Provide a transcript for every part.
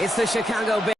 It's the Chicago Bears.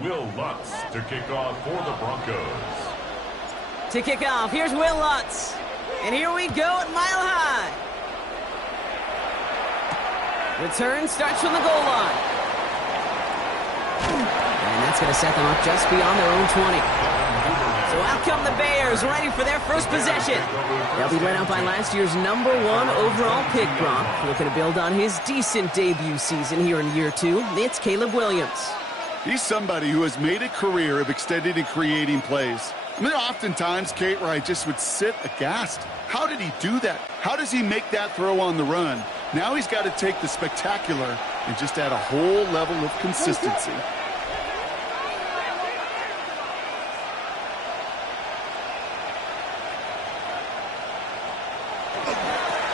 Will Lutz to kick off for the Broncos. To kick off, here's Will Lutz. And here we go at Mile High. Return starts from the goal line. And that's going to set them up just beyond their own 20. So out come the Bears, ready for their first possession. They'll be led out by last year's #1 overall pick, Gronk. Looking to build on his decent debut season here in year 2. It's Caleb Williams. He's somebody who has made a career of extending and creating plays. I mean, oftentimes, Kate, where I just would sit aghast. How did he do that? How does he make that throw on the run? Now he's got to take the spectacular and just add a whole level of consistency.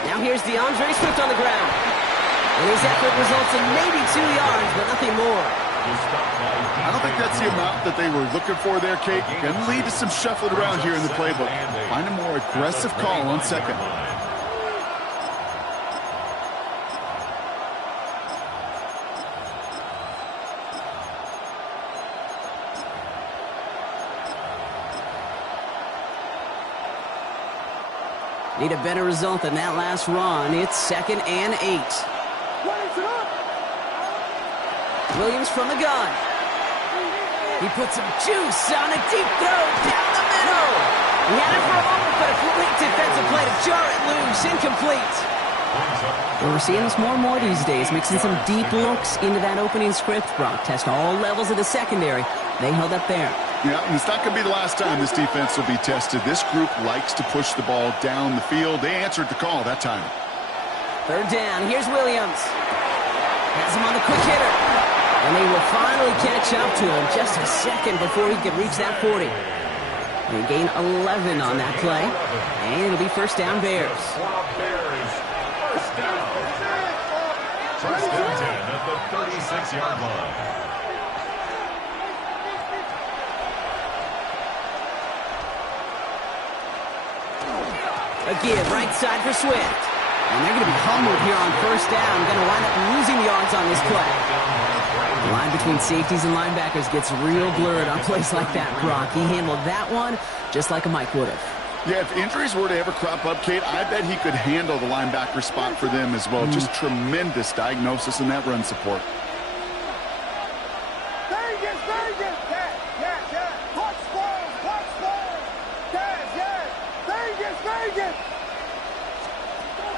Now here's DeAndre Swift on the ground. And his effort results in maybe 2 yards, but nothing more. I don't think that's the amount that they were looking for there, Kate. Going to lead to some shuffling around here in the playbook. Find a more aggressive call on second. Need a better result than that last run. It's 2nd and 8. Williams from the gun. He puts some juice on a deep throw down the middle. He had it for a moment, but a great defensive play to jar it loose. Incomplete. Well, we're seeing this more and more these days, mixing some deep looks into that opening script. Brock test all levels of the secondary. They held up there. Yeah, and it's not going to be the last time this defense will be tested. This group likes to push the ball down the field. They answered the call that time. 3rd down. Here's Williams. Has him on the quick hitter. And they will finally catch up to him just a second before he could reach that 40. They gain 11 on that play. And it'll be 1st down Bears. First down. 1st and 10 at the 36-yard line. Again, right side for Swift. And they're going to be humbled here on 1st down. Going to wind up losing yards on this play. The line between safeties and linebackers gets real blurred on plays like that, Brock. He handled that one just like a Mike would have. Yeah, if injuries were to ever crop up, Kate, I bet he could handle the linebacker spot for them as well. Just tremendous diagnosis in that run support.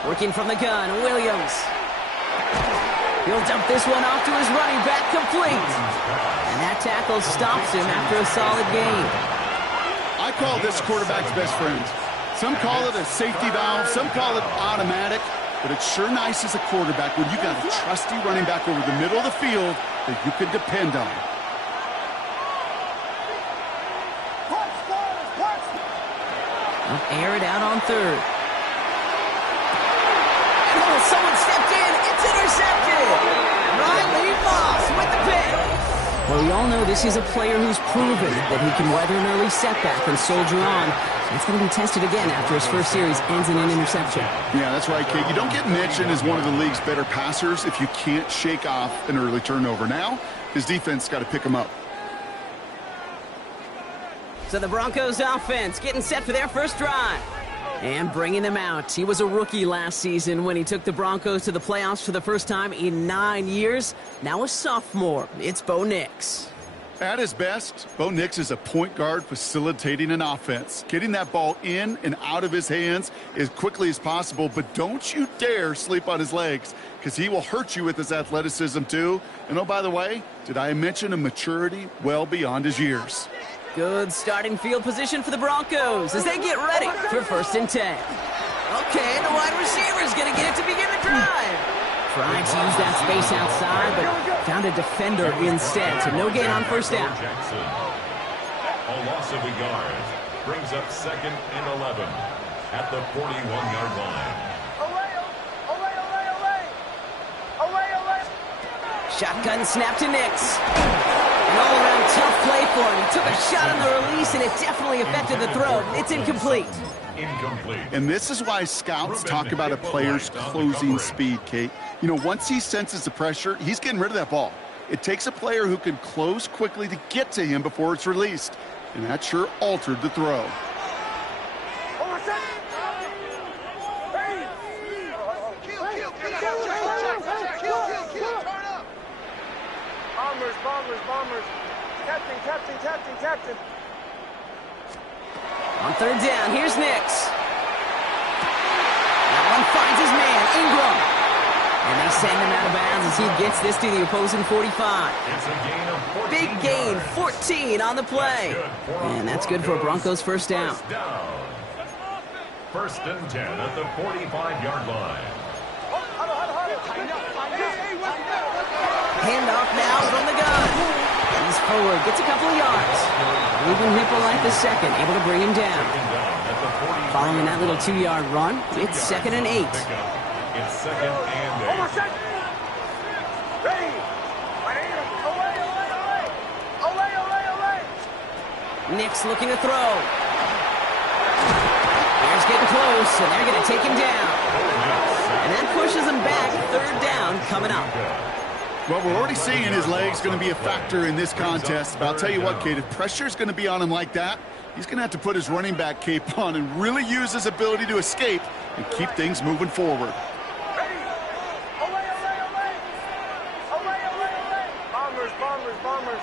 Working from the gun, Williams. He'll dump this one off to his running back, complete. And that tackle stops him after a solid gain. I call this quarterback's best friend. Some call it a safety valve, some call it automatic, but it's sure nice as a quarterback when you got a trusty running back over the middle of the field that you can depend on. Air it out on 3rd. Someone stepped in. It's intercepted. Riley Moss with the pick. Well, we all know this is a player who's proven that he can weather an early setback and soldier on. It's going to be tested again after his first series ends in an interception. Yeah, that's right, Kate. You don't get mentioned as one of the league's better passers if you can't shake off an early turnover. Now, his defense got to pick him up. So the Broncos offense getting set for their first drive. And bringing him out. He was a rookie last season when he took the Broncos to the playoffs for the first time in 9 years. Now a sophomore. It's Bo Nix. At his best, Bo Nix is a point guard facilitating an offense, getting that ball in and out of his hands as quickly as possible. But don't you dare sleep on his legs, because he will hurt you with his athleticism too. And oh, by the way, did I mention a maturity well beyond his years? Good starting field position for the Broncos as they get ready for 1st and 10. Okay, the wide receiver's going to get it to begin the drive. Trying to use that space outside, but found a defender instead, so no gain on 1st down. A loss of a yard brings up 2nd and 11 at the 41-yard line. Shotgun snap to Nix. An all-around tough play for him. He took a shot on the release, and it definitely affected the throw. It's incomplete. And this is why scouts talk about a player's closing speed, Kate. You know, once he senses the pressure, he's getting rid of that ball. It takes a player who can close quickly to get to him before it's released. And that sure altered the throw. Bombers. Captain. On 3rd down, here's Nix. That one finds his man, Ingram. And they send him out of bounds as he gets this to the opposing 45. It's a gain of 14 Big gain, yards. 14 on the play. And that's good for a Broncos 1st down. 1st and 10 at the 45-yard line. forward, gets a couple of yards. Moving Hippo like the second, able to bring him down. Following that little 2-yard run, it's 2nd and 8. It's 2nd and 8. Nix looking to throw. Bears getting close, and they're going to take him down. And that pushes him back. 3rd down coming up. Well, we're already seeing his legs going to be a factor in this contest. But I'll tell you what, Kate, if pressure's going to be on him like that, he's going to have to put his running back cape on and really use his ability to escape and keep things moving forward. Bombers.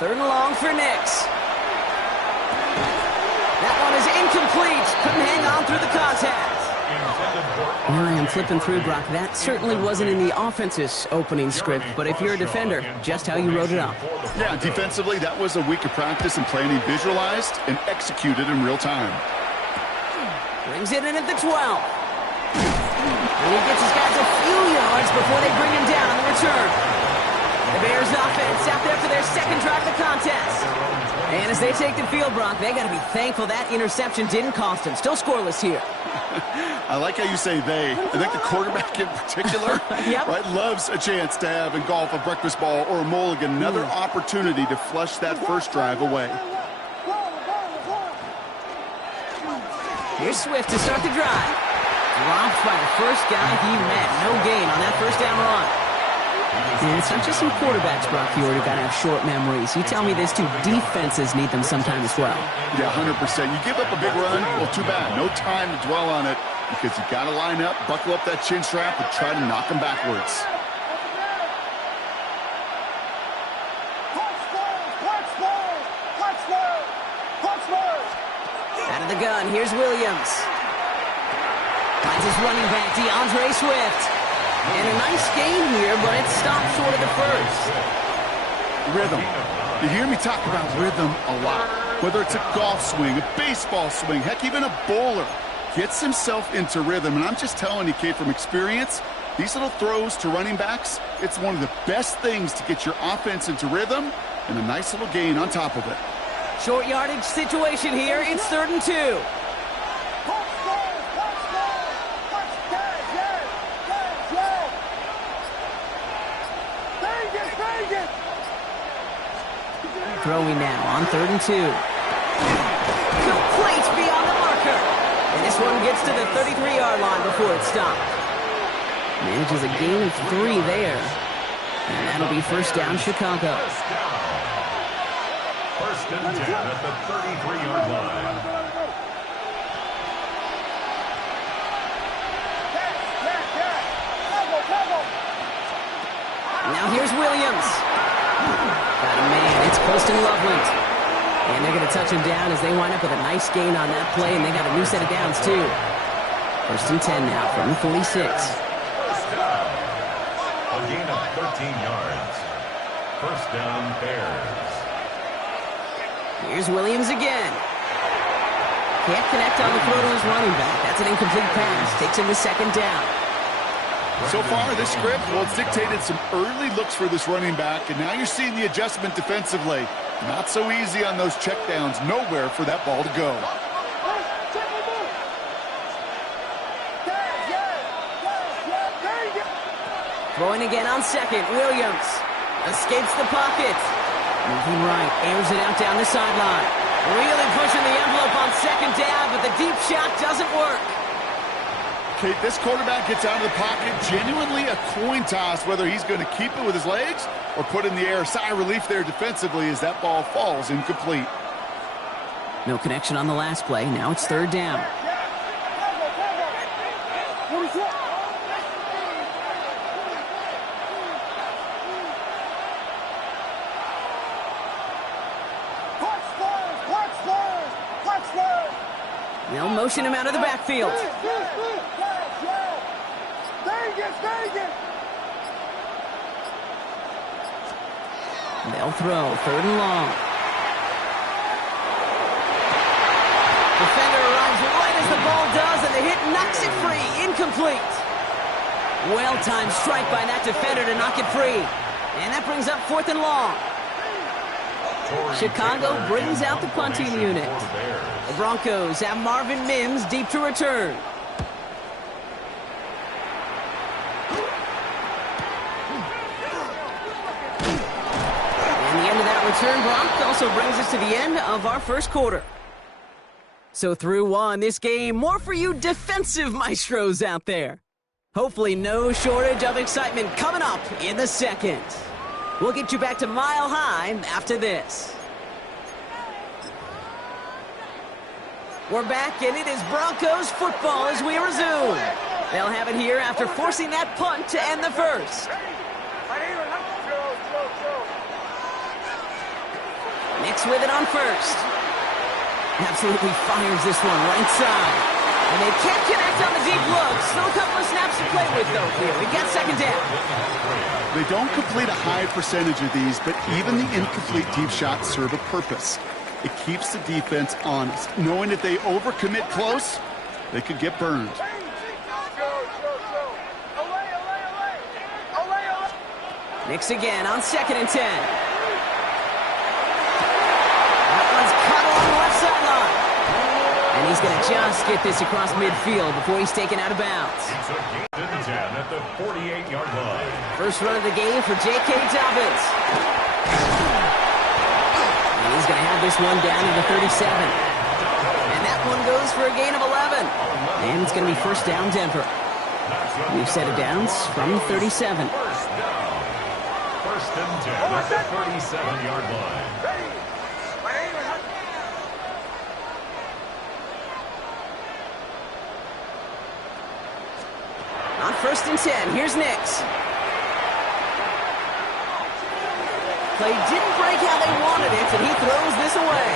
3rd and long for Nix. That one is incomplete. Couldn't hang on through the contact. Now I am flipping through, Brock. That certainly wasn't in the offense's opening script, but if you're a defender, just how you wrote it up. Yeah, defensively, that was a week of practice and planning visualized and executed in real time. Brings it in at the 12. And he gets his guys a few yards before they bring him down on the return. The Bears offense out there for their 2nd drive of the contest. And as they take the field, Brock, they got to be thankful that interception didn't cost them. Still scoreless here. I like how you say they. I think the quarterback in particular Yep. right, loves a chance to have in golf a breakfast ball or a mulligan, another opportunity to flush that first drive away. Here's Swift to start the drive. Dropped by the first guy he met. No gain on that 1st down run. And it's not just some quarterbacks, Brock, you already got to have short memories. You tell me this too, defenses need them sometime as well. Yeah, 100%. You give up a big run, well, too bad. No time to dwell on it because you got to line up, buckle up that chin strap, and try to knock them backwards. Out of the gun, here's Williams. Finds his running back, DeAndre Swift. And a nice game here, but it stopped short of the first. Rhythm. You hear me talk about rhythm a lot. Whether it's a golf swing, a baseball swing, heck, even a bowler gets himself into rhythm. And I'm just telling you, Kate, from experience, these little throws to running backs, it's one of the best things to get your offense into rhythm and a nice little gain on top of it. Short yardage situation here. It's 3rd and 2. Throwing now on 3rd and 2. Complete beyond the marker. And this one gets to the 33-yard line before it stopped. Manages a gain of 3 there. And that'll be 1st down, Chicago. 1st and 10 at the 33-yard line. Now here's Williams. Got a man. It's Colston Loveland. And they're going to touch him down as they wind up with a nice gain on that play, and they got a new set of downs, too. 1st and 10 now from the 46. A gain of 13 yards. 1st down, Bears. Here's Williams again. Can't connect on the throw to his running back. That's an incomplete pass. Takes him to 2nd down. So far, this script, well, it's dictated some early looks for this running back, and now you're seeing the adjustment defensively. Not so easy on those checkdowns. Nowhere for that ball to go. Throwing again on 2nd. Williams escapes the pocket. Moving right, airs it out down the sideline. Really pushing the envelope on 2nd down, but the deep shot doesn't work. Kate, this quarterback gets out of the pocket, genuinely a coin toss whether he's going to keep it with his legs or put in the air. Sigh of relief there defensively as that ball falls incomplete. No connection on the last play. Now it's 3rd down. They'll motion him out of the backfield. They'll throw 3rd and long. Defender arrives right as the ball does, and the hit knocks it free. Incomplete. Well-timed strike by that defender to knock it free. And that brings up 4th and long. Chicago brings out the punting unit. The Broncos have Marvin Mims deep to return. And the end of that return block also brings us to the end of our first quarter. So through one, this game, more for you defensive maestros out there. Hopefully no shortage of excitement coming up in the second. We'll get you back to Mile High after this. We're back, and it is Broncos football as we resume. They'll have it here after forcing that punt to end the first. Nix with it on first. Absolutely fires this one right side. And they can't connect on the deep look. Still a couple of snaps to play with, though, here. We've got second down. They don't complete a high percentage of these, but even the incomplete deep shots serve a purpose. It keeps the defense honest, knowing if they overcommit close, they could get burned. Nix again on 2nd and 10. That one's cut along the left sideline. And he's going to just get this across midfield before he's taken out of bounds. At the 48-yard line. First run of the game for J.K. Dobbins. And he's going to have this one down to the 37. And that one goes for a gain of 11. And it's going to be first down Denver. New set of downs from 37. First and 10 at the 37-yard line. On 1st and 10, here's Nix. Play didn't break how they wanted it, and he throws this away.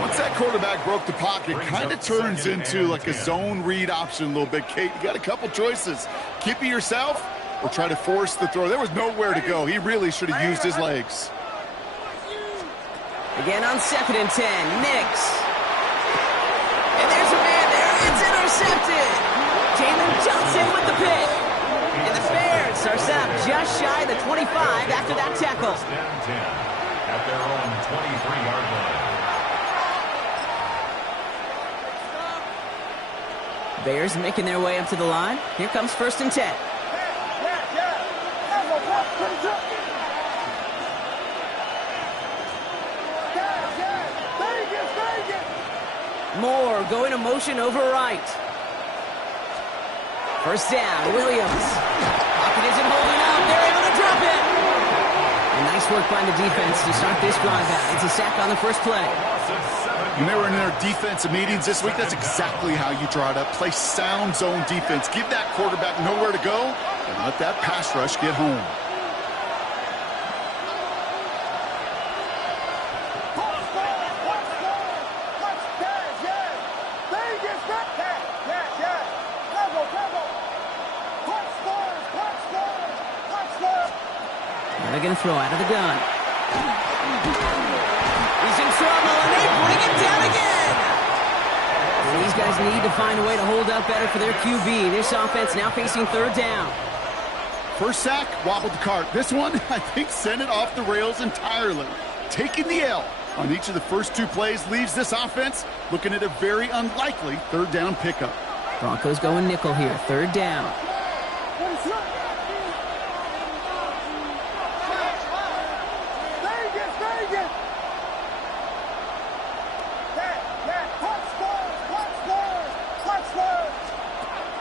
Once that quarterback broke the pocket, kind of turns into like a zone read option a little bit. Kate, you got a couple choices. Keep it yourself or try to force the throw. There was nowhere to go. He really should have used his legs. Again on 2nd and 10, Nix. And there's a man there. It's intercepted. Jalen Johnson with the pick. And the Bears are set up just shy of the 25 after that tackle. First and 10 at their own 23-yard line. Bears making their way up to the line. Here comes 1st and 10. Moore going to motion over right. First down, Williams. Pocket isn't holding up. They're able to drop it. And nice work by the defense to start this drive out. It's a sack on the first play. When they were in their defensive meetings this week, that's exactly how you draw it up. Play sound zone defense. Give that quarterback nowhere to go and let that pass rush get home. They're going to throw out of the gun. He's in trouble, and they bring it down again. And these guys need to find a way to hold up better for their QB. This offense now facing 3rd down. First sack, wobbled the cart. This one, I think, sent it off the rails entirely. Taking the L on each of the first 2 plays leaves this offense looking at a very unlikely 3rd down pickup. Broncos going nickel here, 3rd down.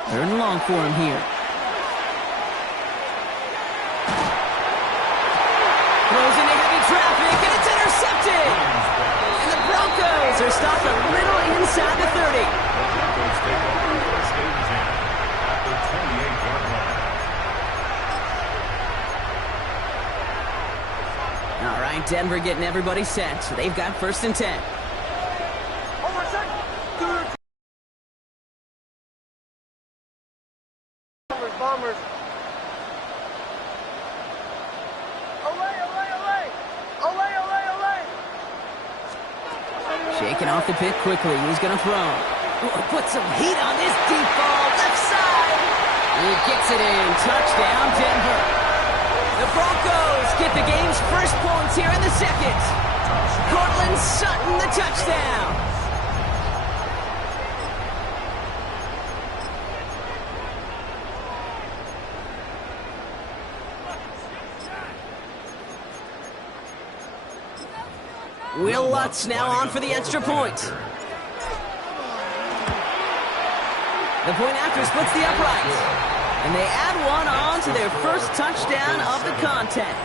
Third and long for him here. Throws into heavy traffic, and it's intercepted! And the Broncos are stopped a little inside the 30. Broncos take over first and 10 at the 28-yard line. All right, Denver getting everybody set, so they've got 1st and 10. Bombers. Shaking off the pick quickly. He's going to throw. Ooh, put some heat on this deep ball. Left side. He gets it in. Touchdown, Denver. The Broncos get the game's first points here in the second. Cortland Sutton, the touchdown. Will Lutz now on for the extra point. The point after splits the uprights. And they add one on to their first touchdown of the contest.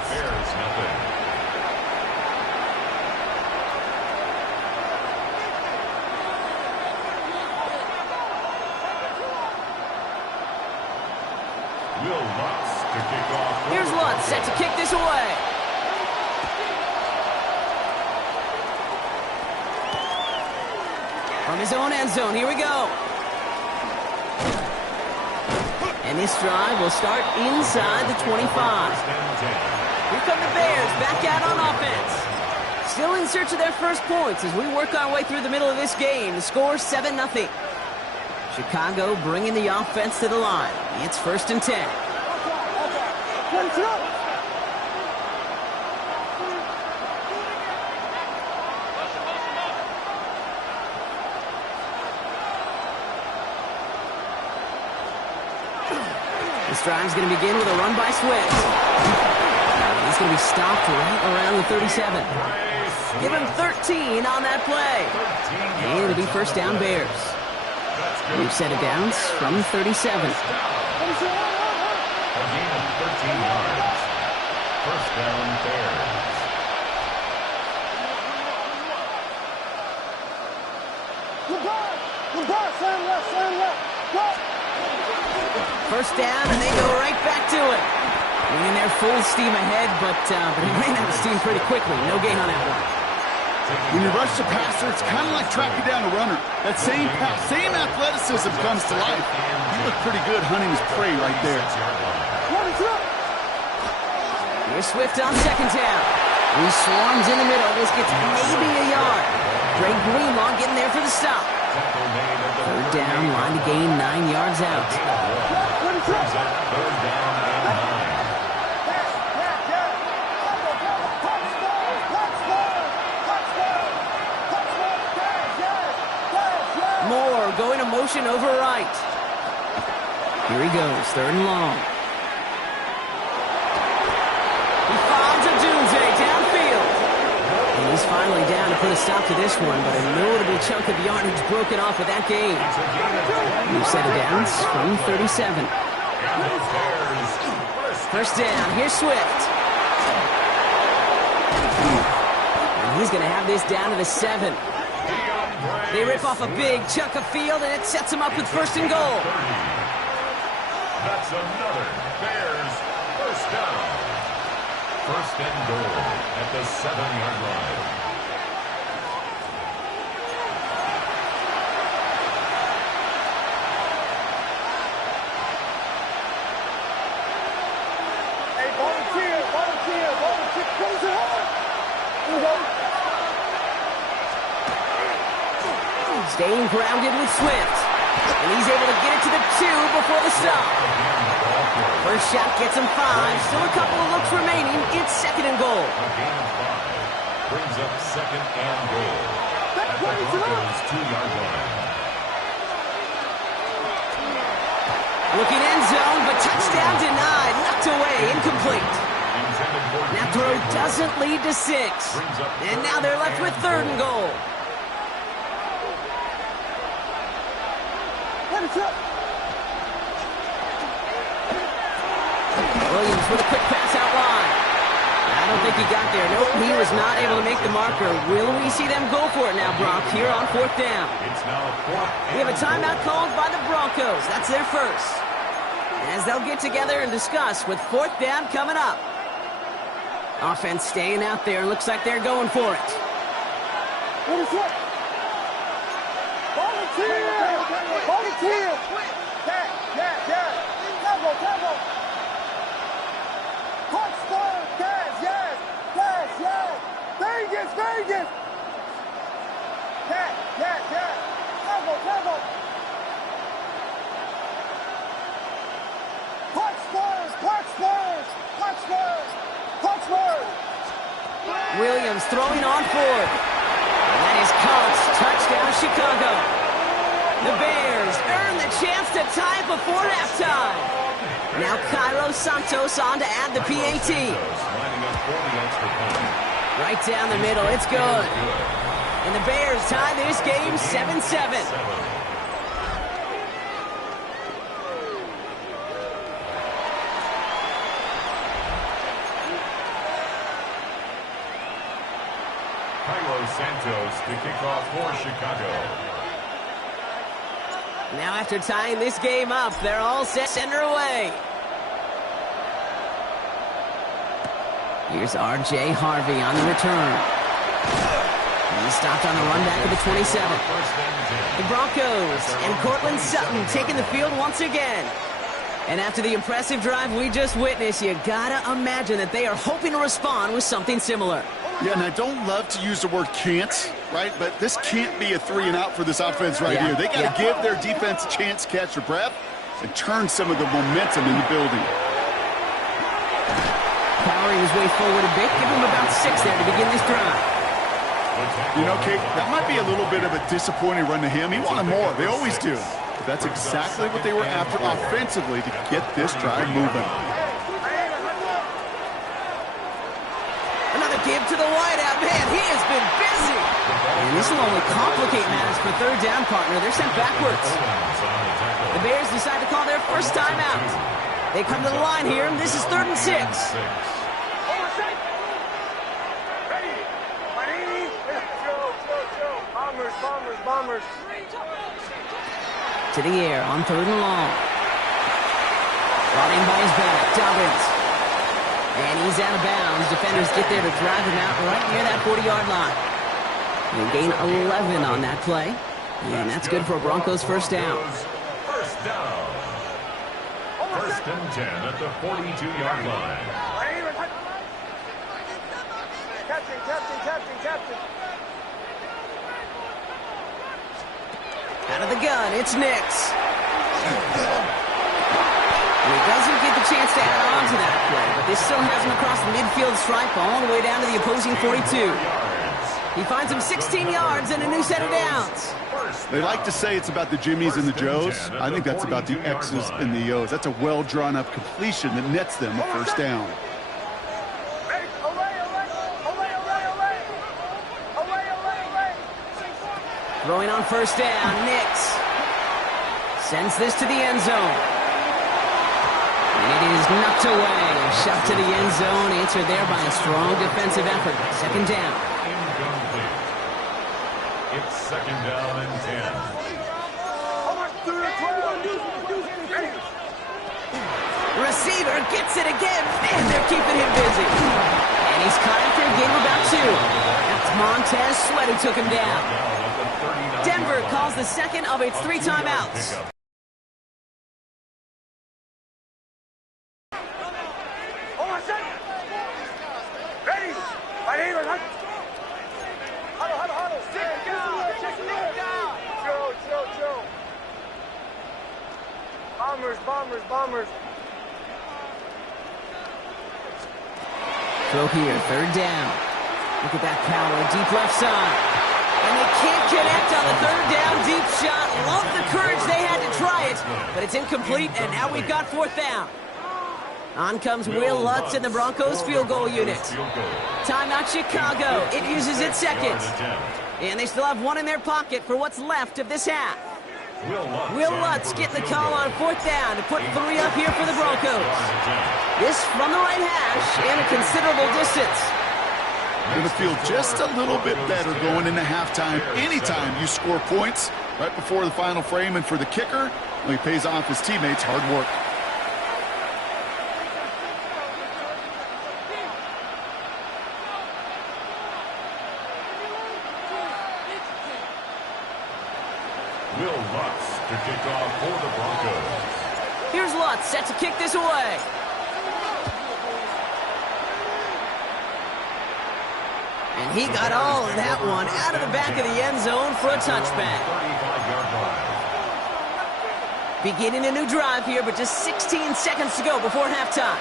Will Lutz to kick off. Here's Lutz set to kick this away. From his own end zone, here we go. And this drive will start inside the 25. Here come the Bears back out on offense. Still in search of their first points as we work our way through the middle of this game. The score 7-0. Chicago bringing the offense to the line. It's 1st and 10. This drive's going to begin with a run by Swift. He's going to be stopped right around the 37. Give him 13 on that play. And it'll be first down Bears. We've set it downs from 37. A gain of 13 yards. First down Bears. First down, and they go right back to it. Bringing their full steam ahead, but he ran out of steam pretty quickly. No gain on that one. When you rush the passer, it's kind of like tracking down a runner. That same athleticism comes to life. He looked pretty good hunting his prey right there. Here's Swift on second down. He swarms in the middle. This gets maybe a yard. Greg Greenlaw getting there for the stop. Third down, line to gain 9 yards out. Moore going to motion over right. Here he goes, 3rd and long. He finds a Dunze downfield. And he's finally down to put a stop to this one, but a notable chunk of yardage broken off with that gain. We've set it downs from 37. First down, here's Swift. And he's going to have this down to the 7. They rip off a big chunk of field, and it sets them up with 1st and goal. That's another Bears first down. 1st and goal at the 7-yard line. Staying grounded with Swift. And he's able to get it to the 2 before the stop. First shot gets him 5. Still a couple of looks remaining. It's 2nd and goal. A gain of 5 brings up 2nd and goal at the Broncos' 2-yard line. Looking end zone, but touchdown denied. Knocked away, incomplete. That throw doesn't lead to 6. And now they're left with 3rd and goal. Williams with a quick pass out wide. I don't think he got there. Nope, he was not able to make the marker. Will we see them go for it now, Brock, here on 4th down? It's now 4th. We have a timeout called by the Broncos. That's their first. As they'll get together and discuss with 4th down coming up. Offense staying out there. Looks like they're going for it. Volunteer! Tempo! Touchdown, yes! Vegas! Tempo! Williams throwing on forward. And that is caught. Touchdown, Chicago. The Bears earn the chance to tie it before halftime. Now Cairo Santos on to add the PAT. Right down the middle. It's good. And the Bears tie this game 7-7. Cairo Santos to kick off for Chicago. Now after tying this game up, they're all set center away. Here's R.J. Harvey on the return. And he's stopped on the run back of the 27. The Broncos and Cortland Sutton taking the field once again. And after the impressive drive we just witnessed, you gotta imagine that they are hoping to respond with something similar. Yeah, and I don't love to use the word can't, right? But this can't be a 3-and-out for this offense right here. They got to give their defense a chance to catch their breath and turn some of the momentum in the building. Powering his way forward a bit. Give him about 6 there to begin this drive. You know, Kate, that might be a little bit of a disappointing run to him. He wanted more. They always do. But that's exactly what they were after offensively to get this drive moving. Another give to the wideout. Man, he has been busy. And this will only complicate matters for third down, partner. They're sent backwards. The Bears decide to call their first timeout. They come to the line here, and this is 3rd and 6. Bombers. To the air on 3rd and long. Brought in by his back, Dobbins. And he's out of bounds. Defenders get there to drive him out right near that 40-yard line. They gain 11 on that play. And that's good for a Broncos first down. First down. 1st and 10 at the 42-yard line. Captain. Out of the gun, it's Nix. And he doesn't get the chance to add on to that play, but this still has him across the midfield stripe all the way down to the opposing 42. He finds him 16 yards and a new set of downs. They like to say it's about the Jimmies and the Joes. I think that's about the X's and the O's. That's a well-drawn-up completion that nets them a first down. Throwing on first down, Nix sends this to the end zone. And it is knocked away. A shot to the end zone, answered there by a strong defensive effort. 2nd down. Incomplete. It's 2nd down and 10. Receiver gets it again. Man, they're keeping him busy. And he's caught after a game of about 2. That's Montez Sweat who took him down. Denver calls the second of its 3 timeouts. Bombers. Throw here, 3rd down. Look at that power, deep left side. And they can't connect on the 3rd down deep shot. Love the courage they had to try it, but it's incomplete, and now we've got 4th down. On comes Will Lutz in the Broncos field goal unit. Timeout Chicago. It uses its 2nd. And they still have 1 in their pocket for what's left of this half. Will Lutz getting the call on 4th down to put 3 up here for the Broncos. This from the right hash and a considerable distance. Going to feel just a little bit better going into halftime. Anytime you score points right before the final frame, and for the kicker, well, he pays off his teammates' hard work. Will Lutz to kick off for the Broncos. Here's Lutz set to kick this away. And he got all of that one out of the back of the end zone for a touchback. Beginning a new drive here, but just 16 seconds to go before halftime.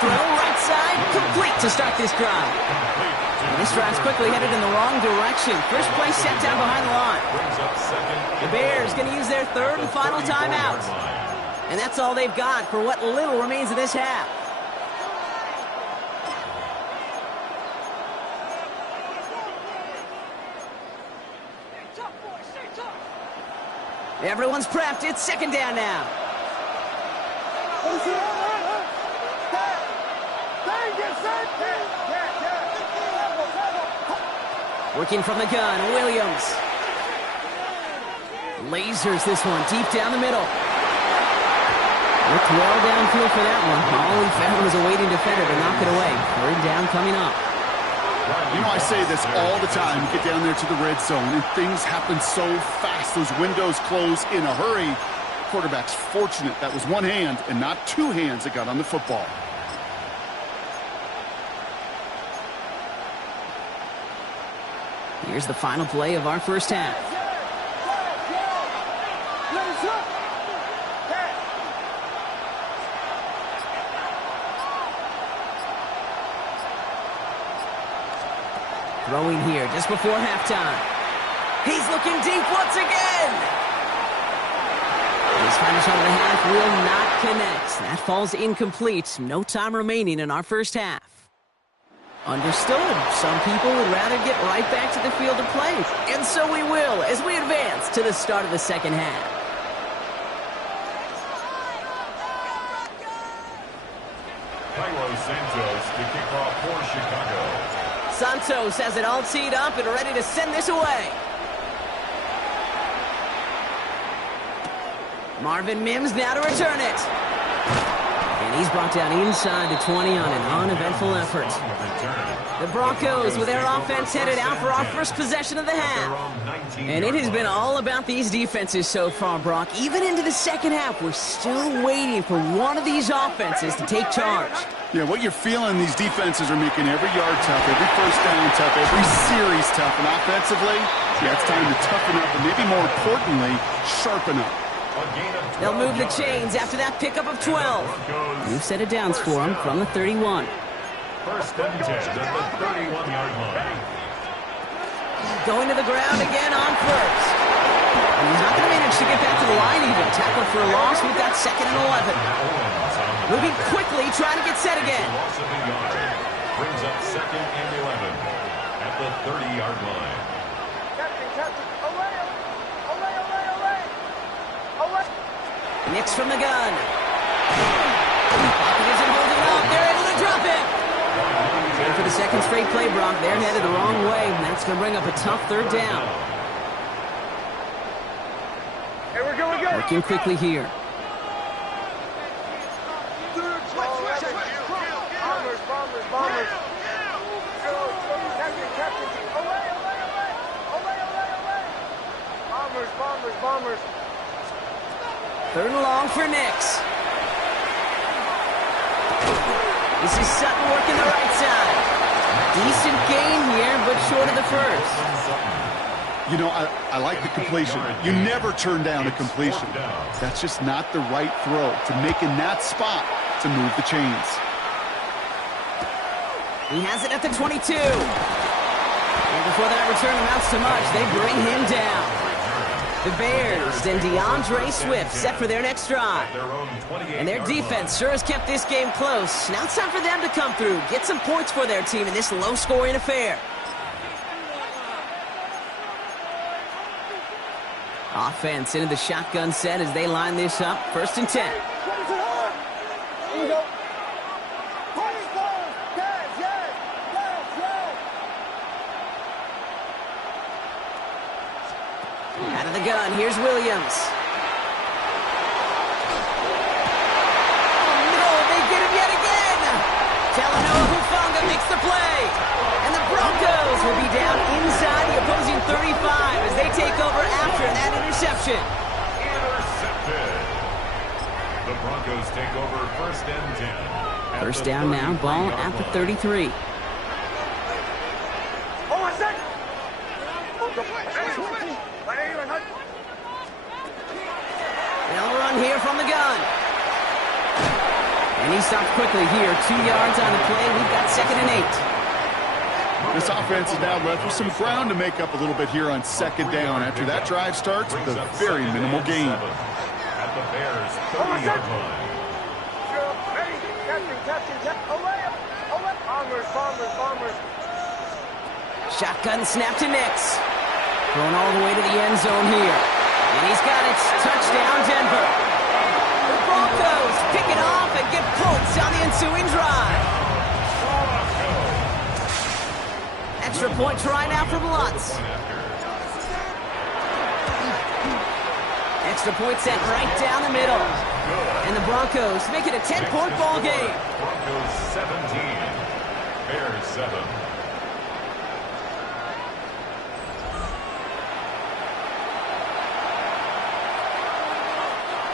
throw, right side, complete to start this drive. And this drive's quickly headed in the wrong direction. First play set down behind the line. The Bears going to use their third and final timeout. And that's all they've got for what little remains of this half. Everyone's prepped. It's second down now. Working from the gun, Williams. Lasers this one deep down the middle. Looked well downfield for that one. All he found was a waiting defender to knock it away. Third down coming up. You know, I say this all the time. You get down there to the red zone, and things happen so fast. Those windows close in a hurry. Quarterback's fortunate that was one hand and not two hands that got on the football. Here's the final play of our first half. Throwing here just before halftime. He's looking deep once again. His final shot of the half will not connect. That falls incomplete. No time remaining in our first half. Understood. Some people would rather get right back to the field of play. And so we will as we advance to the start of the second half. Carlos Santos to kick off for Chicago. Santos has it all teed up and ready to send this away. Marvin Mims now to return it. And he's brought down inside the 20 on an uneventful effort. The Broncos with their offense headed out for our first possession of the half. And it has been all about these defenses so far, Brock. Even into the second half, we're still waiting for one of these offenses to take charge. Yeah, what you're feeling, these defenses are making every yard tough, every first down tough, every series tough. And offensively, yeah, it's time to toughen up and maybe more importantly, sharpen up. They'll move the chains after that pickup of 12. New set of downs for them from the 31. First and 10 at the 31-yard line. Going to the ground again on first. And he's not going to manage to get back to the line even. Tackled for a loss. We've got second and 11. Moving quickly, trying to get set again. Loss of a yard. Brings up second and 11 at the 30-yard line. Captain, away. Nix from the gun. Pocket isn't holding up. They're able to drop it. And for the second straight play, Brock, they're headed the wrong way. And that's going to bring up a tough third down. Hey, we're good. Working quickly here. Bombers. Captain, away. Bombers. Third and long for Nix. This is Sutton working the right side. Decent gain here, but short of the first. You know, I like the completion. You never turn down a completion. That's just not the right throw to make in that spot to move the chains. He has it at the 22. And before that return amounts to much, they bring him down. The Bears and DeAndre Swift set for their next drive. And their defense sure has kept this game close. Now it's time for them to come through, get some points for their team in this low-scoring affair. Offense into the shotgun set as they line this up. First and 10. Out of the gun, here's Williams. Oh no, they get him yet again! Talanoa Hufanga makes the play. And the Broncos will be down inside the opposing 35 as they take over after that interception. Intercepted. The Broncos take over first and 10. First down now, ball at the 33. They'll run here from the gun. And he stopped quickly here. 2 yards on the play. We've got 2nd and 8. This offense is now left with some ground to make up a little bit here on 2nd down after that drive starts with a very minimal gain. At the Bears' 30-yard line. Ready. Captain. Away. Bombers. Shotgun snap to Nix. Thrown all the way to the end zone here. And he's got it. Touchdown, Denver. The Broncos pick it off and get points on the ensuing drive. Extra point try now from Lutz. Extra point set right down the middle. And the Broncos make it a 10-point ball game. Broncos 17. Bears 7.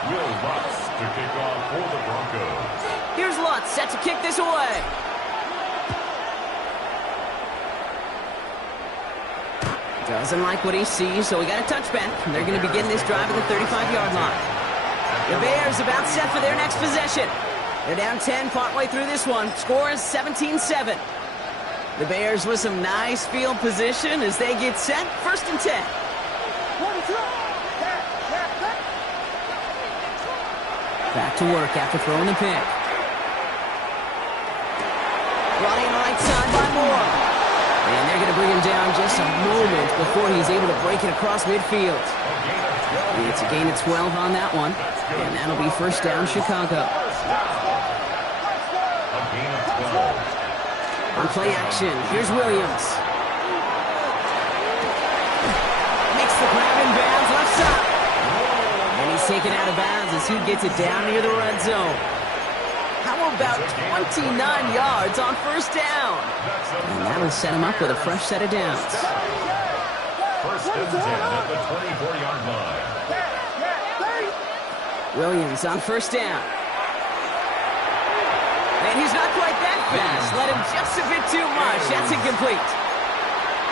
Will Lutz to kick off for the Broncos. Here's Lutz set to kick this away. Doesn't like what he sees, so we got a touchback. And they're going to begin this drive at the 35-yard line. The Bears about set for their next possession. They're down 10 partway through this one. Score is 17-7. The Bears with some nice field position as they get set. 1st and 10. Back to work after throwing the pick. Running right side by Moore. And they're going to bring him down just a moment before he's able to break it across midfield. It's a gain of 12 on that one. And that'll be 1st down, Chicago. A gain of 12. On play action, here's Williams. Makes the grab in bounds, left side. And he's taken out of bounds as he gets it down near the red zone. How about 29 yards on 1st down? And that'll set him up with a fresh set of downs. 1st and 10 at the 24-yard line. Williams on 1st down. And he's not quite that fast. Let him just a bit too much. That's incomplete.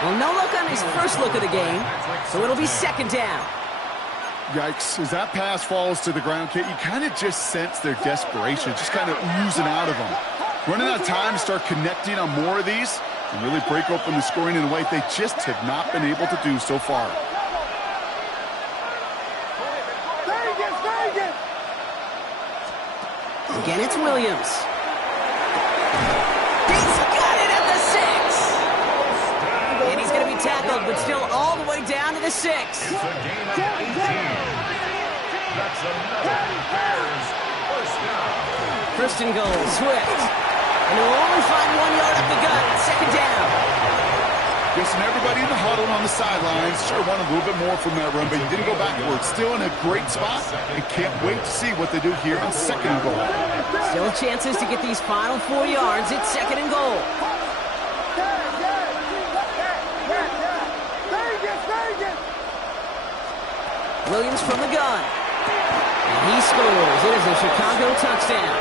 Well, no look on his first look of the game, so it'll be 2nd down. Yikes, as that pass falls to the ground, Kate, you kind of just sense their desperation, just kind of oozing out of them. Running out of time to start connecting on more of these and really break open the scoring in a way they just have not been able to do so far. Again, it's Williams. He's got it at the 6. And he's going to be tackled, but still all the way down to the 6. It's a gain of 18. That's another Bears 1st down. First and goal, Swift. And he'll only find 1 yard up the gut. 2nd down. Guessing everybody in the huddle on the sidelines sure wanted a little bit more from that run, but he didn't go backwards. Still in a great spot and can't wait to see what they do here on 2nd and goal. Still chances to get these final 4 yards. It's 2nd and goal. Williams from the gun. And he scores. It is a Chicago touchdown.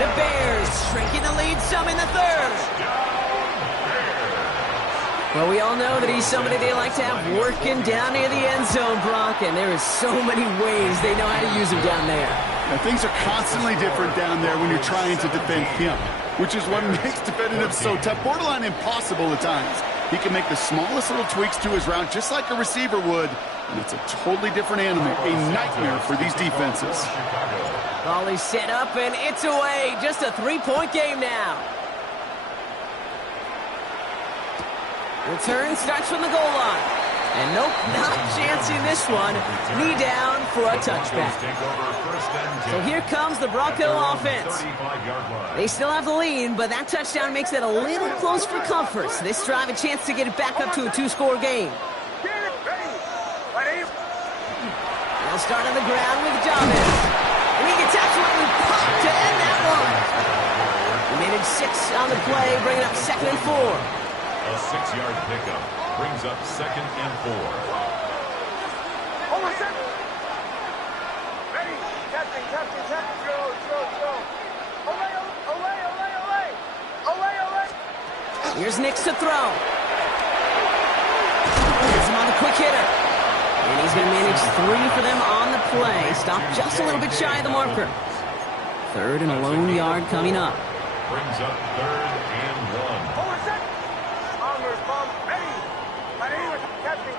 The Bears shrinking the lead some in the 3rd. Well, we all know that he's somebody they like to have working down near the end zone, Brock, and there is so many ways they know how to use him down there. Now, things are constantly different down there when you're trying to defend him, which is what makes defending him so tough, borderline impossible at times. He can make the smallest little tweaks to his route just like a receiver would, and it's a totally different animal, a nightmare for these defenses. Ball is set up, and it's away. Just a 3-point game now. Return starts from the goal line. And nope, not chancing this one. Knee down for a touchback. So here comes the Bronco offense. They still have the lead, but that touchdown makes it a little close for comfort. So this drive a chance to get it back up to a 2-score game. They'll start on the ground with Jarvis. And he gets absolutely popped to end that one. We made it 6 on the play, bringing up 2nd and 4. A 6-yard pickup brings up 2nd and 4. Over 7. Ready. Captain. Go. Away. Here's Nix to throw. Here's him on the quick hitter. And he's going to manage 3 for them on the play. Stop just a little bit shy of the marker. Third and a lone yard coming up. Brings up 3rd and 1. Hold a sec. Bombers, bomb. Ready. Ready. Captain,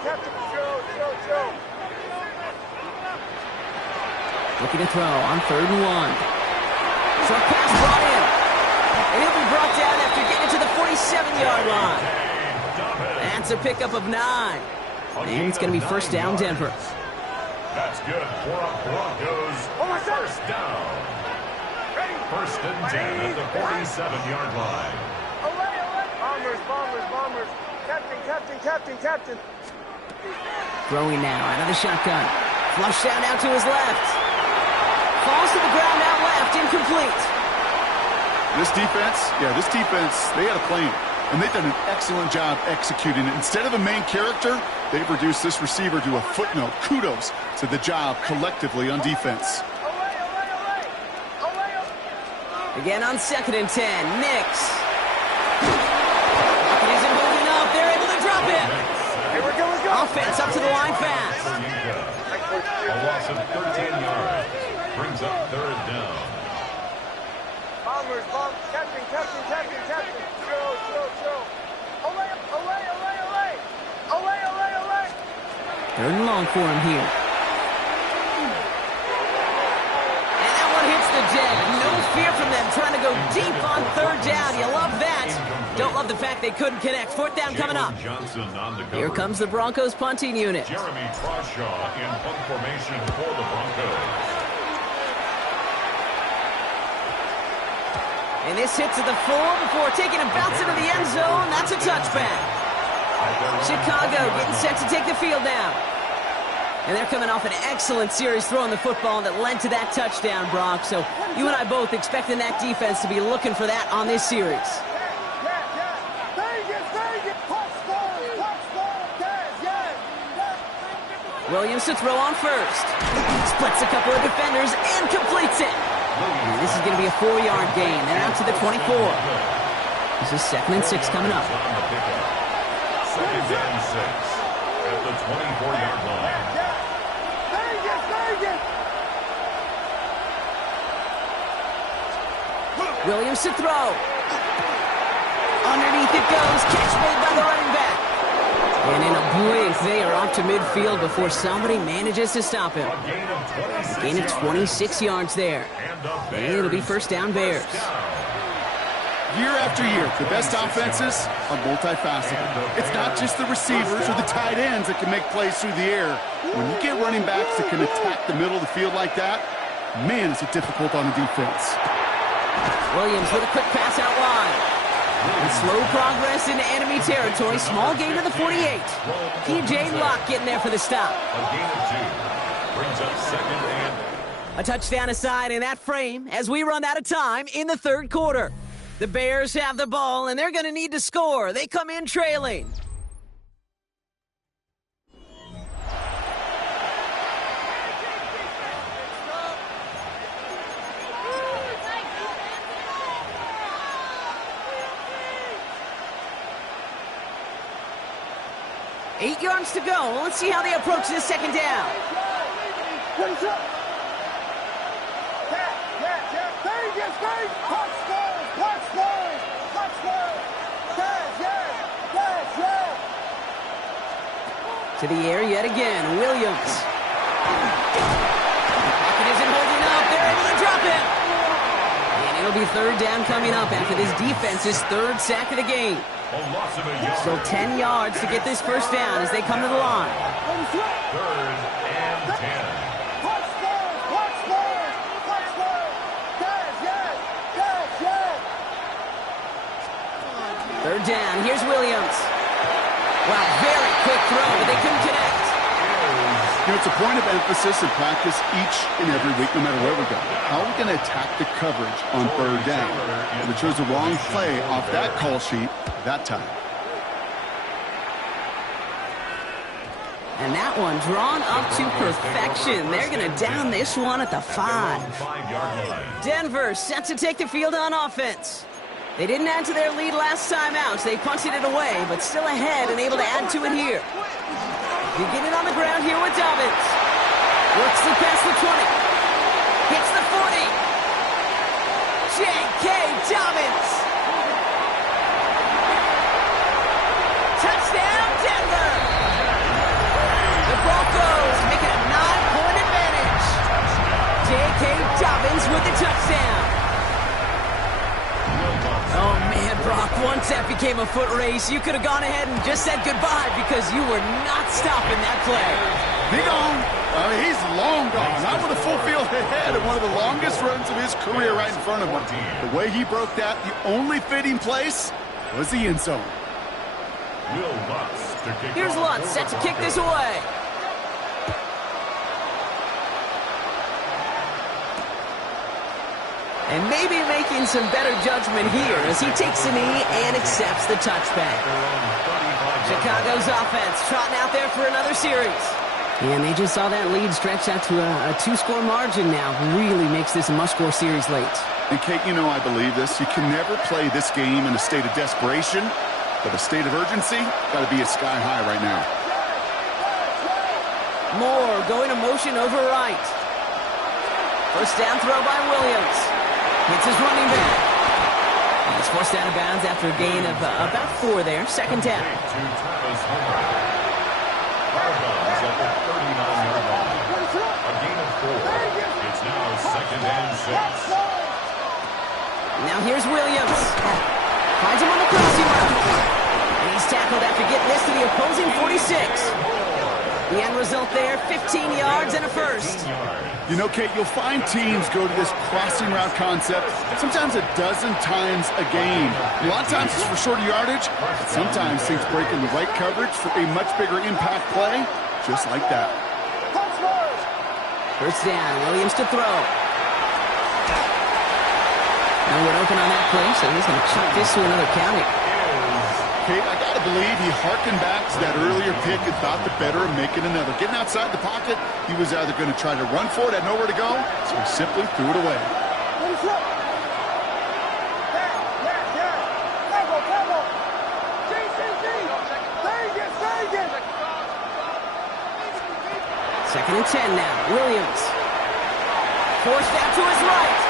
Joe. Looking to throw on 3rd and 1. Short pass brought in. And he'll be brought down after getting to the 47-yard line. That's a pickup of 9. And it's going to be first down, Denver. That's good for a Broncos first down. Ready. First and 10 at the 47-yard line. Away. Bombers. Captain. Throwing now out of the shotgun. Flushed down to his left. Falls to the ground out left. Incomplete. This defense, they had a plan, and they've done an excellent job executing it. Instead of a main character, they've reduced this receiver to a footnote. Kudos to the job collectively on defense. Away. Again on 2nd and 10. Nix. It isn't moving up. They're able to drop it. Here we go. Offense up to the line fast. A loss of 13 yards. Brings up 3rd down. Bombers, bomb. Captain. Joe. Away. 3rd and long for him here. And that one hits the deck. No fear from them trying to go deep on 3rd down. You love that. Don't love the fact they couldn't connect. 4th down coming up. Johnson on the Here comes the Broncos punting unit. Jeremy Crawshaw in punt formation for the Broncos. And this hits at the 4 before taking a bounce into the end zone. That's a touchback. Chicago getting set to take the field now. And they're coming off an excellent series throwing the football that led to that touchdown, Brock. So you and I both expecting that defense to be looking for that on this series. Williams to throw on first. Splits a couple of defenders and completes it. And this is going to be a 4-yard gain. They're out to the 24. This is 2nd and 6 coming up. 2nd and 6 at the 24-yard line. Williams to throw. Underneath it goes. Catch made by the running back. And in a blink, they are off to midfield before somebody manages to stop him. A gain of 26 yards there. And it'll be first down Bears. Year after year, the best offenses are multifaceted. It's not just the receivers or the tight ends that can make plays through the air. When you get running backs that can attack the middle of the field like that, man, is it difficult on the defense. Williams with a quick pass out wide. And slow progress into enemy territory. Small gain to the 48. P.J. Locke getting there for the stop. A gain of 2. Brings up 2nd and... A touchdown aside in that frame as we run out of time in the 3rd quarter. The Bears have the ball, and they're going to need to score. They come in trailing. Eight yards to go. Let's see how they approach this 2nd down. To the air yet again. Williams. Pocket isn't holding up. They're able to drop it. And it'll be 3rd down coming up after this defense's 3rd sack of the game. So 10 yards to get this first down as they come to the line. 3rd and 10. 3rd down. Here's Williams. Wow, very quick throw, but they couldn't connect. It's a point of emphasis in practice each and every week, no matter where we go. How are we going to attack the coverage on 3rd down? And we chose the wrong play off that call sheet that time. And that one drawn up to perfection. They're going to down this one at the 5. Denver set to take the field on offense. They didn't add to their lead last time out, so they punted it away, but still ahead and able to add to it here. Beginning on the ground here with Dobbins. Works it past the 20. Hits the 40. J.K. Dobbins. Touchdown, Denver. The Broncos make it a 9-point advantage. J.K. Dobbins with the touchdown. Oh, man, Brock, once that became a foot race, you could have gone ahead and just said goodbye because you were not stopping that play. He gone. He's long gone. Not with a full field ahead of one of the longest runs of his career right in front of him. The way he broke that, the only fitting place was the end zone. Here's Lutz set to kick this away. And maybe making some better judgment here as he takes a knee and accepts the touchback. Chicago's offense trotting out there for another series. And they just saw that lead stretch out to a 2-score margin now. Really makes this a must-score series late. And Kate, you know I believe this. You can never play this game in a state of desperation, but a state of urgency got to be sky high right now. Moore going to motion over right. First down throw by Williams. Hits his running back. He's forced out of bounds after a gain of about 4 there. Second down. A gain of 4. It's now second and 6. Now here's Williams. Finds him on the crossing route. And he's tackled after getting this to the opposing 46. The end result there, 15 yards and a first. You know, Kate, you'll find teams go to this crossing route concept sometimes a dozen times a game. A lot of times it's for shorter yardage, but sometimes things break in the right coverage for a much bigger impact play, just like that. First down, Williams to throw. No one open on that play, so he's going to chuck this to another county. Kate, I got to believe he harkened back to that earlier pick and thought the better of making another. Getting outside the pocket, he was either going to try to run for it, had nowhere to go, so he simply threw it away. Second and 10 now. Williams. Forced out to his right.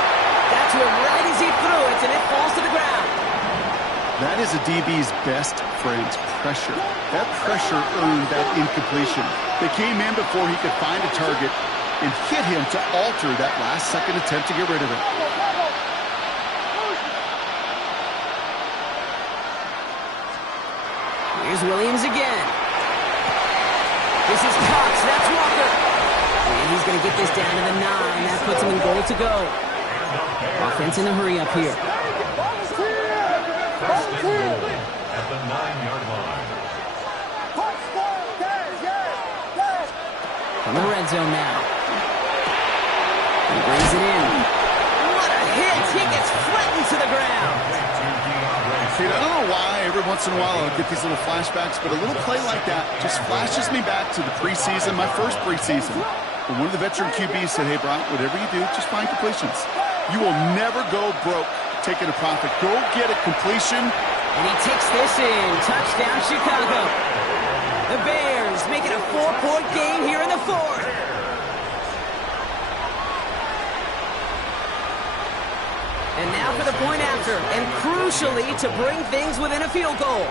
Got to him right as he threw it, and it falls to the ground. That is a DB's best friend, pressure. That pressure earned that incompletion. They came in before he could find a target and hit him to alter that last-second attempt to get rid of it. Here's Williams again. This is Cox. That's Walker. And he's going to get this down to the 9. That puts him in goal to go. Offense in a hurry up here. First and goal at the 9-yard line. From the red zone now. He brings it in. What a hit! He gets flattened to the ground. See, I don't know why every once in a while I'll get these little flashbacks, but a little play like that just flashes me back to the preseason, my first preseason. When one of the veteran QBs said, hey, Brock, whatever you do, just find completions. You will never go broke taking a profit. Go get a completion. And he takes this in. Touchdown, Chicago. The Bears make it a 4-point game here in the fourth. And now for the point after, and crucially to bring things within a field goal.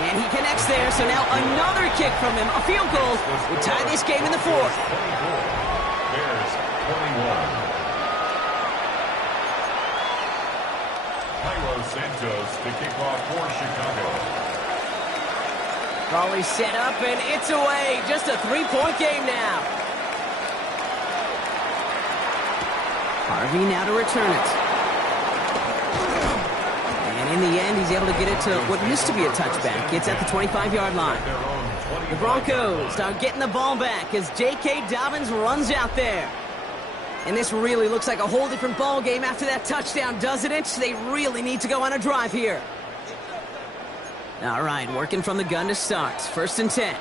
And he connects there, so now another kick from him. A field goal would tie this game in the fourth. Bears 21. Santos to kick off for Chicago. Crawley set up, and it's away. Just a 3-point game now. Harvey now to return it. And in the end, he's able to get it to what used to be a touchback. It's at the 25-yard line. The Broncos are getting the ball back as J.K. Dobbins runs out there. And this really looks like a whole different ball game after that touchdown, doesn't it? They really need to go on a drive here. All right, working from the gun to start. First and 10.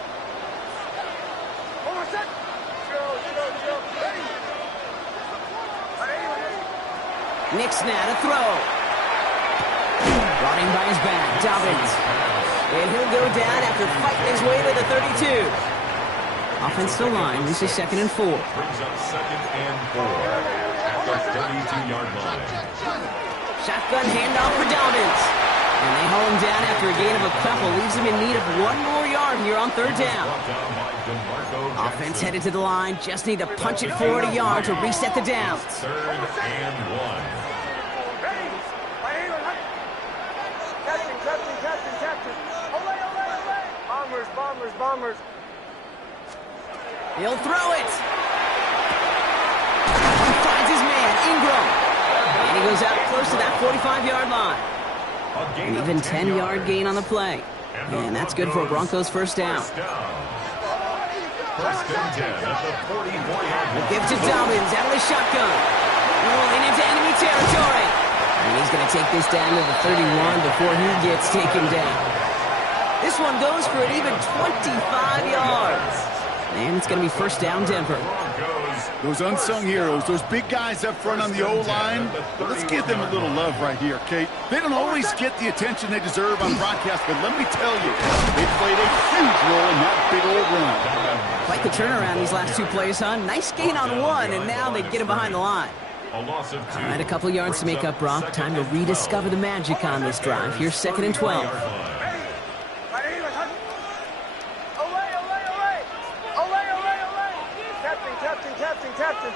Nick's now to throw. Brought in by his back, Dobbins. And he'll go down after fighting his way to the 32. Offensive line, this is second and 4. Brings up second and 4 at the 32-yard line. Shotgun handoff for Dobbins. And they haul him down after a gain of a couple. Leaves him in need of one more yard here on third down. Offense headed to the line. Just need to punch it forward a yard to reset the downs. Third and 1. Captain. Olay. Bombers. He'll throw it. He finds his man, Ingram. And he goes out close to that 45-yard line. An even 10-yard gain on the play. And that's good for a Broncos first down. First and 10 at the 44-yard line. Give to Dobbins out of the shotgun. Rolling into enemy territory. And he's going to take this down to the 31 before he gets taken down. This one goes for an even 25 yards. And it's going to be first down Denver. Those unsung heroes, those big guys up front on the O-line, but let's give them a little love right here, Kate. They don't always get the attention they deserve on broadcast, but let me tell you, they played a huge role in that big old run. Quite the turnaround these last two plays, huh? Nice gain on one, and now they get him behind the line. A loss of 2. All right, a couple yards to make up, Brock. Time to rediscover the magic on this drive. Here's second and 12. Captain.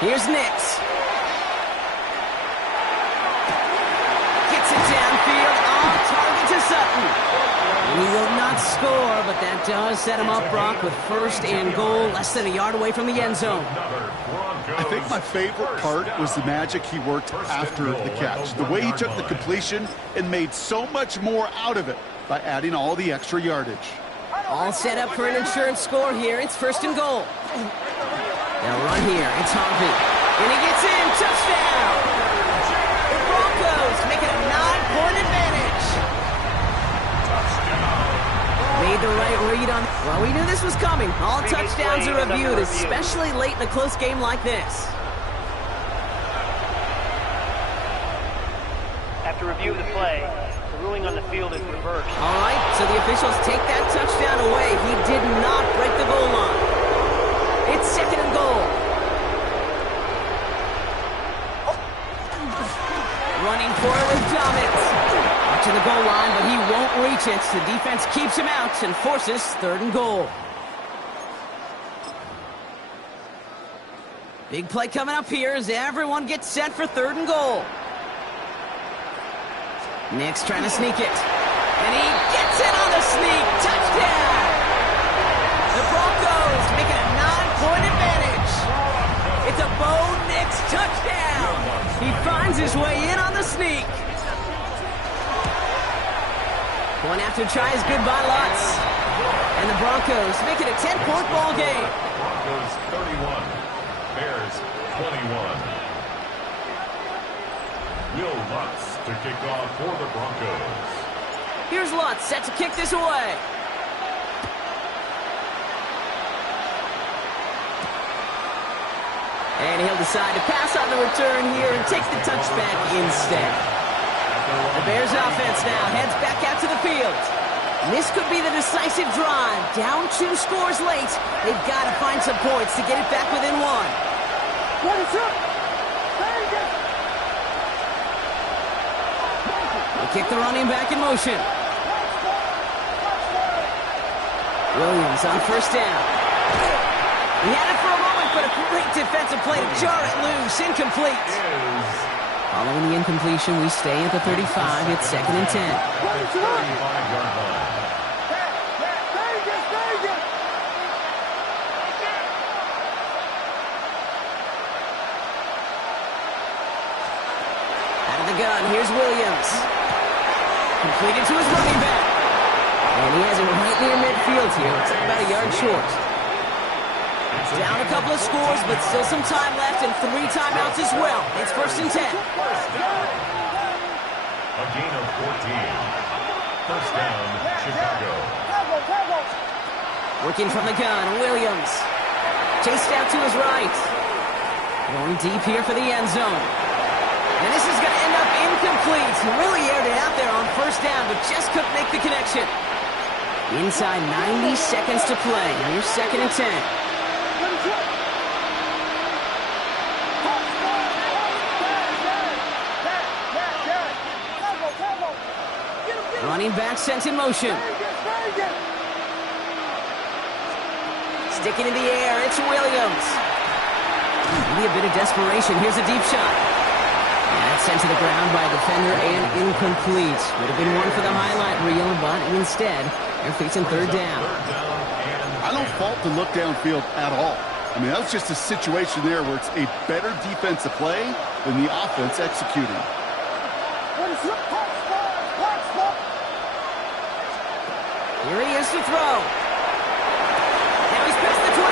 Here's Nix. Gets it downfield, on target to Sutton. He will not score, but that does set him up, Brock, with first and goal, less than a yard away from the end zone. I think my favorite part was the magic he worked after the catch. The way he took the completion and made so much more out of it by adding all the extra yardage. All set up for an insurance score here. It's first and goal. They'll run here. It's Harvey. And he gets in. Touchdown! The Broncos make it a 9-point advantage. Made the right read on... Well, we knew this was coming. All touchdowns are reviewed, especially late in a close game like this. After review of the play, the ruling on the field is reversed. All right, so the officials take that touchdown away. He did not break the goal line. It's second and goal. Running for it with Dobbins. Watching the goal line, but he won't reach it. The defense keeps him out and forces third and goal. Big play coming up here as everyone gets set for third and goal. Nix trying to sneak it. And he gets it on the sneak. Touchdown! The Broncos make it a 9-point advantage. It's a Bo Nix touchdown. He finds his way in on the sneak. Going after try is good by Lutz. And the Broncos make it a 10-point ball game. Broncos 31, Bears 21. Will Lutz to kick off for the Broncos. Here's Lutz set to kick this away. And he'll decide to pass on the return here and takes the touchback instead. The Bears offense now heads back out to the field. And this could be the decisive drive. Down 2 scores late. They've got to find some points to get it back within 1. They kick the running back in motion. Williams on first down. He had it for a moment, but a great defensive play to jar it loose. Incomplete. Following the incompletion, we stay at the 35. It's second and 10. Out of the gun, here's Williams. Completed to his running back. And he has it right near midfield here. It's about a yard short. Down a couple of scores, but still some time left and 3 timeouts as well. It's first and 10. A gain of 14. First down, Chicago. Working from the gun, Williams. Chased out to his right. Going deep here for the end zone. And this is going to end up incomplete. He really aired it out there on first down, but just couldn't make the connection. Inside 90 seconds to play. Here's second and 10. Running back sent in motion. Sticking in the air, it's Williams. Maybe a bit of desperation. Here's a deep shot. And that's sent to the ground by a defender and incomplete. Would have been one for the highlight reel, but instead, they're facing third down. I don't fault the look downfield at all. I mean, that was just a situation there where it's a better defensive play than the offense executing. Here he is to throw. Now he's past the 25.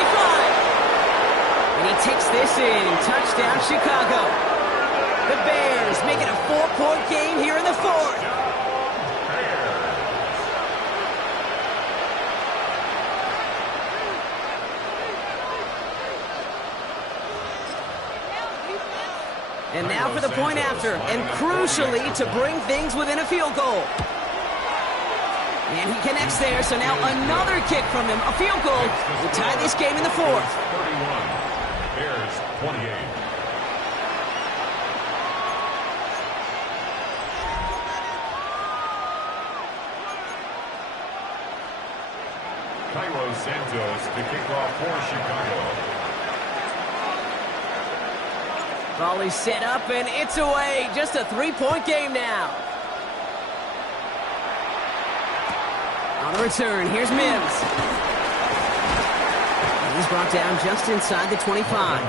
And he takes this in. Touchdown, Chicago. The Bears make it a 4-point game here in the fourth. And now for the point after, and crucially to bring things within a field goal. And he connects there, so now another kick from him, a field goal, to tie this game in the fourth. 31, Bears 28. Cairo Santos to kick off for Chicago. Volley set up, and it's away. Just a 3-point game now. On the return, here's Mims. He's brought down just inside the 25.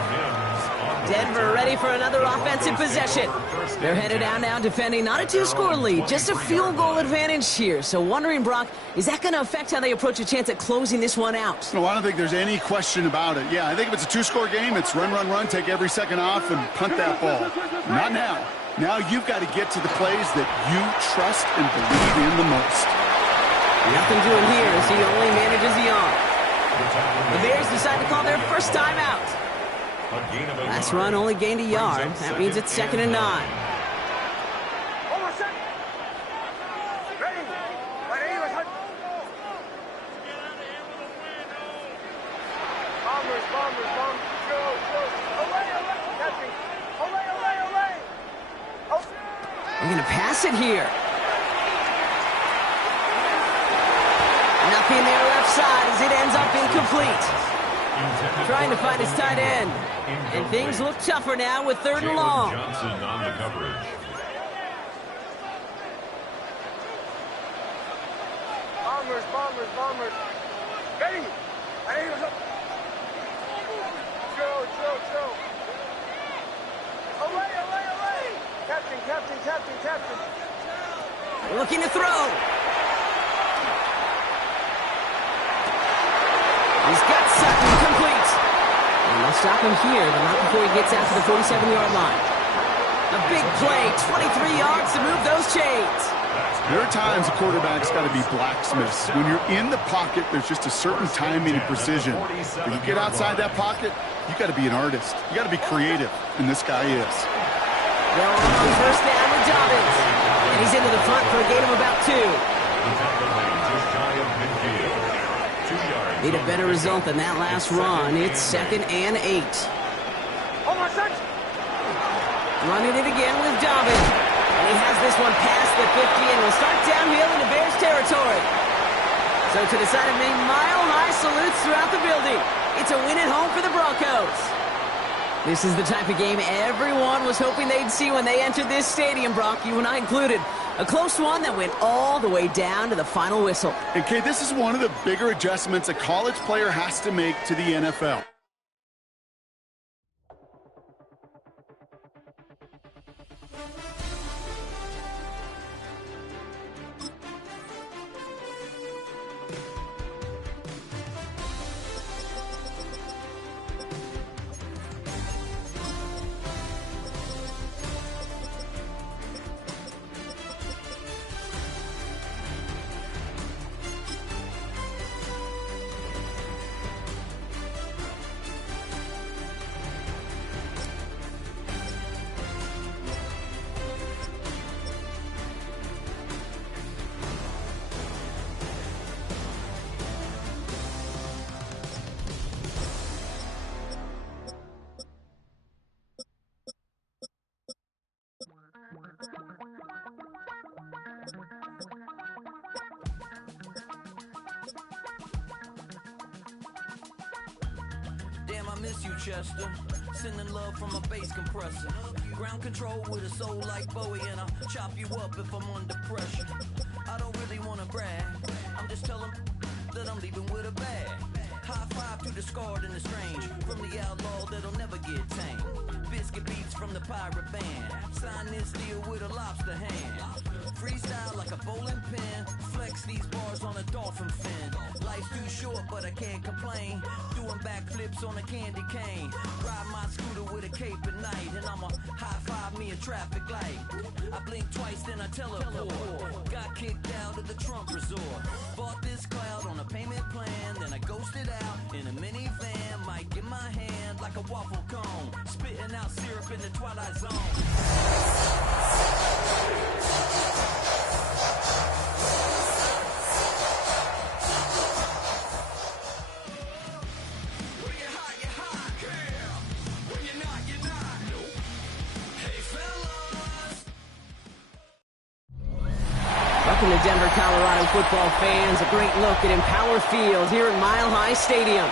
Denver ready for another offensive possession. They're headed down now defending not a 2-score lead, just a field goal advantage here. So wondering, Brock, is that going to affect how they approach a chance at closing this one out? No, I don't think there's any question about it. Yeah, I think if it's a 2-score game, it's run, run, run, take every second off, and punt that ball. Not now. Now you've got to get to the plays that you trust and believe in the most. Nothing doing here as he only manages the arm. The Bears decide to call their first timeout. Last run only gained a yard. That means it's 2nd and 9. They're going to pass it here. Nothing there left side as it ends up incomplete. Trying to find his tight end. And things look tougher now with 3rd and long. Johnson on the coverage. Bombers. Ready. Chill. Away. Captain. Looking to throw. He's got Sutton complete. And they'll stop him here, but not before he gets out to the 47-yard line. A big play, 23 yards to move those chains. There are times a quarterback's got to be blacksmiths. When you're in the pocket, there's just a certain timing and precision. When you get outside that pocket, you got to be an artist. You got to be creative, and this guy is. Well, on first down with Dobbins. And he's into the front for a gain of about 2. Need a better result than that last run. It's 2nd and 8. Running it again with Dobbins. And he has this one past the 50 and will start downhill into Bears territory. So to the side of me, mile-high salutes throughout the building. It's a win at home for the Broncos. This is the type of game everyone was hoping they'd see when they entered this stadium, Brock, you and I included. A close one that went all the way down to the final whistle. And, Kay, this is one of the bigger adjustments a college player has to make to the NFL. I miss you, Chester. Sending love from a bass compressor. Ground control with a soul like Bowie, and I'll chop you up if I'm under pressure. I don't really wanna brag, I'm just telling that I'm leaving with a bag. High five to the scarred and the strange, from the outlaw that'll never get tamed. Biscuit beats from the pirate band, sign this deal with a lobster hand. Freestyle like a bowling pin, flex these bars on a dolphin fin. Life's too short but I can't complain, doing backflips on a candy cane. Ride my scooter with a cape at night, and I'ma high five me a traffic light. I blink twice then I teleport, got kicked out of the Trump resort. Bought this cloud on a payment plan, then I ghosted out in a minivan. Might get my hand like a waffle cone, spitting out syrup in the Twilight Zone. Welcome to Denver, Colorado football fans. A great look at Empower Field here at Mile High Stadium.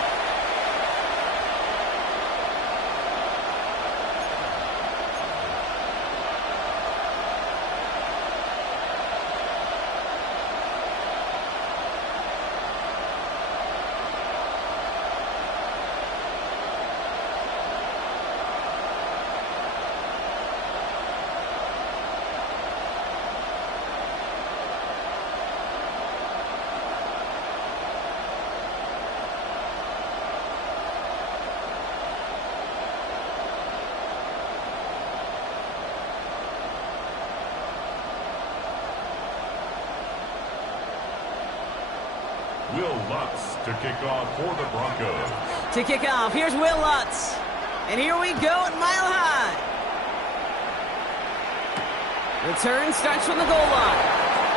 Will Lutz to kick off for the Broncos. To kick off, here's Will Lutz. And here we go at Mile High. Return starts from the goal line.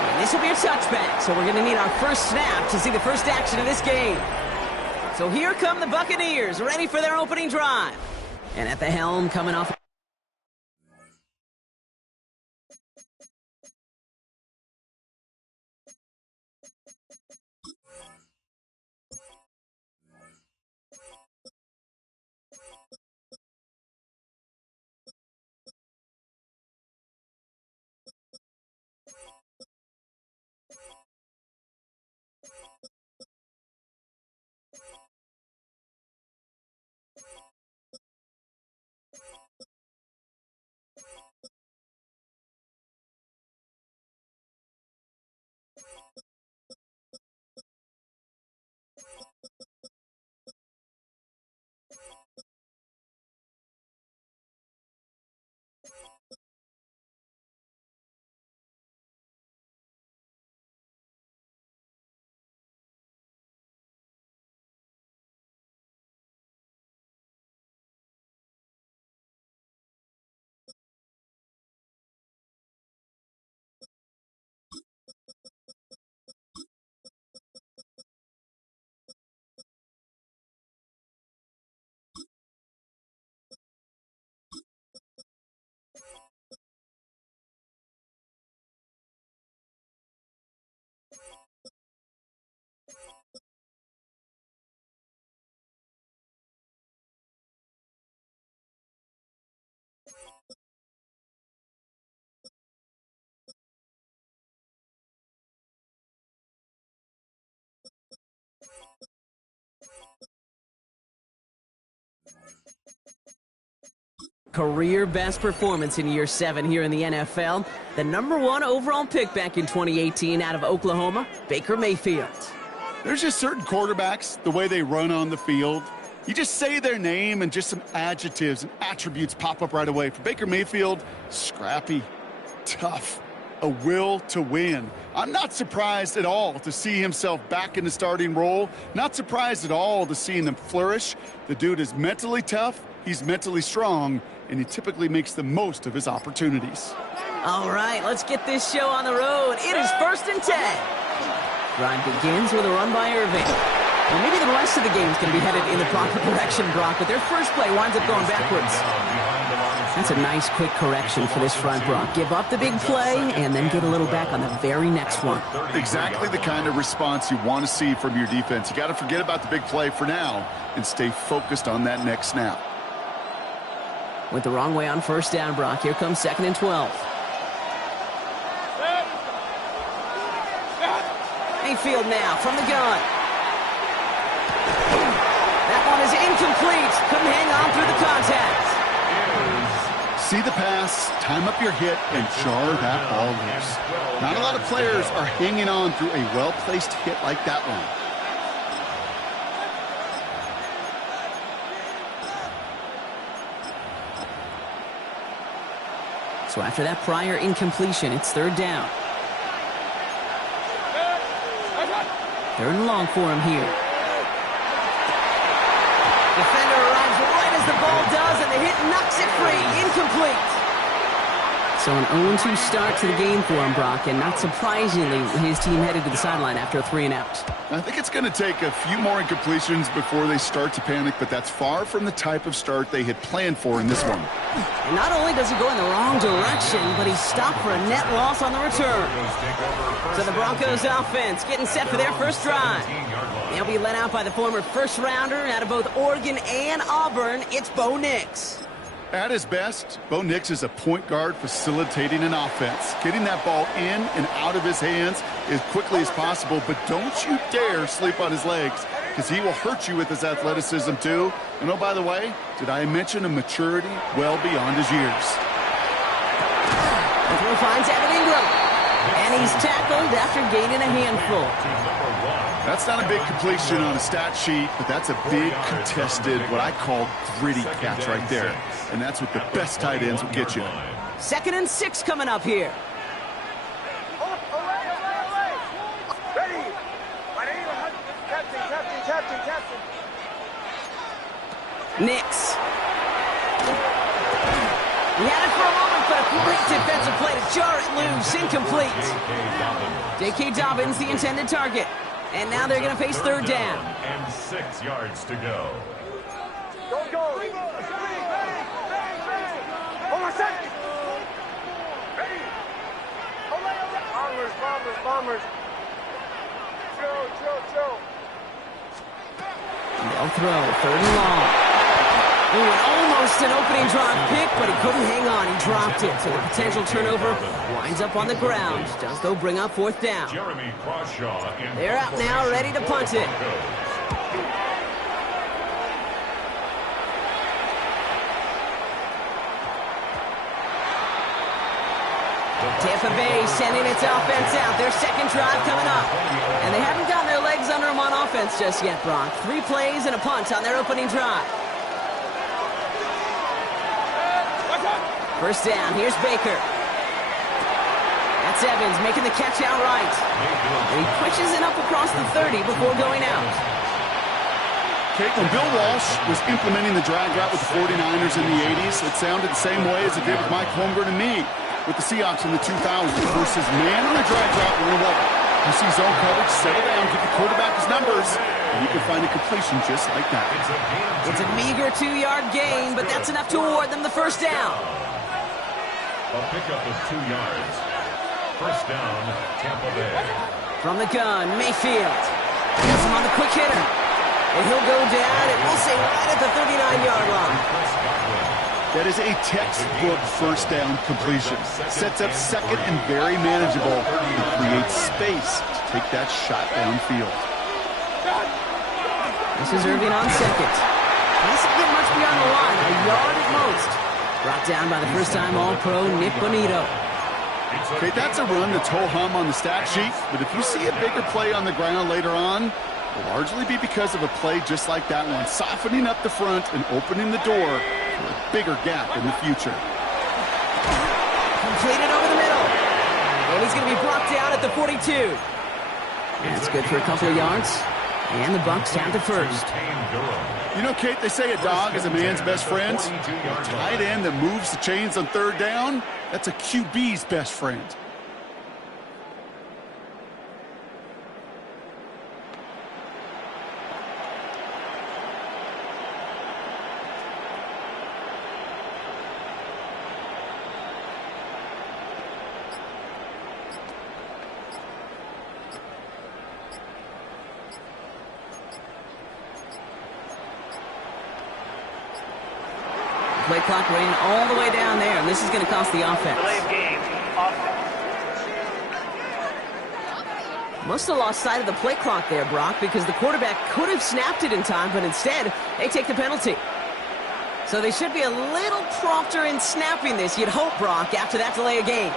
And this will be a touchback, so we're going to need our first snap to see the first action of this game. So here come the Buccaneers, ready for their opening drive. And at the helm, coming off. Career best performance in year 7 here in the NFL. The #1 overall pick back in 2018 out of Oklahoma, Baker Mayfield. There's just certain quarterbacks, the way they run on the field. You just say their name and just some adjectives and attributes pop up right away. For Baker Mayfield, scrappy, tough, a will to win. I'm not surprised at all to see himself back in the starting role. Not surprised at all to see him flourish. The dude is mentally tough, he's mentally strong, and he typically makes the most of his opportunities. All right, let's get this show on the road. It is 1st and 10. Drive begins with a run by Irving. Well, maybe the rest of the game is going to be headed in the proper direction, Brock, but their first play winds up going backwards. That's a nice quick correction for this front, Brock. Give up the big play and then get a little back on the very next one. Exactly the kind of response you want to see from your defense. You got to forget about the big play for now and stay focused on that next snap. Went the wrong way on first down, Brock. Here comes 2nd and 12. Mayfield now from the gun. That one is incomplete. Couldn't hang on through the contact. See the pass, time up your hit, and jar that ball loose. Not a lot of players are hanging on through a well-placed hit like that one. So after that prior incompletion, it's 3rd down. 3rd and long for him here. Defender arrives right as the ball does, and the hit knocks it free. Incomplete. So an 0-2 start to the game for him, Brock, and not surprisingly, his team headed to the sideline after a 3-and-out. I think it's going to take a few more incompletions before they start to panic, but that's far from the type of start they had planned for in this one. And not only does he go in the wrong direction, but he's stopped for a net loss on the return. So the Broncos offense getting set for their first drive. They'll be led out by the former first-rounder out of both Oregon and Auburn. It's Bo Nix. At his best, Bo Nix is a point guard facilitating an offense, getting that ball in and out of his hands as quickly as possible, but don't you dare sleep on his legs, because he will hurt you with his athleticism too. And oh, by the way, did I mention a maturity well beyond his years? The throw finds Evan Ingram, and he's tackled after gaining a handful. That's not a big completion on a stat sheet, but that's a big contested, what I call gritty catch right there. And that's what the best tight ends will get you. 2nd and 6 coming up here. Ready. My name is Captain. Nix. He had it for a moment, but a great defensive play to jar it loose. Incomplete. J.K. Dobbins, the intended target. And now they're going to face 3rd down. And 6 yards to go. Go. Hold on a second. Ready. Bombers. Chill. They'll throw 3rd and long. Ooh, almost an opening drop pick, but he couldn't hang on. He dropped it, so the potential turnover winds up on the ground. Does, though, bring up 4th down. Jeremy Crawshaw. They're out now, ready to punt it. Tampa Bay sending its offense out. Their 2nd drive coming up. And they haven't gotten their legs under them on offense just yet, Brock. 3 plays and a punt on their opening drive. 1st down, here's Baker. That's Evans making the catch outright. And he pushes it up across the 30 before going out. Kate, when Bill Walsh was implementing the drag route with the 49ers in the 80s, it sounded the same way as it did with Mike Holmgren and me with the Seahawks in the 2000s. Versus man on the drag route, run away. You see zone coverage, settle down, give the quarterback his numbers, and you can find a completion just like that. It's a meager 2-yard gain, but that's enough to award them the 1st down. A pickup of 2 yards. 1st down, Tampa Bay. From the gun, Mayfield. Gets him on the quick hitter. And he'll go down, and we'll say right at the 39-yard line. That is a textbook 1st down completion. Sets up 2nd and very manageable and creates space to take that shot downfield. This is Irving on 2nd. Doesn't get much beyond the line, a yard at most. Brought down by the first-time All-Pro Nick Bonito. Okay, that's a run that's ho-hum on the stat sheet, but if you see a bigger play on the ground later on, it'll largely be because of a play just like that one, softening up the front and opening the door for a bigger gap in the future. Completed over the middle. And he's going to be brought down at the 42. That's good for a couple of yards. And the Bucs have the 1st. You know, Kate, they say a dog is a man's best friend. A tight end that moves the chains on 3rd down, that's a QB's best friend. play clock ran all the way down there, and this is going to cost the offense. Delay of game. Offense. Must have lost sight of the play clock there, Brock, because the quarterback could have snapped it in time, but instead, they take the penalty. So they should be a little prompter in snapping this, you'd hope, Brock, after that delay of game.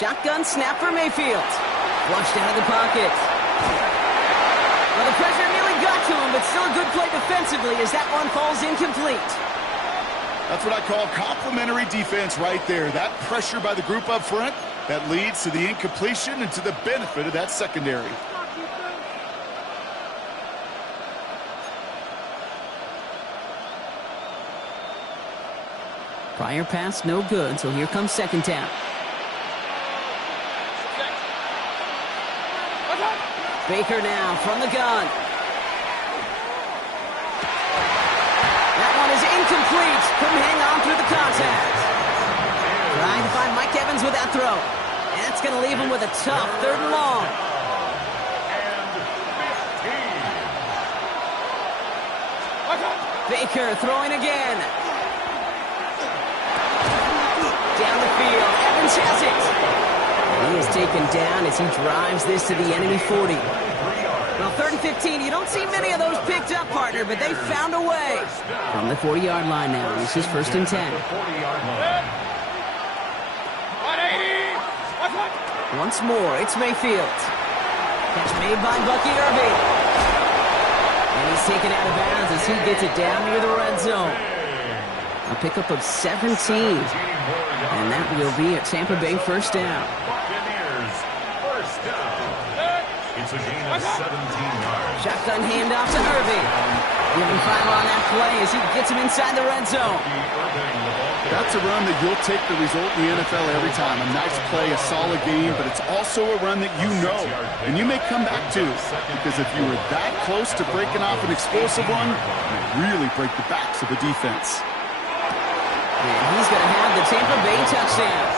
Shotgun snap for Mayfield. Flushed out of the pocket. Well, the pressure nearly got to him, but still a good play defensively as that one falls incomplete. That's what I call complimentary defense right there. That pressure by the group up front, that leads to the incompletion and to the benefit of that secondary. Prior pass, no good, so here comes second down. Baker now from the gun. That one is incomplete. Couldn't hang on through the contact. Trying to find Mike Evans with that throw. And that's going to leave him with a tough 3rd and long. Baker throwing again. Down the field. Evans has it. He is taken down as he drives this to the enemy 40. Well, 3rd and 15, you don't see many of those picked up, partner, but they found a way. From the 40-yard line now, this is 1st and 10. Once more, it's Mayfield. Catch made by Bucky Irving. And he's taken out of bounds as he gets it down near the red zone. A pickup of 17. And that will be a Tampa Bay 1st down. It's a gain of 17 yards. Shotgun handoff to Irving. Giving final on that play as he gets him inside the red zone. That's a run that you'll take the result in the NFL every time. A nice play, a solid game, but it's also a run that you know and you may come back to, because if you were that close to breaking off an explosive one, you really break the backs of the defense. And he's going to have the Tampa Bay touchdown.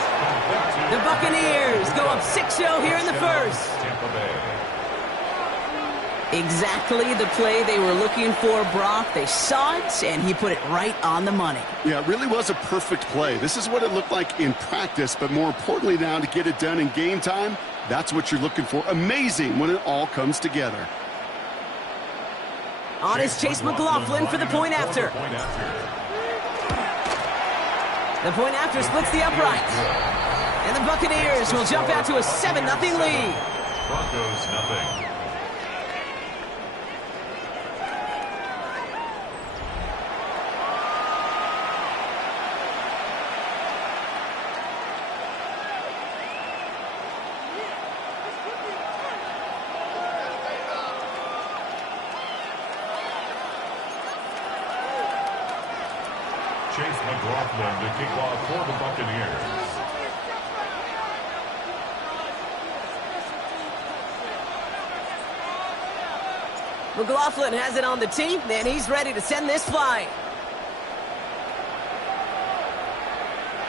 The Buccaneers go up 6-0 here in the first. Tampa Bay. Exactly the play they were looking for, Brock. They saw it, and he put it right on the money. Yeah, it really was a perfect play. This is what it looked like in practice, but more importantly now to get it done in game time, that's what you're looking for. Amazing when it all comes together. On is Chase McLaughlin for the point after. The point after splits the upright. And the Buccaneers will jump out to a 7-0 lead. Broncos nothing. Chase McLaughlin to kick off for the Buccaneers. McLaughlin has it on the tee, and he's ready to send this flying.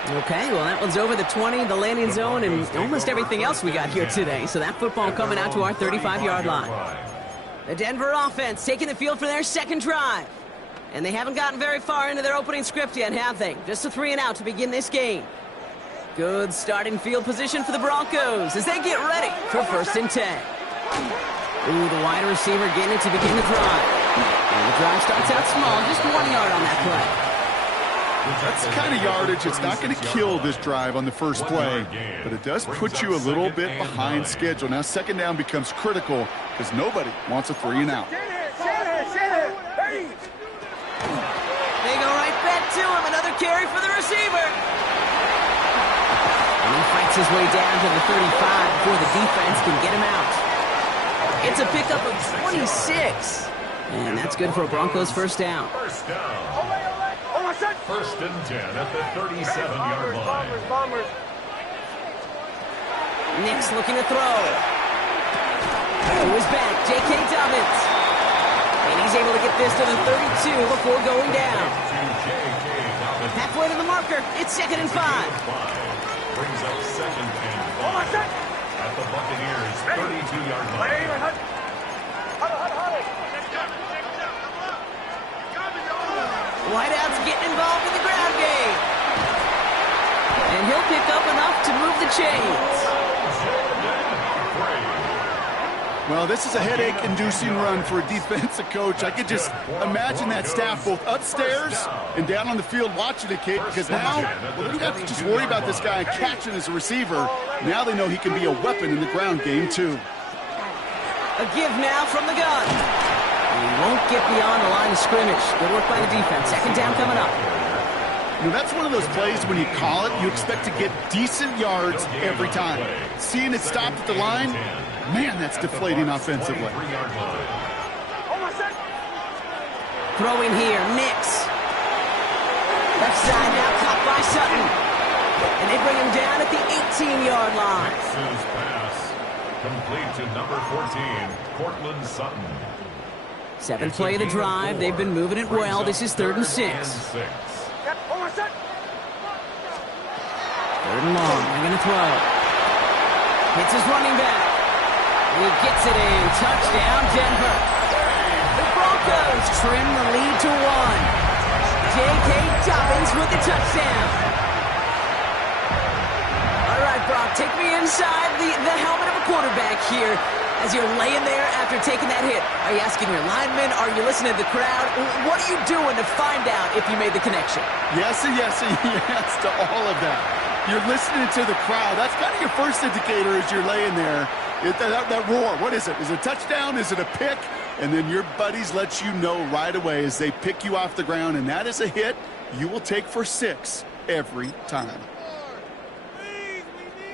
Okay, well, that one's over the 20, the landing zone, and almost everything else we got here today. So that football coming out to our 35-yard line. The Denver offense taking the field for their second drive. And they haven't gotten very far into their opening script yet, have they? Just a 3-and-out to begin this game. Good starting field position for the Broncos as they get ready for 1st and 10. Ooh, the wide receiver getting it to begin the drive. And the drive starts out small, just 1 yard on that play. That's the kind of yardage. It's not going to kill this drive on the first play, but it does put you a little bit behind schedule. Now, 2nd down becomes critical because nobody wants a 3-and-out. They go right back to him. Another carry for the receiver. And he fights his way down to the 35 before the defense can get him out. It's a pickup of 26. And that's good for a Broncos 1st down. 1st down. 1st and 10 at the 37-yard line. Nick's looking to throw. To his back, J.K. Dobbins. And he's able to get this to the 32 before going down. Halfway to the marker. It's 2nd and 5. Brings up 2nd and 5 at the Buccaneers' 32-yard line. Whiteout's getting involved in the ground game. And he'll pick up enough to move the chains. Well, this is a headache-inducing run for a defensive coach. I could just imagine that staff both upstairs and down on the field watching it, Kate, because now, well, they don't have to just worry about this guy catching as a receiver. Now they know he can be a weapon in the ground game, too. A give now from the gun. And he won't get beyond the line of scrimmage. Good work by the defense. 2nd down coming up. You know, that's one of those plays when you call it, you expect to get decent yards every time. Seeing it stopped at the line, man, that's deflating offensively. Throwing here, Nix. Left side now caught by Sutton. And they bring him down at the 18-yard line. Nix's pass complete to number 14, Cortland Sutton. 7th play of the drive. They've been moving it well. This is 3rd and 6. 3rd and long. They're going to throw. Hits his running back. He gets it in. Touchdown, Denver. The Broncos trim the lead to 1. J.K. Dobbins with the touchdown. All right, Brock, take me inside the helmet of a quarterback here as you're laying there after taking that hit. Are you asking your linemen? Are you listening to the crowd? What are you doing to find out if you made the connection? Yes and yes and yes to all of that. You're listening to the crowd. That's kind of your first indicator as you're laying there. That roar, what is it? Is it a touchdown? Is it a pick? And then your buddies let you know right away as they pick you off the ground, and that is a hit you will take for 6 every time.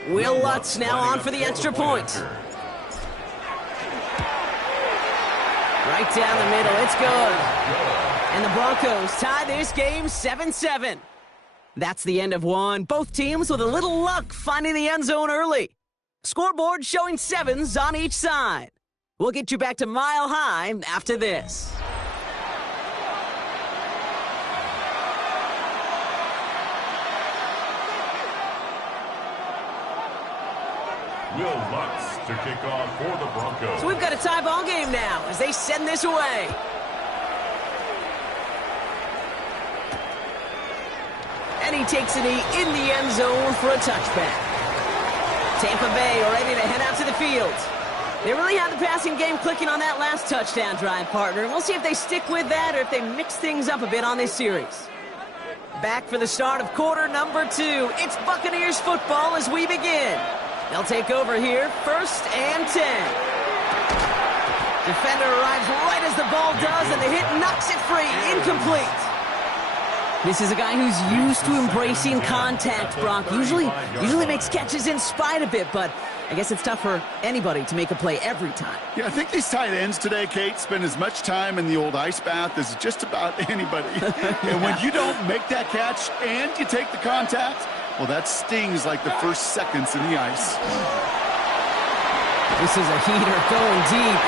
Will Lutz now on for the extra point. Right down the middle, it's good. And the Broncos tie this game 7-7. That's the end of one. Both teams with a little luck finding the end zone early. Scoreboard showing 7s on each side. We'll get you back to Mile High after this. Will Lutz to kick off for the Broncos. So we've got a tie ball game now as they send this away. And he takes it in the end zone for a touchback. Tampa Bay ready to head out to the field. They really had the passing game clicking on that last touchdown drive, partner. And we'll see if they stick with that or if they mix things up a bit on this series. Back for the start of quarter number 2. It's Buccaneers football as we begin. They'll take over here, 1st and 10. Defender arrives right as the ball does, and the hit knocks it free. Incomplete. This is a guy who's used to embracing contact, Brock. Usually makes catches in spite of it, but I guess it's tough for anybody to make a play every time. Yeah, I think these tight ends today, Kate, spend as much time in the old ice bath as just about anybody. And when you don't make that catch and you take the contact, well, that stings like the first seconds in the ice. This is a heater going deep.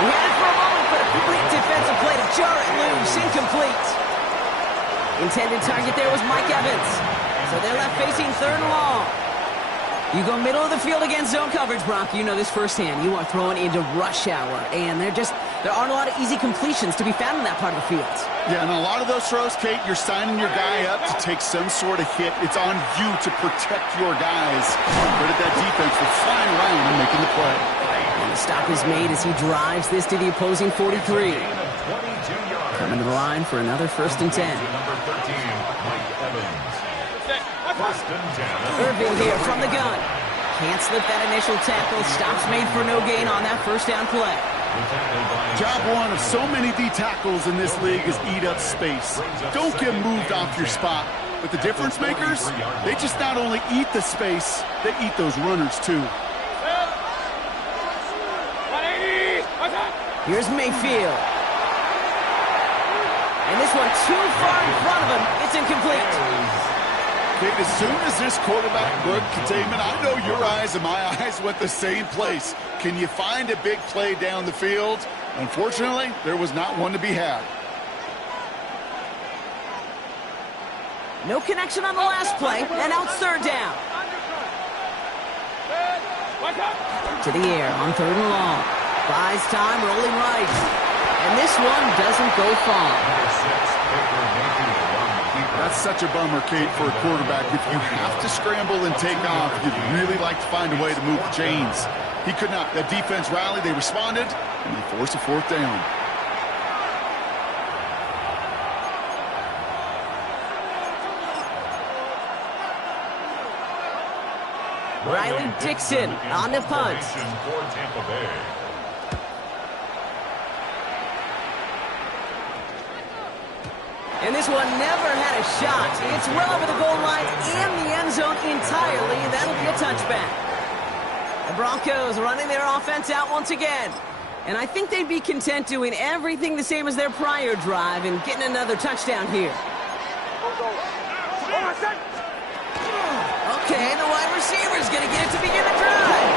We had it for a moment, but a complete defensive play to jar it loose. Incomplete. Intended target there was Mike Evans. So they're left facing 3rd and long. You go middle of the field against zone coverage, Brock. You know this firsthand. You are throwing into rush hour, and there aren't a lot of easy completions to be found in that part of the field. Yeah, and a lot of those throws, Kate, you're signing your guy up to take some sort of hit. It's on you to protect your guys. But at that defense, they're flying around and making the play. And the stop is made as he drives this to the opposing 43. Coming to the line for another 1st and 10. Number 13, Mike Evans. 1st and 10. Irving here from the gun. Can't slip that initial tackle. Stops made for no gain on that 1st down play. Job one of so many D tackles in this league is eat up space. Don't get moved off your spot. But the difference makers, they just not only eat the space, they eat those runners too. Here's Mayfield. And this one too far in front of him. It's incomplete. Kate, as soon as this quarterback broke containment, I know your eyes and my eyes went the same place. Can you find a big play down the field? Unfortunately, there was not one to be had. No connection on the last play, and now it's third down. To the air on third and long. Buys time, rolling right. And this one doesn't go far. That's such a bummer, Kate, for a quarterback. If you have to scramble and take off, you'd really like to find a way to move the chains. He could not. That defense rallied, they responded, and they forced a fourth down. Riley Dixon on the punt. For Tampa Bay. And this one never had a shot. It's well over the goal line and the end zone entirely. That'll be a touchback. The Broncos running their offense out once again. And I think they'd be content doing everything the same as their prior drive and getting another touchdown here. Okay, the wide receiver's going to get it to begin the drive.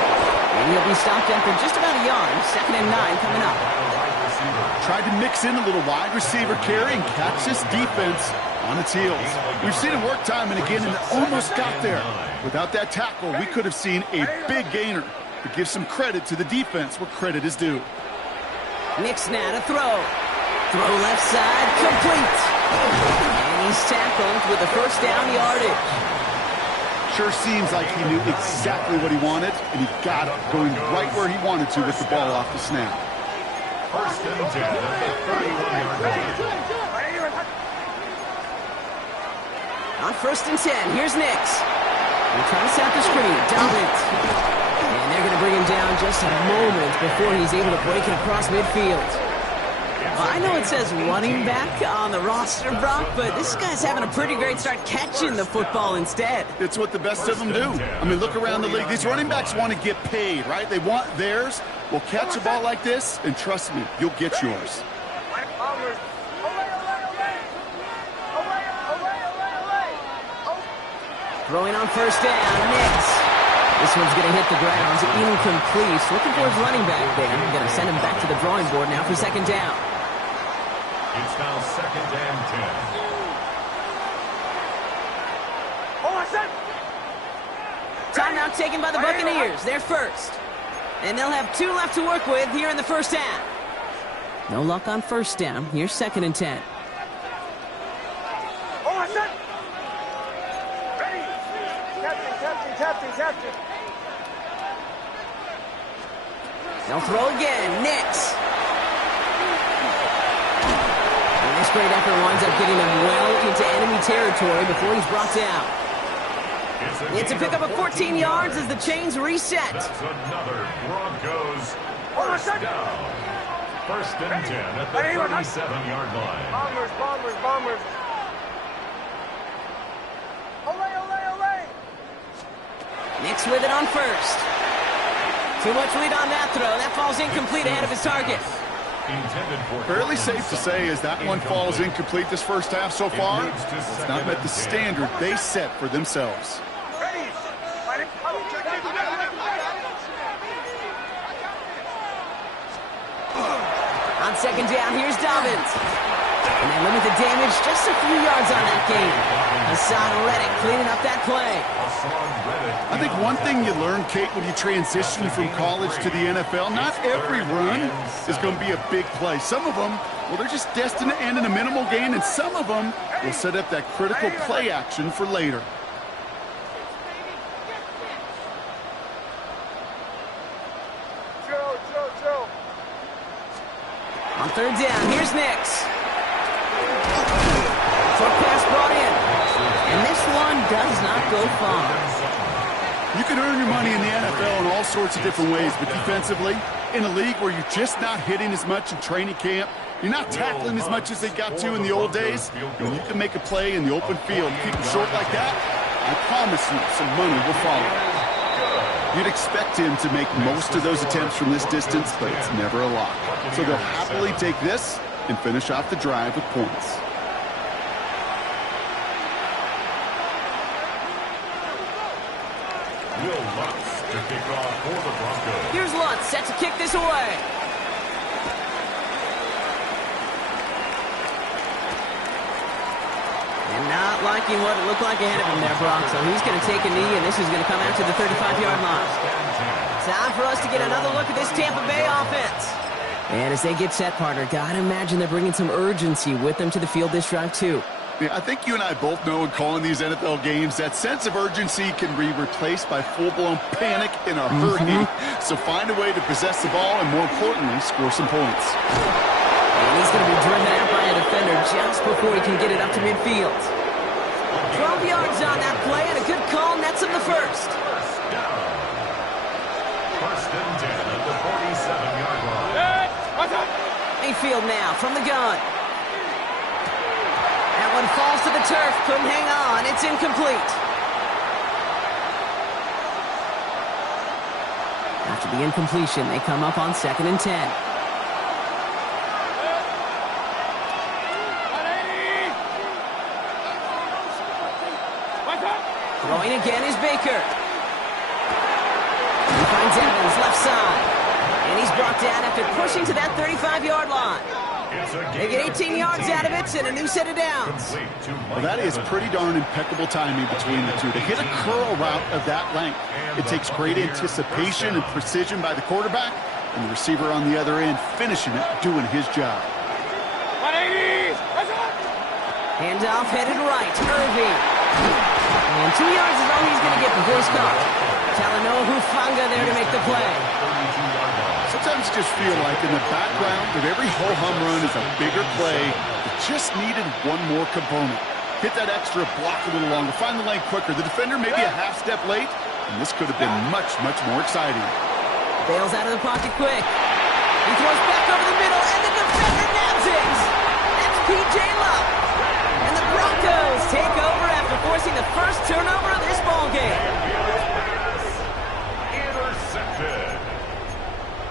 And he'll be stopped after just about a yard. 2nd and 9 coming up. Tried to mix in a little wide receiver carry and catch this defense on its heels. We've seen it work time and again, and it almost got there. Without that tackle, we could have seen a big gainer. But give some credit to the defense where credit is due. Nick's now to throw. Throw left side, complete. And he's tackled with the first down yardage. Sure seems like he knew exactly what he wanted, and he got it going right where he wanted to with the ball off the snap. First and 10 at the 31-yard line. On 1st and 10, here's Nix. They're trying to set the screen. Dominant. And they're going to bring him down just a moment before he's able to break it across midfield. Well, I know it says running back on the roster, Brock, but this guy's having a pretty great start catching the football instead. It's what the best of them do. I mean, look around the league. These running backs want to get paid, right? They want theirs. Well, catch a ball like this, and trust me, you'll get yours. Throwing on 1st down, Nix. This one's going to hit the ground. Incomplete. Looking for his running back there. Going to send him back to the drawing board now for 2nd down. It's now 2nd and 10. Timeout taken by the Buccaneers. They're first. And they'll have 2 left to work with here in the first half. No luck on 1st down. Here's 2nd and 10. Captain. They'll throw again. Nix. And this great effort winds up getting him well into enemy territory before he's brought down. It's a pickup of 14 yards as the chains reset. That's another Broncos first down. 1st and 10 at the 37-yard line. Bombers. Nix with it on 1st. Too much lead on that throw. That falls incomplete ahead of his target. Fairly safe to say as that one falls incomplete this first half so far. It's not met the standard they set for themselves. On 2nd down, here's Dobbins. And they limit the damage just a few yards on that game. Hassan Reddick cleaning up that play. I think one thing you learn, Kate, when you transition from college to the NFL, not every run is going to be a big play. Some of them, well, they're just destined to end in a minimal gain, and some of them will set up that critical play action for later. Joe. On 3rd down, here's Nix. Short pass brought in. And this one does not go far. You can earn your money in the NFL in all sorts of different ways, but defensively, in a league where you're just not hitting as much in training camp, you're not tackling as much as they got to in the old days, when you can make a play in the open field, keep them short like that, I promise you some money will follow. You'd expect him to make most of those attempts from this distance, but it's never a lot. So they'll happily take this and finish off the drive with points. Will Lutz to kick off for the Broncos. Here's Lutz set to kick this away. And not liking what it looked like ahead of him there, Brock. So he's going to take a knee, and this is going to come out to the 35-yard line. Time for us to get another look at this Tampa Bay offense. And as they get set, partner, gotta imagine they're bringing some urgency with them to the field this drive, too. Yeah, I think you and I both know in calling these NFL games that sense of urgency can be replaced by full-blown panic in a hurry. So find a way to possess the ball and, more importantly, score some points. And he's going to be driven out by a defender just before he can get it up to midfield. 12 yards on that play, and a good call nets him the first. First and 10 at the 47-yard line. Mayfield now from the gun. That one falls to the turf. Couldn't hang on. It's incomplete. After the incompletion, they come up on 2nd and 10. Throwing again is Baker. He finds Evans left side. And he's brought down after pushing to that 35-yard line. They get 18 yards out of it and a new set of downs. Well, that is pretty darn impeccable timing between the two. To hit a curl route of that length, it takes great anticipation and precision by the quarterback, and the receiver on the other end finishing it, doing his job. Handoff headed right. Irving. And 2 yards is all he's going to get before he's caught. Talanoa Hufanga there to make the play. Sometimes you just feel like in the background of every ho-hum run is a bigger play that just needed one more component. Hit that extra block a little longer, find the lane quicker. The defender may be a half step late, and this could have been much, much more exciting. Bails out of the pocket quick. He throws back over the middle, and the defender nabs it. That's P.J. Luck. And the Broncos take over after forcing the first turnover of this ballgame. Intercepted.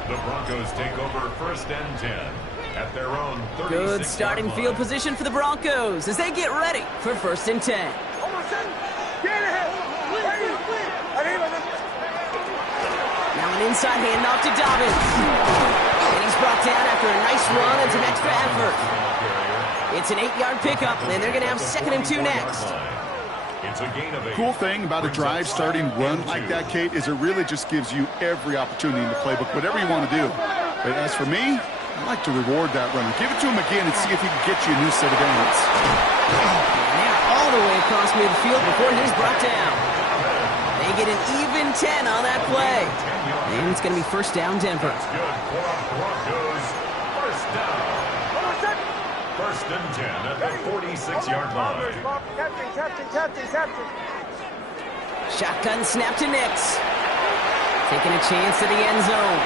The Broncos take over 1st and 10 at their own 36-yard Good starting field position for the Broncos as they get ready for 1st and 10. Now an inside handoff to Dobbins. And he's brought down after a nice run and some extra effort. It's an 8-yard pickup, and they're going to have 2nd and 2 next. It's a gain of 8. Cool thing about a drive starting run like that, Kate, is it really just gives you every opportunity in the playbook, whatever you want to do. But as for me, I like to reward that runner. Give it to him again and see if he can get you a new set of downs. Now all the way across midfield before he's brought down. They get an even 10 on that play. And it's going to be 1st down Denver. Good for Broncos. 1st down. 1st and 10 at the 46-yard line. Captain. Shotgun snap to Nix. Taking a chance to the end zone.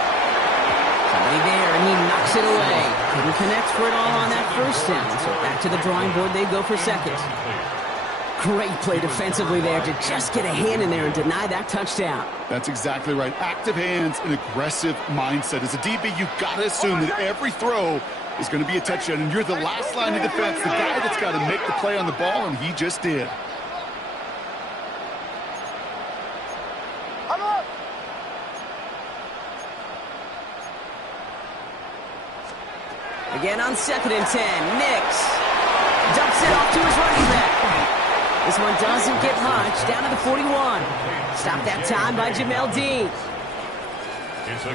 Somebody there, and he knocks it away. Couldn't connect for it all on that 1st down. So back to the drawing board they go for 2nd. Great play defensively there to just get a hand in there and deny that touchdown. That's exactly right. Active hands and aggressive mindset. As a DB, you've got to assume that every throw is going to be a touchdown, and you're the last line of defense, the guy that's got to make the play on the ball, and he just did. Again on 2nd and 10, Nix dumps it off to his running back. This one doesn't get much, down to the 41. Stopped that time by Jamel Dean.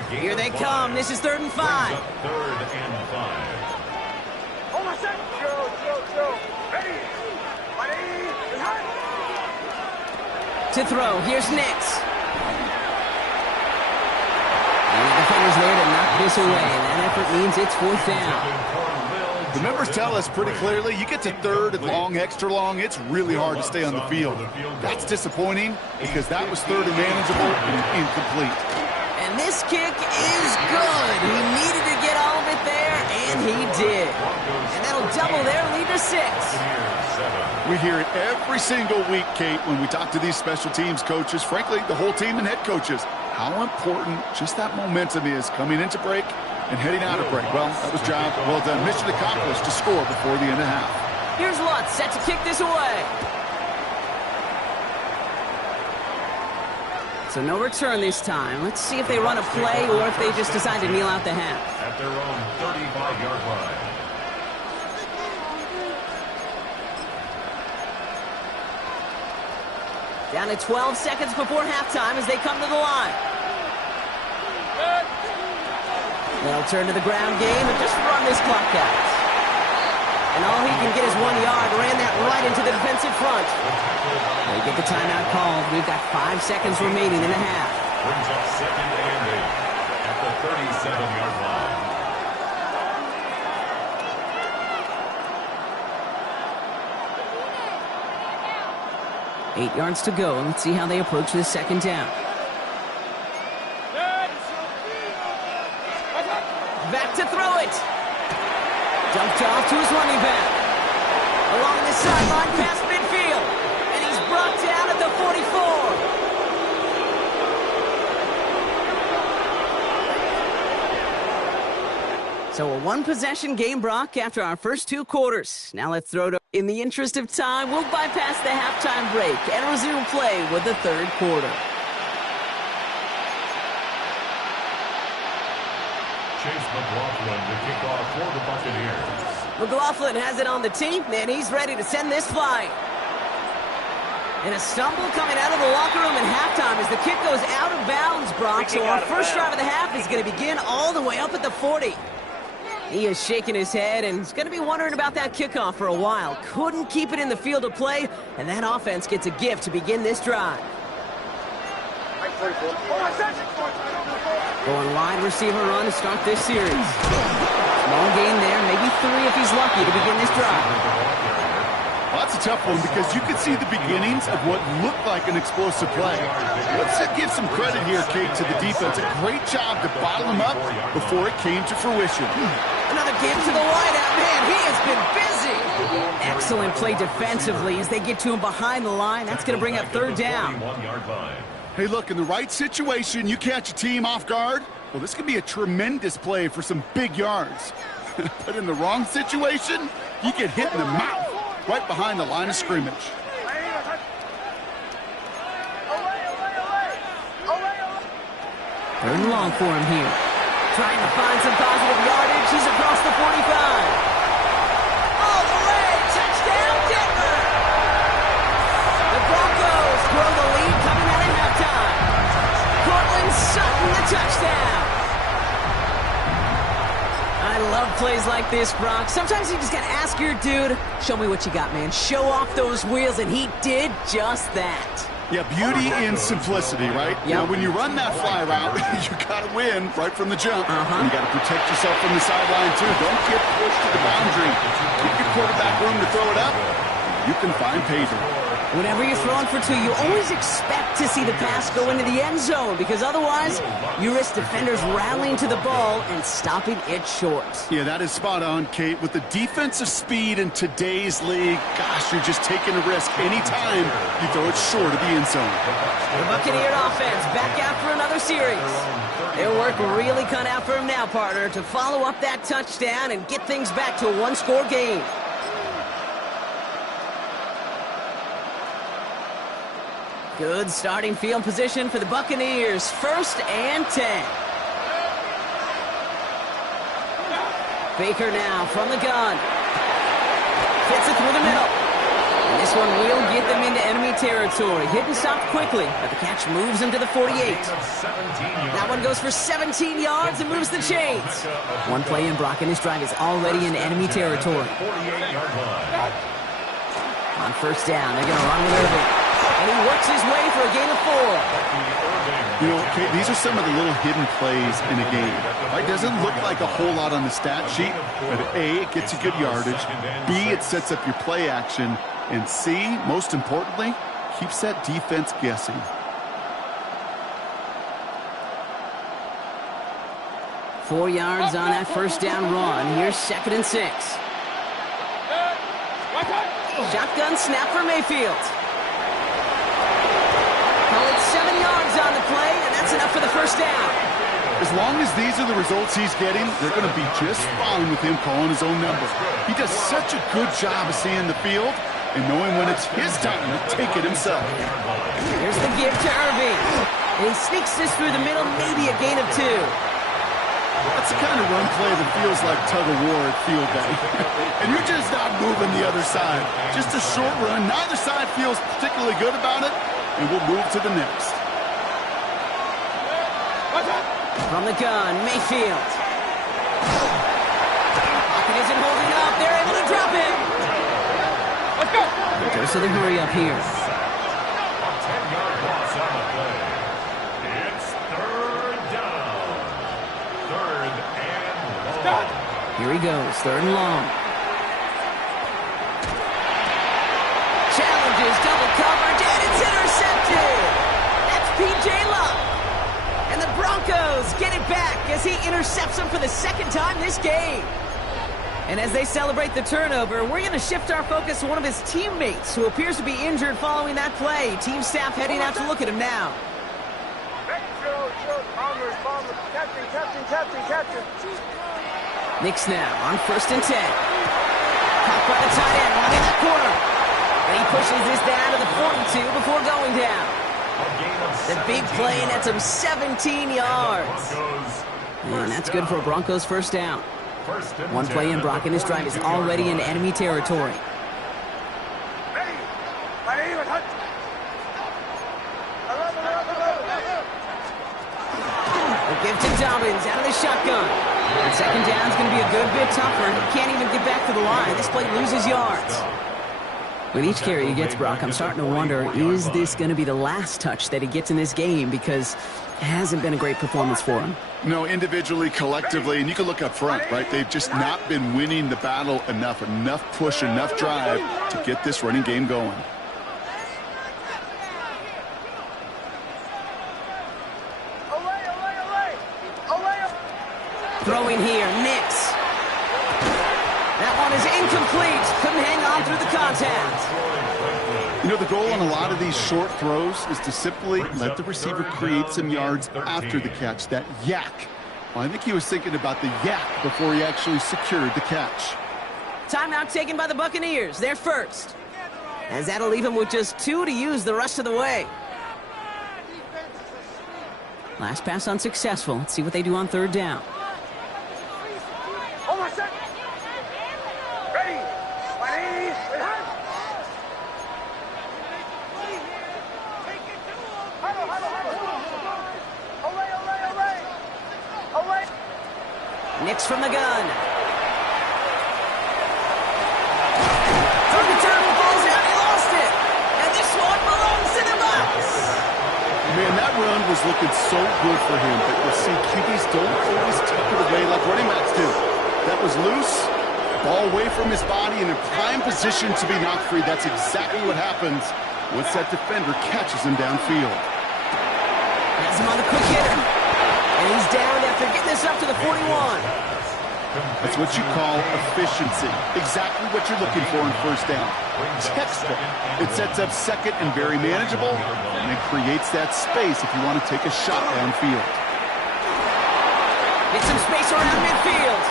Here they come, this is 3rd and 5. 3rd and 5. To throw, here's Nix. And the defender's there to knock this away, and that effort means it's 4th down. The numbers tell us pretty clearly, you get to 3rd and long, extra long, it's really hard to stay on the field. That's disappointing because that was 3rd and manageable and incomplete. And this kick is good. He needed to get all of it there, and he did. And that'll double their lead to 6. We hear it every single week, Kate, when we talk to these special teams coaches, frankly, the whole team and head coaches, how important just that momentum is coming into break and heading out of break. Well, that was job well done. Mission accomplished to score before the end of half. Here's Lutz set to kick this away. So no return this time. Let's see if they run a play or if they just decide to kneel out the half. At their own 35-yard line. Down to 12 seconds before halftime as they come to the line. They'll turn to the ground game and just run this clock out. And all he can get is 1 yard. Ran that right into the defensive front. They get the timeout called. We've got 5 seconds remaining in the half. Brings up second and 8 at the 37-yard line. Eight yards to go. Let's see how they approach this second down. Back to throw it. Dumped off to his running back. Along the sideline past midfield. And he's brought down at the 44. So a one-possession game, Brock, after our first 2 quarters. Now let's throw it. In the interest of time, we'll bypass the halftime break and resume play with the third quarter. Chase McLaughlin to kick off for the Buccaneers. McLaughlin has it on the tee, and he's ready to send this flying. And a stumble coming out of the locker room in halftime as the kick goes out of bounds, Brock. So our first drive of the half is going to begin all the way up at the 40. He is shaking his head, and he's going to be wondering about that kickoff for a while. Couldn't keep it in the field of play, and that offense gets a gift to begin this drive. Going wide receiver run to start this series. Small gain there, maybe 3 if he's lucky to begin this drive. Well, that's a tough one because you could see the beginnings of what looked like an explosive play. Let's give some credit here, Kate, to the defense. A great job to bottle him up before it came to fruition. Another give to the wideout. Man, he has been busy. Excellent play defensively as they get to him behind the line. That's going to bring up third down. Hey, look, in the right situation, you catch a team off guard. Well, this could be a tremendous play for some big yards. But in the wrong situation, you get hit in the mouth right behind the line of scrimmage. Third and long for him here. Trying to find some positive yardage. He's across the 45. All the way. Touchdown, Denver. The Broncos grow the lead coming out of halftime. Cortland Sutton, the touchdown. I love plays like this, Brock. Sometimes you just got to ask your dude, show me what you got, man. Show off those wheels, and he did just that. Yeah, beauty in simplicity, right? Yep. Now, when you run that fly route, you got to win right from the jump. You got to protect yourself from the sideline, too. Don't get pushed to the boundary. Give your quarterback room to throw it up. You can find pay dirt. Whenever you're throwing for 2, you always expect to see the pass go into the end zone because otherwise you risk defenders rallying to the ball and stopping it short. Yeah, that is spot on, Kate. With the defensive speed in today's league, gosh, you're just taking a risk anytime you throw it short of the end zone. The Buccaneer offense back out for another series. Their work really cut out for him now, partner, to follow up that touchdown and get things back to a one-score game. Good starting field position for the Buccaneers. 1st and 10. Baker now from the gun. Fits it through the middle. And this one will get them into enemy territory. Hit and stopped quickly, but the catch moves him to the 48. That one goes for 17 yards and moves the chains. One play in, Brock, and this drive is already in enemy territory. On 1st down, they're going to run with Irving. And he works his way for a gain of 4. You know, Kate, these are some of the little hidden plays in a game. It doesn't look like a whole lot on the stat sheet, but A, it gets you good yardage. B, it sets up your play action. And C, most importantly, keeps that defense guessing. Four yards on that 1st down run. Here's 2nd and 6. Shotgun snap for Mayfield. Call it 7 yards on the play, and that's enough for the 1st down. As long as these are the results he's getting, they're going to be just fine with him calling his own number. He does such a good job of seeing the field and knowing when it's his time to take it himself. Here's the give to Irving. And he sneaks this through the middle, maybe a gain of 2. That's the kind of run play that feels like tug-of-war at field day. And you're just not moving the other side. Just a short run. Neither side feels particularly good about it, and we'll move to the next. From the gun, Mayfield. Pocket isn't holding up. They're able to drop it. Let's go. Goes to the hurry up here. 10-yard loss on the play. It's third down. Third and long. Here he goes, third and long. Challenges, double coverage, and it's intercepted. That's P.J. Luck. And the Broncos get it back as he intercepts him for the second time this game. And as they celebrate the turnover, we're going to shift our focus to one of his teammates who appears to be injured following that play. Team staff heading out to look at him now. Knicks now on 1st and 10. Caught by the tight end, running that corner. And he pushes this down to the 42 before going down. The big play nets him 17 yards. And that's good for a Broncos first down. One play in, Brock, and his drive is already in enemy territory. The give to Dobbins out of the shotgun. And second down is going to be a good bit tougher. He can't even get back to the line. This play loses yards. With each carry he gets, Brock, I'm starting to wonder, is this going to be the last touch that he gets in this game? Because it hasn't been a great performance for him. No, individually, collectively, and you can look up front, right? They've just not been winning the battle enough push, enough drive to get this running game going. Throwing here, Nix. That one is incomplete. Couldn't hang on through the contact. You know, the goal on a lot of these short throws is to simply let the receiver create some yards after the catch, that yak. Well, I think he was thinking about the yak before he actually secured the catch. Timeout taken by the Buccaneers. They're first. As that'll leave him with just 2 to use the rest of the way. Last pass unsuccessful. Let's see what they do on third down. Nix from the gun. Target turtle falls out. He lost it. And this one belongs to the Bucs. Man, that run was looking so good for him, but you'll see QBs don't always tuck it away like running backs do. That was loose, ball away from his body and in prime position to be knocked free. That's exactly what happens once that defender catches him downfield. Has him on the quick hitter. And he's down after getting this up to the 41. That's what you call efficiency. Exactly what you're looking for in first down. Textbook. It sets up second and very manageable, and it creates that space if you want to take a shot downfield. Get some space around midfield.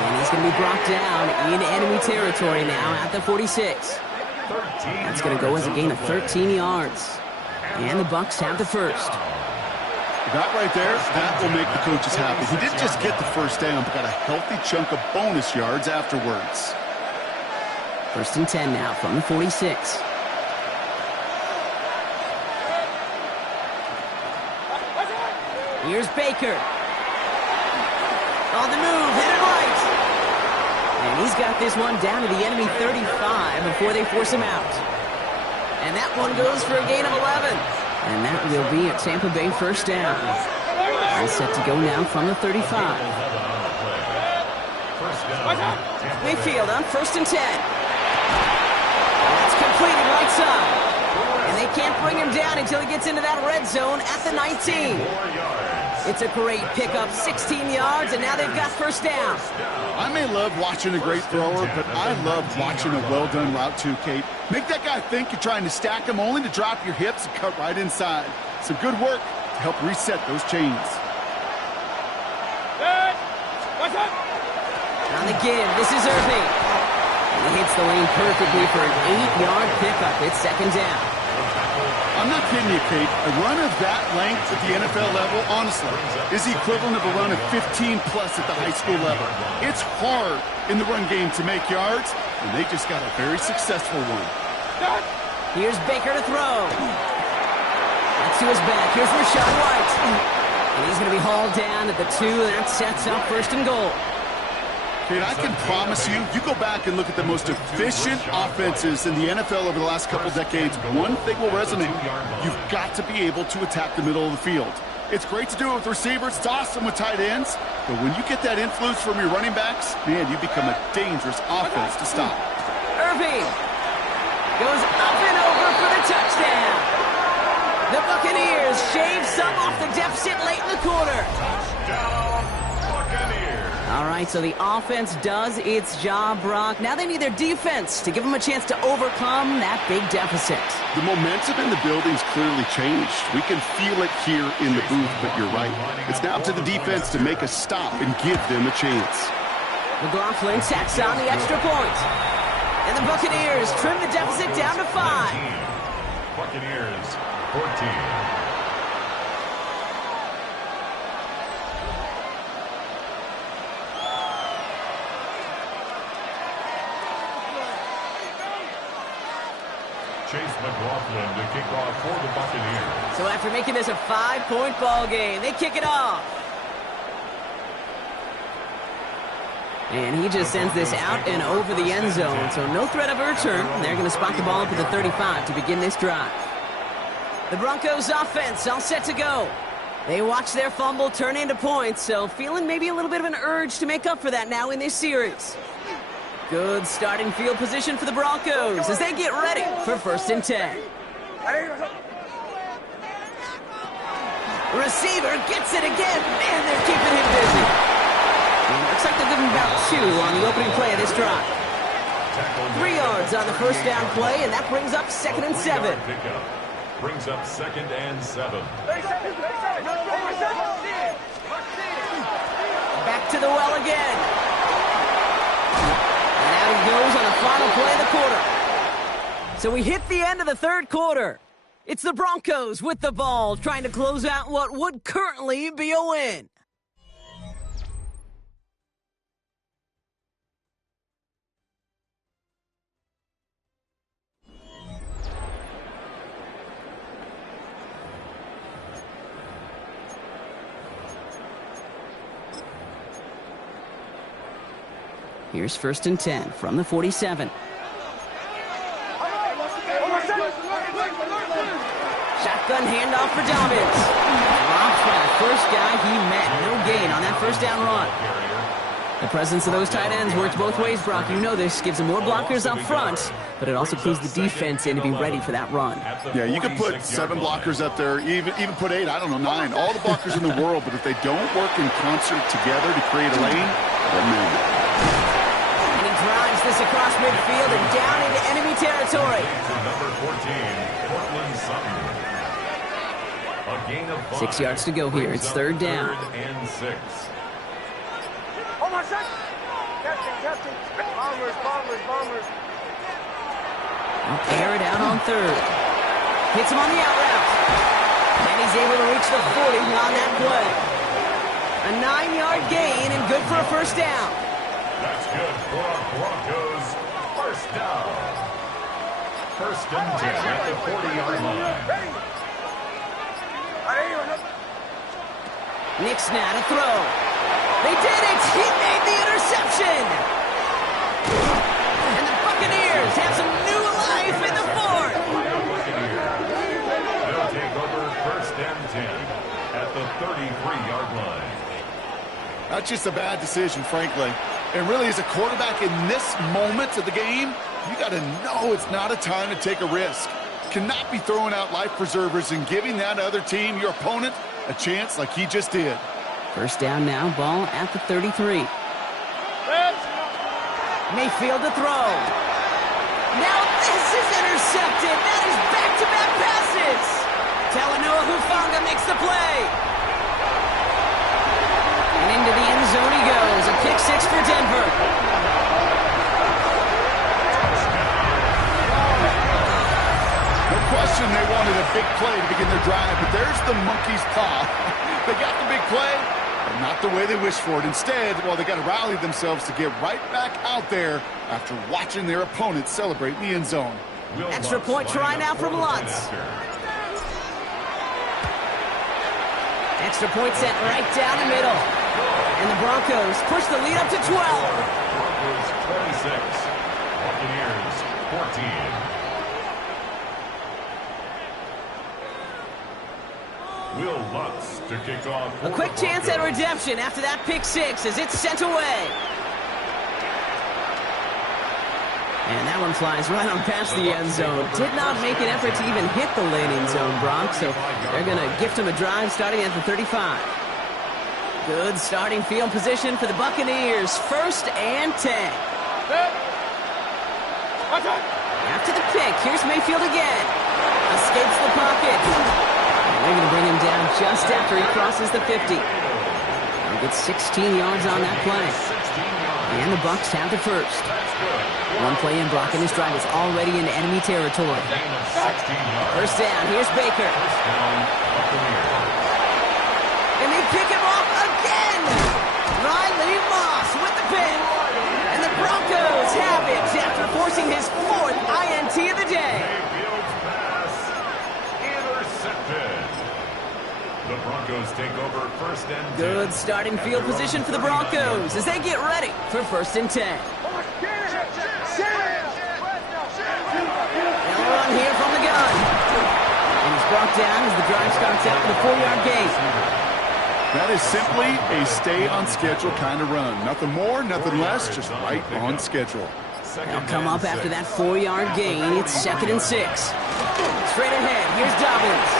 And he's going to be brought down in enemy territory now at the 46. That's going to go as a gain of 13 yards. And the Bucs have the first. That right there, that will make the coaches happy. He didn't just get the first down, but got a healthy chunk of bonus yards afterwards. 1st and 10 now from the 46. Here's Baker. On the move, headed right. And he's got this one down to the enemy 35 before they force him out. And that one goes for a gain of 11. And that will be a Tampa Bay first down. All set to go now from the 35. Mayfield on 1st and 10. That's completed right side. And they can't bring him down until he gets into that red zone at the 19. It's a great pickup, 16 yards, and now they've got first down. I may love watching a great thrower, but I love watching a well-done route too, Kate. Make that guy think you're trying to stack him only to drop your hips and cut right inside. Some good work to help reset those chains. On the give, this is Irving. He hits the lane perfectly for an 8-yard pickup. It's second down. I'm not kidding you, Kate. A run of that length at the NFL level, honestly, is the equivalent of a run of 15-plus at the high school level. It's hard in the run game to make yards, and they just got a very successful one. Here's Baker to throw. That's to his back. Here's Rachaad White. And he's going to be hauled down at the 2, and that sets up 1st and goal. And I can promise you, you go back and look at the most efficient offenses in the NFL over the last couple decades, one thing will resonate. You've got to be able to attack the middle of the field. It's great to do it with receivers. It's awesome with tight ends. But when you get that influence from your running backs, man, you become a dangerous offense to stop. Irving goes up and over for the touchdown. The Buccaneers shave some off the deficit late in the quarter. Touchdown, Buccaneers. All right, so the offense does its job, Brock. Now they need their defense to give them a chance to overcome that big deficit. The momentum in the building's clearly changed. We can feel it here in the booth, but you're right. It's now up to the defense to make a stop and give them a chance. McLaughlin tacks on the extra point. And the Buccaneers trim the deficit down to 5. Buccaneers, 14. Chase McLaughlin to kick off for the Buccaneers. So after making this a 5-point ball game, they kick it off. And he just sends this out and over the end zone, so no threat of a return. They're going to spot the ball up at the 35 to begin this drive. The Broncos offense all set to go. They watch their fumble turn into points, so feeling maybe a little bit of an urge to make up for that now in this series. Good starting field position for the Broncos as they get ready for 1st and 10. Receiver gets it again. Man, they're keeping him busy. And looks like they're giving about 2 on the opening play of this drive. 3 yards on the 1st down play, and that brings up 2nd and 7. Brings up 2nd and 7. Back to the well again. And out he goes on the final play of the quarter. So we hit the end of the 3rd quarter. It's the Broncos with the ball, trying to close out what would currently be a win. Here's 1st and 10 from the 47. Shotgun handoff for Dobbins. Drops by the first guy he met. No gain on that 1st down run. The presence of those tight ends works both ways, Brock. You know this. Gives them more blockers up front, but it also clues the defense in to be ready for that run. Yeah, you could put 7 blockers up there, even put 8, I don't know, 9. All the blockers in the world, but if they don't work in concert together to create a lane, they're moving. Drives this across midfield and down into enemy territory. Number 14, Portland Sutton. A gain of 5. 6 yards to go here. It's 3rd down. 3rd and 6. Oh my God! Captain. Bombers. Air it out on 3rd. Hits him on the out route. And he's able to reach the 40 on that play. A 9-yard gain and good for a 1st down. That's good for Broncos. 1st down. 1st and 10 at the 40-yard line. Nick's now to throw. They did it! He made the interception! And the Buccaneers have some new life in the 4th. They'll take over 1st and 10 at the 33-yard line. That's just a bad decision, frankly. And really, as a quarterback in this moment of the game, you got to know it's not a time to take a risk. Cannot be throwing out life preservers and giving that other team, your opponent, a chance like he just did. 1st down now, ball at the 33. Mayfield to throw. Now this is intercepted. That is back-to-back passes. Talanoa Hufanga makes the play. And into the end zone he goes. A pick 6 for Denver. No question they wanted a big play to begin their drive, but there's the monkey's paw. They got the big play, but not the way they wished for it. Instead, well, they got to rally themselves to get right back out there after watching their opponent celebrate in the end zone. Extra point try now from Lutz. Extra point sent right down the middle. And the Broncos push the lead up to 12. Broncos 26, Buccaneers 14. Will Lutz to kick off. A quick chance at redemption after that pick six as it's sent away. And that one flies right on past the end zone. Did not make an effort to even hit the landing zone, Bronx, so they're going to gift him a drive starting at the 35. Good starting field position for the Buccaneers. 1st and 10. After the pick, here's Mayfield again. Escapes the pocket. And they're going to bring him down just after he crosses the 50. He'll get 16 yards on that play. And the Bucs have the first. One play in, Brock, and this drive is already in enemy territory. 1st down, here's Baker. And they pick him off again! Riley Moss with the pick. And the Broncos have it after forcing his 4th INT of the day. Mayfield's pass intercepted. The Broncos take over 1st and 10. Good starting field position for the Broncos as they get ready for 1st and 10. They'll run here from the gun. And he's brought down as the drive starts out with a 4-yard gain. That is simply a stay-on-schedule kind of run. Nothing more, nothing less, just right on schedule. They'll come up after that 4-yard gain. It's 2nd and 6. Straight ahead, here's Dobbins.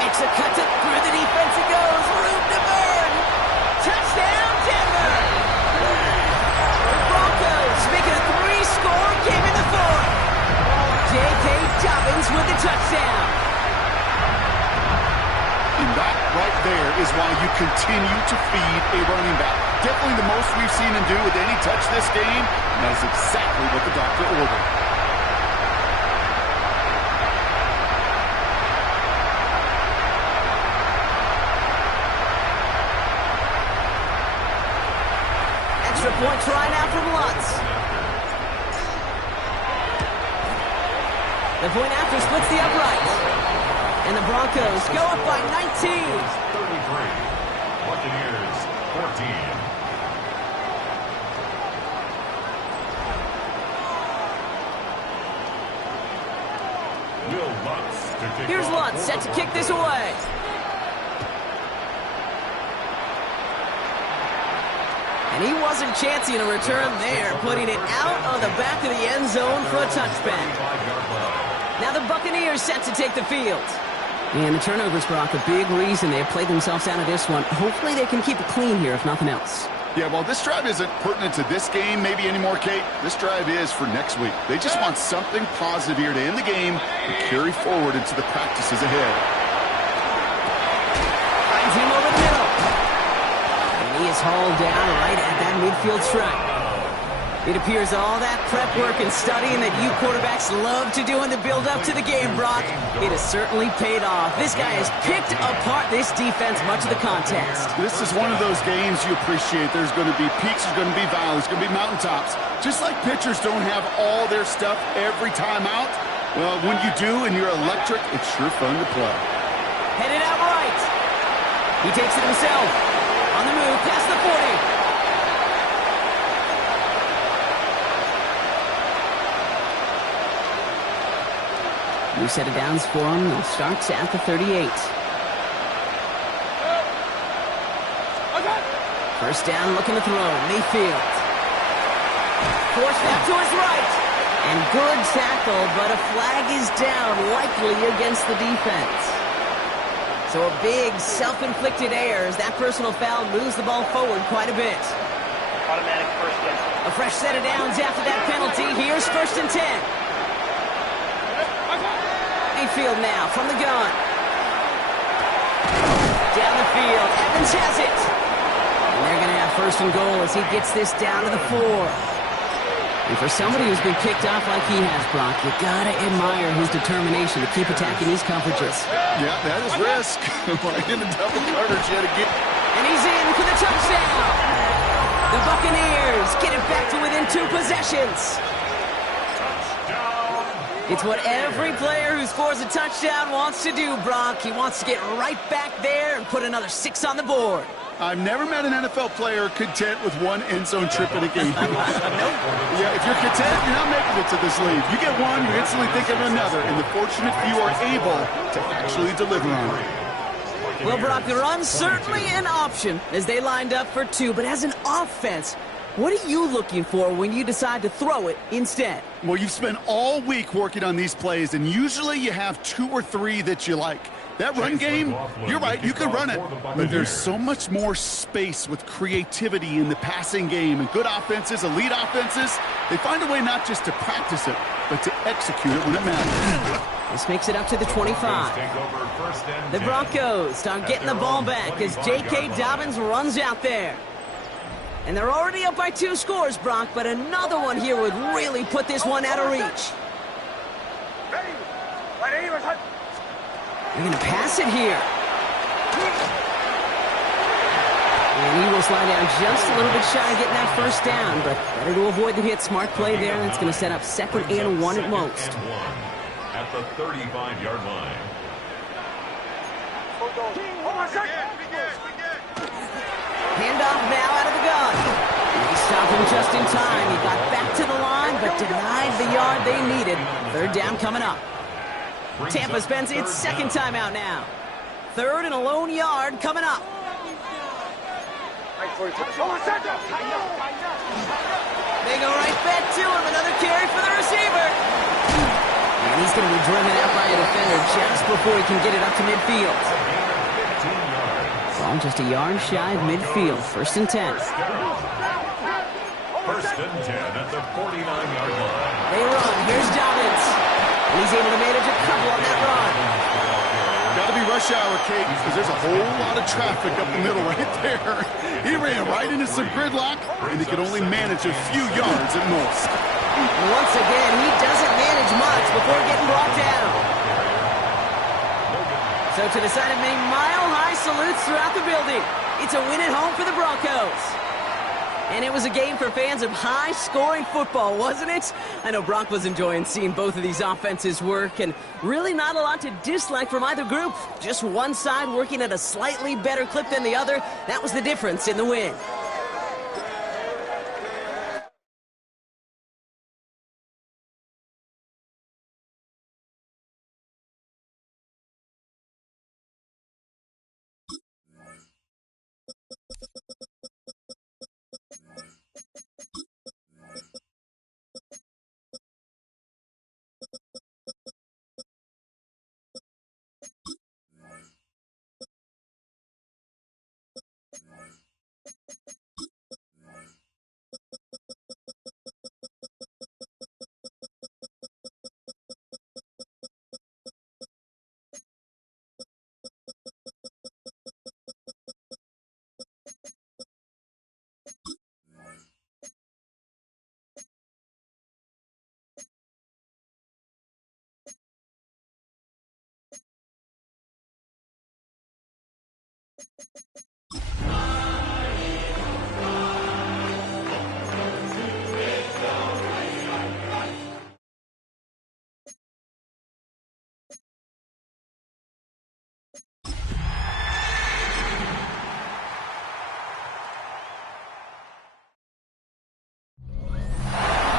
Makes a cut through the defense. It goes. Room to burn. Touchdown, Denver. The Broncos make it a 3-score game in the 4th. J.K. Dobbins with the touchdown. And that right there is why you continue to feed a running back. Definitely the most we've seen him do with any touch this game, and that's exactly what the doctor ordered. Extra point try now from Lutz. The point after splits the upright. And the Broncos go up by 19. 33. Buccaneers 14. Will Lutz to kick Here's off. Lutz set to kick this away. And he wasn't chancing a return there, putting it out of the back of the end zone for a touchback. Now the Buccaneers set to take the field. And the turnovers, Brock, a big reason they have played themselves out of this one. Hopefully they can keep it clean here, if nothing else. Yeah, well, this drive isn't pertinent to this game maybe anymore, Kate. This drive is for next week. They just want something positive here to end the game and carry forward into the practices ahead. Finds him over the middle. And he is hauled down right at that midfield stripe. It appears all that prep work and studying that you quarterbacks love to do in the build-up to the game, Brock, it has certainly paid off. This guy has picked apart this defense much of the contest. This is one of those games you appreciate. There's going to be peaks, there's going to be valleys, there's going to be mountaintops. Just like pitchers don't have all their stuff every time out, well, when you do and you're electric, it's sure fun to play. Headed out right. He takes it himself. On the move, past the 40. New set of downs for him. He starts at the 38. 1st down, looking to throw. Mayfield. Forced out to his right. And good tackle, but a flag is down, likely against the defense. So a big self-inflicted error as that personal foul moves the ball forward quite a bit. Automatic 1st down. A fresh set of downs after that penalty. Here's 1st and 10. Mayfield now from the gun. Down the field. Evans has it. And they're going to have 1st and goal as he gets this down to the 4. And for somebody who's been kicked off like he has, Brock, you got to admire his determination to keep attacking these coverages. Yeah, that is risk. In the double coverage yet again. And he's in for the touchdown. The Buccaneers get it back to within 2 possessions. Touchdown, It's what every player who scores a touchdown wants to do, Brock. He wants to get right back there and put another 6 on the board. I've never met an NFL player content with one end zone trip in a game. Yeah, if you're content, you're not making it to this league. You get one, you instantly think of another, and the fortunate few are able to actually deliver on it. Well, Brock, the run's certainly an option as they lined up for 2, but as an offense, what are you looking for when you decide to throw it instead? Well, you've spent all week working on these plays, and usually you have 2 or 3 that you like. That run game, you're right, you can run it, but there's so much more space with creativity in the passing game. And good offenses, elite offenses, they find a way not just to practice it, but to execute it when it matters. This makes it up to the 25. The Broncos start getting the ball back as J.K. Dobbins runs out there. And they're already up by 2 scores, Brock, but another one here would really put this one out of reach. They're going to pass it here. And he will slide down just a little bit shy of getting that first down, but better to avoid the hit. Smart play there, and it's going to set up 2nd and 1 at most. At the 35-yard line. Handoff now out of the gun. And he stopped him just in time. He got back to the line, but denied the yard they needed. 3rd down coming up. Tampa spends its 2nd timeout now. 3rd and a lone yard coming up. They go right back to him. Another carry for the receiver. And he's going to be driven out by a defender just before he can get it up to midfield. Ball just a yard shy of midfield. 1st and 10. 1st and 10 at the 49-yard line. They run. Here's Dobbins. And he's able to manage a couple on that run. Got to be rush hour, Kate, because there's a whole lot of traffic up the middle right there. He ran right into some gridlock, and he could only manage a few yards at most. Once again, he doesn't manage much before getting brought down. So to the side of Maine, mile-high salutes throughout the building. It's a win at home for the Broncos. And it was a game for fans of high-scoring football, wasn't it? I know Brock was enjoying seeing both of these offenses work, and really not a lot to dislike from either group. Just one side working at a slightly better clip than the other. That was the difference in the win.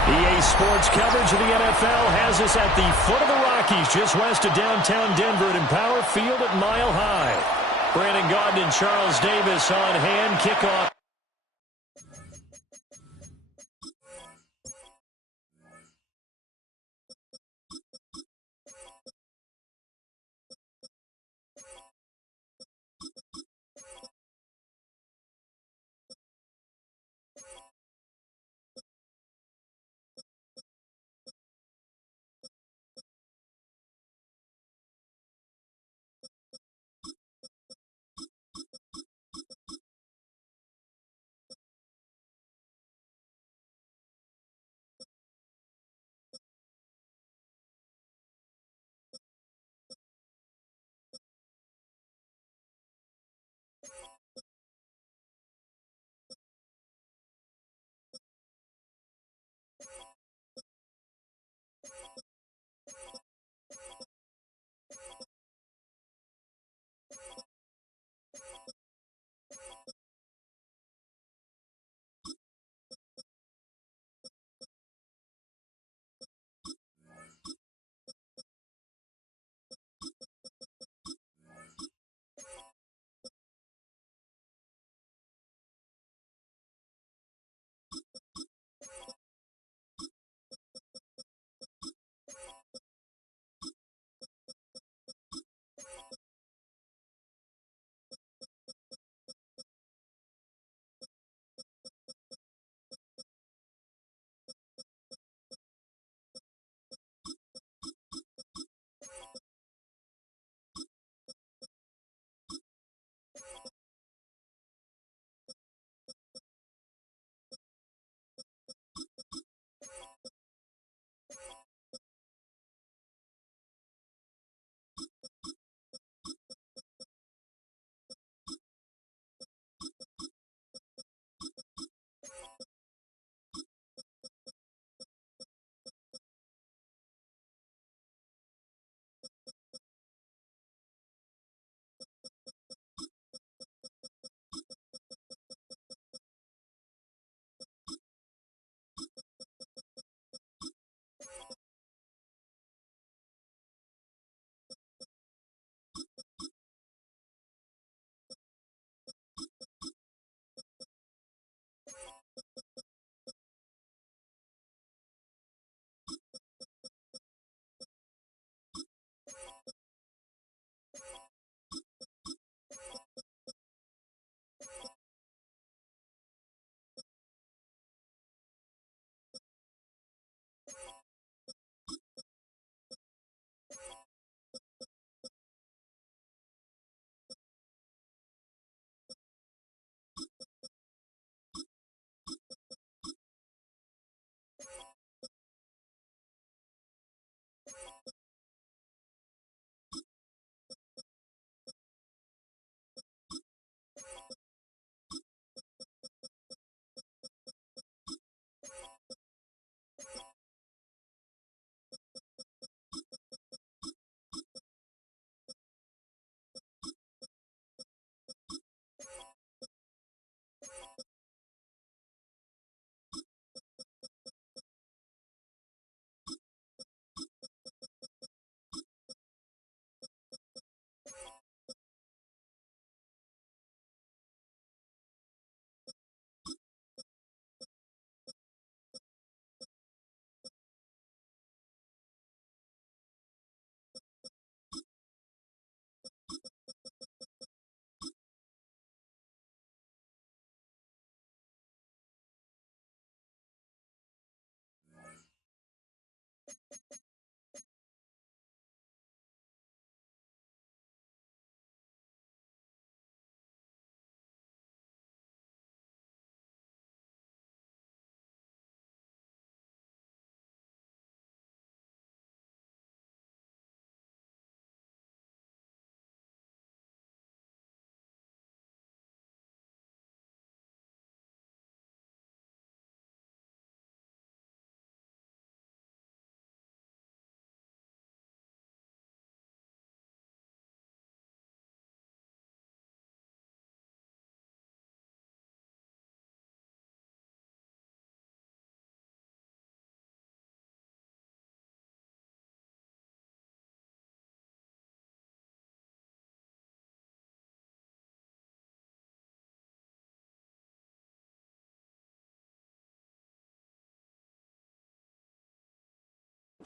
EA Sports coverage of the NFL has us at the foot of the Rockies, just west of downtown Denver at Empower Field at Mile High. Brandon Gaudin and Charles Davis on hand. Kickoff.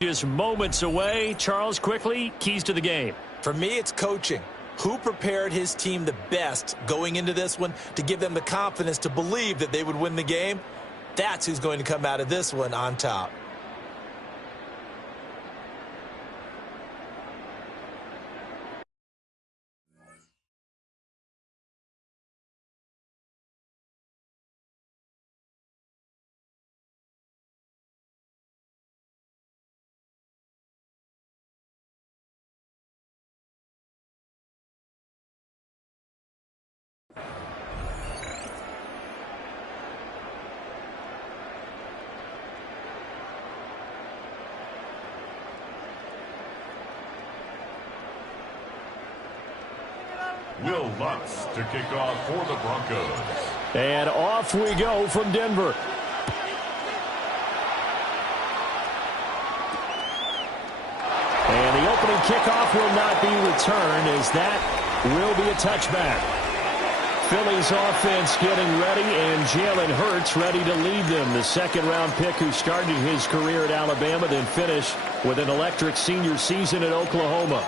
Just moments away. Charles, quickly, keys to the game. For me, it's coaching. Who prepared his team the best going into this one to give them the confidence to believe that they would win the game? That's who's going to come out of this one on top. Will Lutz to kick off for the Broncos. And off we go from Denver. And the opening kickoff will not be returned, as that will be a touchback. Philly's offense getting ready, and Jalen Hurts ready to lead them. The second-round pick who started his career at Alabama, then finished with an electric senior season at Oklahoma.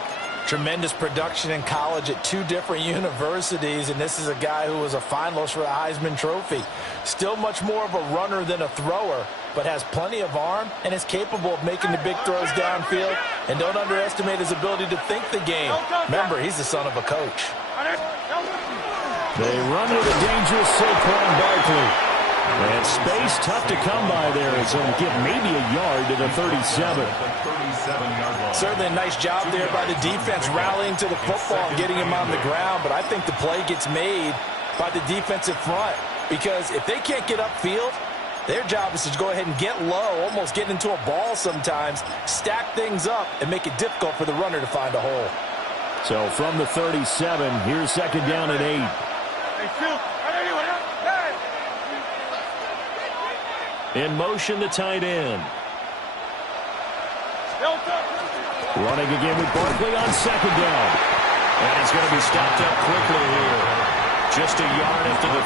Tremendous production in college at 2 different universities, and this is a guy who was a finalist for the Heisman Trophy. Still much more of a runner than a thrower, but has plenty of arm and is capable of making the big throws downfield. And don't underestimate his ability to think the game. Remember, he's the son of a coach. They run with a dangerous Saquon Barkley. And space tough to come by there, as he'll get maybe a yard to the 37. Certainly a nice job there by the defense rallying to the football and getting him on the ground. But I think the play gets made by the defensive front, because if they can't get upfield, their job is to go ahead and get low, almost get into a ball sometimes, stack things up, and make it difficult for the runner to find a hole. So from the 37, here's second down and 8. In motion, the tight end. Running again with Barkley on second down. And it's going to be stopped up quickly here. Just a yard after the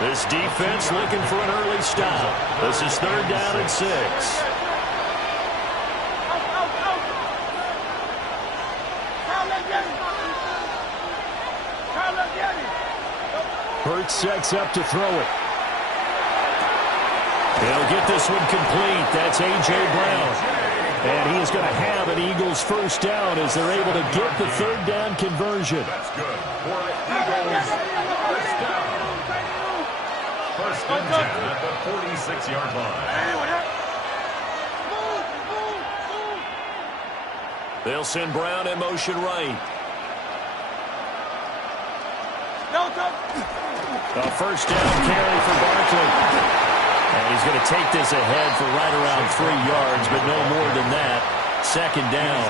39. This defense looking for an early stop. This is third down and 6. Hurts sets up to throw it. They'll get this one complete. That's A.J. Brown. And he is going to have an Eagles first down as they're able to get the third down conversion. That's good for Eagles first down. First and 10 at the 46-yard line. They'll send Brown in motion right. A first down carry for Barkley. And he's going to take this ahead for right around 3 yards, but no more than that. Second down.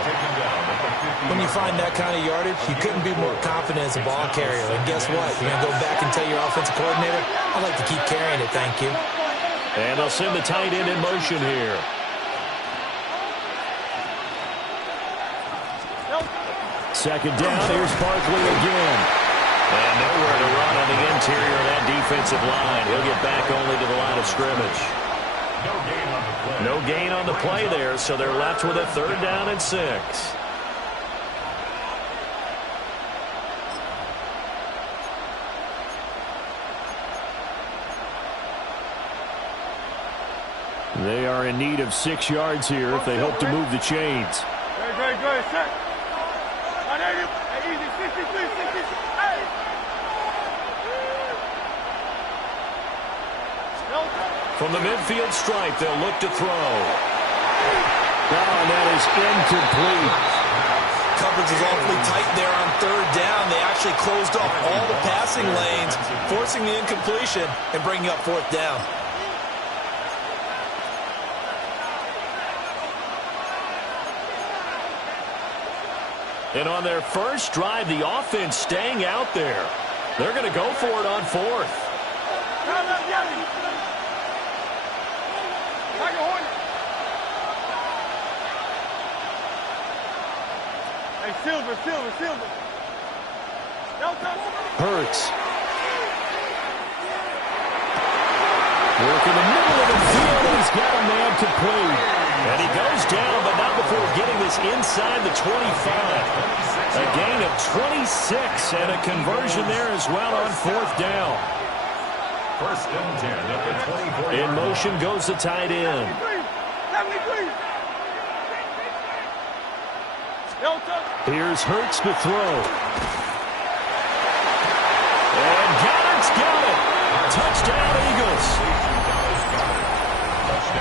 When you find that kind of yardage, you couldn't be more confident as a ball carrier. And guess what? You're going to go back and tell your offensive coordinator, I'd like to keep carrying it, thank you. And they'll send the tight end in motion here. Second down, here's Barkley again. And nowhere to run on the interior of that defensive line. He'll get back only to the line of scrimmage. No gain on the play there, so they're left with a third down and 6. They are in need of 6 yards here if they hope to move the chains. Great, set. 180, easy, 63, 63. From the midfield stripe, they'll look to throw. And that is incomplete. Coverage is awfully tight there on third down. They actually closed off all the passing lanes, forcing the incompletion and bringing up fourth down. And on their first drive, the offense staying out there. They're going to go for it on fourth. Hey, Silver. Hurts. Work in the middle of the field, and He's got a man complete. And he goes down, but not before getting this inside the 25. A gain of 26 and a conversion there as well on 4th down. First and 10 at the 24. In motion goes the tight end. Here's Hurts to throw. And Goddard's got it. Touchdown, Eagles.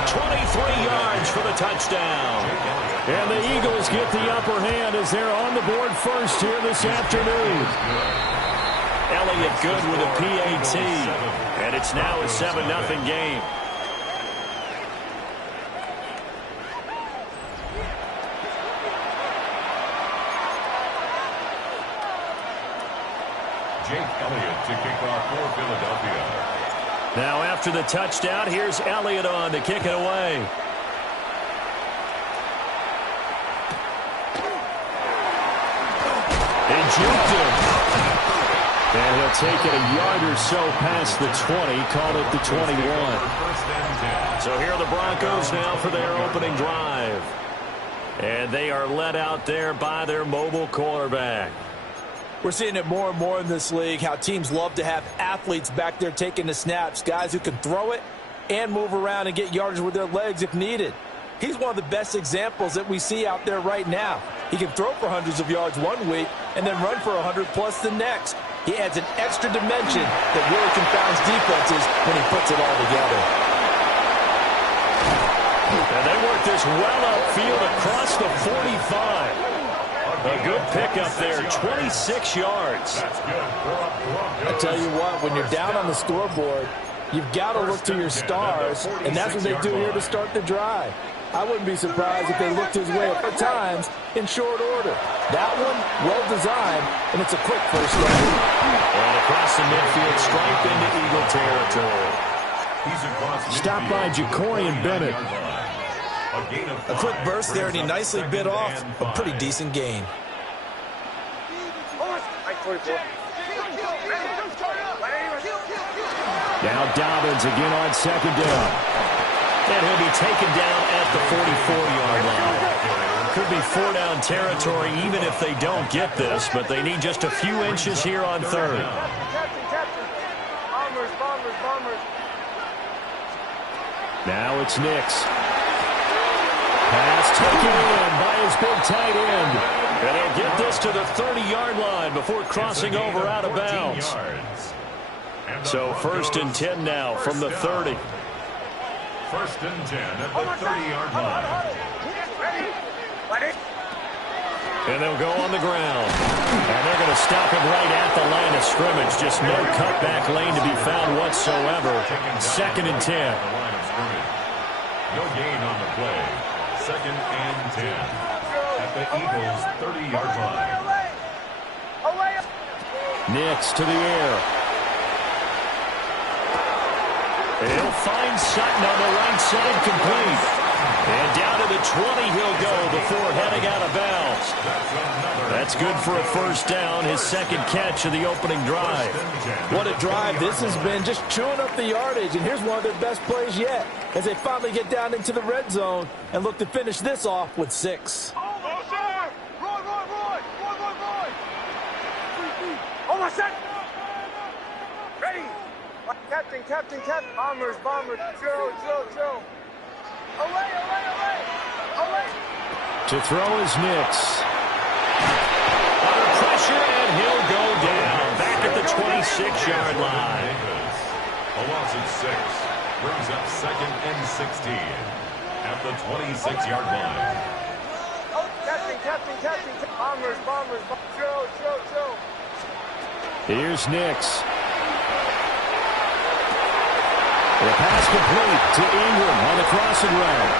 23 yards for the touchdown. And the Eagles get the upper hand as they're on the board first here this afternoon. Elliott good with a PAT. And it's now a 7-0 game. Jake Elliott to kick off for Philadelphia. Now after the touchdown, here's Elliott on to kick it away. He juked him. And he'll take it a yard or so past the 20, call it the 21. So here are the Broncos now for their opening drive. And they are led out there by their mobile quarterback. We're seeing it more and more in this league, how teams love to have athletes back there taking the snaps, guys who can throw it and move around and get yardage with their legs if needed. He's one of the best examples that we see out there right now. He can throw for hundreds of yards one week and then run for 100+ the next. He adds an extra dimension that really confounds defenses when he puts it all together. And they work this well upfield across the 45. A good pickup there, 26 yards. I tell you what, when you're down on the scoreboard, you've got to look to your stars, and that's what they do here to start the drive. I wouldn't be surprised if they looked his way at times in short order. That one, well designed, and it's a quick first down. And across the midfield, stripe into Eagle territory. Stopped by Jacorian Bennett. A quick burst there, and he nicely bit off a pretty decent gain. Now Dobbins again on second down. And he'll be taken down at the 44-yard line. Could be 4-down territory even if they don't get this, but they need just a few inches here on third. Now it's Nix. Pass taken in by his big tight end. And he'll get this to the 30-yard line before crossing over out of bounds. So first and 10 now from the 30. First and 10 at the 30-yard line. And they'll go on the ground. And they're going to stop him right at the line of scrimmage. Just no cutback lane to be found whatsoever. Second and 10. No gain on the play. Second and 10 at the Eagles' 30-yard line. Nix to the air. He'll find Sutton on the right side complete. And down to the 20 he'll go before heading out of bounds. That's good for a first down, his second catch of the opening drive. What a drive this has been, just chewing up the yardage. And here's one of their best plays yet as they finally get down into the red zone and look to finish this off with 6. Almost set. Ready. Captain. Bombers. Chill. Away. To throw is Nix. Under pressure, and he'll go down. Back at the 26-yard line. A loss of 6 brings up second and 16 at the 26-yard line. Captain. Bombers. Chill. Here's Nix. The pass complete to Ingram on the crossing route.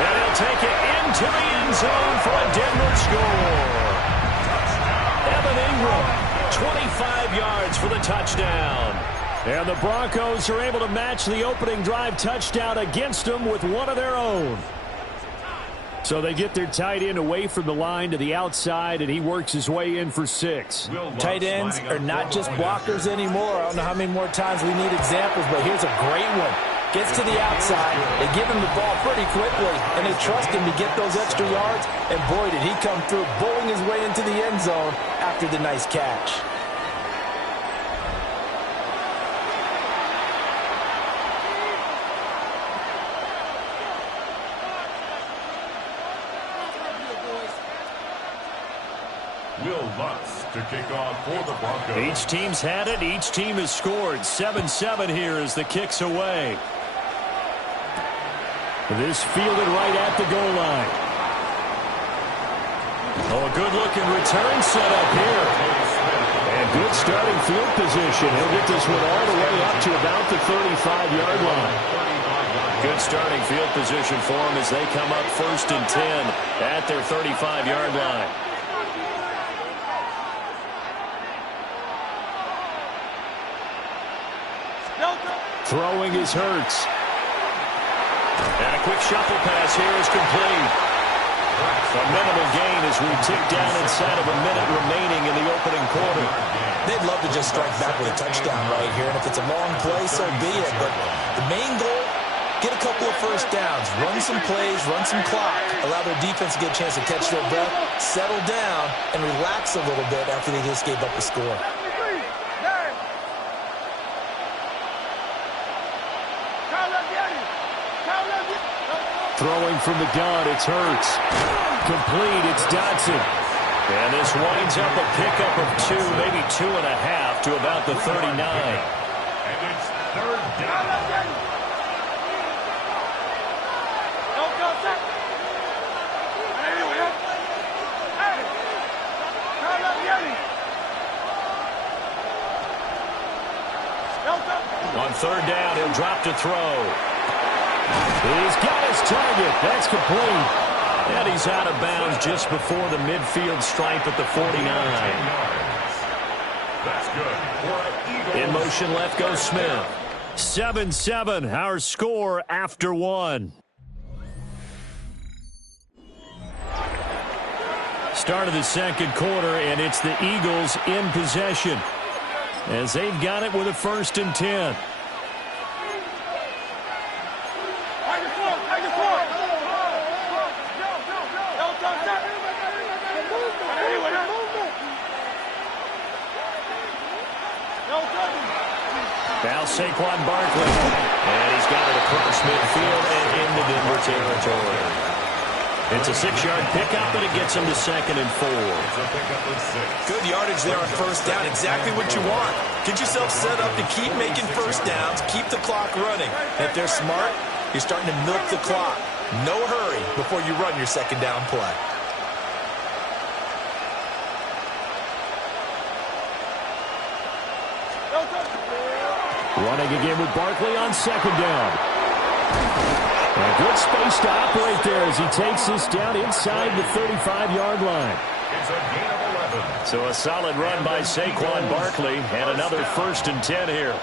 And he'll take it into the end zone for a Denver score. Evan Ingram, 25 yards for the touchdown. And the Broncos are able to match the opening drive touchdown against them with one of their own. So they get their tight end away from the line to the outside, and he works his way in for 6. Tight ends are not just blockers anymore. I don't know how many more times we need examples, but here's a great one. Gets to the outside. They give him the ball pretty quickly, and they trust him to get those extra yards. And boy, did he come through, bowling his way into the end zone after the nice catch. Will Lutz to kick off for the Broncos. Each team's had it. Each team has scored. 7-7 here as the kick's away. This fielded right at the goal line. Oh, a good-looking return set up here. And good starting field position. He'll get this one all the way up to about the 35-yard line. Good starting field position for him as they come up 1st and 10 at their 35-yard line. Throwing is Hurts. And a quick shuffle pass here is complete. A minimal gain as we tick down inside of a minute remaining in the opening quarter. They'd love to just strike back with a touchdown right here, and if it's a long play, so be it. But the main goal, get a couple of first downs, run some plays, run some clock, allow their defense to get a chance to catch their breath, settle down, and relax a little bit after they just gave up a score. Throwing from the gun, it's Hurts. Complete, it's Dotson. And this winds up a pickup of 2, maybe 2.5 to about the 39. And it's 3rd down. On 3rd down, he'll drop to throw. He's got his target. That's complete. And he's out of bounds just before the midfield stripe at the 49. That's good. In motion left goes Smith. 7-7, our score after 1. Start of the second quarter, and it's the Eagles in possession as they've got it with a 1st and 10. Now Saquon Barkley, and he's got it across midfield and into Denver territory. It's a 6-yard pickup, and it gets him to 2nd and 4. Good yardage there on 1st down, exactly what you want. Get yourself set up to keep making first downs, keep the clock running. And if they're smart, you're starting to milk the clock. No hurry before you run your 2nd down play. Running again with Barkley on 2nd down. A good space to operate there as he takes this down inside the 35-yard line. It's a gain of 11. So a solid run by Saquon Barkley and another 1st and 10 here.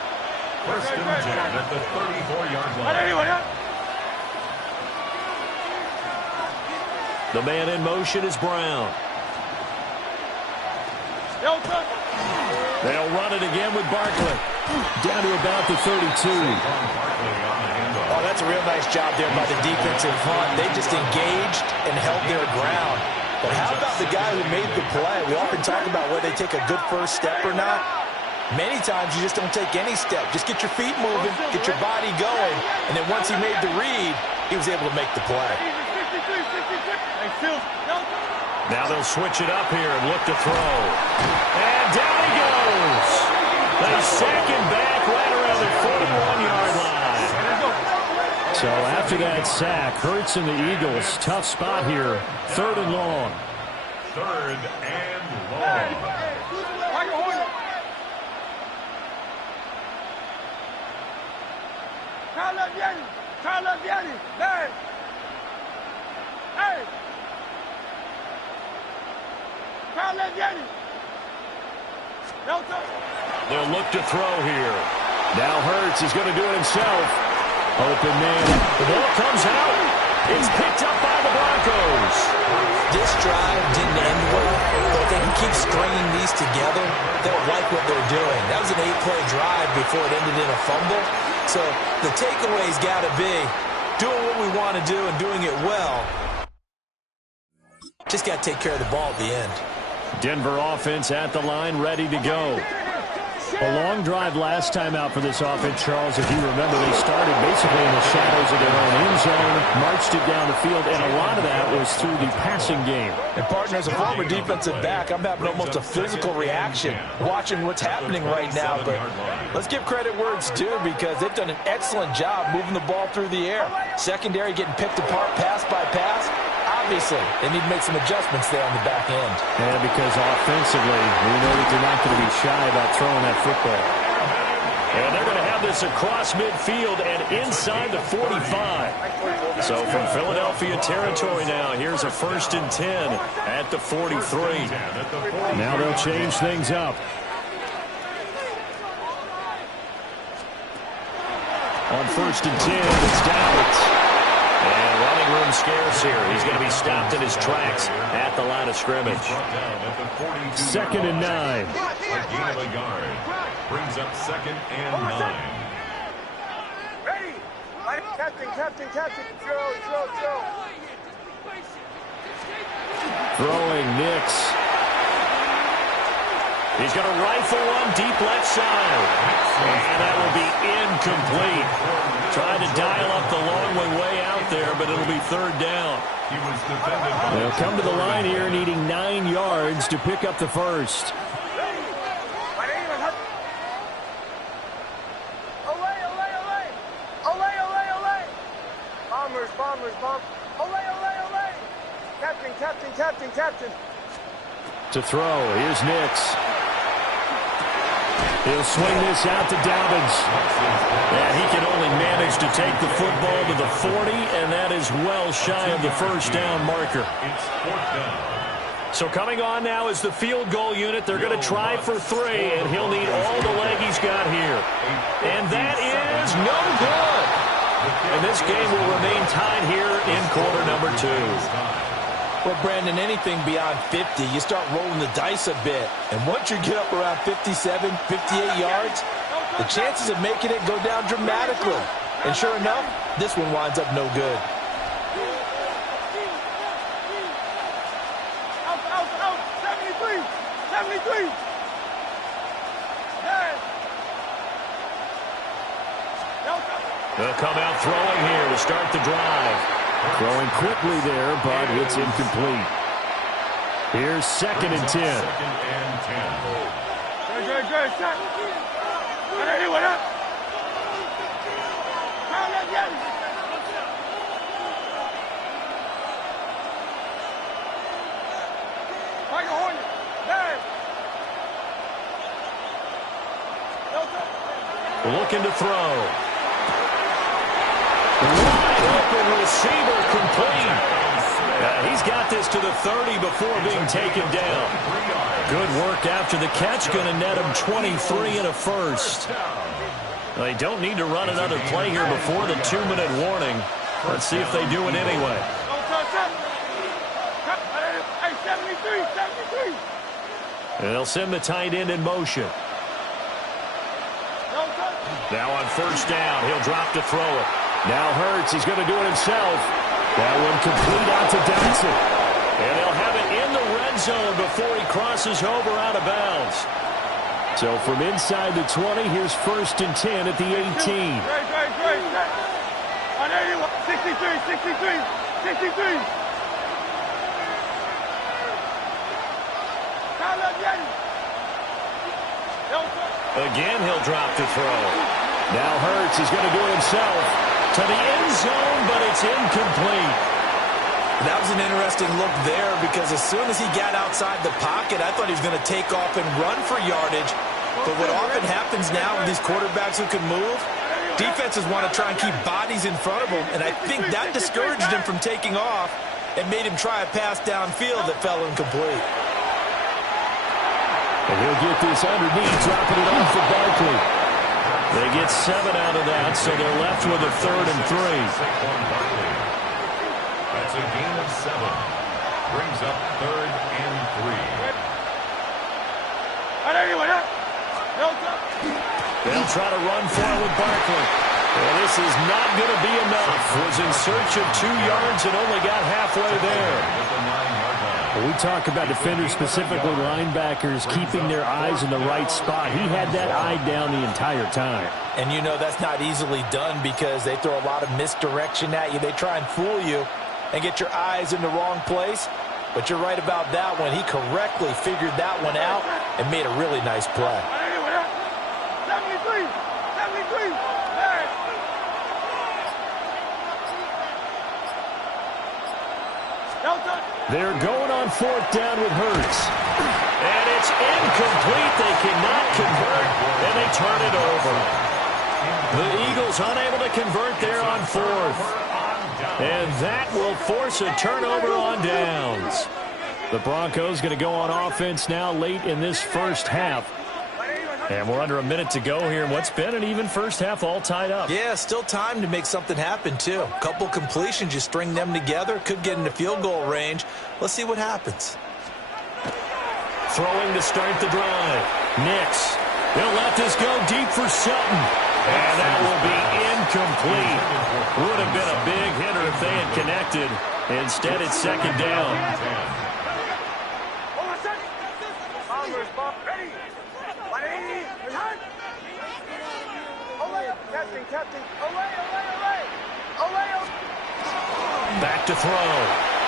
1st and 10 at the 34-yard line. The man in motion is Brown. They'll run it again with Barkley. Down to about the 32. Oh, that's a real nice job there by the defensive front. They just engaged and held their ground. But how about the guy who made the play? We often talk about whether they take a good first step or not. Many times you just don't take any step. Just get your feet moving, get your body going, and then once he made the read, he was able to make the play. Now they'll switch it up here and look to throw. And down he goes. They sack him back right around the 41-yard line. So after that sack, Hurts and the Eagles, tough spot here. 3rd and long. 3rd and long. They'll look to throw here. Now Hurts is going to do it himself. Open man. The ball comes out. It's picked up by the Broncos. This drive didn't end well, but if they can keep stringing these together, they'll like what they're doing. That was an 8-play drive before it ended in a fumble. So the takeaway's got to be doing what we want to do and doing it well. Just got to take care of the ball at the end. Denver offense at the line, ready to go. A long drive last time out for this offense, Charles. If you remember, they started basically in the shadows of their own end zone, marched it down the field, and a lot of that was through the passing game. And, partner, as a former defensive back, I'm having almost a physical reaction watching what's happening right now. But let's give credit where it's due because they've done an excellent job moving the ball through the air. Secondary getting picked apart pass by pass. Obviously, they need to make some adjustments there on the back end. And because offensively, we know that they're not going to be shy about throwing that football. And they're going to have this across midfield and inside the 45. So from Philadelphia territory now, here's a 1st and 10 at the 43. Now they'll change things up. On 1st and 10, it's Dowd. And running room scarce here. He's going to be stopped in his tracks at the line of scrimmage. 2nd and 9. A gain of a yard. Brings up 2nd and 9. Ready? Captain. Joe. Throwing Nix. He's going to rifle one deep left side. And that will be incomplete. Trying to dial up the long way out there, but it'll be 3rd down. They'll come to the line here needing 9 yards to pick up the first. Bombers. Ole. Captain. To throw, here's Nix. He'll swing this out to Dobbins. And he can only manage to take the football to the 40, and that is well shy of the 1st down marker. It's 4th down. So coming on now is the field goal unit. They're going to try for 3, and he'll need all the leg he's got here. And that is no good. And this game will remain tied here in quarter number 2. Well, Brandon, anything beyond 50, you start rolling the dice a bit. And once you get up around 57, 58 yards, the chances of making it go down dramatically. And sure enough, this one winds up no good. Out. 73. They'll come out throwing here to start the drive. Throwing quickly there, but it's incomplete. Here's 2nd and 10. 2nd and 10. Good. Anyone up? Looking to throw. Wide open receiver complete. He's got this to the 30 before being taken down. Good work after the catch. Going to net him 23 and a first. They don't need to run another play here before the 2-minute warning. Let's see if they do it anyway. And they'll send the tight end in motion. Now on 1st down, he'll drop to throw it. Now Hurts, he's going to do it himself. That one complete out to Dotson. And they'll have it in the red zone before he crosses over out of bounds. So from inside the 20, here's 1st and 10 at the 18. Great. On 81, 63. Again, he'll drop to throw. Now Hurts, he's going to do it himself. To the end zone, but it's incomplete. That was an interesting look there because as soon as he got outside the pocket, I thought he was going to take off and run for yardage. But what often happens now with these quarterbacks who can move, defenses want to try and keep bodies in front of them, and I think that discouraged him from taking off and made him try a pass downfield that fell incomplete. And he'll get this underneath, dropping it off for Barkley. They get 7 out of that, so they're left with a 3rd and 3. That's a gain of 7. Brings up 3rd and 3. They'll try to run for it with Barkley. Well, this is not going to be enough. Was in search of 2 yards and only got halfway there. Well, we talk about defenders, specifically linebackers, keeping their eyes in the right spot. He had that eye down the entire time. And you know that's not easily done because they throw a lot of misdirection at you. They try and fool you and get your eyes in the wrong place. But you're right about that one. He correctly figured that one out and made a really nice play. 73! 73! They're going on 4th down with Hurts. And it's incomplete. They cannot convert, and they turn it over. The Eagles unable to convert there on 4th. And that will force a turnover on downs. The Broncos going to go on offense now late in this first half. And we're under a minute to go here in what's been an even first half, all tied up. Yeah, still time to make something happen, too. A couple completions, you string them together, could get into field goal range. Let's see what happens. Throwing to start the drive. Nix. They'll let this go deep for Sutton. And that will be incomplete. Would have been a big hitter if they had connected. Instead, it's 2nd down. Back to throw.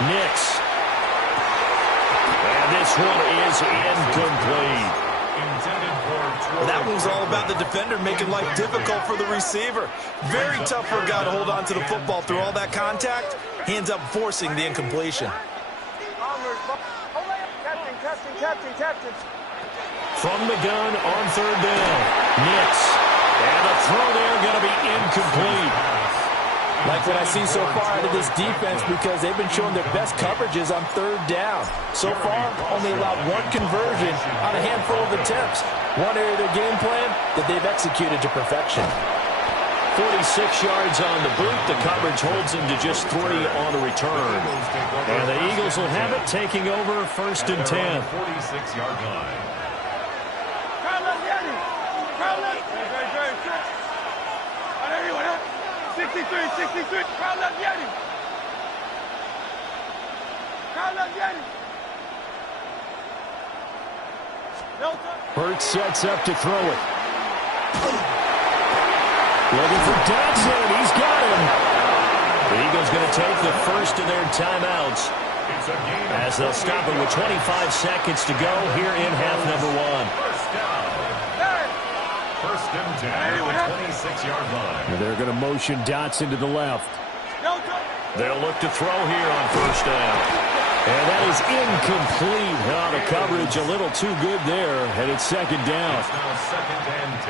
Nix. And this one is incomplete. That one's all about the defender making life difficult for the receiver. Very tough for a guy to hold on to the football through all that contact. He ends up forcing the incompletion. From the gun on 3rd down. Nix. And the throw there going to be incomplete. Like what I see so far out of this defense because they've been showing their best coverages on 3rd down. So far, only allowed 1 conversion on a handful of attempts. One area of their game plan that they've executed to perfection. 46 yards on the boot. The coverage holds him to just 3 on the return. And the Eagles will have it, taking over 1st and 10. 46-yard line. 63, 63. Carlos Yeti. Carlos Yeti. Hurts sets up to throw it. Looking for Dodson. He's got him. The Eagles going to take the first of their timeouts as they'll stop it with 25 seconds to go here in half number 1. First and 10 at the 26-yard line. And they're going to motion Dotson to the left. They'll look to throw here on 1st down. And that is incomplete. The coverage a little too good there, and it's 2nd down.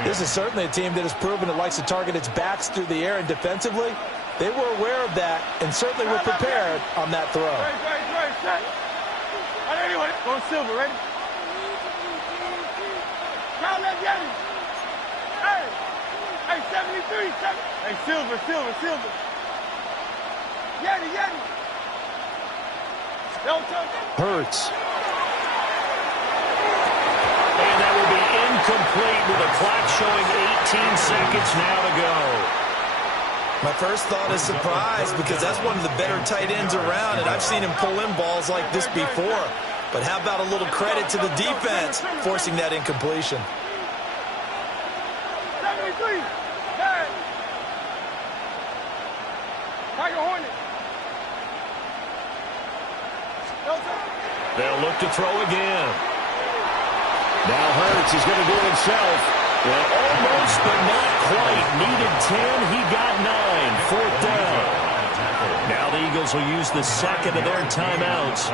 This is certainly a team that has proven it likes to target its backs through the air, and defensively, they were aware of that and certainly were prepared on that throw. Go Silver, ready? Carlos Yeti. Hey, 73, 7. Hey, Silver. Yeti. Hurts. And that will be incomplete with the clock showing 18 seconds now to go. My first thought is surprise because that's one of the better tight ends around, and I've seen him pull in balls like this before. But how about a little credit to the defense forcing that incompletion? 73. Hey. Tiger Hornet. They'll look to throw again. Now Hurts is going to do it himself. Well, almost, but not quite. Needed 10. He got 9. 4th down. Now the Eagles will use the second of their timeouts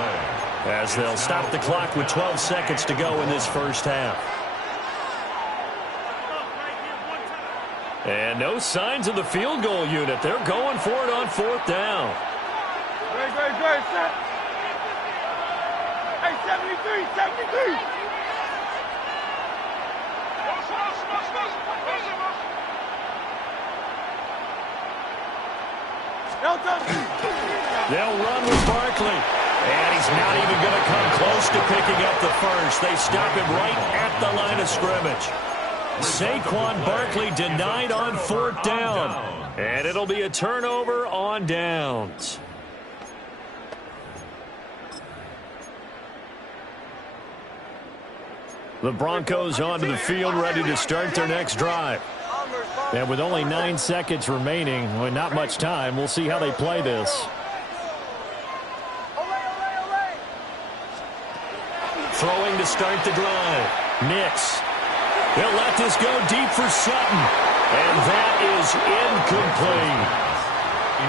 as they'll stop the clock with 12 seconds to go in this first half. And no signs of the field goal unit. They're going for it on 4th down. Great, set. Hey, 73. They'll run with Barkley. And he's not even going to come close to picking up the first. They stop him right at the line of scrimmage. Saquon Barkley denied on 4th down. And it'll be a turnover on downs. The Broncos onto the field, ready to start their next drive. And with only 9 seconds remaining, well, not much time, we'll see how they play this. Throwing to start the drive. Nix. He'll let this go deep for Sutton. And that is incomplete.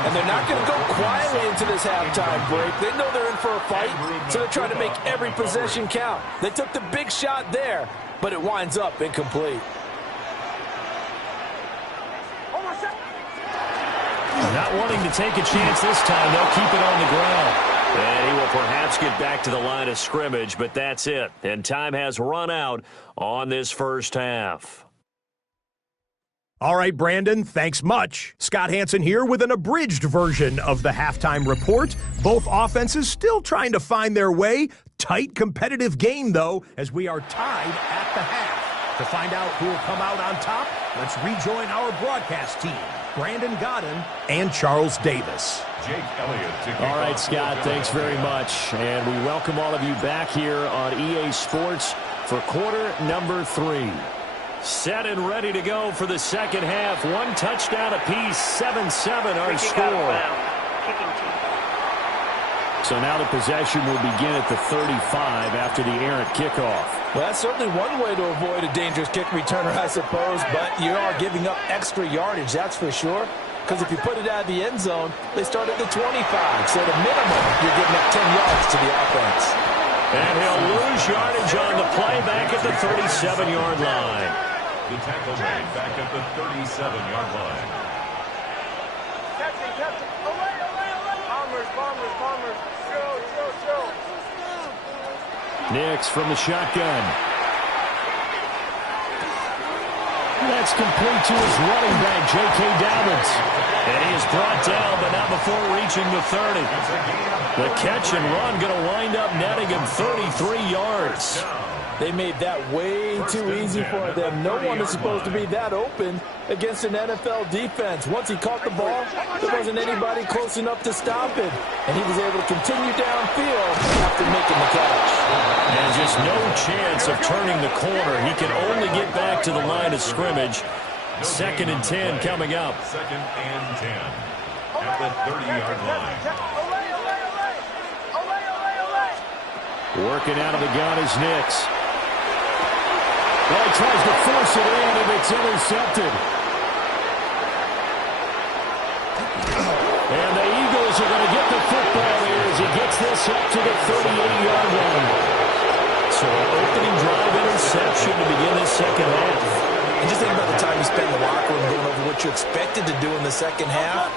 And they're not going to go quietly into this halftime break. They know they're in for a fight, so they're trying to make every possession count. They took the big shot there, but it winds up incomplete. Not wanting to take a chance this time, they'll keep it on the ground. And he will perhaps get back to the line of scrimmage, but that's it. And time has run out on this first half. All right, Brandon, thanks much. Scott Hansen here with an abridged version of the halftime report. Both offenses still trying to find their way. Tight, competitive game, though, as we are tied at the half. To find out who will come out on top, let's rejoin our broadcast team, Brandon Godden and Charles Davis. Jake Elliott. All right, Scott, thanks very much. And we welcome all of you back here on EA Sports for quarter number 3. Set and ready to go for the second half. 1 touchdown apiece, 7-7 our score. So now the possession will begin at the 35 after the errant kickoff. Well, that's certainly one way to avoid a dangerous kick returner, I suppose, but you are giving up extra yardage, that's for sure. Because if you put it out of the end zone, they start at the 25. So the minimum, you're giving up 10 yards to the offense. And he'll lose yardage on the play back at the 37-yard line. The tackle made back at the 37-yard line. Captain, away. Bombers. Show. Nix from the shotgun. That's complete to his running back, J.K. Dobbins. And he is brought down, but not before reaching the 30. The catch and run going to wind up netting him 33 yards. They made that way too easy for them. No one is supposed to be that open against an NFL defense. Once he caught the ball, there wasn't anybody close enough to stop him. And he was able to continue downfield after making the catch. And just no chance of turning the corner. He can only get back to the line of scrimmage. 2nd and 10 coming up. 2nd and 10 at the 30-yard line. Working out of the gun is Nix. Well, he tries to force it in, and it's intercepted. And the Eagles are going to get the football here as he gets this up to the 38-yard line. So an opening drive interception to begin this second half. And just think about the time you spent in the locker room going over what you expected to do in the second half.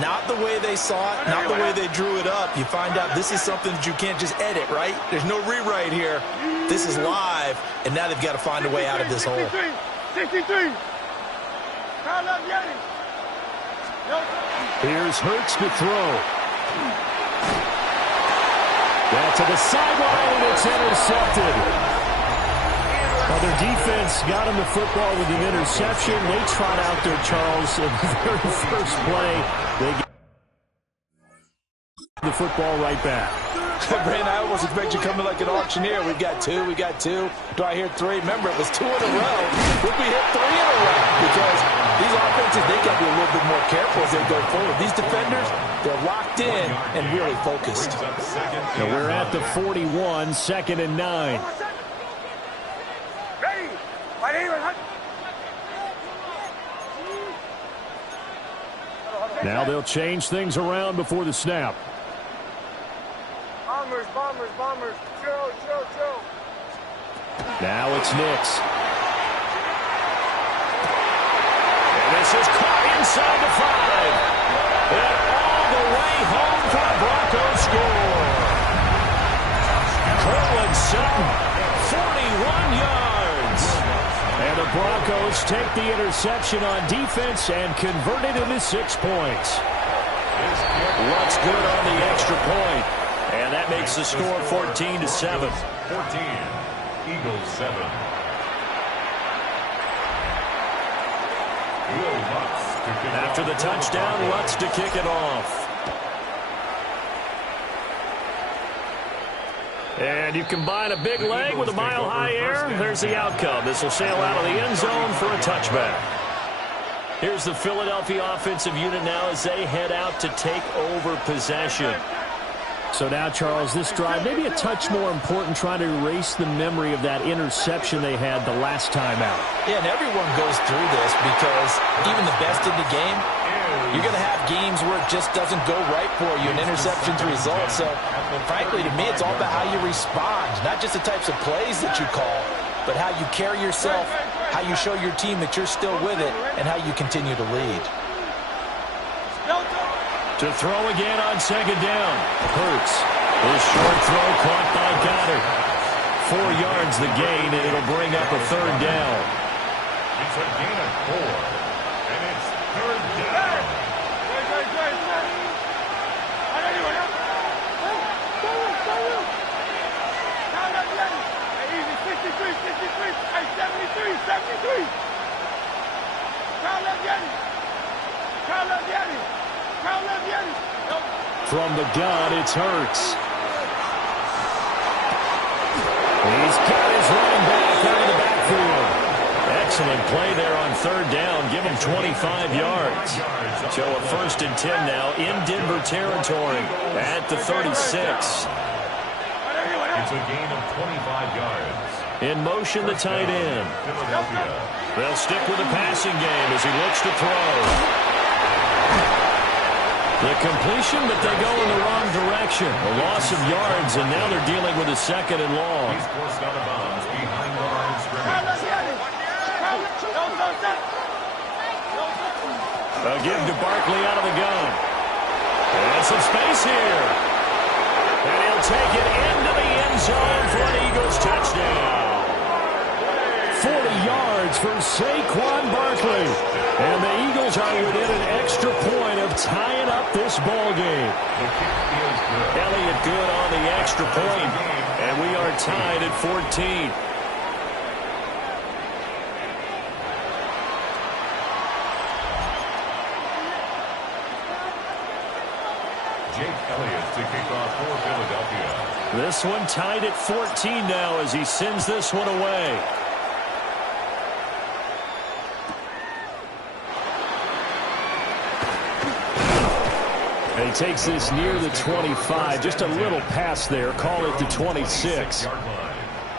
Not the way they saw it, not the way they drew it up. You find out this is something that you can't just edit, right? There's no rewrite here. This is live, and now they've got to find a way out of this hole. 63. Here's Hurts to throw. Back to the sideline, and it's intercepted. Well, their defense got him the football with an interception. They trot out there, Charles, in the very first play. They get the football right back. Brandon, I almost expect you coming like an auctioneer. We've got 2. Do I hear 3? Remember, it was 2 in a row. Would we hit 3 in a row? Because these offenses, they got to be a little bit more careful as they go forward. These defenders, they're locked in and really focused. So we're at the 41, 2nd and 9. Now they'll change things around before the snap. Bombers. Show. Now it's Nix. And this is caught inside the 5. And all the way home for the Broncos score. Cortland Sutton, 41 yards. And the Broncos take the interception on defense and convert it into 6 points. Looks good on the extra point. And that makes the score 14-7. 14. Eagles 7. After the touchdown, Lutz to kick it off. And you combine a big leg with a mile-high air, there's the outcome. This will sail out of the end zone for a touchback. Here's the Philadelphia offensive unit now as they head out to take over possession. So now, Charles, this drive maybe a touch more important, trying to erase the memory of that interception they had the last time out. Yeah, and everyone goes through this because even the best in the game, you're going to have games where it just doesn't go right for you, and interceptions result. So, frankly, to me, it's all about how you respond, not just the types of plays that you call, but how you carry yourself, how you show your team that you're still with it, and how you continue to lead. To throw again on second down. Hurts. His short throw caught by Goddard. 4 yards the gain, and it'll bring up a third down. It's a gain of 4, and it's third down. From the gun, it's Hurts. He's got his running back out of the backfield. Excellent play there on third down. Give him 25 yards. So a 1st and 10 now in Denver territory at the 36. It's a gain of 25 yards. In motion, the tight end. Philadelphia. They'll stick with the passing game as he looks to throw. The completion, but they go in the wrong direction. A loss of yards, and now they're dealing with a 2nd and long. He's forced out of bounds behind the line of scrimmage. A give to Barkley out of the gun. And some space here. And he'll take it into the end zone for an Eagles touchdown. 40 yards for Saquon Barkley. And the Eagles are within an extra point of tying up this ball game. Elliott good on the extra point, and we are tied at 14. Jake Elliott to kick off for Philadelphia. This one tied at 14 now as he sends this one away. And he takes this near the 25. Just a little pass there. Call it the 26.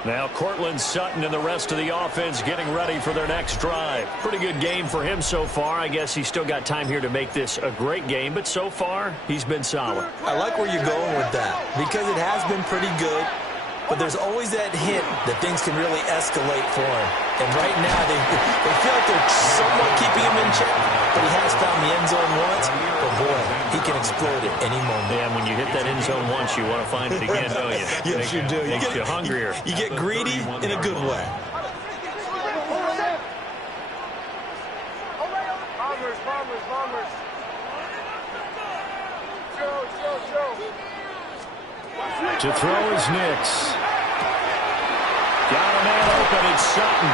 Now Cortland Sutton and the rest of the offense getting ready for their next drive. Pretty good game for him so far. I guess he's still got time here to make this a great game, but so far he's been solid. I like where you're going with that because it has been pretty good, but there's always that hint that things can really escalate for him. And right now they feel like they're somewhat keeping him in check, but he has found the end zone once. But boy, he can explode at any moment. Yeah, when you hit that end zone once, you want to find it again, don't you? Yes, you do. Makes you hungrier. You get greedy in a good way. Bombers. To throw is Nix. Got a man open, it's Sutton.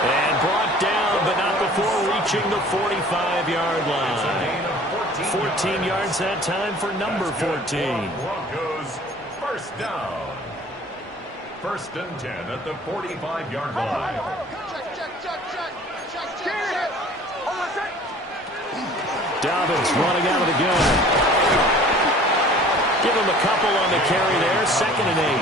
And brought down, but not before reaching the 45-yard line. 14 yards that time for number 14. Broncos first down. 1st and 10 at the 45-yard line. Dobbins running out of the gun. Give him a couple on the carry there. 2nd and 8.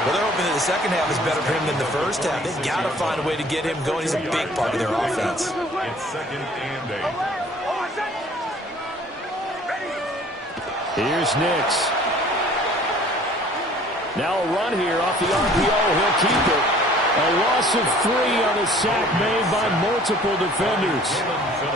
Well, they're hoping that the second half is better for him than the first half. They've got to find a way to get him going. He's a big part of their offense. It's 2nd and 8. Here's Nix. Now a run here off the RPO. He'll keep it. A loss of 3 on a sack made by multiple defenders.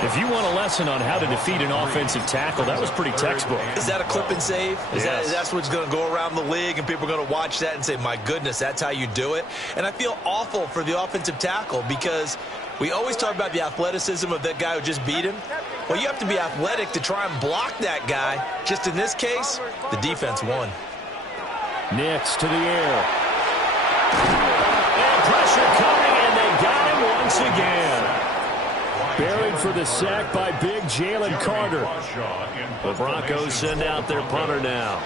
If you want a lesson on how to defeat an offensive tackle, that was pretty textbook. Is that a clip and save? Yes. That's what's going to go around the league, and people are going to watch that and say, my goodness, that's how you do it? And I feel awful for the offensive tackle because we always talk about the athleticism of that guy who just beat him. Well, you have to be athletic to try and block that guy. Just in this case, the defense won. Nix to the air. And pressure coming, and they got him once again. Buried for the sack by big Jalen Carter. The Broncos send out their punter now,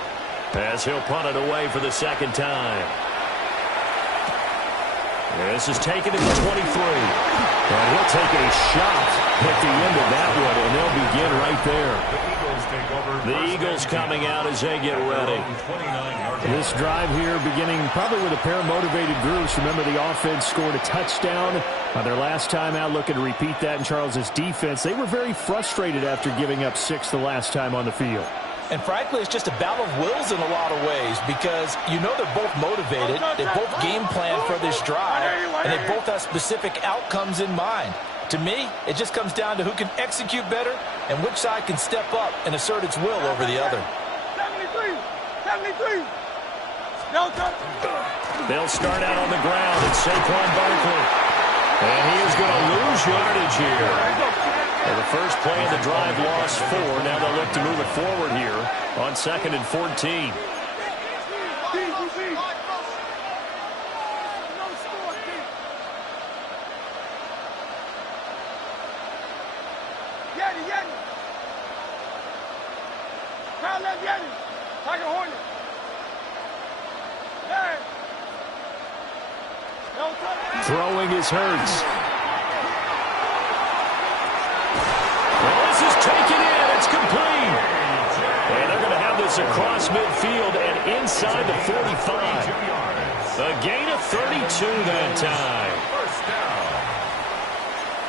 as he'll punt it away for the second time. This is taken at the 23. And he'll take a shot at the end of that one, and they'll begin right there. The Eagles coming out as they get ready. This drive here beginning probably with a pair of motivated groups. Remember, the offense scored a touchdown on their last time out, looking to repeat that in Charles' defense. They were very frustrated after giving up 6 the last time on the field. And frankly, it's just a battle of wills in a lot of ways because you know they're both motivated. They both game plan for this drive, and they both have specific outcomes in mind. To me, it just comes down to who can execute better and which side can step up and assert its will over the other. 73. They'll start out on the ground. It's Saquon Barkley. And he is going to lose yardage here. And the first play of the drive lost 4. Now they'll look to move it forward here on 2nd and 14. Throwing is Hurts. Well, this is taken in. It's complete. And they're going to have this across midfield and inside the 45. A gain of 32 that time.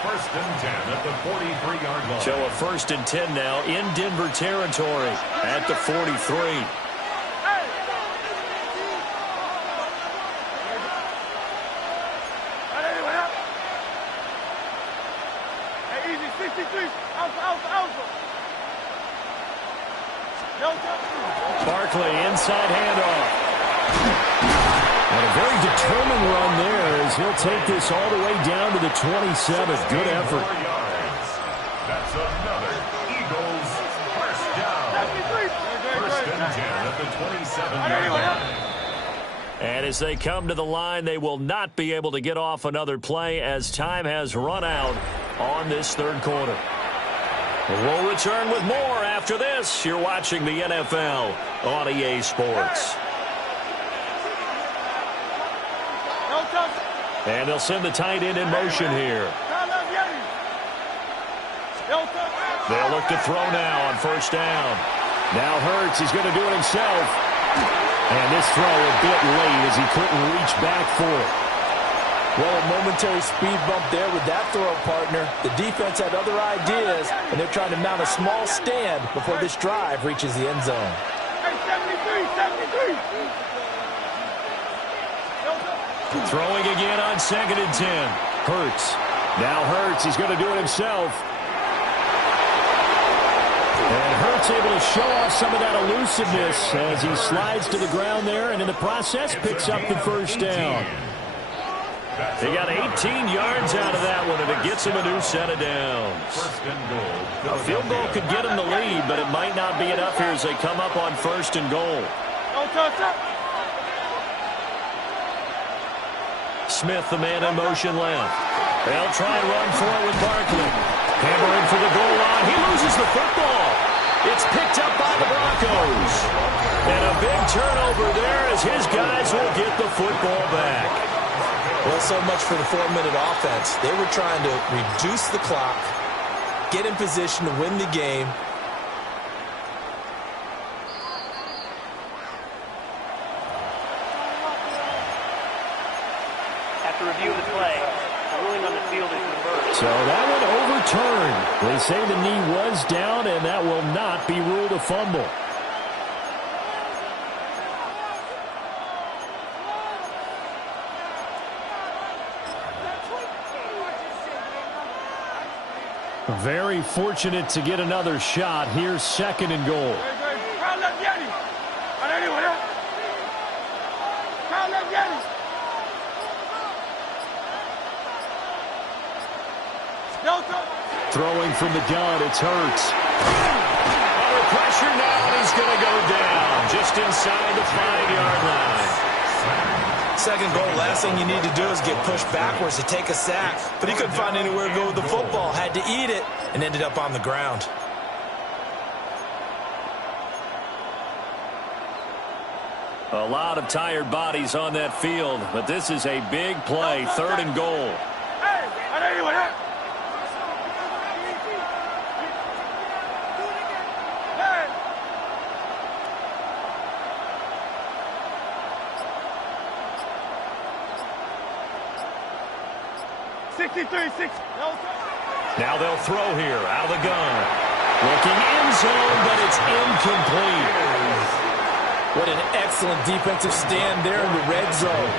First and 10 at the 43-yard line. So a 1st and 10 now in Denver territory at the 43. Barkley inside handoff. And a very determined run there as he'll take this all the way down to the 27. Good effort. That's another Eagles first down. First and 10 at the 27-yard line. And as they come to the line, they will not be able to get off another play as time has run out on this third quarter. We'll return with more after this. You're watching the NFL on EA Sports. And they'll send the tight end in motion here. They'll look to throw now on first down. Now Hurts, he's going to do it himself. And this throw a bit late as he couldn't reach back for it. Well, a momentary speed bump there with that throw, partner. The defense had other ideas, and they're trying to mount a small stand before this drive reaches the end zone. 73. Throwing again on 2nd and 10. Hurts. Now Hurts, he's going to do it himself. And Hurts able to show off some of that elusiveness as he slides to the ground there, and in the process picks up the first down. They got 18 yards out of that one, and it gets them a new set of downs. First and goal. A field goal could get them the lead, but it might not be enough here as they come up on 1st and goal. Smith, the man in motion left. They'll try and run for it with Barkley. Hammering for the goal line. He loses the football. It's picked up by the Broncos. And a big turnover there as his guys will get the football back. Well, so much for the 4-minute offense. They were trying to reduce the clock, get in position to win the game. After review of the play, the ruling on the field is reversed. So that one overturned. They say the knee was down, and that will not be ruled a fumble. Very fortunate to get another shot. Here's 2nd and goal. Throwing from the gun, it's Hurts. Under pressure now, and he's going to go down just inside the 5-yard line. Second goal, last thing you need to do is get pushed backwards to take a sack. But he couldn't find anywhere to go with the football. Had to eat it and ended up on the ground. A lot of tired bodies on that field, but this is a big play, 3rd and goal. Now they'll throw here, out of the gun. Looking end zone, but it's incomplete. What an excellent defensive stand there in the red zone.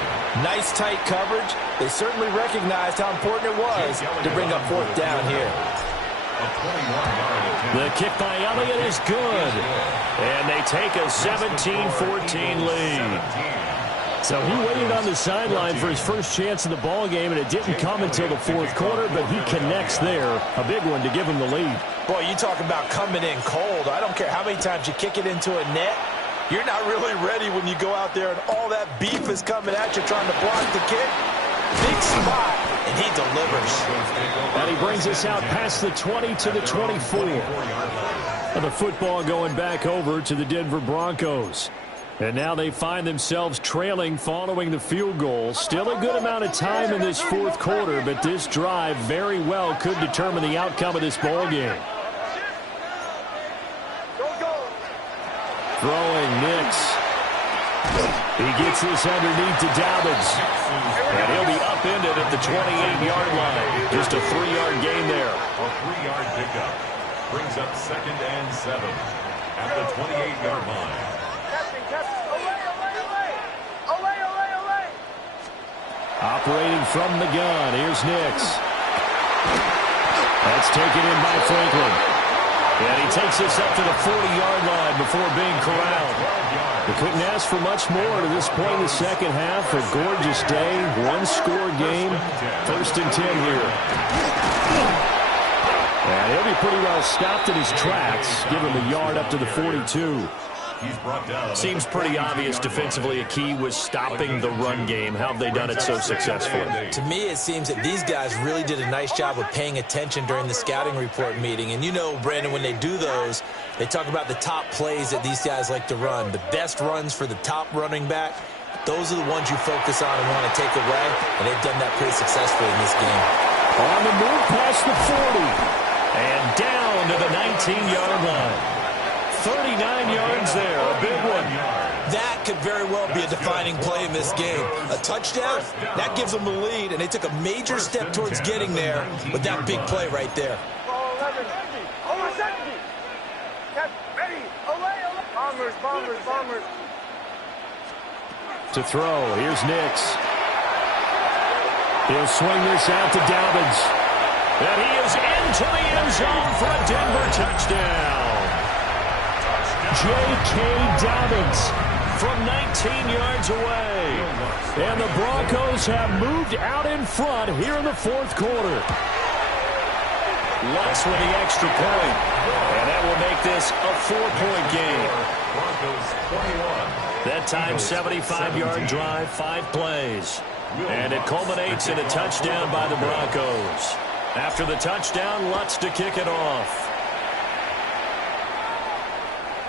Nice tight coverage. They certainly recognized how important it was to bring up 4th down here. The kick by Elliott is good. And they take a 17-14 lead. So he waited on the sideline for his first chance in the ball game, and it didn't come until the 4th quarter, but he connects there. A big one to give him the lead. Boy, you talk about coming in cold. I don't care how many times you kick it into a net. You're not really ready when you go out there and all that beef is coming at you trying to block the kick. Big spot, and he delivers. And he brings us out past the 20 to the 24. And the football going back over to the Denver Broncos. And now they find themselves trailing following the field goal. Still a good amount of time in this 4th quarter, but this drive very well could determine the outcome of this ball game. Throwing Nix. He gets this underneath to Dobbins. And he'll be upended at the 28-yard line. Just a 3-yard gain there. A 3-yard pickup brings up 2nd and 7 at the 28-yard line. Operating from the gun, here's Nix. That's taken in by Franklin. And he takes this up to the 40-yard line before being corralled. They couldn't ask for much more to this point in the second half. A gorgeous day, 1-score game. 1st and 10 here. And he'll be pretty well stopped in his tracks. Give him a yard up to the 42. Seems pretty obvious defensively a key was stopping the run game. How have they done it so successfully? To me, it seems that these guys really did a nice job of paying attention during the scouting report meeting. And you know, Brandon, when they do those, they talk about the top plays that these guys like to run. The best runs for the top running back, those are the ones you focus on and want to take away. And they've done that pretty successfully in this game. On the move past the 40. And down to the 19-yard line. 39 yards there, a big one. That could very well be a defining play in this game. A touchdown, that gives them the lead, and they took a major step towards getting there with that big play right there. Bombers. To throw, here's Nix. He'll swing this out to Dobbins. And he is into the end zone for a Denver touchdown. J.K. Dobbins from 19 yards away. And the Broncos have moved out in front here in the 4th quarter. Lux with the extra point. And that will make this a 4-point game. Broncos 21. That time, 75-yard drive, 5 plays. And it culminates in a touchdown by the Broncos. After the touchdown, Lutz to kick it off.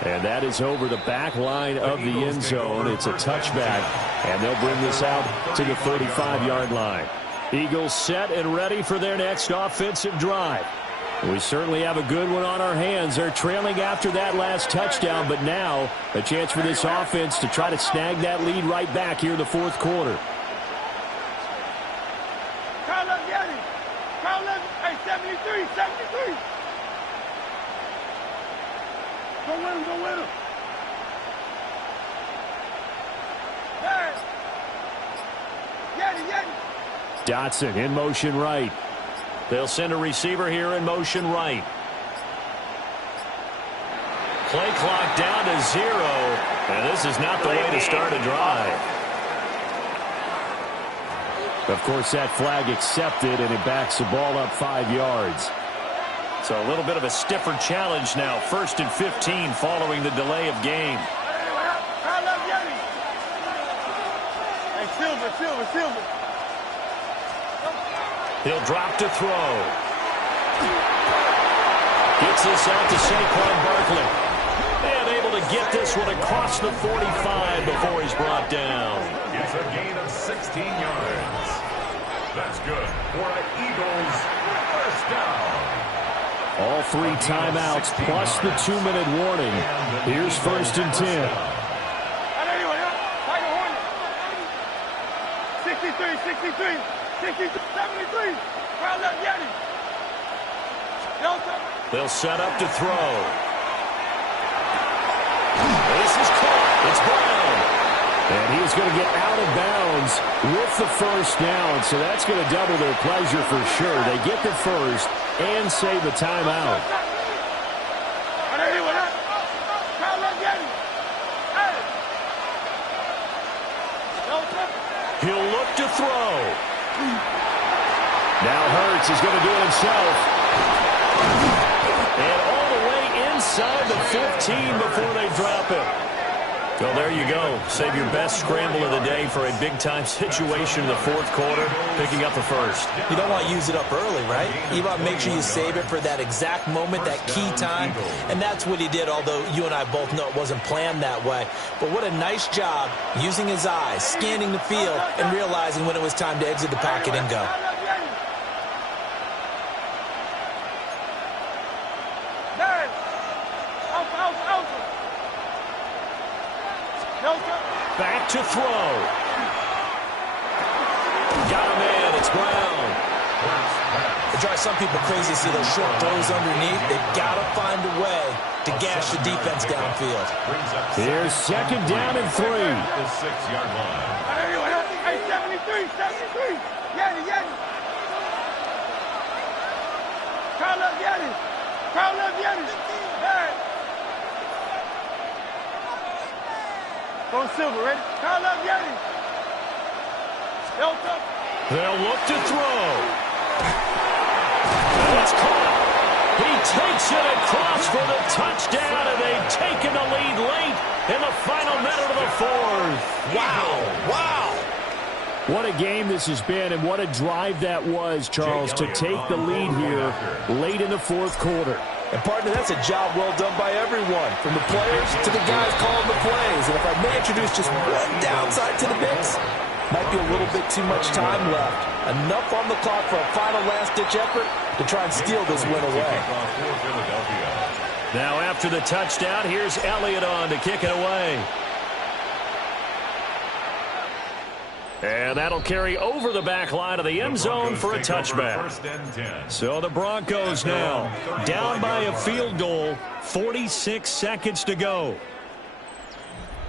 And that is over the back line of the end zone. It's a touchback, and they'll bring this out to the 35-yard line. Eagles set and ready for their next offensive drive. We certainly have a good one on our hands. They're trailing after that last touchdown, but now a chance for this offense to try to snag that lead right back here in the 4th quarter. Hey, 73. Go with him. Hey. Yeti. Dotson in motion right. They'll send a receiver here in motion right. Play clock down to 0. And this is not the way to start a drive. Of course, that flag accepted, and it backs the ball up 5 yards. So a little bit of a stiffer challenge now. 1st and 15 following the delay of game. Hey, Silver. He'll drop to throw. Gets this out to Saquon Barkley. And able to get this one across the 45 before he's brought down. It's a gain of 16 yards. That's good for an Eagles first down. All 3 timeouts plus the 2-minute warning. Here's 1st and 10. 63, 73. Crowd left, Yeti. They'll set up to throw. This is caught. It's Brown. And he's going to get out of bounds with the first down, so that's going to double their pleasure for sure. They get the first and save a timeout. He'll look to throw. Now Hurts is going to do it himself. And all the way inside the 15 before they drop it. Well, there you go. Save your best scramble of the day for a big-time situation in the 4th quarter, picking up the first. You don't want to use it up early, right? You want to make sure you save it for that exact moment, that key time. And that's what he did, although you and I both know it wasn't planned that way. But what a nice job using his eyes, scanning the field, and realizing when it was time to exit the pocket and go. Back to throw. Got him in. It's Brown. It drives some people crazy to see those short throws underneath. They've got to find a way to gash the defense downfield. Here's 2nd down and 3. The 6-yard line. Hey, 73. Yeti. Crowd left, Yeti. Hey. Go Silver, ready? Crowd left, Yeti. They'll look to throw. It's caught. He takes it across for the touchdown, and they've taken the lead late in the final minute of the 4th. Wow. What a game this has been, and what a drive that was, Charles, to take the lead here late in the 4th quarter. And, partner, that's a job well done by everyone, from the players to the guys calling the plays. And if I may introduce just one downside to the mix, might be a little bit too much time left. Enough on the clock for a final last-ditch effort to try and steal this win away. Now after the touchdown, here's Elliott on to kick it away. And that'll carry over the back line of the end zone for a touchback. So the Broncos now down by a field goal, 46 seconds to go.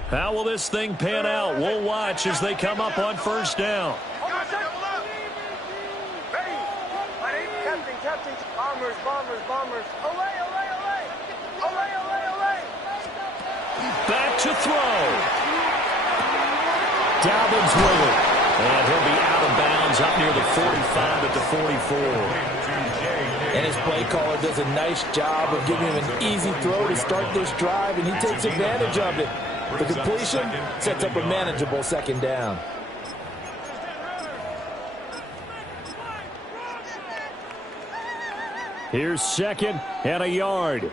How will this thing pan out? We'll watch as they come up on 1st down. Captain. Bombers. Olay. Back to throw. Dobbins with it. And he'll be out of bounds up near the 45 at the 44. And his play caller does a nice job of giving him an easy throw to start this drive, and he takes advantage of it. The completion sets up a manageable 2nd down. Here's 2nd and a yard.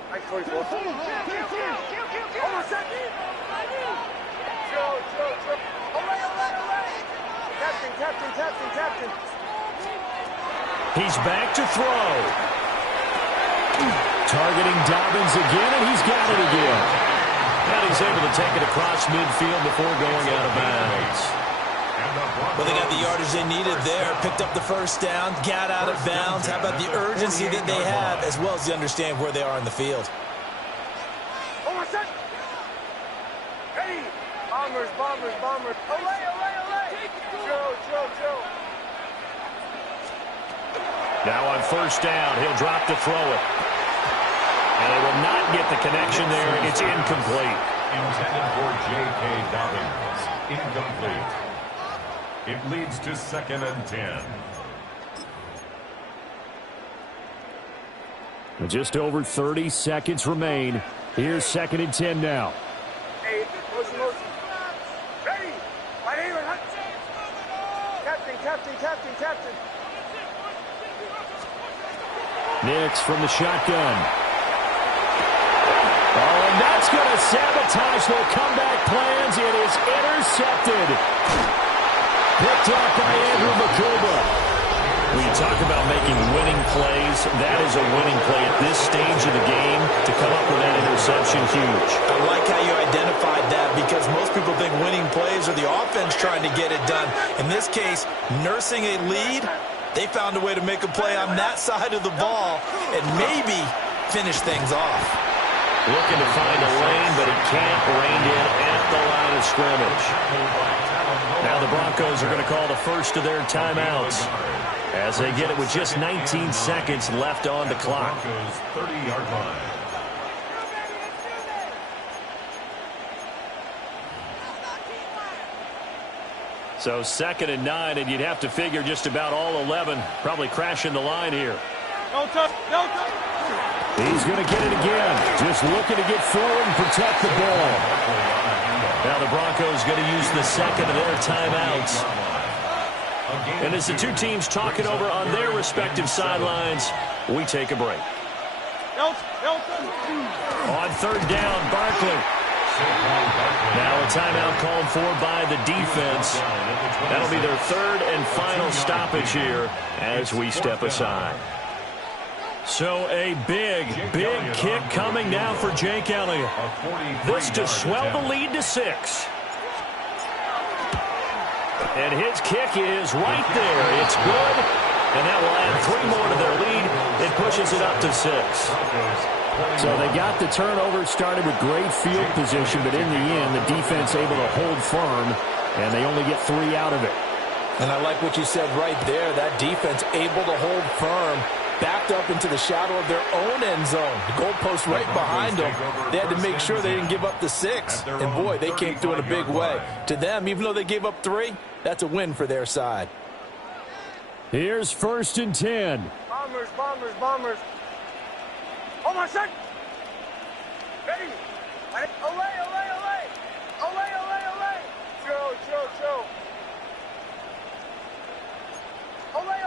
Captain. He's back to throw. Targeting Dobbins again, and he's got it again. And he's able to take it across midfield before going out of bounds. Well, they got the yardage they needed there. Picked up the 1st down, got out of bounds. How about the urgency that they have, as well as the understand where they are in the field? Hey, bombers. Olay. Joe. Now on 1st down, he'll drop to throw it. And they will not get the connection there. It's incomplete. Intended for J.K. Dobbins. Incomplete. It leads to 2nd and 10. Just over 30 seconds remain. Here's 2nd and 10 now. Hey, motion. Ready. My name is Captain. Nix from the shotgun. Oh, and that's going to sabotage their comeback plans. It is intercepted. Picked up by Andrew Makuba. When you talk about making winning plays, that is a winning play at this stage of the game. To come up with that interception, huge. I like how you identified that because most people think winning plays are the offense trying to get it done. In this case, nursing a lead, they found a way to make a play on that side of the ball and maybe finish things off. Looking to find a lane, but he can't rein in at the line of scrimmage. Now the Broncos are going to call the first of their timeouts as they get it with just 19 seconds left on the clock. 30-yard line. So 2nd and 9, and you'd have to figure just about all 11 probably crashing the line here. No touch. He's going to get it again. Just looking to get forward and protect the ball. Now the Broncos going to use the second of their timeouts. And as the two teams talking over on their respective sidelines, we take a break. On 3rd down, Barkley. Now a timeout called for by the defense. That'll be their 3rd and final stoppage here as we step aside. So a big kick coming now for Jake Elliott. This to swell the lead to 6. And his kick is right there. It's good. And that will add 3 more to their lead. It pushes it up to 6. So they got the turnover started with great field position, but in the end, the defense able to hold firm, and they only get 3 out of it. And I like what you said right there. That defense able to hold firm, backed up into the shadow of their own end zone. The goalpost right behind them. They had to make sure they didn't give up the 6. And, boy, they came through in a big way. To them, even though they gave up 3, that's a win for their side. Here's 1st and 10. Bombers. Oh, my son! Ready! Away! Joe! Away!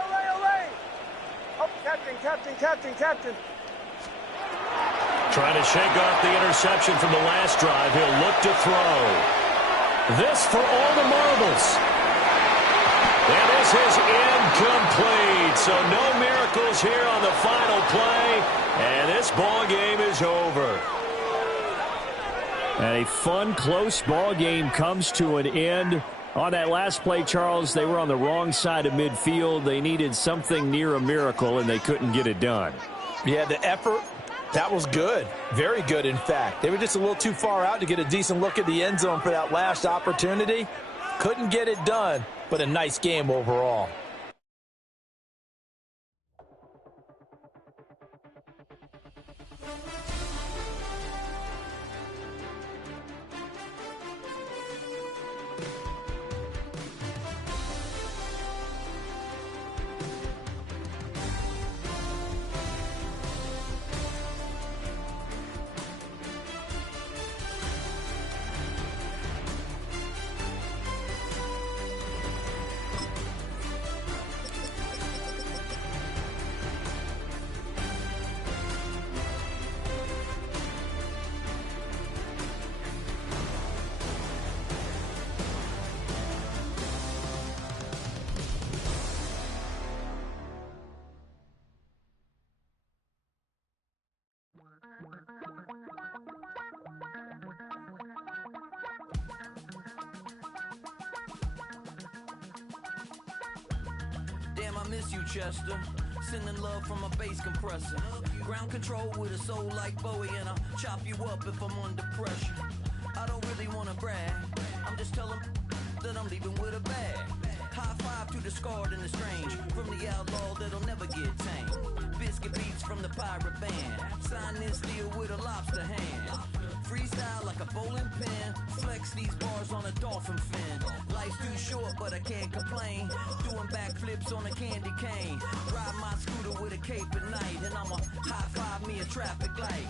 Oh, Captain! Trying to shake off the interception from the last drive. He'll look to throw. This for all the marbles. And this is incomplete. So no miracles here on the final play. And this ball game is over. And a fun, close ball game comes to an end. On that last play, Charles, they were on the wrong side of midfield. They needed something near a miracle, and they couldn't get it done. Yeah, the effort, that was good. Very good, in fact. They were just a little too far out to get a decent look at the end zone for that last opportunity. Couldn't get it done, but a nice game overall. Damn, I miss you, Chester. Sending love from a bass compressor. Ground control with a soul like Bowie, and I'll chop you up if I'm under pressure. I don't really want to brag. I'm just telling that I'm leaving with a bag. High five to the scarred and the strange. From the outlaw that'll never get tamed. Biscuit beats from the pirate band. Sign this deal with a lobster hand. Freestyle like a bowling pin. Flex these bars on a dolphin fin. Life's too short, but I can't complain. Doing backflips on a candy cane. Ride my scooter with a cape at night. And I'ma high five me a traffic light.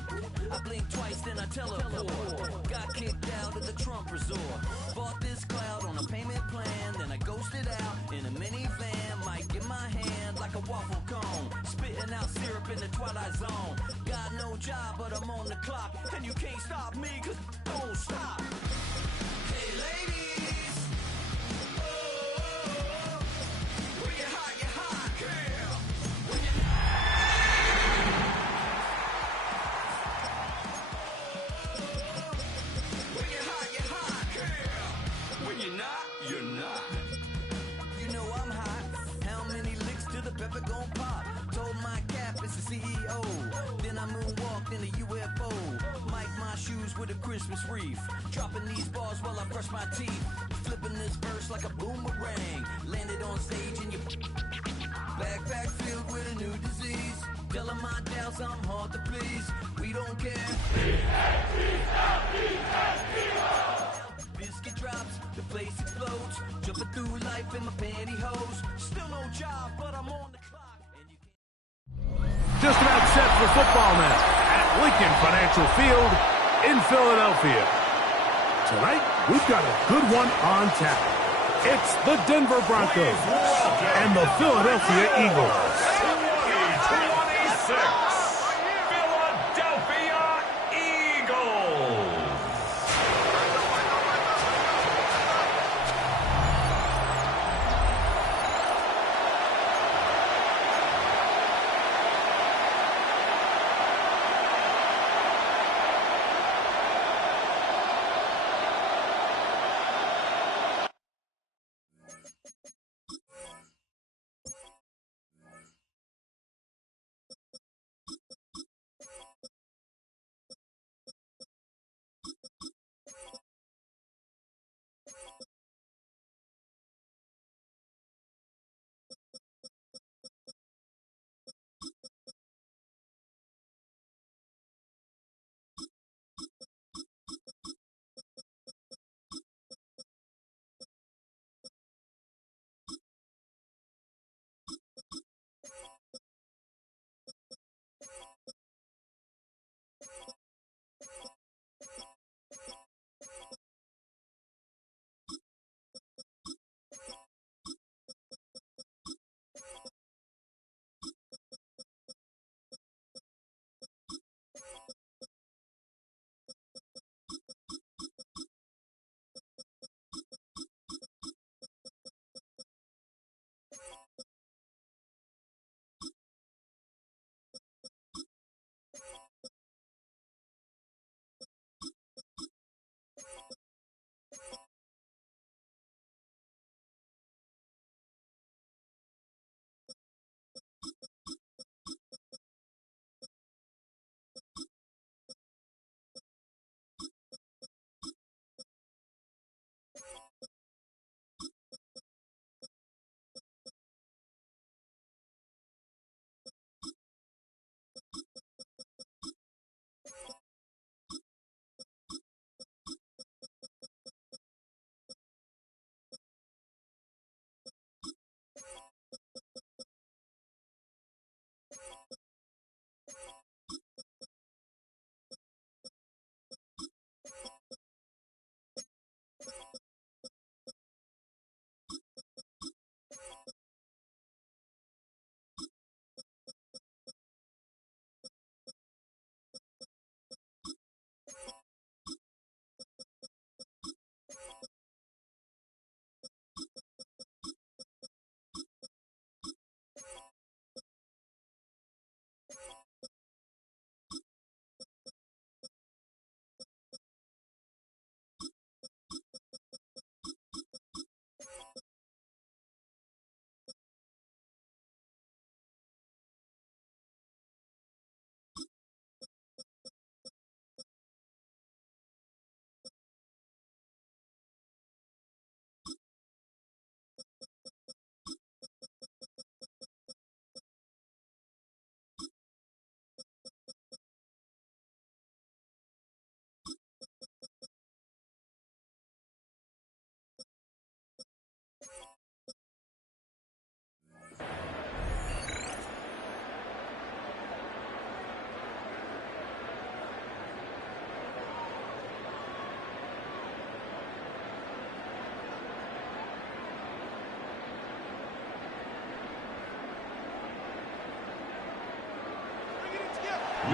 I blink twice, then I teleport. Got kicked out of the Trump resort. Bought this cloud on a payment plan. Then I go coasted out in a minivan, mic in my hand like a waffle cone, spitting out syrup in the twilight zone. Got no job, but I'm on the clock, and you can't stop me, cause don't stop. Hey ladies, oh, when you're hot, girl. When you're hot, girl. When you're not, you're not. You know I'm hot. How many licks till the pepper gon' pop? Told my cap it's the CEO. Then I moonwalked in a UFO. Mic my shoes with a Christmas wreath. Dropping these bars while I brush my teeth. Flipping this verse like a boomerang. Landed on stage in your backpack filled with a new disease. Telling my doubts I'm hard to please. We don't care. Biscuit drops, the place explodes. Jumping through life in my pantyhose. Still no job, but I'm on the clock. And you can't... Just about set for football now at Lincoln Financial Field in Philadelphia. Tonight, we've got a good one on tap. It's the Denver Broncos and the Philadelphia Eagles. 2026 Philadelphia Eagles.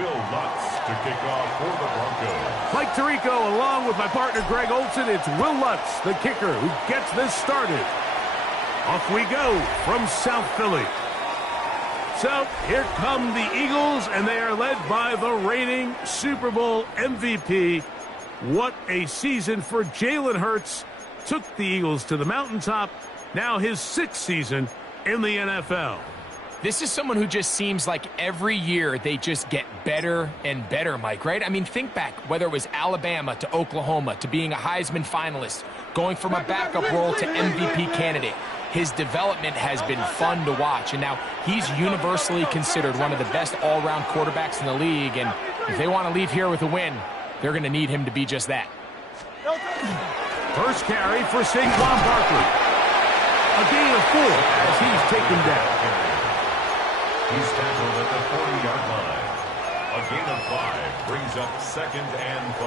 Will Lutz to kick off for the Broncos. Mike Tirico, along with my partner Greg Olson, it's Will Lutz, the kicker, who gets this started. Off we go from South Philly. So here come the Eagles, and they are led by the reigning Super Bowl MVP. What a season for Jalen Hurts. Took the Eagles to the mountaintop. Now his 6th season in the NFL. This is someone who just seems like every year they just get better and better, Mike, right? I mean, think back, whether it was Alabama to Oklahoma to being a Heisman finalist, going from a backup role to MVP candidate. His development has been fun to watch, and now he's universally considered one of the best all-around quarterbacks in the league, and if they want to leave here with a win, they're going to need him to be just that. First carry for Saquon Barkley. A gain of 4 as he's taken down. He's tackled at the 40-yard line. A gain of 5 brings up 2nd and 5.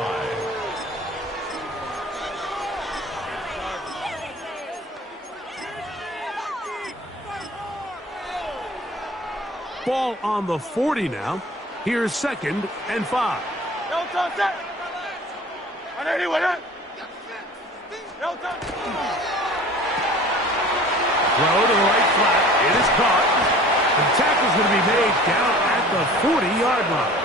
Ball on the 40 now. Here's 2nd and 5. Throw to the right flat. It is caught. The tackle's going to be made down at the 40-yard line.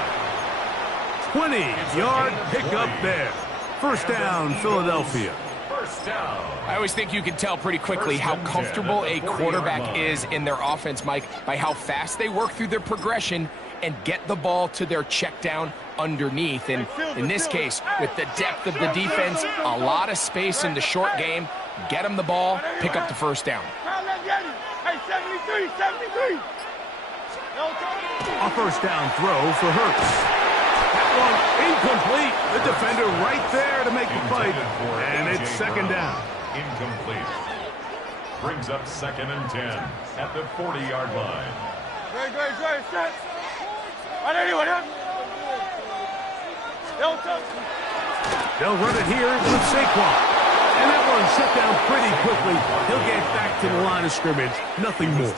20-yard pickup there. First down, Philadelphia. First down. I always think you can tell pretty quickly how comfortable a quarterback is in their offense, Mike, by how fast they work through their progression and get the ball to their check down underneath. And in this case, with the depth of the defense, a lot of space in the short game, get them the ball, pick up the first down. A first down throw for Hurts. That one incomplete. The defender right there to make the fight. And it's 2nd down. Incomplete. Brings up 2nd and 10 at the 40-yard line. They'll run it here with Saquon. And that one set down pretty quickly. He'll get back to the line of scrimmage. Nothing more.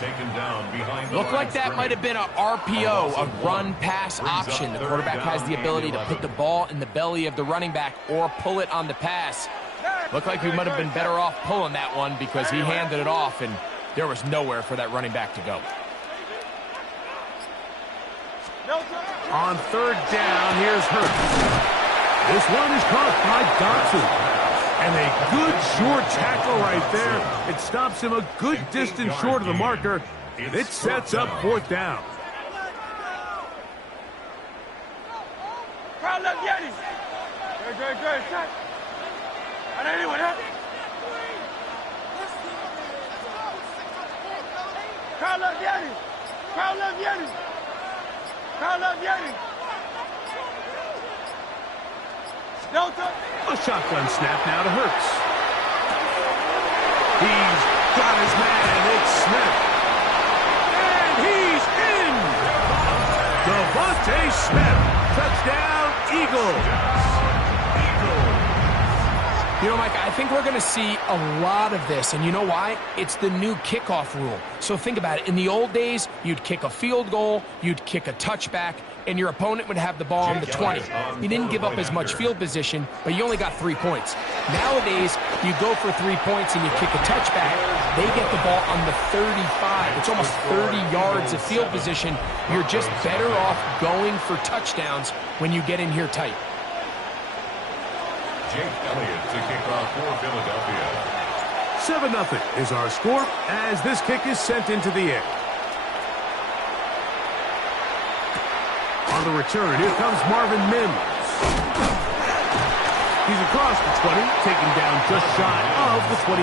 Looked like that might have been a RPO, a run-pass option. The quarterback has the ability to put the ball in the belly of the running back or pull it on the pass. Looked like we might have been better off pulling that one because he handed it off, and there was nowhere for that running back to go. On 3rd down, here's Hurts. This one is caught by Dotson. And a good short tackle right there. It stops him a good distance short of the marker. And it sets up 4th down. A shotgun snap now to Hurts. He's got his man. It's Smith. And he's in. Devontae Smith. Touchdown, Eagles. You know, Mike, I think we're going to see a lot of this, and you know why? It's the new kickoff rule. So think about it. In the old days, you'd kick a field goal, you'd kick a touchback, and your opponent would have the ball on the 20. You didn't give up as much field position, but you only got 3 points. Nowadays, you go for 3 points and you kick a touchback, they get the ball on the 35. It's almost 30 yards of field position. You're just better off going for touchdowns when you get in here tight. Jake Elliott to kick off for Philadelphia. 7-0 is our score as this kick is sent into the air. On the return, here comes Marvin Mims. He's across the 20, taken down just shy of the 25.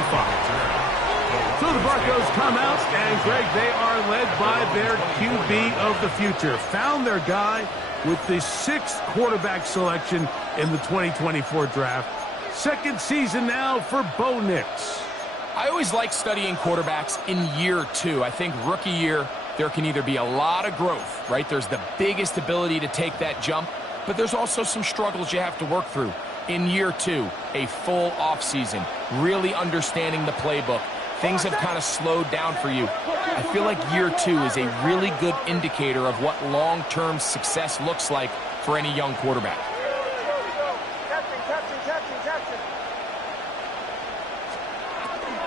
So the Broncos come out, and Greg, they are led by their QB of the future. Found their guy with the 6th quarterback selection in the 2024 draft. 2nd season now for Bo Nix. I always like studying quarterbacks in year 2. I think rookie year, there can either be a lot of growth, right? There's the biggest ability to take that jump, but there's also some struggles you have to work through. In year 2, a full offseason, really understanding the playbook, things have kind of slowed down for you. I feel like year 2 is a really good indicator of what long-term success looks like for any young quarterback.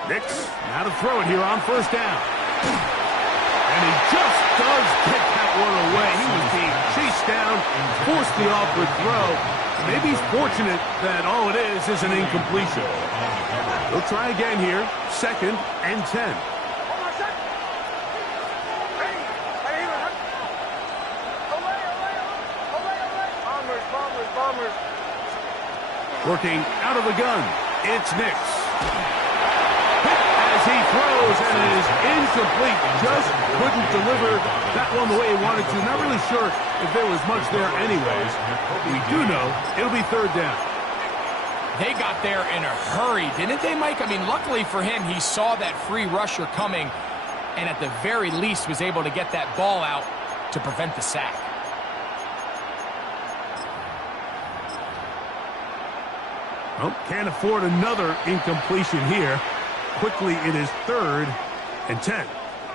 Nix, now to throw it here on first down. And he just does get that one away. He was being chased down, forced the awkward throw. Maybe he's fortunate that all it is an incompletion. We'll try again here, 2nd and 10. Working out of the gun, it's Nix. As he throws, and it is incomplete. Just couldn't deliver that one the way he wanted to. Not really sure if there was much there anyways. We do know it'll be 3rd down. They got there in a hurry, didn't they, Mike? I mean, luckily for him, he saw that free rusher coming and at the very least was able to get that ball out to prevent the sack. Well, can't afford another incompletion here. Quickly, it is 3rd and 10.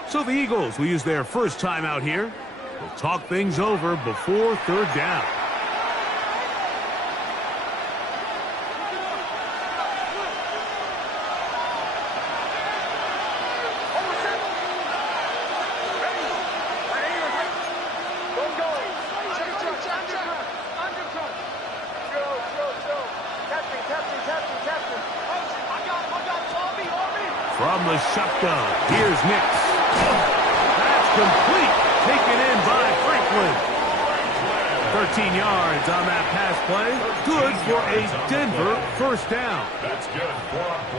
So the Eagles will use their first timeout here. We'll talk things over before 3rd down. From the shotgun, here's Nix. That's complete. Taken in by Franklin. 13 yards on that pass play. Good for a Denver first down.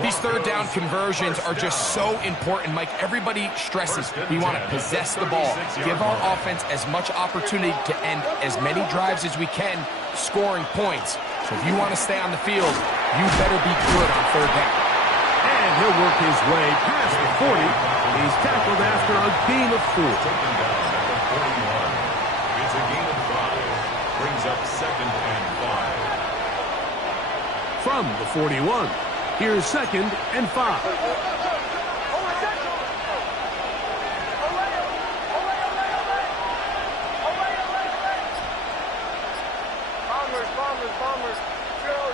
These 3rd down conversions are just so important, Mike. Everybody stresses we want to possess the ball, give our offense as much opportunity to end as many drives as we can, scoring points. So if you want to stay on the field, you better be good on 3rd down. And he'll work his way past the 40. He's tackled after a gain of 4. Taken down at the 41. It's a gain of 5. Brings up 2nd and 5. From the 41, here's 2nd and 5. Bombers. Chill.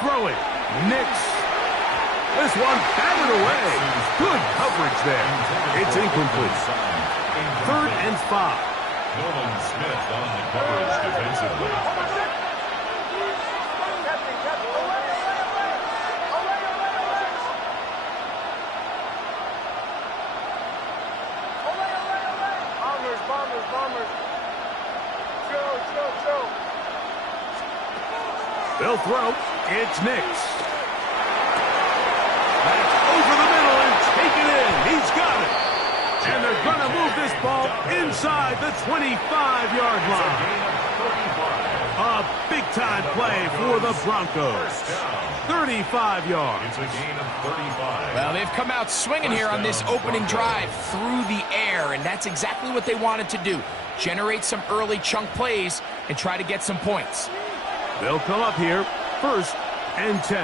Throwing. Nix. This one batted away. Good coverage there. It's incomplete. 3rd and 5. Nolan Smith on the coverage defensively. Bombers. Chill. They'll throw. It's Nix. That's over the middle and taken in. He's got it. And they're going to move this ball inside the 25-yard line. A big-time play for the Broncos. 35 yards. It's a gain of 35. Well, they've come out swinging here on this opening drive through the air, and that's exactly what they wanted to do. Generate some early chunk plays and try to get some points. They'll come up here, 1st and 10.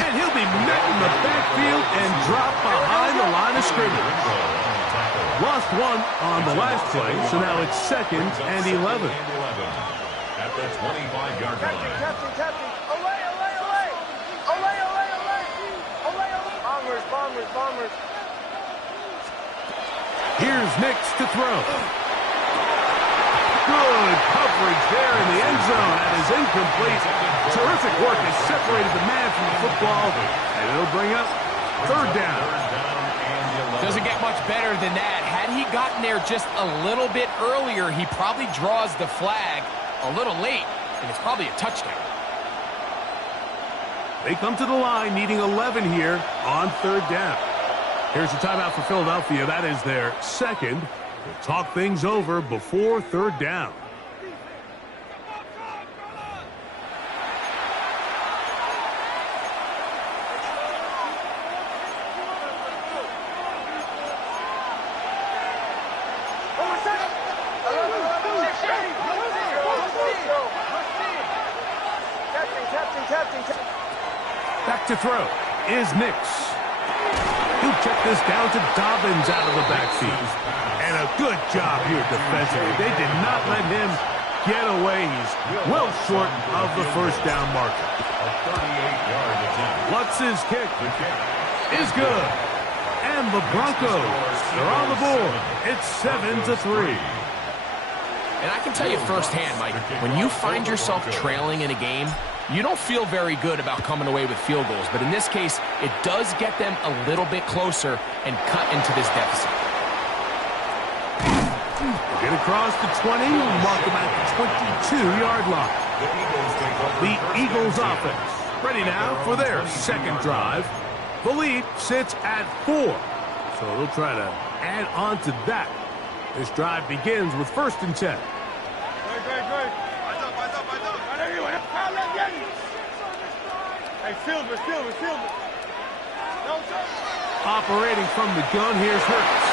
And he'll be met in the backfield and dropped behind the line of scrimmage. Lost one on the last play, so now it's 2nd and 11. At the 25-yard line. Captain. Bombers. Here's Nix to throw. Good coverage there in the end zone. That is incomplete. Terrific work has separated the man from the football, and it'll bring up 3rd down. Doesn't get much better than that. Had he gotten there just a little bit earlier, he probably draws the flag a little late, and it's probably a touchdown. They come to the line needing 11 here on 3rd down. Here's the timeout for Philadelphia. That is their 2nd. We'll talk things over before 3rd down. to throw is Nix. He'll check this down to Dobbins out of the backfield. And a good job here defensively. They did not let him get away. He's well short of the first down marker. A 38-yard attempt. Lutz's kick is good. And the Broncos are on the board. It's 7-3. And I can tell you firsthand, Mike, when you find yourself trailing in a game, you don't feel very good about coming away with field goals. But in this case, it does get them a little bit closer and cut into this deficit. Get across the 20, mark them at the 22-yard line. The Eagles offense ready now for their second drive. The lead sits at 4, so they'll try to add on to that. This drive begins with 1st and 10. Hey, Silver. Operating from the gun, here's Hurts.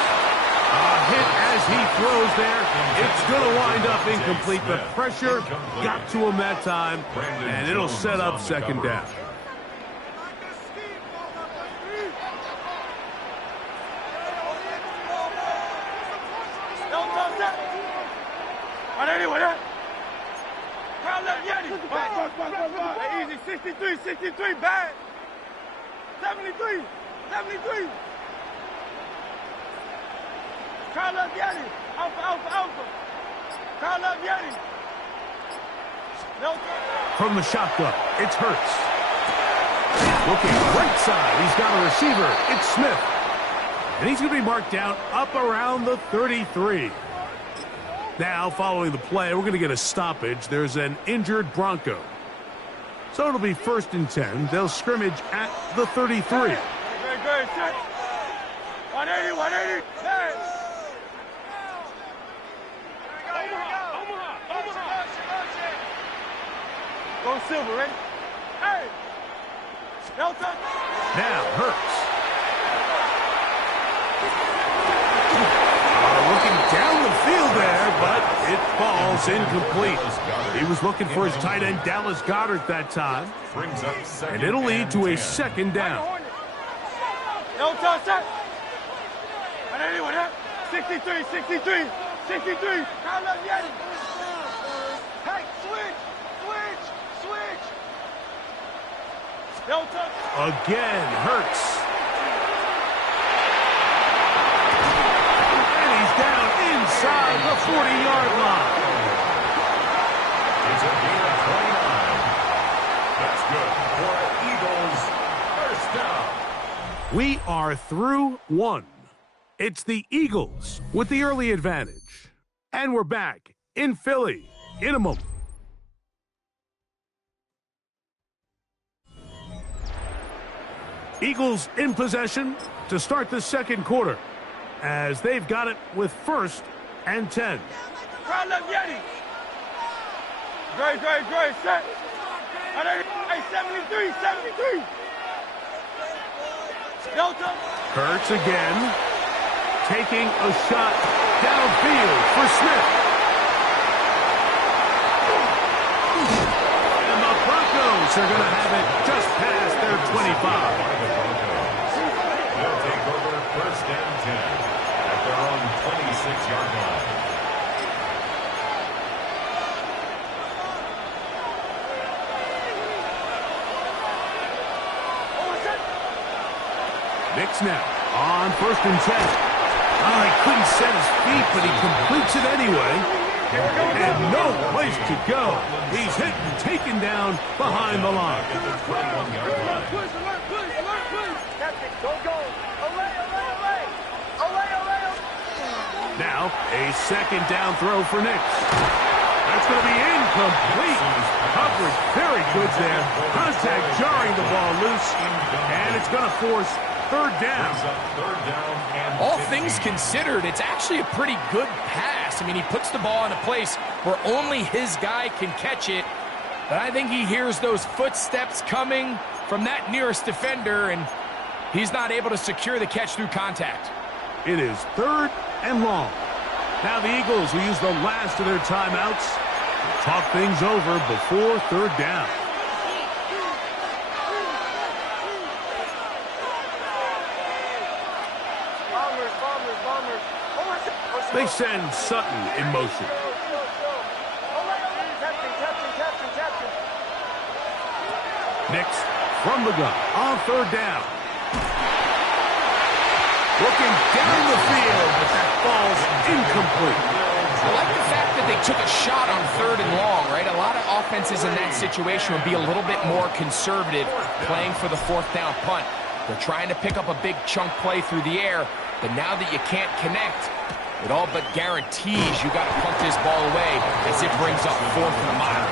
A hit as he throws there. It's going to wind up incomplete. The pressure got to him that time, and it'll set up 2nd down. Easy, 63, bad. 73. Carla Vieri, Alpha. Carla Vieri. From the shotgun, it's Hurts. Looking right side, he's got a receiver. It's Smith. And he's going to be marked down up around the 33. Now, following the play, we're going to get a stoppage. There's an injured Bronco. So it'll be 1st and 10. They'll scrimmage at the 33. Good. 180. Go Silver, ready? Hey! Now, Hurts. Looking down the field there, but it falls incomplete. He was looking for his tight end, Dallas Goedert, that time. And it'll lead to a 2nd down. No touch. 63. Hey, switch. No touch. Again, Hurts. And he's down inside the 40-yard line. It's a gain of 29. That's good for Eagles. 1st down. We are through 1. It's the Eagles with the early advantage. And we're back in Philly in a moment. Eagles in possession to start the 2nd quarter as they've got it with 1st and 10. Great, set. Hey, 73. Delta. Hurts again, taking a shot downfield for Smith. And the Broncos are going to have it just past their 25. They'll take over 1st and 10 at their own 26-yard line. Nix now on 1st and 10. Oh, he couldn't set his feet, but he completes it anyway. And no place to go. He's hit and taken down behind the line. Now, a 2nd down throw for Nix. That's going to be incomplete. Coverage very good there. Contact jarring the ball loose. And it's going to force 3rd down. All things considered, it's actually a pretty good pass. I mean, he puts the ball in a place where only his guy can catch it. But I think he hears those footsteps coming from that nearest defender, and he's not able to secure the catch through contact. It is 3rd and long. Now the Eagles will use the last of their timeouts to talk things over before 3rd down. They send Sutton in motion. Nix from the gun on third down. Looking down the field, but that falls incomplete. I like the fact that they took a shot on third and long, right? A lot of offenses in that situation would be a little bit more conservative playing for the fourth down punt. They're trying to pick up a big chunk play through the air, but now that you can't connect, it all but guarantees you got to punt this ball away as it brings up fourth and a mile.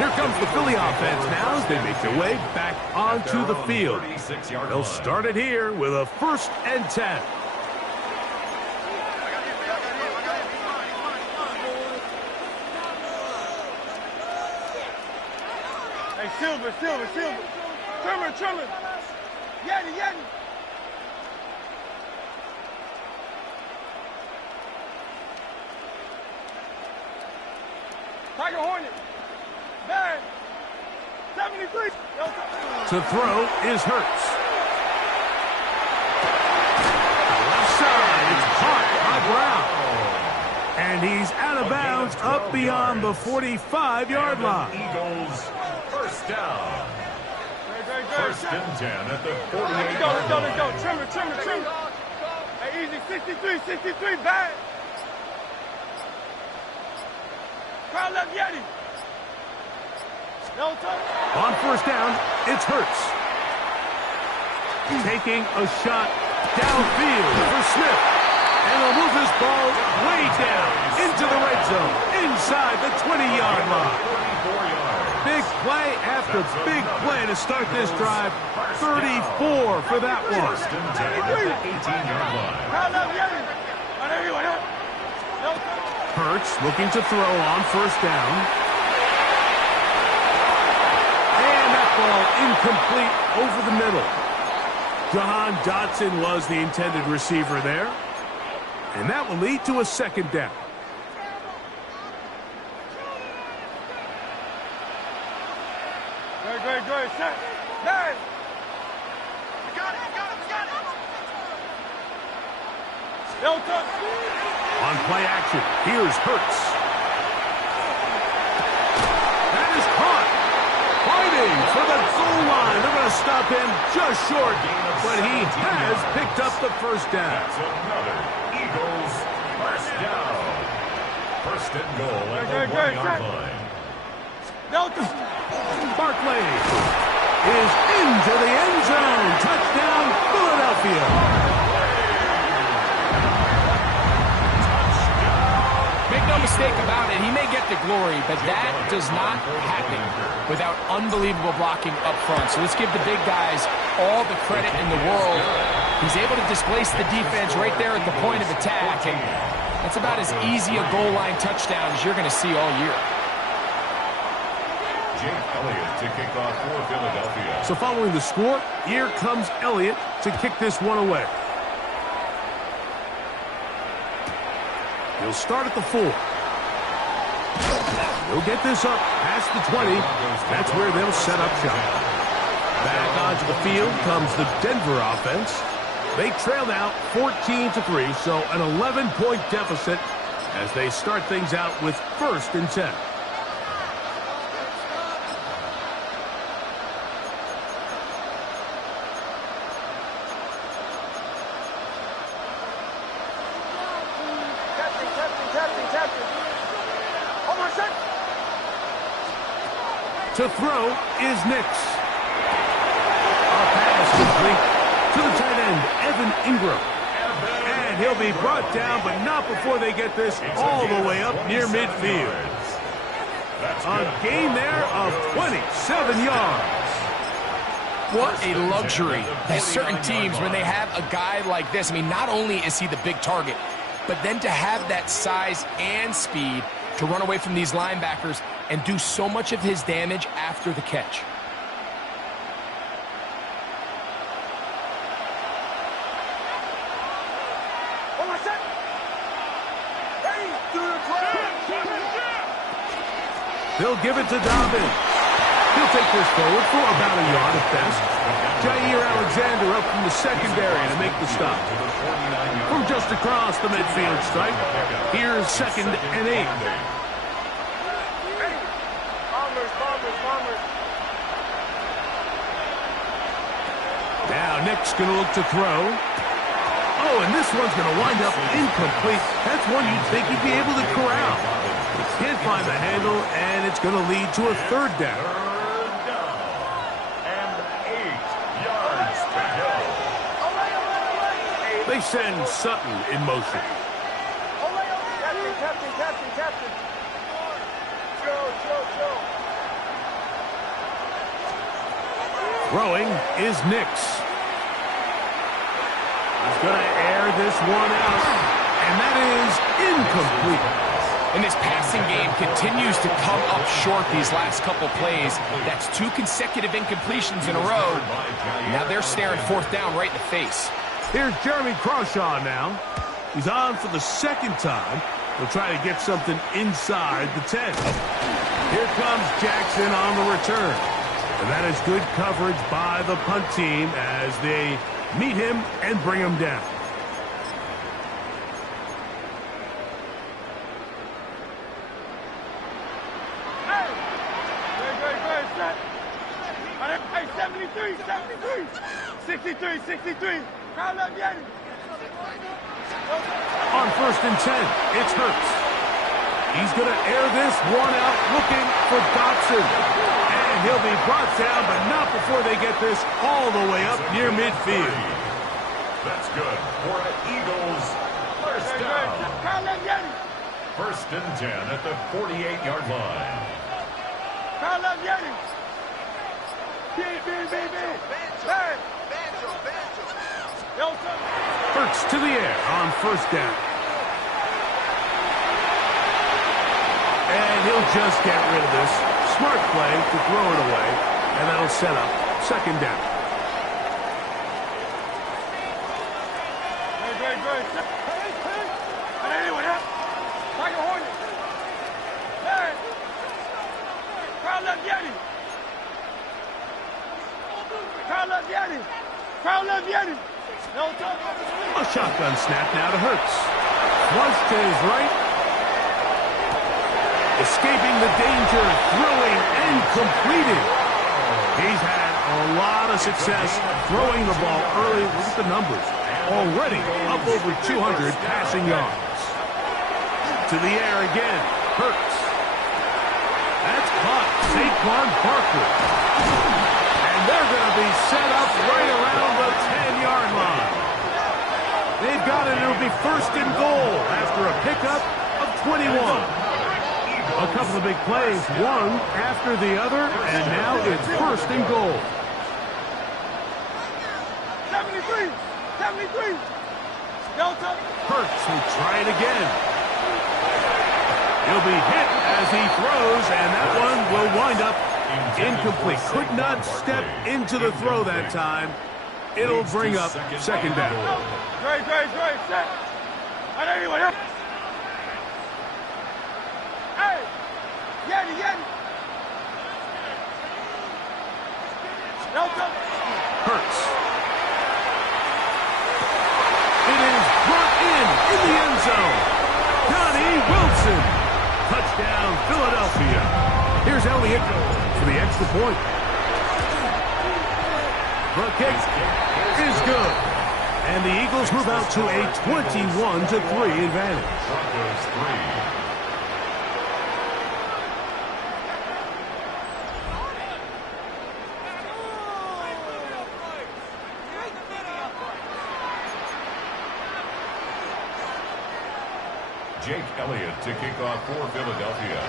Here comes the Philly offense now as they make their way back onto the field. They'll start it here with a 1st and 10. Hey, Silver. Trimmer. Yeti. Tiger Hornet. Man. 73. To throw is Hurts. Left side, it's caught by Brown. And he's out of bounds up beyond the 45-yard line. Eagles, first down. First and 10 at the 48. Let's go. Trimmer. Hey, easy. 63, bad. Crowd left Yeti. No touch. On first down, it's Hurts. Taking a shot downfield for Smith. And he'll move this ball way down into the red zone, inside the 20-yard line. Big play after big play to start this drive. 34 for that one. 18-yard line. Hurts looking to throw on first down. And that ball incomplete over the middle. Jahan Dotson was the intended receiver there. And that will lead to a 2nd down. Great. Set. Nine. We got it. No touch. On play action, here's Hurts. That is caught. Fighting for the goal line. They're going to stop him just short, but he has picked up the first down. That's another Eagles first down. First and goal at the 1-yard line. No touch. Barkley is into the end zone. Touchdown, Philadelphia. Make no mistake about it, he may get the glory, but that does not happen without unbelievable blocking up front. So let's give the big guys all the credit in the world. He's able to displace the defense right there at the point of attack, and that's about as easy a goal line touchdown as you're going to see all year. Jake Elliott to kick off for Philadelphia. So following the score, here comes Elliott to kick this one away. He'll start at the 4. He'll get this up past the 20. That's where they'll set up shop. Back onto the field comes the Denver offense. They trail now 14-3, so an 11-point deficit as they start things out with 1st and 10. To throw is Nix. A pass complete to the tight end, Evan Ingram. And he'll be brought down, but not before they get this all the way up near midfield. A gain there of 27 yards. What a luxury. There's certain teams, when they have a guy like this, I mean, not only is he the big target, but then to have that size and speed to run away from these linebackers and do so much of his damage after the catch. They'll give it to Dobbins. He'll take this forward for about a yard at best. Jair Alexander up from the secondary to make the stop. From just across the midfield stripe, here's 2nd and 8. Now Nick's going to look to throw. Oh, and this one's going to wind up incomplete. That's one you'd think he'd be able to corral. He can't find the handle, and it's going to lead to a 3rd down. And 8 yards to go. They send Sutton in motion. Captain. Joe. Throwing is Nix. He's going to air this one out, and that is incomplete. And this passing game continues to come up short these last couple plays. That's 2 consecutive incompletions in a row. Now they're staring 4th down right in the face. Here's Jeremy Crawshaw now. He's on for the 2nd time. He'll try to get something inside the 10. Here comes Jackson on the return. And that is good coverage by the punt team as they meet him and bring him down. Hey, 73. 63. Kyle left Yanni. On 1st and 10, it's Hurts. He's going to air this one out looking for Dotson. And he'll be brought down, but not before they get this all the way up near midfield. That's good for an Eagles first down. 1st and 10 at the 48-yard line. Kyle left Yanni. Hurts to the air on 1st down. And he'll just get rid of this. Smart play to throw it away, and that'll set up 2nd down. Good. Anyone else? Like a Hornet. Hey. Kyle left Yanni. A shotgun snap now to Hurts. Flush to his right. Escaping the danger, throwing and completing. He's had a lot of success throwing the ball early. Look at the numbers. Already up over 200 passing yards. To the air again. Hurts. That's caught. Saquon Barkley. And they're going to be set up right around the 10-yard line. They've got it. It'll be 1st and goal after a pickup of 21. A couple of big plays, one after the other, and now it's 1st and goal. 73. Hurts will try it again. He'll be hit as he throws, and that one will wind up incomplete. Could not step into the throw that time. It'll bring up 2nd down. Great. Set. Anyone else? Hey. Yanni. Hurts. It is brought in the end zone. Johnny Wilson. Touchdown, Philadelphia. Here's Elliott for the extra point. The kick is good. And the Eagles move out to a 21-3 advantage. Broncos 3. Jake Elliott to kick off for Philadelphia.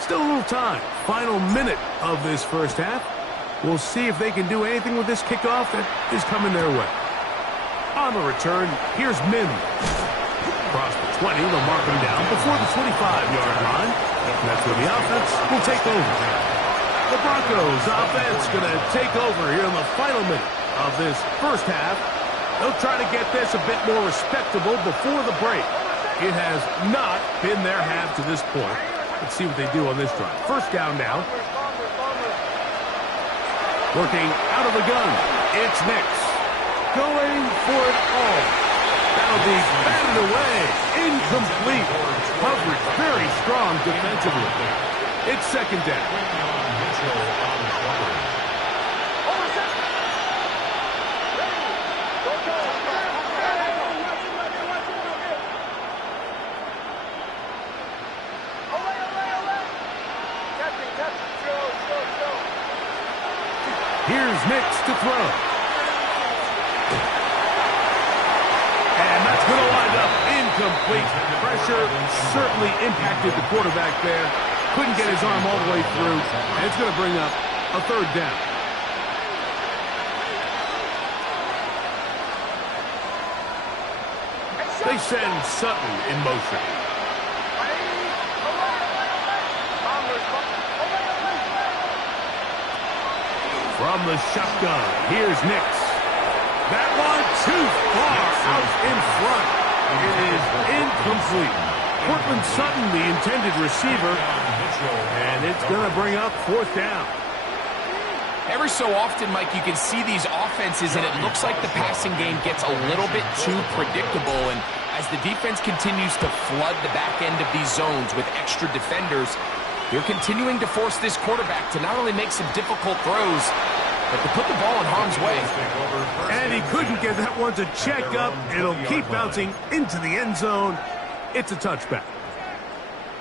Still a little time. Final minute of this 1st half. We'll see if they can do anything with this kickoff that is coming their way. On the return, here's Mims. Across the 20, they'll mark him down before the 25-yard line. And that's where the offense will take over. The Broncos offense going to take over here in the final minute of this 1st half. They'll try to get this a bit more respectable before the break. It has not been their half to this point. Let's see what they do on this drive. First down now. Working out of the gun. It's Nix. Going for it all. That'll be batted away. Incomplete. Coverage very strong defensively. It's second down. Here's Nix to throw. And that's going to wind up incomplete. Pressure certainly impacted the quarterback there. Couldn't get his arm all the way through. And it's going to bring up a third down. They send Sutton in motion. From the shotgun, here's Nix. That one too far out in front. It is incomplete. Cortland Sutton, the intended receiver, and it's going to bring up fourth down. Every so often, Mike, you can see these offenses, and it looks like the passing game gets a little bit too predictable. And as the defense continues to flood the back end of these zones with extra defenders, they're continuing to force this quarterback to not only make some difficult throws, but to put the ball in harm's way. And he couldn't get that one to check up. It'll keep bouncing into the end zone. It's a touchback.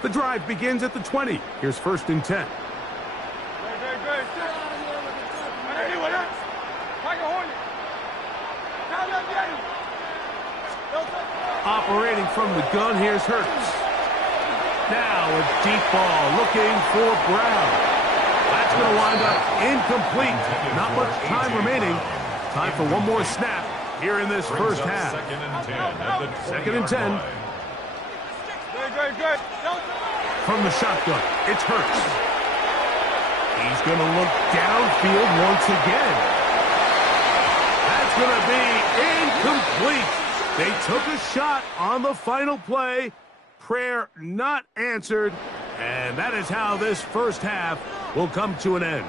The drive begins at the 20. Here's first and 10. Operating from the gun, here's Hurts. Now a deep ball looking for Brown. That's going to wind up incomplete. Not much time remaining. Time for one more snap here in this first half. Second and 10. From the shotgun, it's Hurts. He's going to look downfield once again. That's going to be incomplete. They took a shot on the final play. Prayer not answered. And that is how this first half will come to an end.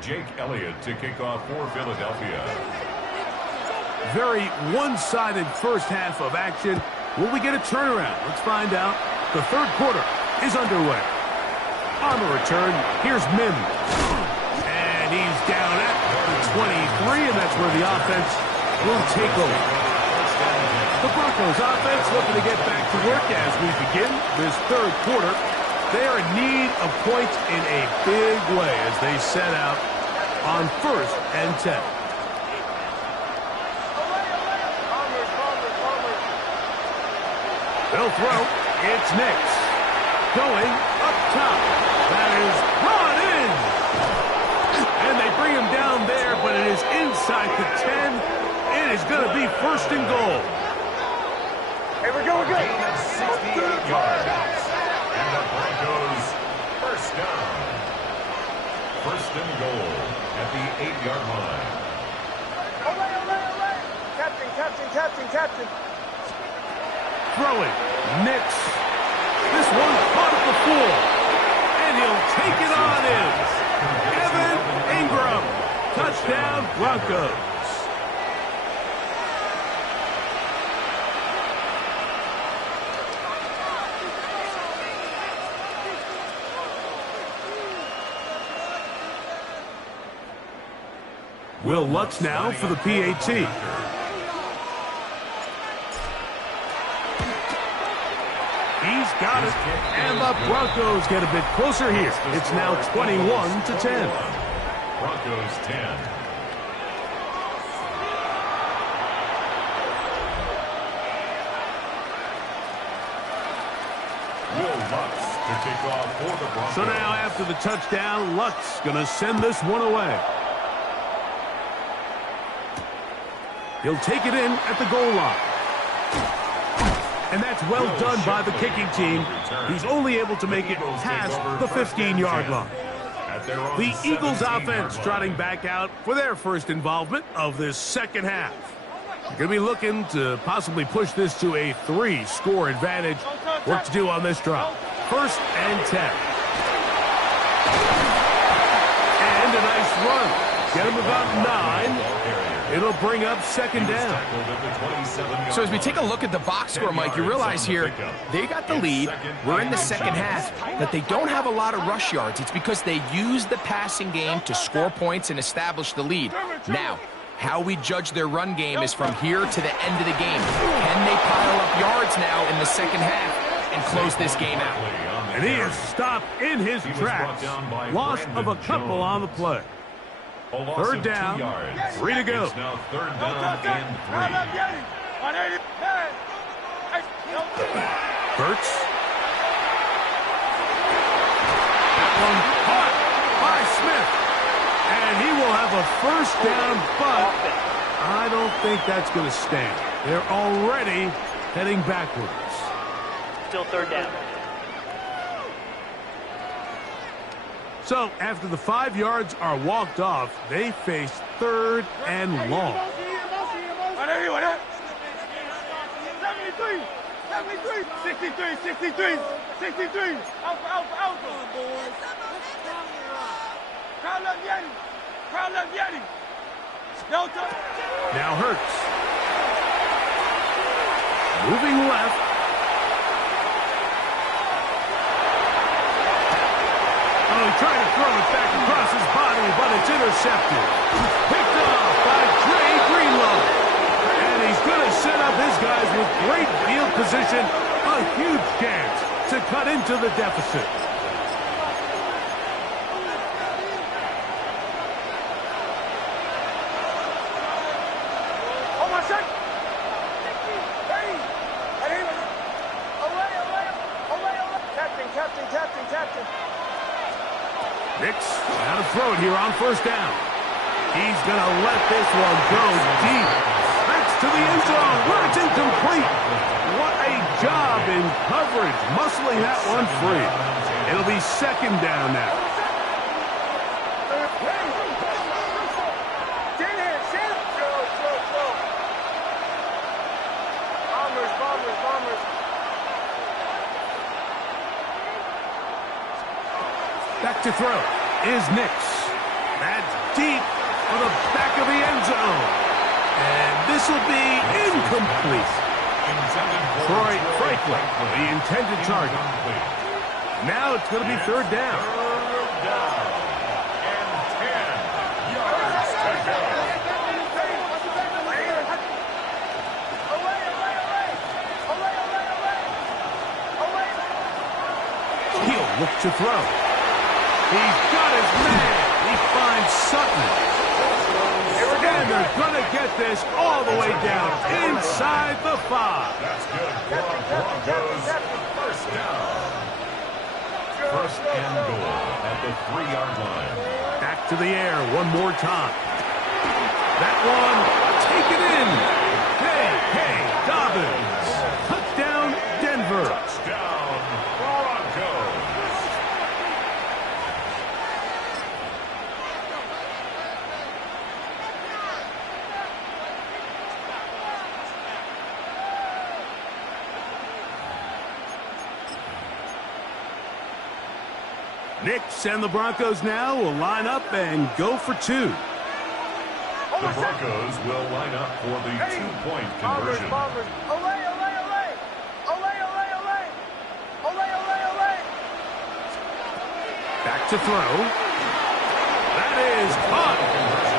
Jake Elliott to kick off for Philadelphia. Very one-sided first half of action. Will we get a turnaround? Let's find out. The third quarter is underway. On the return, here's Mims. And he's down at the 23, and that's where the offense will take over. The Broncos offense looking to get back to work as we begin this third quarter. They are in need of points in a big way as they set out on first and 10. They'll throw. It's Nix. Going up top. That is brought in. And they bring him down there, but it is inside the 10. It is going to be first and goal. Hey, we're going good. 68 yards. And the Broncos first down. First and goal at the 8-yard line. Away. Captain. Throwing. Nix. This one caught at the floor. And he'll take it on in. Evan Ingram. Touchdown, Broncos. Will Lutz now for the PAT. He's got it. And the Broncos get a bit closer here. It's now 21-10. Broncos 10. Will Lutz to kick off for the Broncos. So now after the touchdown, Lutz going to send this one away. He'll take it in at the goal line. And that's well done by the kicking team. He's only able to make it past the 15-yard line. At The Eagles offense trotting back out for their first involvement of this second half. Going to be looking to possibly push this to a 3-score advantage. Work to do on this drive. 1st and 10. And a nice run. Get him about 9. It'll bring up 2nd down. So as we take a look at the box score, Mike, you realize here they got the lead. We're in the second half, but they don't have a lot of rush yards. It's because they use the passing game to score points and establish the lead. Now, how we judge their run game is from here to the end of the game. Can they pile up yards now in the second half and close this game out? And he is stopped in his tracks. Loss of a couple on the play. 3rd down, 3 to go. Now 3rd down and 3. Hurts. That one caught by Smith. And he will have a 1st down, but I don't think that's going to stand. They're already heading backwards. Still 3rd down. So, after the 5 yards are walked off, they face 3rd and long. 63. Crowd left Yeti. Delta. Now Hurts. Moving left. Oh, he tried to throw it back across his body, but it's intercepted. Picked off by Dre Greenlow. And he's going to set up his guys with great field position. A huge chance to cut into the deficit. Captain. Nix, now to throw it here on 1st down. He's going to let this one go deep. That's to the end zone where it's incomplete. What a job in coverage, muscling that one free. It'll be 2nd down now. Bombers. Back to throw is Nix. That's deep for the back of the end zone. And this will be incomplete. Troy Franklin, the intended target. Now it's going to be 3rd down. 3rd down and 10 yards to go. He'll look to throw. He's got his man. He finds Sutton. And they're going to get this all the way down inside the 5. That's good for Broncos. 1st down. 1st and goal at the 3-yard line. Back to the air one more time. That one taken in. Hey, Dobbins. Touchdown, Denver. Touchdown, Broncos. Nix and the Broncos now will line up and go for 2. The Broncos will line up for the 2-point conversion. Back to throw. That is caught.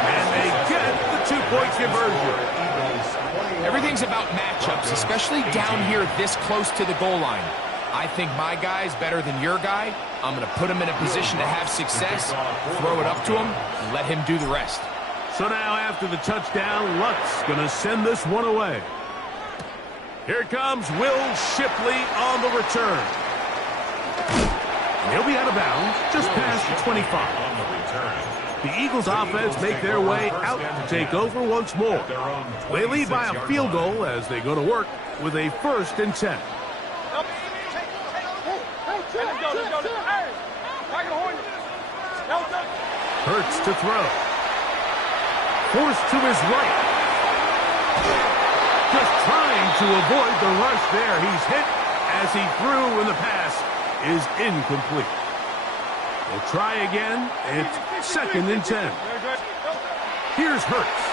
And they get the 2-point conversion. Everything's about matchups, especially down here this close to the goal line. I think my guy's better than your guy. I'm going to put him in a position to have success, throw it up to him, and let him do the rest. So now after the touchdown, Lutz going to send this one away. Here comes Will Shipley on the return. And he'll be out of bounds just past the 25. The Eagles offense make their way out to take over once more. They lead by a field goal as they go to work with a 1st and 10. Hurts to throw. Forced to his right. Just trying to avoid the rush there. He's hit as he threw, and the pass is incomplete. We'll try again. It's 2nd and 10. Here's Hurts.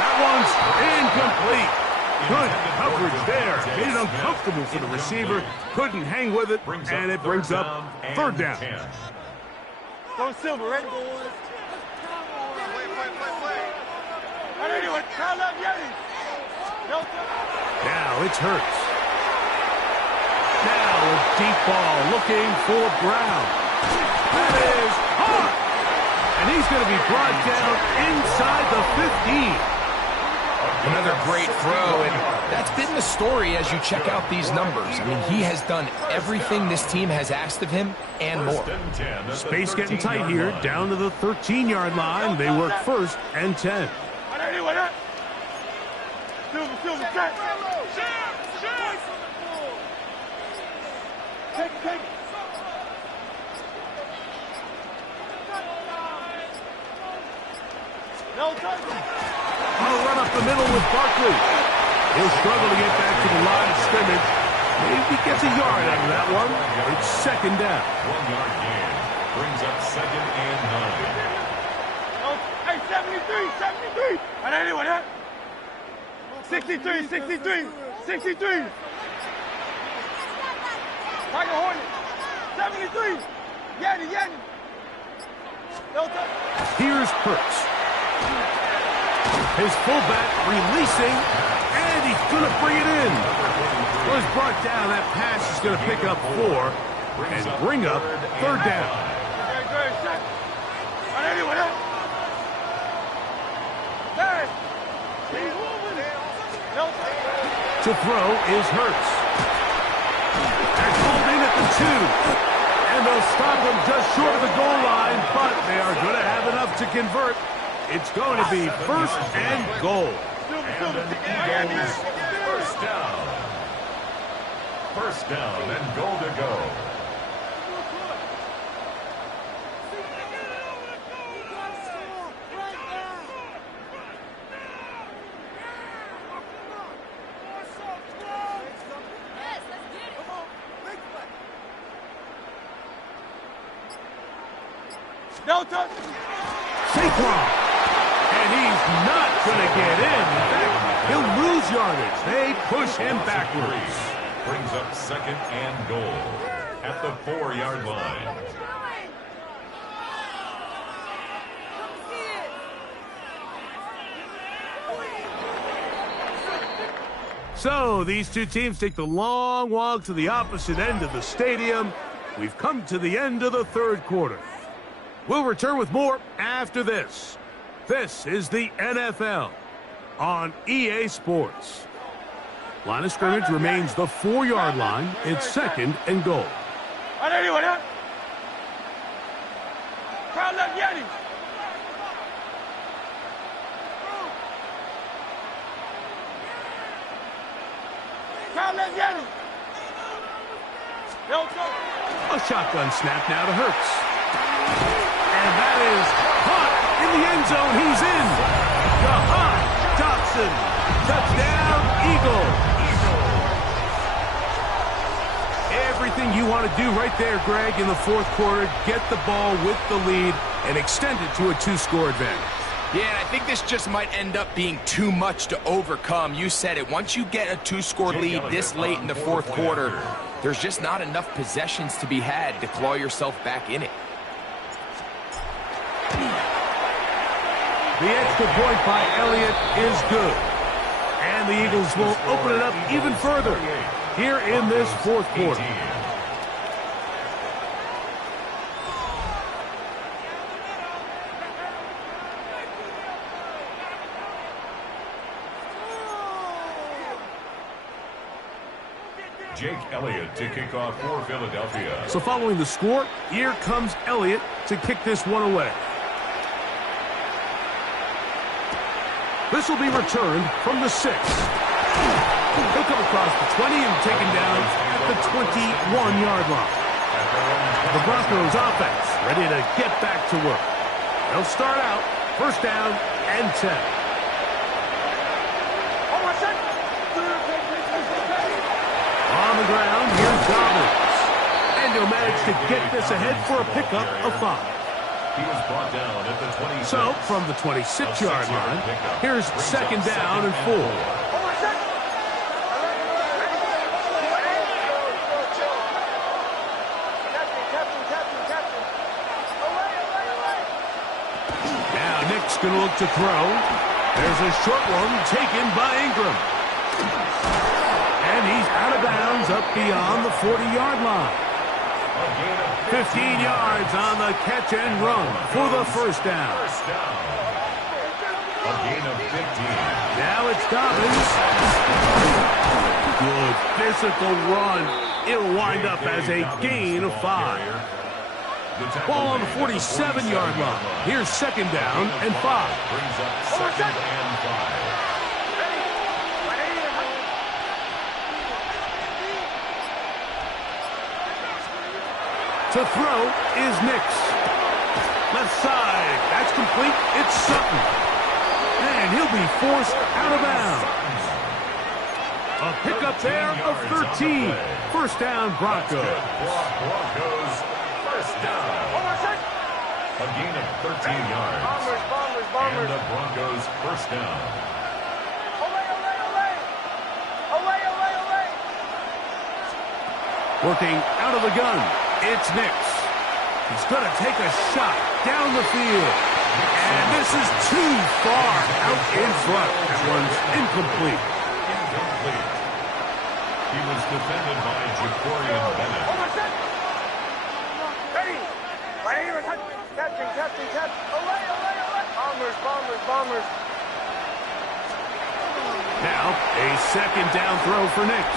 That one's incomplete. Good coverage there. Made it uncomfortable for the receiver. Couldn't hang with it, and it brings up 3rd down. Go Silver, ready? Now it's Hurts. Now a deep ball looking for Brown. That is hard. And he's going to be brought down inside the 15. Another great throw, and that's been the story as you check out these numbers. I mean, he has done everything this team has asked of him and more. Space getting tight here, down to the 13-yard line. They work 1st and 10. I'll run up the middle with Barkley. He'll struggle to get back to the line of scrimmage. Maybe gets a yard out of that one. It's 2nd down. 1-yard gain brings up 2nd and 9. Hey, 73. And anyone, huh? 63. Tiger Hornet. 73. Yeti. Here's Hurts. His fullback releasing, and he's going to bring it in. Well, he's brought down. That pass is going to pick up 4 and bring up 3rd down. To throw is Hurts. They're called in at the 2. And they'll stop him just short of the goal line, but they are going to have enough to convert. It's going to be 1st and goal. And an Eagles 1st down. 1st down and goal to go. Saquon. And he's not going to get in. In fact, he'll lose yardage. They push him backwards. Brings up 2nd and goal at the 4-yard line. So these two teams take the long walk to the opposite end of the stadium. We've come to the end of the 3rd quarter. We'll return with more after this. This is the NFL on EA Sports. Line of scrimmage remains the 4-yard line. It's 2nd and goal. A shotgun snap now to Hurts. And that is caught in the end zone. He's in. Jahan Dotson. Touchdown, Eagles. Everything you want to do right there, Greg, in the 4th quarter. Get the ball with the lead and extend it to a 2-score advantage. Yeah, and I think this just might end up being too much to overcome. You said it. Once you get a 2-score lead this late in the 4th quarter, there's just not enough possessions to be had to claw yourself back in it. The extra point by Elliott is good. And the Eagles will open it up even further here in this 4th quarter. Jake Elliott to kick off for Philadelphia. So following the score, here comes Elliott to kick this one away. This will be returned from the 6. He'll come across the 20 and taken down at the 21-yard line. The Broncos offense ready to get back to work. They'll start out first down and 10. On the ground, here's Dobbins. And he'll manage to get this ahead for a pickup of 5. He was brought down at the 26. So, from the 26-yard line, here's second down and 4. Now Nick's going to look to throw. There's a short one taken by Ingram. And he's out of bounds up beyond the 40-yard line. 15 yards on the catch and run for the first down. A gain of 15. Now it's Dobbins. Good physical run. It'll wind up as a gain of 5. Ball on the 47-yard line. Here's second down and 5. Brings up second and 5. To throw is Nix. Left side. That's complete. It's Sutton. And he'll be forced out of bounds. A pickup there of 13. First down, Broncos. Broncos, first down. A gain of 13 yards. And the Broncos, first down. Working out of the gun. It's Nix. He's going to take a shot down the field. And this is too far out in front. That one's incomplete. He was defended by Jacorian Bennett. Catch. Bombers. Now, a second down throw for Nix.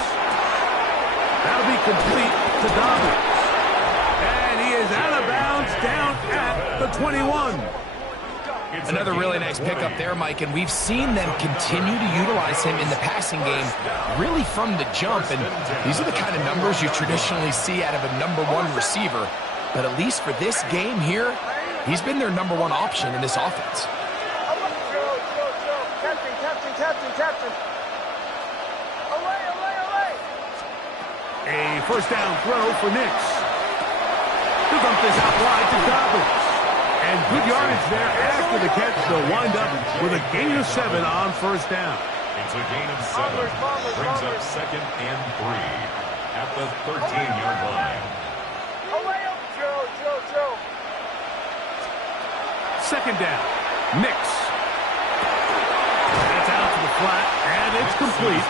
That'll be complete to Dobbins. And he is out of bounds down at the 21. Another really nice pickup there, Mike, and we've seen them continue to utilize him in the passing game really from the jump, and these are the kind of numbers you traditionally see out of a #1 receiver, but at least for this game here, he's been their #1 option in this offense. Captain. A first down throw for Nix. He'll dump this out wide to Dobbins. And good yardage there after the catch. They'll wind up with a gain of 7 on first down. It's a gain of 7. Brings up second and 3 at the 13-yard line. Joe. Second down. Nix. That's out to the flat, and it's complete.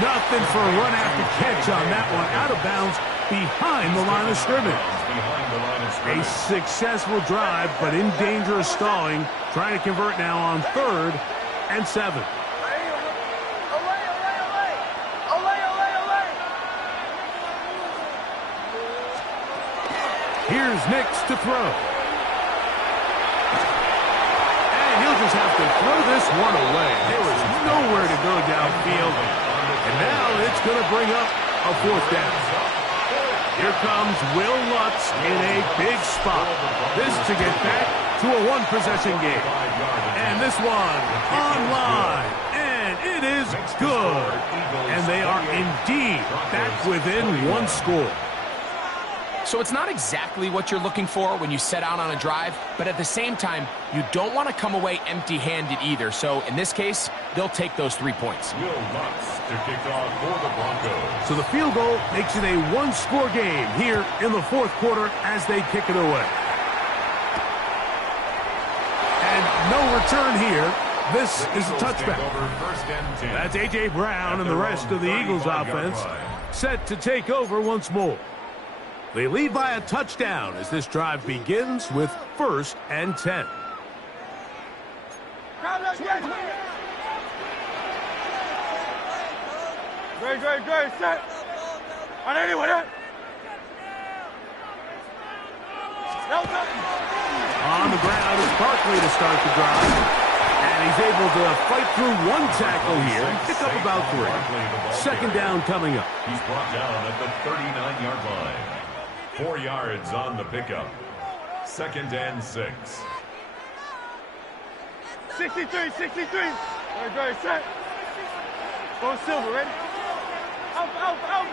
Nothing for a run after catch on that one. Out of bounds behind the line of scrimmage. A successful drive, but in danger of stalling. Trying to convert now on 3rd and 7. Here's Nix to throw. And he'll just have to throw this one away. There was nowhere to go downfield. And now it's going to bring up a 4th down. Here comes Will Lutz in a big spot. This to get back to a 1-possession game. And this one online. And it is good. And they are indeed back within 1 score. So it's not exactly what you're looking for when you set out on a drive, but at the same time, you don't want to come away empty-handed either. So in this case, they'll take those 3 points. Will Lutz to kick off for the Broncos. So the field goal makes it a 1-score game here in the 4th quarter as they kick it away. And no return here. This is a touchback. That's A.J. Brown and the rest of the Eagles offense set to take over once more. They lead by a touchdown as this drive begins with 1st and 10. Great, set. On anyone, On the ground is Barkley to start the drive. And he's able to fight through 1 tackle here and pick up about 3. Second down coming up. He's brought down at the 39-yard line. 4 yards on the pickup. 2nd and 6. 63, 63. Very set. Go Silver, ready? Out.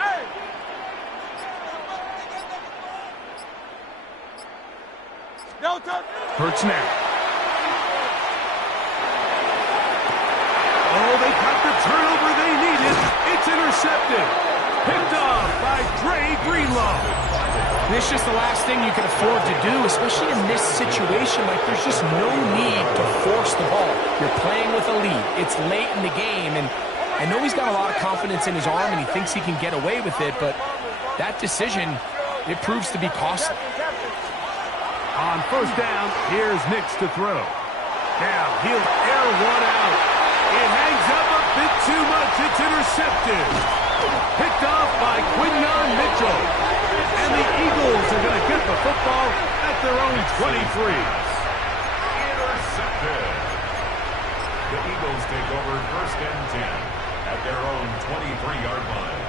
Hey! Delta. Hurts now. Oh, they got the turnover they needed. It's intercepted. Picked off by Dre Greenlaw. This is just the last thing you can afford to do, especially in this situation. Like, there's just no need to force the ball. You're playing with a lead. It's late in the game, and I know he's got a lot of confidence in his arm, and he thinks he can get away with it, but that decision, it proves to be costly. On 1st down, here's Nix to throw. Now, he'll air one out. It hangs up a bit too much. It's intercepted. Picked off by Quinyon Mitchell. And the Eagles are going to get the football at their own 23. Intercepted. The Eagles take over 1st and 10 at their own 23-yard line.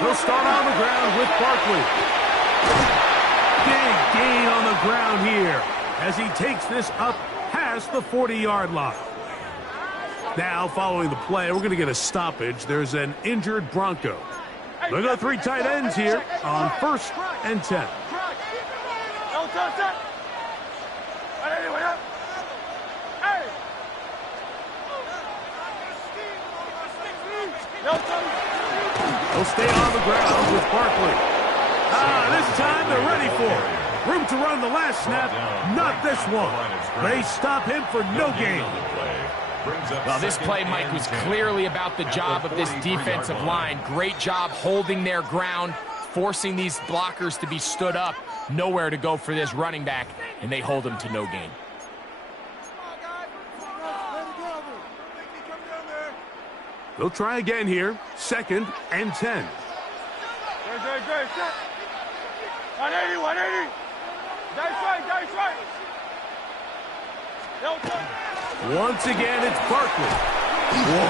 He'll start on the ground with Barkley. Big gain on the ground here as he takes this up past the 40-yard line. Now, following the play, we're going to get a stoppage. There's an injured Bronco. Look at 3 tight ends here on 1st and 10. He'll stay on the ground with Barkley. This time they're ready for it. Room to run the last snap, not this one. They stop him for no gain. Well, this play, Mike, was clearly about the job of this defensive line. Great job holding their ground, forcing these blockers to be stood up. Nowhere to go for this running back, and they hold him to no gain. They'll try again here. 2nd and 10. Good. 180. Dice right. Once again, it's Barkley. Whoa.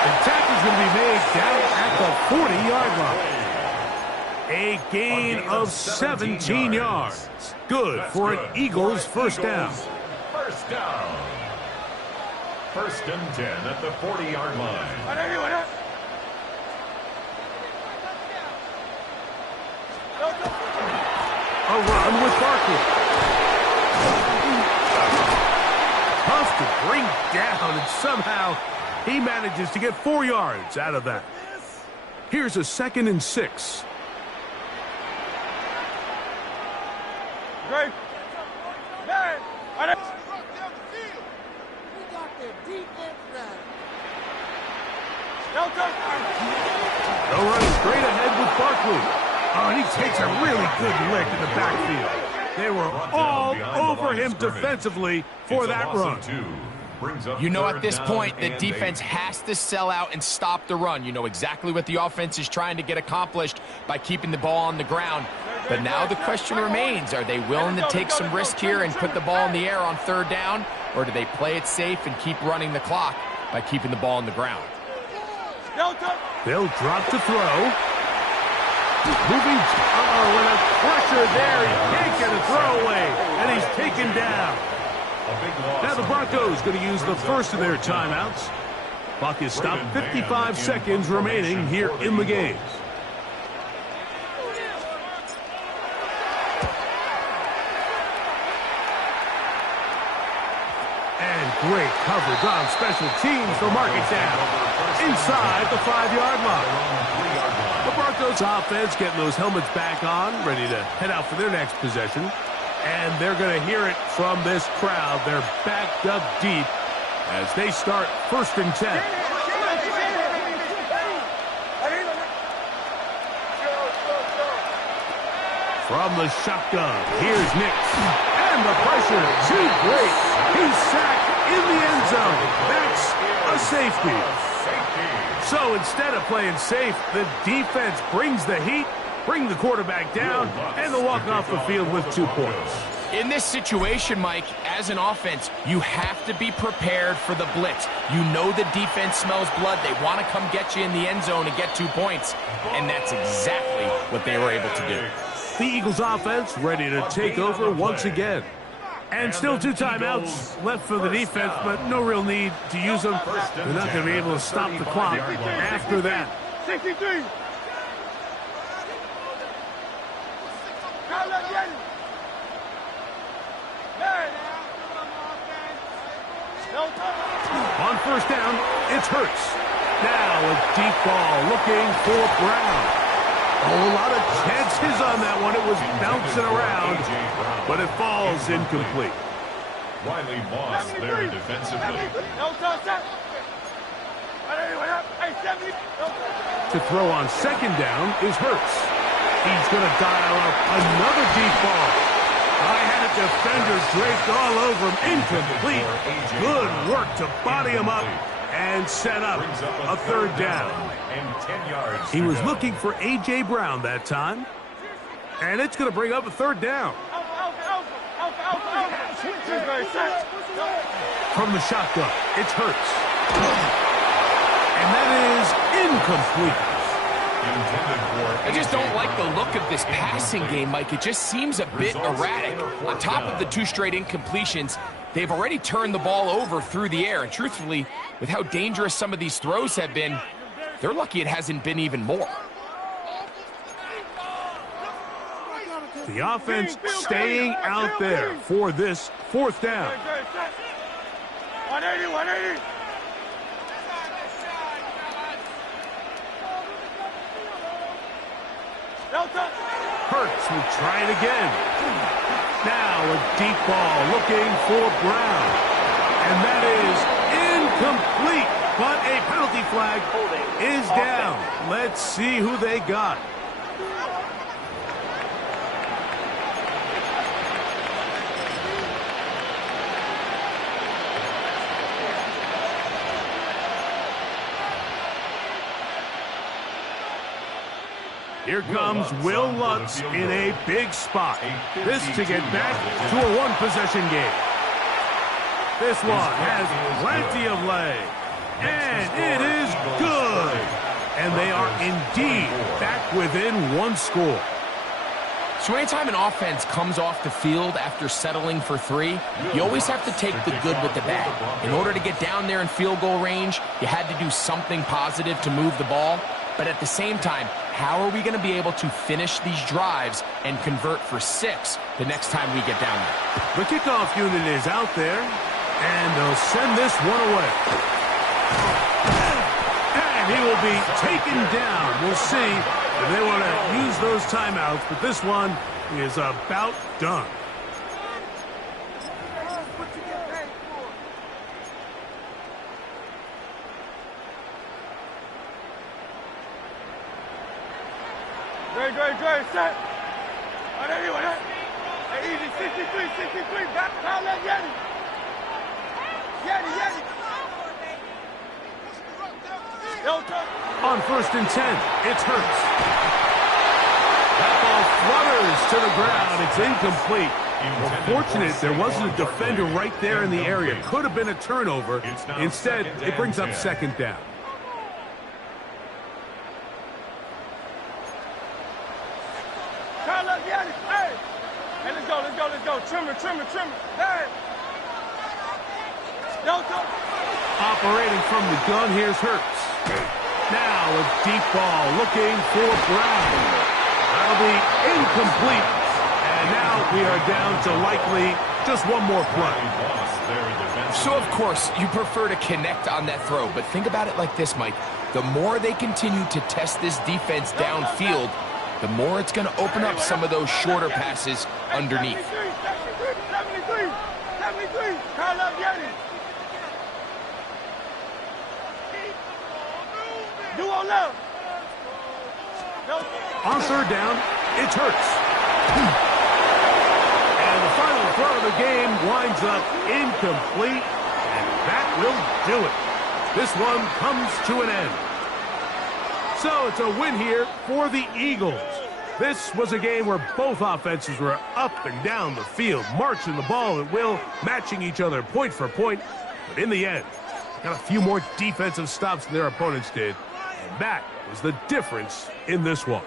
The tackle's going to be made down at the 40-yard line. A gain of 17 yards. Good for an Eagles 1st down. 1st down. 1st and 10 at the 40-yard line. A run with Barkley. Tough to bring down, and somehow he manages to get 4 yards out of that. Here's a 2nd and 6. Great. They'll run straight ahead with Barkley. Oh, and he takes a really good lick in the backfield. They were all over him defensively for that run. You know, at this point, the defense has to sell out and stop the run. You know exactly what the offense is trying to get accomplished by keeping the ball on the ground. But now the question remains, are they willing to take some risk here and put the ball in the air on 3rd down? Or do they play it safe and keep running the clock by keeping the ball on the ground? They'll drop to throw. Moving. And a pressure there. He can't get a throw away. And he's taken down. Now the Broncos going to use the first of their timeouts. Clock is stopped. 55 seconds remaining here in the game. And great coverage on special teams to mark it down inside the 5-yard line. The Broncos offense getting those helmets back on, ready to head out for their next possession. And they're going to hear it from this crowd. They're backed up deep as they start 1st and 10. From the shotgun, here's Nix. And the pressure, too great. He's sacked in the end zone. That's a safety. So instead of playing safe, the defense brings the heat bring the quarterback down, and they'll walk off the field with 2 points. In this situation, Mike, as an offense, you have to be prepared for the blitz. You know the defense smells blood. They want to come get you in the end zone and get 2 points, and that's exactly what they were able to do. The Eagles offense ready to take over once again. And still 2 timeouts left for the defense, but no real need to use them. They're not going to be able to stop the clock after that. 63. On first down, it's Hurts. Now a deep ball looking for Brown. Oh, a lot of chances on that one. It was bouncing around, but it falls incomplete. Wiley Moss there defensively. To throw on second down is Hurts. He's going to dial up another deep ball. I had a defender draped all over him. Incomplete. Good work to body him up and set up a third down. He was looking for A.J. Brown that time. And it's going to bring up a third down. From the shotgun, it's Hurts. And that is incomplete. I just don't like the look of this passing game, Mike. It just seems a bit erratic. On top of the 2 straight incompletions, they've already turned the ball over through the air. And truthfully, with how dangerous some of these throws have been, they're lucky it hasn't been even more. The offense staying out there for this 4th down. 180, 180. Hurts will try it again. Now a deep ball looking for Brown. And that is incomplete. But a penalty flag is down. Let's see who they got. Here comes Will Lutz in a big spot. This to get back to a 1-possession game. This one has plenty of leg. And it is good. And they are indeed back within 1 score. So anytime an offense comes off the field after settling for 3, you always have to take the good with the bad. In order to get down there in field goal range, you had to do something positive to move the ball. But at the same time, how are we going to be able to finish these drives and convert for 6 the next time we get down there? The kickoff unit is out there, and they'll send this one away. And he will be taken down. We'll see if they want to use those timeouts, but this one is about done. Great, set. 180, 180. Hey, easy, 63, back, pound that Yeti. Yeti. On first and 10, it's Hurts. That ball flutters to the ground. It's incomplete. Well, fortunate there wasn't a defender right there in the area. Could have been a turnover. Instead, it brings up second down. Hey, let's go. Trimmer. Hey. Operating from the gun, here's Hurts. Now a deep ball looking for Brown. That'll be incomplete. And now we are down to likely just one more play. So, of course, you prefer to connect on that throw. But think about it like this, Mike. The more they continue to test this defense downfield, the more it's going to open up some of those shorter passes underneath. 73. Call up Yeti. Do on left. On third down, it's Hurts. And the final throw of the game winds up incomplete, and that will do it. This one comes to an end. So it's a win here for the Eagles. This was a game where both offenses were up and down the field, marching the ball at will, matching each other point for point. But in the end, got a few more defensive stops than their opponents did. And that was the difference in this one.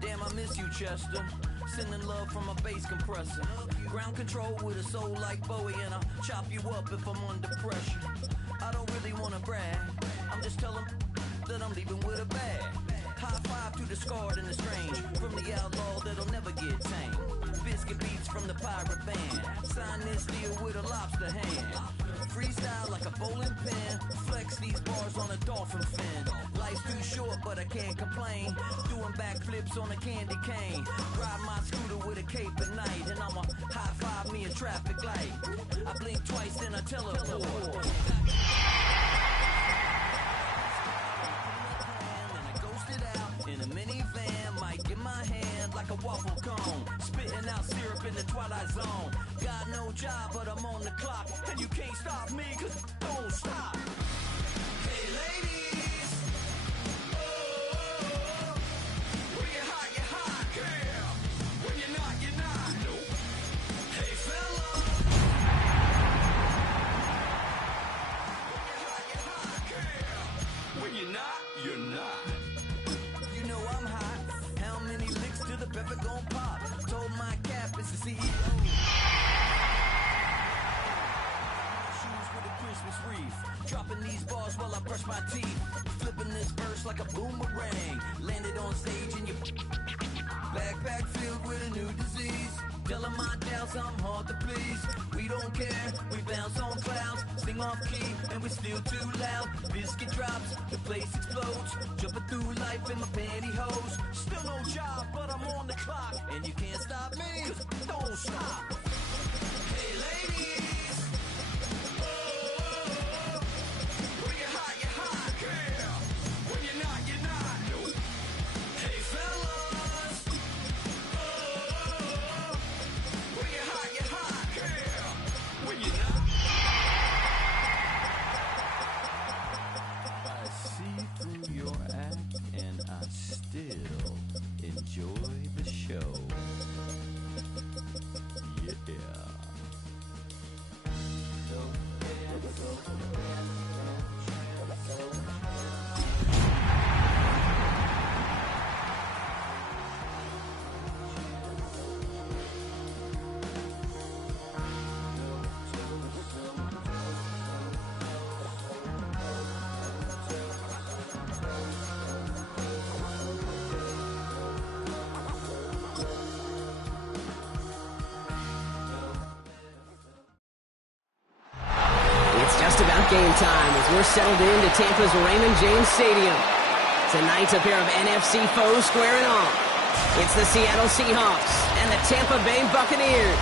Damn, I miss you, Chester. Sending love from a bass compressor. Ground control with a soul like Bowie, and I'll chop you up if I'm under pressure. I don't really wanna brag. I'm just telling that I'm leaving with a bag. High five to the scarred and the strange. From the outlaw that'll never get tamed. Biscuit beats from the pirate band. Sign this deal with a lobster hand. Freestyle like a bowling pin. Flex these bars on a dolphin fin. Life's too short, but I can't complain. Doing backflips on a candy cane. Ride my scooter with a cape at night. And I'ma high five me a traffic light. I blink twice, then I teleport. In a minivan, might get my hand like a waffle cone. Spitting out syrup in the twilight zone. Got no job, but I'm on the clock. And you can't stop me, cause don't stop. Hey ladies, oh, when you're hot, girl. When you're not, nope. Hey fella, when you're hot, girl. When you're not, you're not. I'm hot. How many licks till the pepper gon' pop? Told my cap it's the CEO. Shoes with a Christmas wreath. Dropping these bars while I brush my teeth. Flipping this verse like a boomerang. Landed on stage in your backpack filled with a new disease. Telling my doubts I'm hard to please. We don't care, we bounce on clouds. Sing off key, and we're still too loud. Biscuit drops, the place explodes. Jumping through life in my pantyhose. Still no job, but I'm on the clock. And you can't stop me, cause don't stop. Hey ladies, oh, when you're hot, girl. When you're not, nope. Hey fellas, oh, when you're hot, girl. When you're not. I see through your act and I still enjoy the show. Yeah. Just about game time as we're settled into Tampa's Raymond James Stadium. Tonight, a pair of NFC foes squaring off. It's the Seattle Seahawks and the Tampa Bay Buccaneers.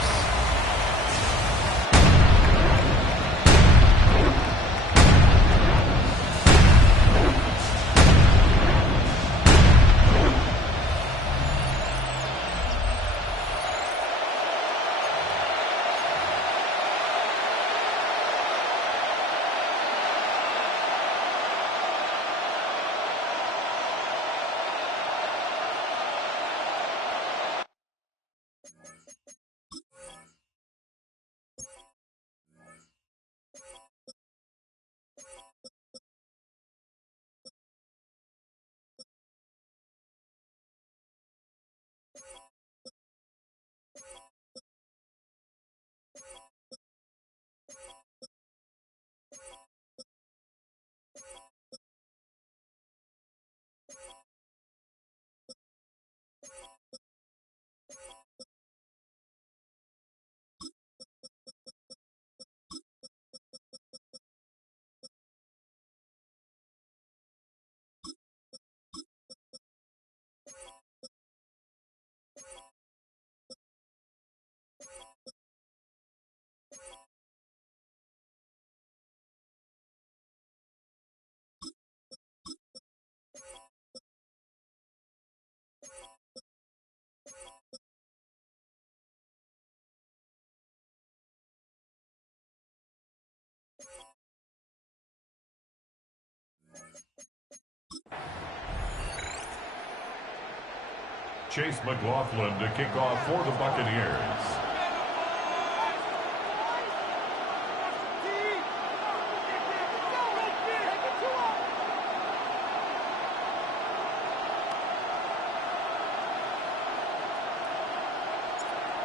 Chase McLaughlin to kick off for the Buccaneers.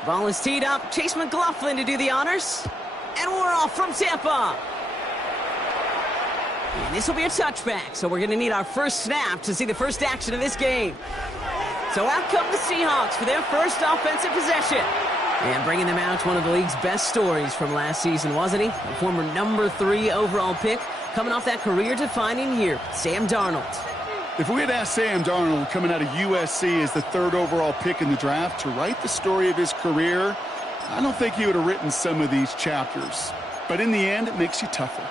Ball is teed up. Chase McLaughlin to do the honors. And we're off from Tampa. And this will be a touchback, so we're going to need our first snap to see the first action of this game. So out come the Seahawks for their first offensive possession. And bringing them out, one of the league's best stories from last season, wasn't he? A former number 3 overall pick, coming off that career-defining year, Sam Darnold. If we had asked Sam Darnold, coming out of USC as the 3rd overall pick in the draft, to write the story of his career, I don't think he would have written some of these chapters. But in the end, it makes you tougher.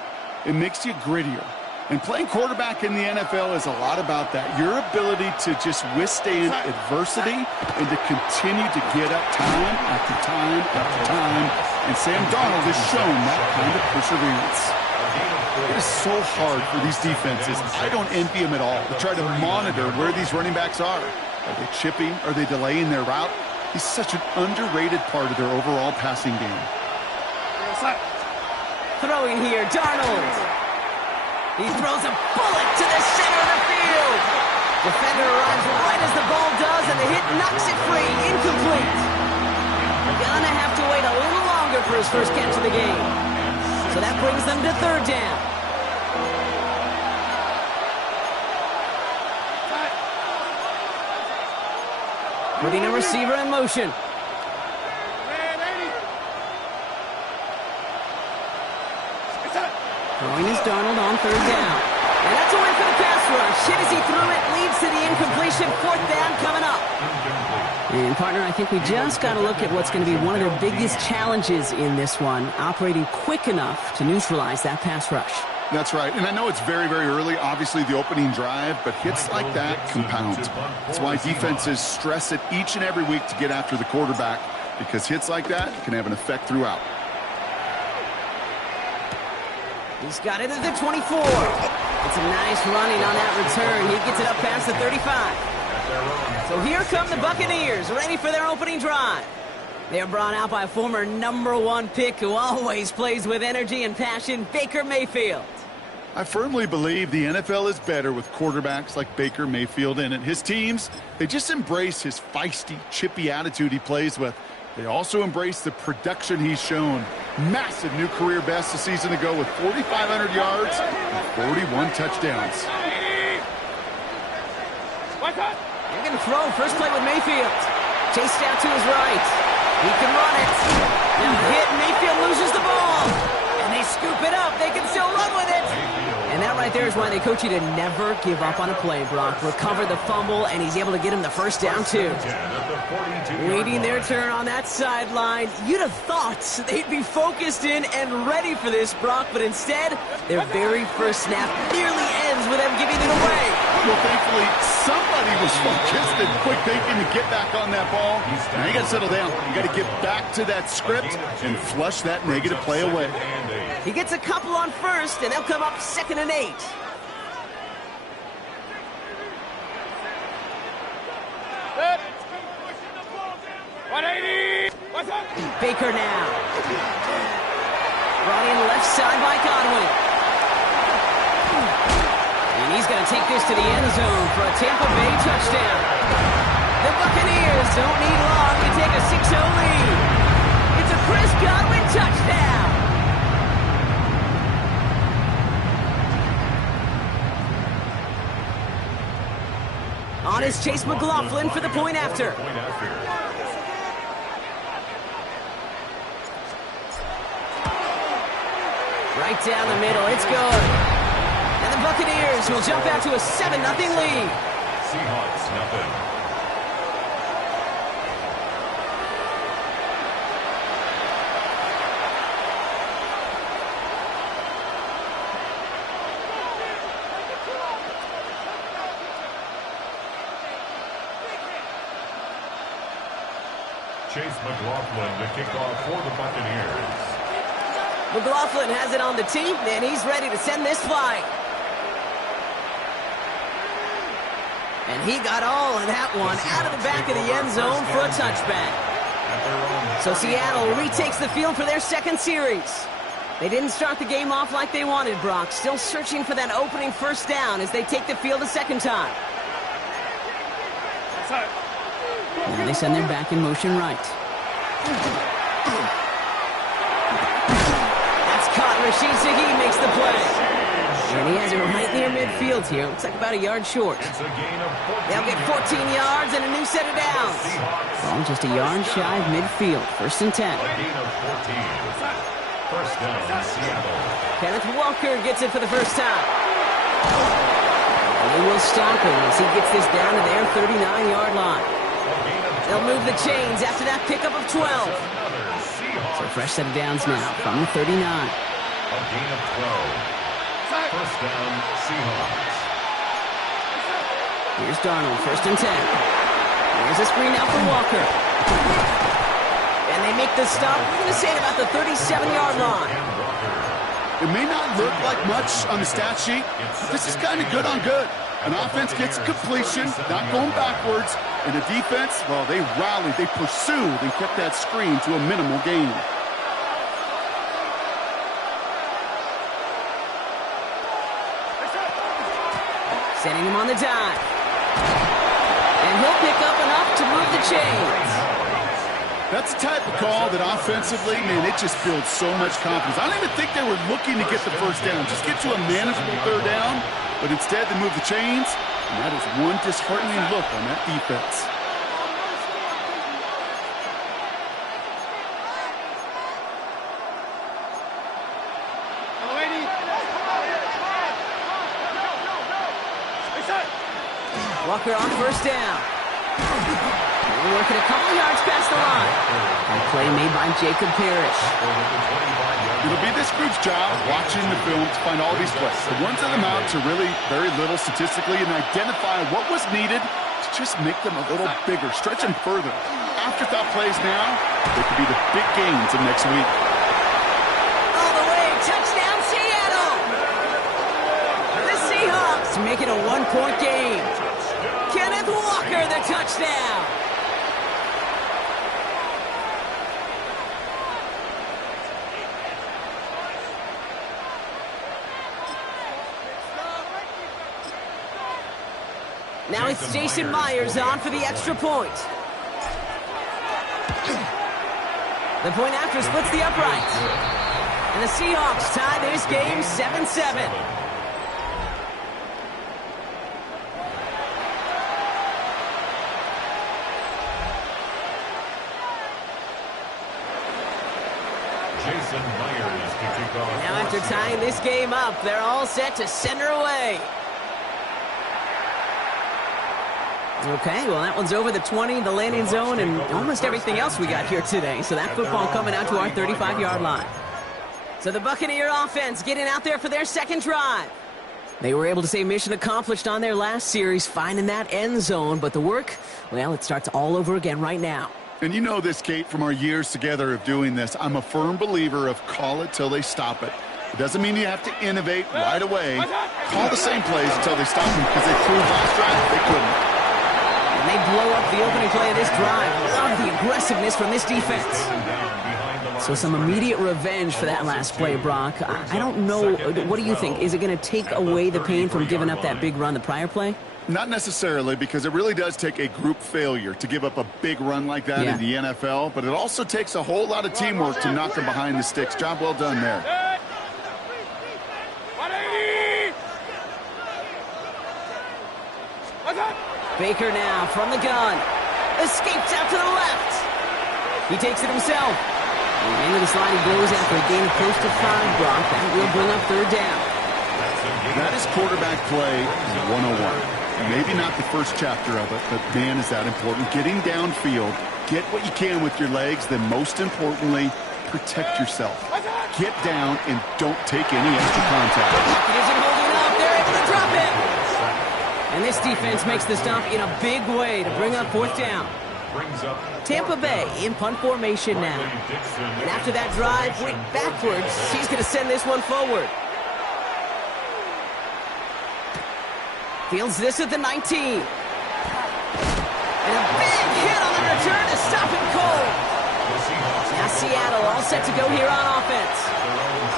It makes you grittier. And playing quarterback in the NFL is a lot about that. Your ability to just withstand adversity and to continue to get up time after time after time. And Sam Darnold has shown that kind of perseverance. It is so hard for these defenses. I don't envy them at all to try to monitor where these running backs are. Are they chipping? Are they delaying their route? He's such an underrated part of their overall passing game. Throwing here, Darnold. He throws a bullet to the center of the field. Defender arrives right as the ball does, and the hit knocks it free. Incomplete. Gonna have to wait a little longer for his first catch of the game. So that brings them to 3rd down. Putting a receiver in motion. Throwing is Darnold on 3rd down. And that's a win for the pass rush. Hit as he threw it, leads to the incompletion. 4th down coming up. And, partner, I think we just got to look at what's going to be one of their biggest challenges in this one, operating quick enough to neutralize that pass rush. That's right. And I know it's very, very early, obviously the opening drive, but hits like that compound. That's why defenses stress it each and every week to get after the quarterback, because hits like that can have an effect throughout. He's got it at the 24. It's a nice running on that return. He gets it up past the 35. So here come the Buccaneers, ready for their opening drive. They're brought out by a former number 1 pick who always plays with energy and passion, Baker Mayfield. I firmly believe the NFL is better with quarterbacks like Baker Mayfield in it. His teams, they just embrace his feisty, chippy attitude he plays with. They also embrace the production he's shown. Massive new career best a season ago with 4,500 yards and 41 touchdowns. They're going to throw. First play with Mayfield. Chased out to his right. He can run it. Now hit. Mayfield loses the ball. And they scoop it up. They can still run with it. And that right there is why they coach you to never give up on a play, Brock. Recover the fumble, and he's able to get him the first down, too. Waiting their turn on that sideline. You'd have thought they'd be focused in and ready for this, Brock, but instead, their very first snap nearly ends with them giving it away. Well, thankfully, somebody was focused and quick thinking to get back on that ball. Now you got to settle down. You got to get back to that script and flush that negative play away. He gets a couple on first, and they'll come up 2nd and 8. Baker now. Brought in left side by Godwin. And he's going to take this to the end zone for a Tampa Bay touchdown. The Buccaneers don't need long to take a 6-0 lead. It's a Chris Godwin touchdown. On is Chase McLaughlin for the point after. Right down the middle, it's good. And the Buccaneers will jump out to a 7-0 lead. Seahawks, nothing. Chase McLaughlin to kick off for the Buccaneers. McLaughlin has it on the tee, and he's ready to send this flight. And he got all of that one out of the back of the end zone for a touchback. So Seattle retakes the field for their second series. They didn't start the game off like they wanted, Brock. Still searching for that opening first down as they take the field a second time. Now they send their back in motion right. That's caught. Rashid Shaheed makes the play. And he has it right near midfield here. Looks like about a yard short. They'll get 14 yards and a new set of downs. Ball just a yard shy of midfield. 1st and 10. First down, Seattle. Kenneth Walker gets it for the first time. And they will stop him as he gets this down to their 39-yard line. They'll move the chains after that pickup of 12. So a fresh set of downs now from the 39. A gain of 12. First down, Seahawks. Here's Darnold, 1st and 10. Here's a screen out for Walker. And they make the stop, I'm going to say, at about the 37-yard line. It may not look like much on the stat sheet, but this is kind of good on good. An offense gets completion, not going backwards, and the defense, well, they rallied, they pursued, and kept that screen to a minimal gain. Setting him on the dive. And he'll pick up enough to move the chains. That's the type of call that offensively, man, it just builds so much confidence. I don't even think they were looking to get the first down. Just get to a manageable third down, but instead they move the chains, and that is one disheartening look on that defense. Walker on first down. We're working a couple yards past the line. And play made by Jacob Parrish. It'll be this group's job watching the film to find all these plays. The ones that amount to really very little statistically and identify what was needed to just make them a little bigger, stretch them further. Afterthought plays now, they could be the big gains of next week. All the way, touchdown Seattle! The Seahawks make it a one-point game. Kenneth Walker, the touchdown! Now it's Jason Myers on for the extra point. The point after splits the uprights. And the Seahawks tie this game 7-7. Jason Myers to kick off. Now after tying this game up, they're all set to send her away. Okay, well, that one's over the 20, the landing zone, and almost everything else we got here today. So that football coming out to our 35-yard line. So the Buccaneer offense getting out there for their second drive. They were able to say mission accomplished on their last series, finding that end zone. But the work, well, it starts all over again right now. And you know this, Kate, from our years together of doing this. I'm a firm believer of call it till they stop it. It doesn't mean you have to innovate right away. Call the same plays until they stop them, because they proved last drive they couldn't. And they blow up the opening play of this drive. Love the aggressiveness from this defense. So some immediate revenge for that last play, Brock. I don't know. What do you think? Is it going to take away the pain from giving up that big run the prior play? Not necessarily, because it really does take a group failure to give up a big run like that in the NFL. But it also takes a whole lot of teamwork to knock them behind the sticks. Job well done there. Baker now from the gun. Escapes out to the left. He takes it himself. And into the slide he goes after a gain of close to 5, Brock. That will bring up third down. That is quarterback play 101. Maybe not the first chapter of it, but man, is that important. Getting downfield, get what you can with your legs, then most importantly, protect yourself. Get down and don't take any extra contact. It isn't holding up. They're able to drop it. And this defense makes the stop in a big way to bring up fourth down. Tampa Bay in punt formation now. And after that drive went backwards, he's going to send this one forward. Fields this at the 19. And a big hit on the return to stop him cold. Now Seattle all set to go here on offense.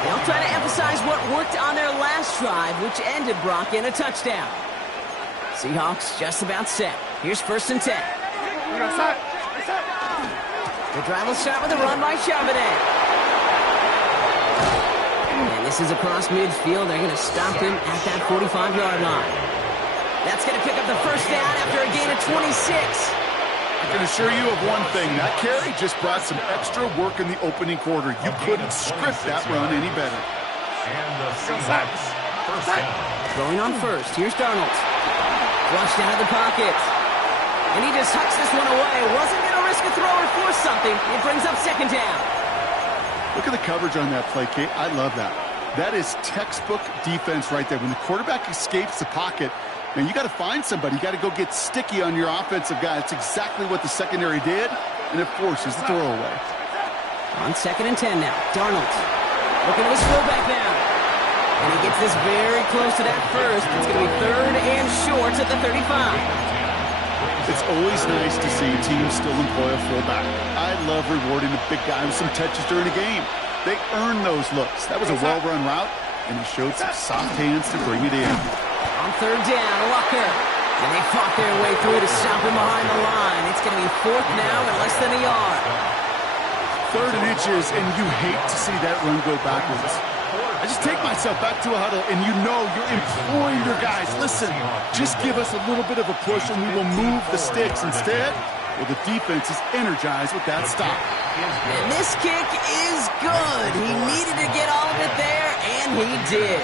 They'll try to emphasize what worked on their last drive, which ended Brock in a touchdown. Seahawks just about set. Here's 1st and 10. The drive will start with a run by Charbonnet. And this is across midfield. They're going to stop him at that 45-yard line. That's going to pick up the 1st down after a gain of 26. I can assure you of one thing. That carry just brought some extra work in the opening quarter. You couldn't script that run any better. And the Seahawks, 1st down. Going on 1st. Here's Darnold. Flushed out of the pocket. And he just hucks this one away. Wasn't going to risk a throw or force something. It brings up 2nd down. Look at the coverage on that play, Kate. I love that. That is textbook defense right there. When the quarterback escapes the pocket, man, you got to find somebody. You got to go get sticky on your offensive guy. That's exactly what the secondary did, and it forces the throw away. On 2nd and 10 now. Darnold looking at his fullback now. And he gets this very close to that 1st. It's going to be 3rd and short at the 35. It's always nice to see teams still employ a fullback. I love rewarding a big guy with some touches during a game. They earn those looks. That was a well-run route, and he showed some soft hands to bring it in. On 3rd down, Walker. And they fought their way through to stop him behind the line. It's going to be 4th now and less than a yard. 3rd and inches, and you hate to see that run go backwards. I just take myself back to a huddle, and you know you're imploring your guys, listen, just give us a little bit of a push, and we will move the sticks. Instead, well, the defense is energized with that stop. And this kick is good. He needed to get all of it there, and he did.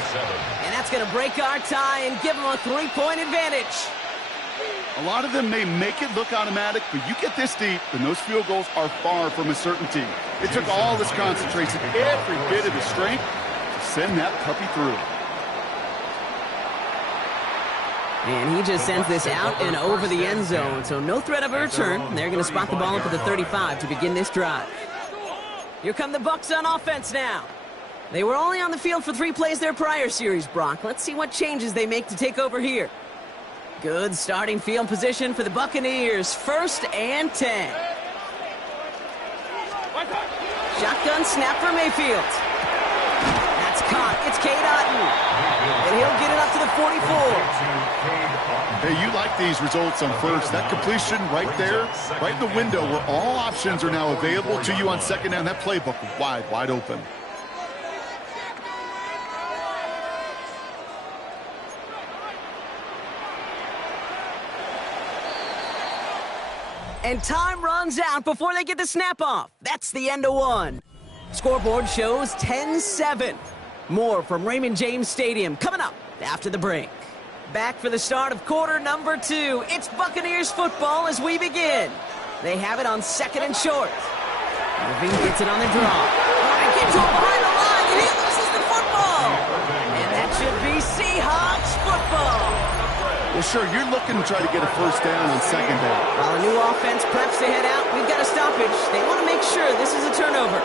And that's going to break our tie and give him a 3-point advantage. A lot of them may make it look automatic, but you get this deep, and those field goals are far from a certainty. It took all this concentration, every bit of his strength, to send that puppy through. And he just sends this out and over the end zone, so no threat of a return. They're going to spot the ball up at the 35 to begin this drive. Here come the Bucs on offense now. They were only on the field for 3 plays their prior series, Brock. Let's see what changes they make to take over here. Good starting field position for the Buccaneers. 1st and 10. Shotgun snap for Mayfield. That's caught. It's Cade Otton. And he'll get it up to the 44. Hey, you like these results on 1st. That completion right there, right in the window where all options are now available to you on 2nd down. That playbook wide open. And time runs out before they get the snap off. That's the end of 1. Scoreboard shows 10-7. More from Raymond James Stadium coming up after the break. Back for the start of quarter number 2. It's Buccaneers football as we begin. They have it on 2nd and short. Irving gets it on the draw. And gets to him behind the line, and he loses the football. And that should be Seahawks football. Well, sure, you're looking to try to get a 1st down on 2nd down. While a new offense preps to head out, we've got a stoppage. They want to make sure this is a turnover.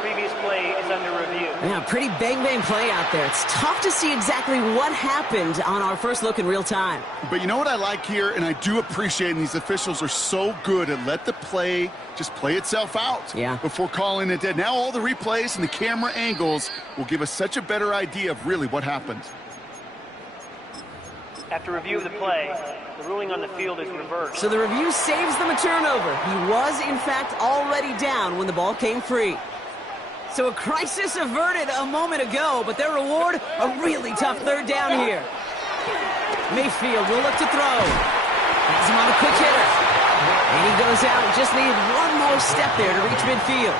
Previous play is under review. Yeah, pretty bang-bang play out there. It's tough to see exactly what happened on our first look in real time. But you know what I like here, and I do appreciate, and these officials are so good at let the play just play itself out before calling it dead. Now all the replays and the camera angles will give us such a better idea of really what happened. After review of the play, the ruling on the field is reversed. So the review saves them a turnover. He was, in fact, already down when the ball came free. So a crisis averted a moment ago, but their reward, a really tough 3rd down here. Mayfield will look to throw. Has him on a quick hitter. And he goes out and just needed one more step there to reach midfield.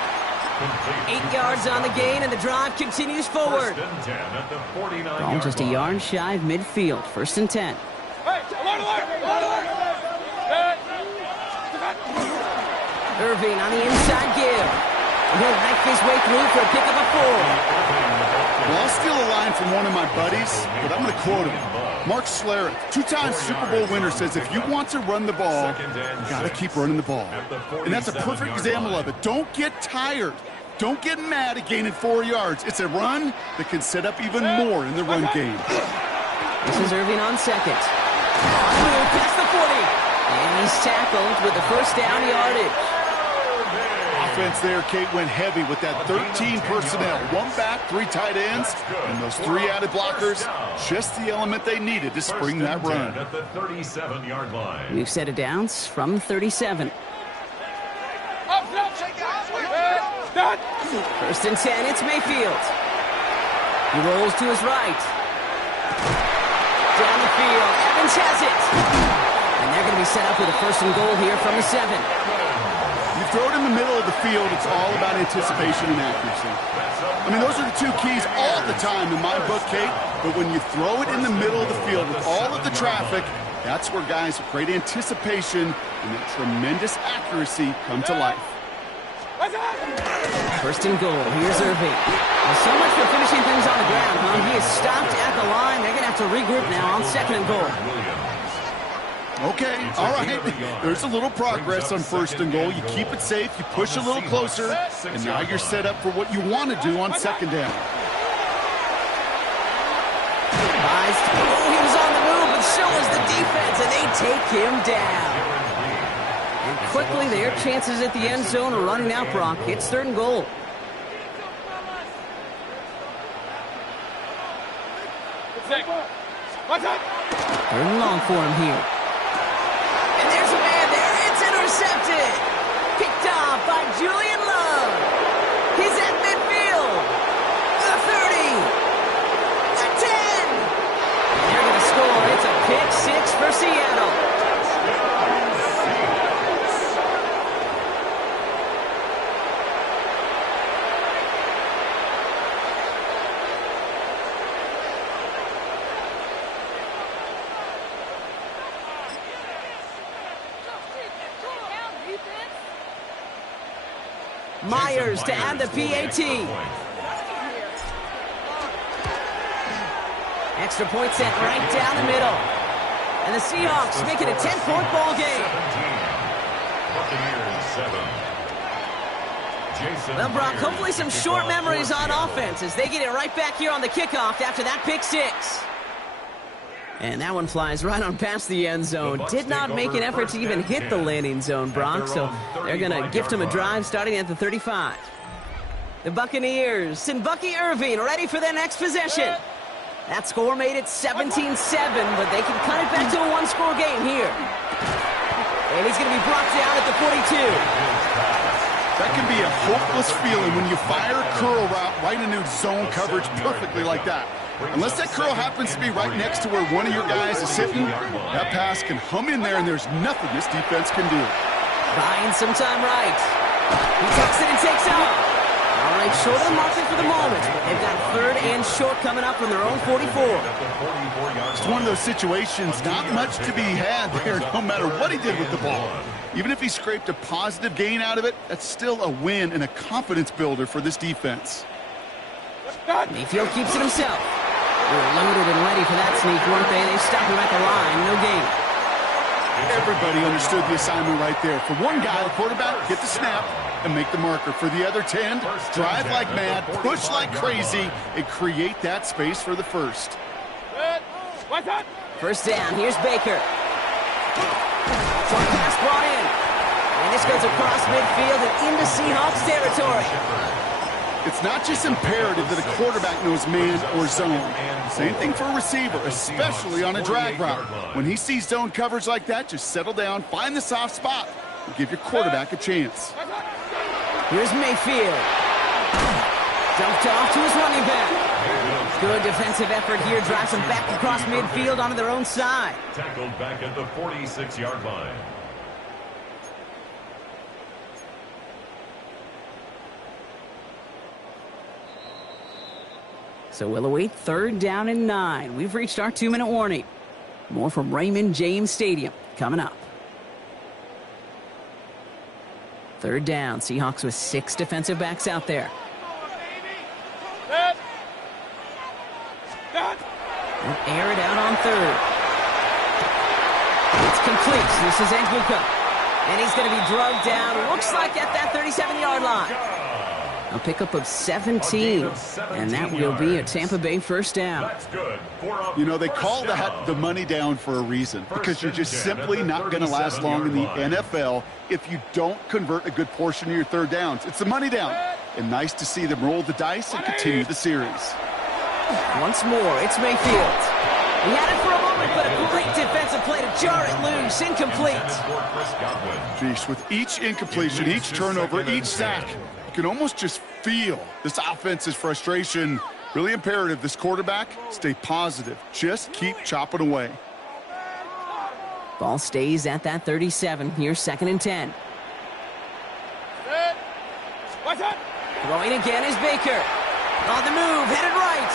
8 yards on the gain, and the drive continues forward. 1st and 10 at the 49-yard Ball just a yard shy of midfield. 1st and 10. Irving on the inside give. And he'll knife his way through for a pick of a 4. Well, I'll steal a line from one of my buddies, but I'm going to quote him. Mark Schlereth, 2-time Super Bowl winner, says if you want to run the ball, you got to keep running the ball. And that's a perfect example of it. Don't get tired. Don't get mad at gaining 4 yards. It's a run that can set up even more in the run game. This is Irving on 2nd. Move past the 40. And he's tackled with the first down yardage. Offense there, Kate, went heavy with that 13 personnel. One back, 3 tight ends, and those 3 added blockers. Just the element they needed to spring that run. At the 37-yard line. New set of downs from 37. First and 10, it's Mayfield. He rolls to his right. Down the field, Evans has it. And they're going to be set up with a first and goal here from the 7. You throw it in the middle of the field, it's all about anticipation and accuracy. I mean, those are the 2 keys all the time in my book, Kate. But when you throw it in the middle of the field with all of the traffic, that's where guys with great anticipation and that tremendous accuracy come to life. First and goal. Here's Irving. Well, so much for finishing things on the ground, huh? He is stopped at the line. They're going to have to regroup now on second and goal. Okay, all right. There's a little progress on first and goal. You keep it safe, you push a little closer, and now you're set up for what you want to do on second down. Oh, he was on the move, but so was the defense, and they take him down. And quickly, their chances at the end zone are running out, Brock. It's third and goal. Third and long for him here. And there's a man there. It's intercepted. Picked off by Julian Love. He's at midfield. The 30. The 10. And they're going to score. It's a pick 6 for Seattle. Myers to add the PAT. Extra point set right down the middle. And the Seahawks make it a 10-point ball game. Well, Brock, hopefully some short memories on offense as they get it right back here on the kickoff after that pick 6. And that one flies right on past the end zone. Did not make an effort to even hit the landing zone, Brock, so they're going to gift him a drive starting at the 35. The Buccaneers and Bucky Irving ready for their next possession. That score made it 17-7, but they can cut it back to a one-score game here. And he's going to be brought down at the 42. That can be a hopeless feeling when you fire a curl route right into zone coverage perfectly like that. Unless that curl happens to be right next to where one of your guys is sitting, that pass can hum in there and there's nothing this defense can do. Buying some time right. He tucks it and takes off. All right, short of the market for the moment, but they've got third and short coming up from their own 44. It's one of those situations, not much to be had there no matter what he did with the ball. Even if he scraped a positive gain out of it, that's still a win and a confidence builder for this defense. Mayfield keeps it himself. They were loaded and ready for that sneak, weren't they? They stopped him at the line. No gain. Everybody understood the assignment right there. For one guy, the quarterback, get the snap and make the marker. For the other 10, drive like mad, push like crazy, and create that space for the first. First down. Here's Baker. Short pass brought in. And this goes across midfield and into Seahawks territory. It's not just imperative that a quarterback knows man or zone. Same thing for a receiver, especially on a drag route. When he sees zone coverage like that, just settle down, find the soft spot, and give your quarterback a chance. Here's Mayfield. Dumped off to his running back. Good defensive effort here, drives them back across midfield onto their own side. Tackled back at the 46-yard line. So we'll await third down and 9. We've reached our 2-minute warning. More from Raymond James Stadium coming up. Third down. Seahawks with 6 defensive backs out there. They'll air it out on third. It's complete. This is Gtowncapp. And he's going to be drugged down. Looks like at that 37-yard line. A pickup of 17, and that will be a Tampa Bay first down. That's good. You know, they call that the money down for a reason, because you're just simply not going to last long in the NFL if you don't convert a good portion of your third downs. It's the money down. And nice to see them roll the dice and continue the series. Once more, it's Mayfield. He had it for a moment, but a great defensive play to jar it loose. Incomplete. Jeez, with each incompletion, each turnover, each sack, you can almost just feel this offense's frustration. Really imperative, this quarterback, stay positive. Just keep chopping away. Ball stays at that 37. Here's 2nd and 10. Throwing again is Baker. On the move, headed right.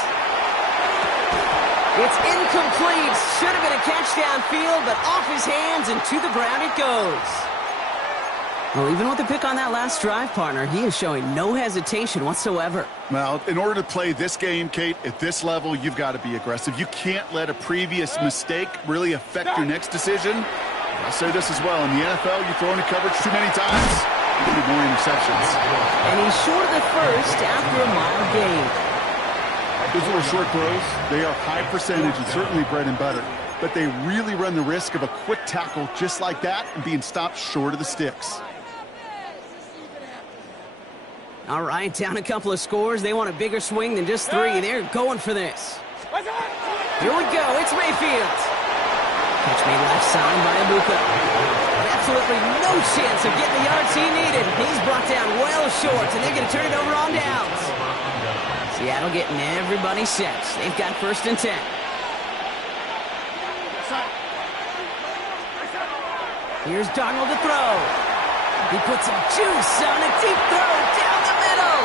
It's incomplete. Should have been a catch downfield, but off his hands and to the ground it goes. Well, even with the pick on that last drive, partner, he is showing no hesitation whatsoever. Well, in order to play this game, Kate, at this level, you've got to be aggressive. You can't let a previous mistake really affect your next decision. I'll say this as well. In the NFL, you throw into coverage too many times, you get more interceptions. And he's short of the first after a mile gain. Those little short throws, they are high percentage and certainly bread and butter. But they really run the risk of a quick tackle just like that and being stopped short of the sticks. All right, down a couple of scores. They want a bigger swing than just 3. They're going for this. Here we go. It's Mayfield. Catch made left side by Ibuka. Absolutely no chance of getting the yards he needed. He's brought down well short, and they're going to turn it over on downs. Seattle getting everybody set. They've got 1st and 10. Here's Darnold to throw. He puts some juice on a deep throw down the middle.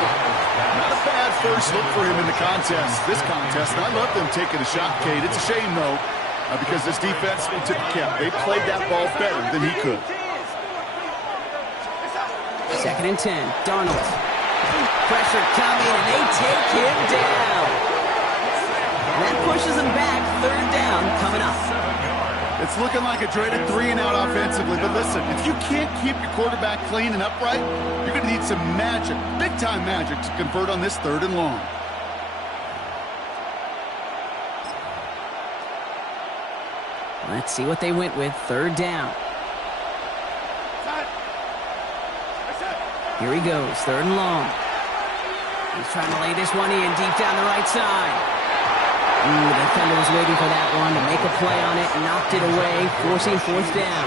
Not a bad first look for him in the contest, and I love them taking a shot, Kate. It's a shame, though, because this defense will tip the cap. They played that ball better than he could. 2nd and 10. Darnold. Pressure coming, and they take him down. And that pushes them back. 3rd down coming up. It's looking like a dreaded 3-and-out offensively, but listen, if you can't keep your quarterback clean and upright, you're going to need some magic, big-time magic, to convert on this 3rd and long. Let's see what they went with. 3rd down. Here he goes, 3rd and long. He's trying to lay this one in deep down the right side. The defender was waiting for that one to make a play on it, knocked it away, forcing 4th down.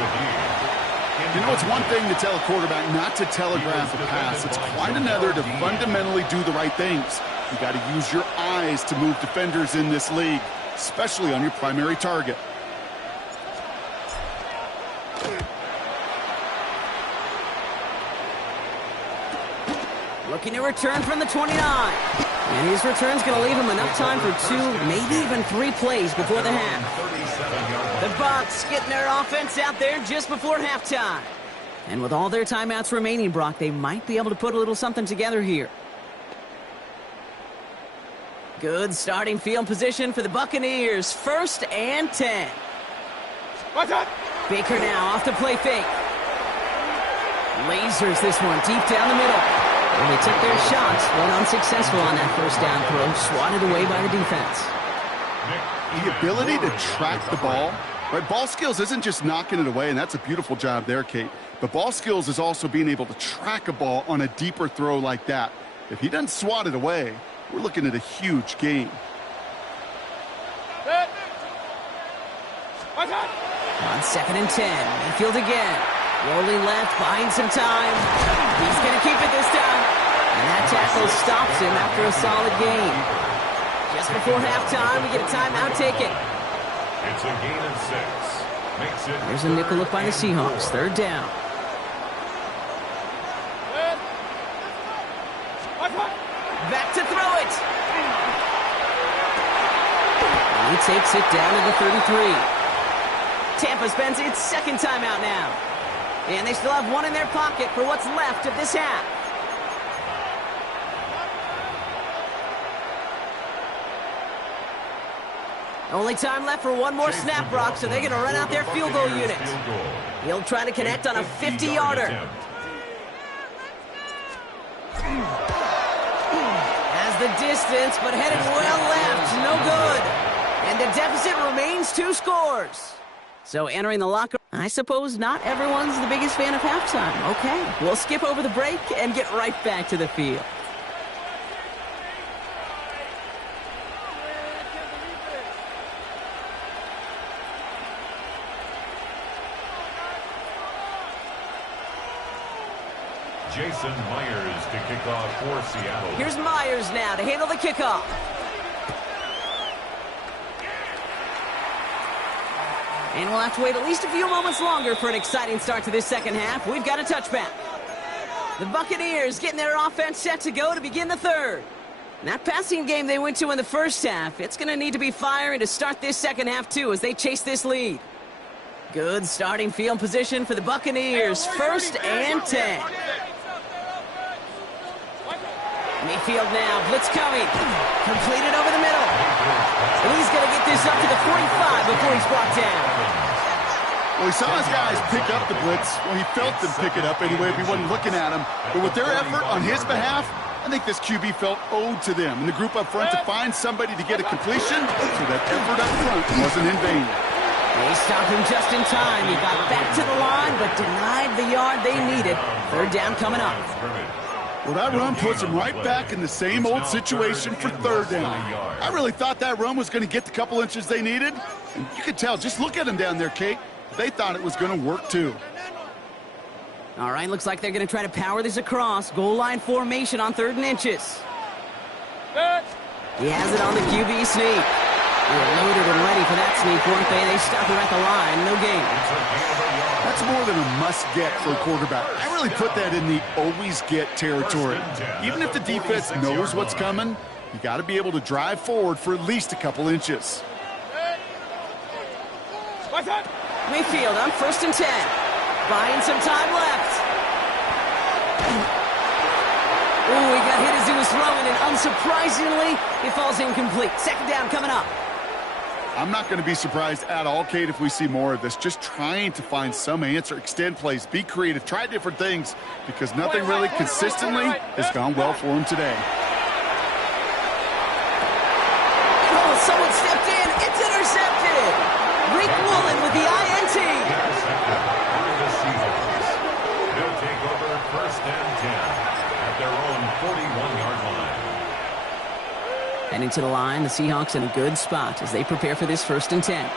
You know, it's one thing to tell a quarterback not to telegraph a pass. It's quite another to fundamentally do the right things. You got to use your eyes to move defenders in this league, especially on your primary target. Looking to return from the 29. And his return's going to leave him enough time for 2, maybe even 3 plays before the half. The Bucs getting their offense out there just before halftime. And with all their timeouts remaining, Brock, they might be able to put a little something together here. Good starting field position for the Buccaneers. 1st and 10. Baker now off to play fake. Lasers this one deep down the middle. And they took their shots, went unsuccessful on that 1st down throw, swatted away by the defense. The ability to track the ball, right? Ball skills isn't just knocking it away, and that's a beautiful job there, Kate. But ball skills is also being able to track a ball on a deeper throw like that. If he doesn't swat it away, we're looking at a huge gain. On 2nd and 10, Mayfield again. Rolling left, buying some time. He's going to keep it this time. And that tackle stops him after a solid gain. Just before halftime, we get a timeout taken. It's a gain of 6. Makes it. There's a nickel look by the Seahawks. 3rd down. Back to throw it. And he takes it down to the 33. Tampa spends its 2nd timeout now. And they still have 1 in their pocket for what's left of this half. Only time left for 1 more snap, Brock, so they're going to run out their field goal unit. He'll try to connect on a 50-yarder. the distance, but headed well left. No good. And the deficit remains 2 scores. So entering the locker room, I suppose not everyone's the biggest fan of halftime. Okay, we'll skip over the break and get right back to the field. Jason Myers to kick off for Seattle. Here's Myers now to handle the kickoff. And we'll have to wait at least a few moments longer for an exciting start to this second half. We've got a touchback. The Buccaneers getting their offense set to go to begin the third. That passing game they went to in the first half, it's going to need to be firing to start this second half too as they chase this lead. Good starting field position for the Buccaneers. 1st and 10. Mayfield now, blitz coming. Completed over the middle. And he's going to get this up to the 45 before he's brought down. Well, he saw his guys pick up the blitz. Well, he felt them pick it up anyway if he wasn't looking at him. But with their effort on his behalf, I think this QB felt owed to them. And the group up front to find somebody to get a completion, so that effort up front wasn't in vain. They stopped him just in time. He got back to the line, but denied the yard they needed. 3rd down coming up. Well, that run puts him right back in the same old situation for 3rd down. I really thought that run was going to get the couple inches they needed. And you could tell, just look at them down there, Kate. They thought it was going to work, too. All right, looks like they're going to try to power this across. Goal line formation on 3rd and inches. He has it on the QB sneak. They were loaded and ready for that sneak, weren't they? They stopped him at the line. No gain. That's more than a must-get for a quarterback. I really put that in the always-get territory. Even if the defense knows what's coming, you got to be able to drive forward for at least a couple inches. Mayfield on 1st and 10. Buying some time left. Ooh, he got hit as he was throwing, and unsurprisingly, he falls incomplete. 2nd down coming up. I'm not going to be surprised at all, Kate, if we see more of this. Just trying to find some answer, extend plays, be creative, try different things, because nothing really consistently has gone well for him today. Oh, someone stepped in. It's intercepted. Rick Woolen with the INT. They'll take over 1st and 10 at their own 41-yard line. Heading to the line, the Seahawks in a good spot as they prepare for this 1st and 10.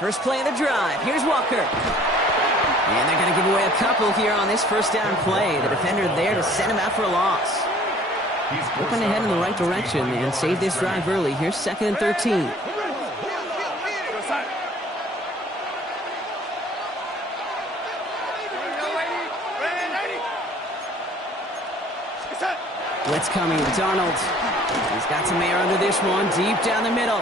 First play of the drive. Here's Walker. And they're going to give away a couple here on this 1st down play. The defender there to send him out for a loss. Hoping to head in the right direction and save this drive early. Here's 2nd and 13. Blitz coming with Darnold. He's got some air under this one, deep down the middle.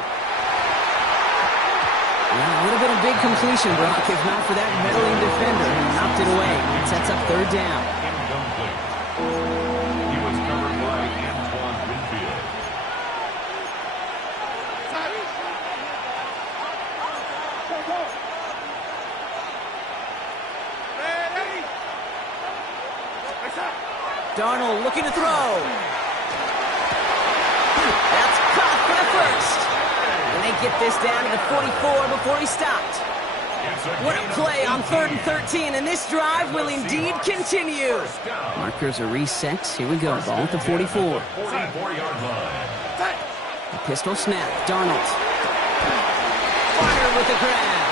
Yeah, a little bit of big completion, Brock, if not for that meddling defender who knocked it away. It sets up 3rd down. Incomplete. He was covered by Antoine Winfield. Darnold looking to throw. That's caught for the 1st. And they get this down to the 44 before he stopped. What a play on 3rd and 13, and this drive will indeed continue. Markers are reset. Here we go. Ball at the 44. 44-yard line. A pistol snap. Darnold. Barner with the grab.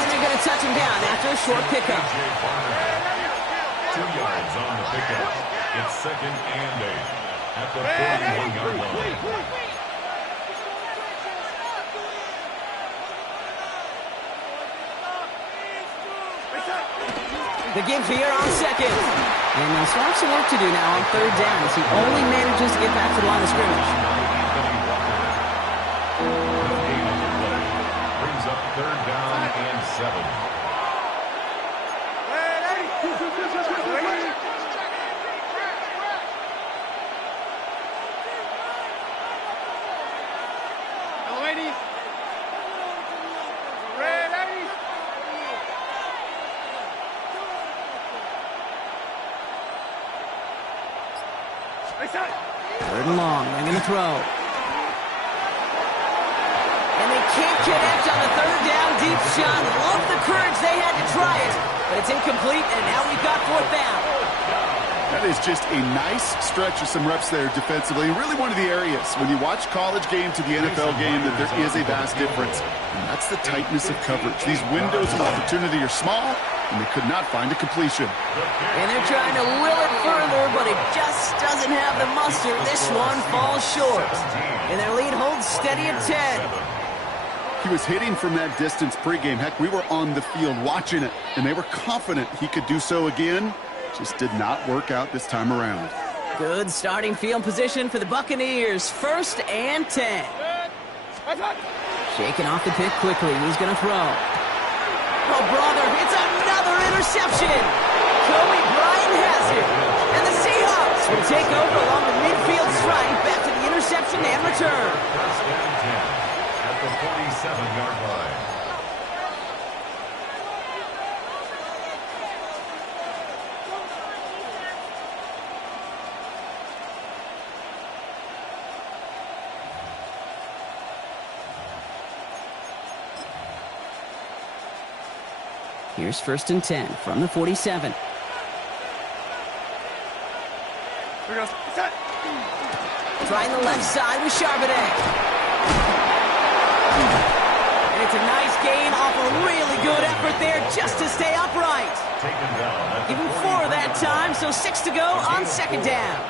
And they're going to touch him down after a short pickup. 2 yards on the pickup. It's 2nd and 8 at the 41-yard line. The give here on 2nd. And they'll still have some work to do now on 3rd down as he only manages to get back to the line of scrimmage. No gain on the play. Brings up 3rd down and 7. Third and long. They're going to throw. And they can't connect on the third down deep shot. Love the courage they had to try it, but it's incomplete, and now we've got fourth down. That is just a nice stretch of some reps there defensively. Really one of the areas when you watch college game to the NFL game that there is a vast difference. And that's the tightness of coverage. These windows of opportunity are small, and they could not find a completion. And they're trying to will it further, but it just doesn't have the muster. This one falls short. And their lead holds steady at 10. He was hitting from that distance pregame. Heck, we were on the field watching it, and they were confident he could do so again. Just did not work out this time around. Good starting field position for the Buccaneers. 1st and 10. Shaking off the pick quickly. He's going to throw. Oh, brother, it's another interception. Kobe Bryant has it. And the Seahawks will take over along the midfield stripe back to the interception and return. 1st and 10 at the 47-yard line. Here's 1st and 10 from the 47. Trying the left side with Charbonnet. And it's a nice gain off a really good effort there just to stay upright. Even 4 that time, so 6 to go on 2nd down.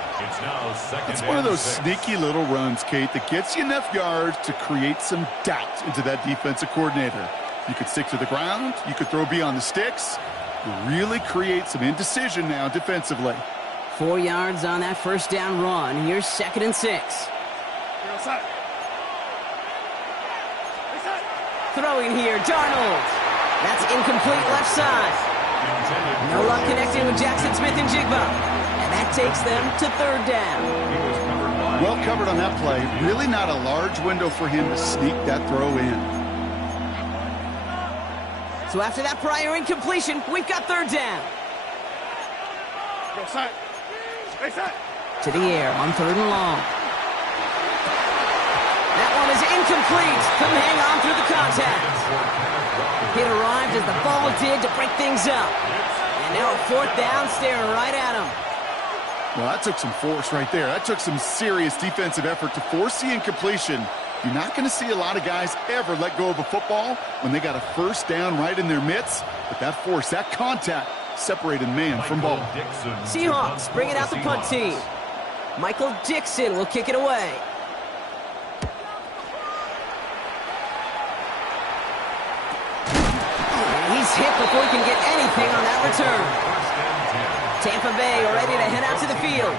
It's one of those sneaky little runs, Kate, that gets you enough yards to create some doubt into that defensive coordinator. You could stick to the ground. You could throw beyond the sticks. You really create some indecision now defensively. 4 yards on that 1st down run. Here's 2nd and 6. Throwing here, Darnold. That's incomplete left side. No luck connecting with Jackson Smith and Jigba. And that takes them to 3rd down. Well covered on that play. Really not a large window for him to sneak that throw in. So after that prior incompletion, we've got 3rd down. To the air on 3rd and long. That one is incomplete. Couldn't hang on through the contact. It arrived as the ball did to break things up. And now a 4th down staring right at him. Well, that took some force right there. That took some serious defensive effort to force the incompletion. You're not going to see a lot of guys ever let go of a football when they got a 1st down right in their midst. But that force, that contact, separated man from ball. Seahawks bringing out the punt team. Michael Dixon will kick it away. And he's hit before he can get anything on that return. Tampa Bay ready to head out to the field.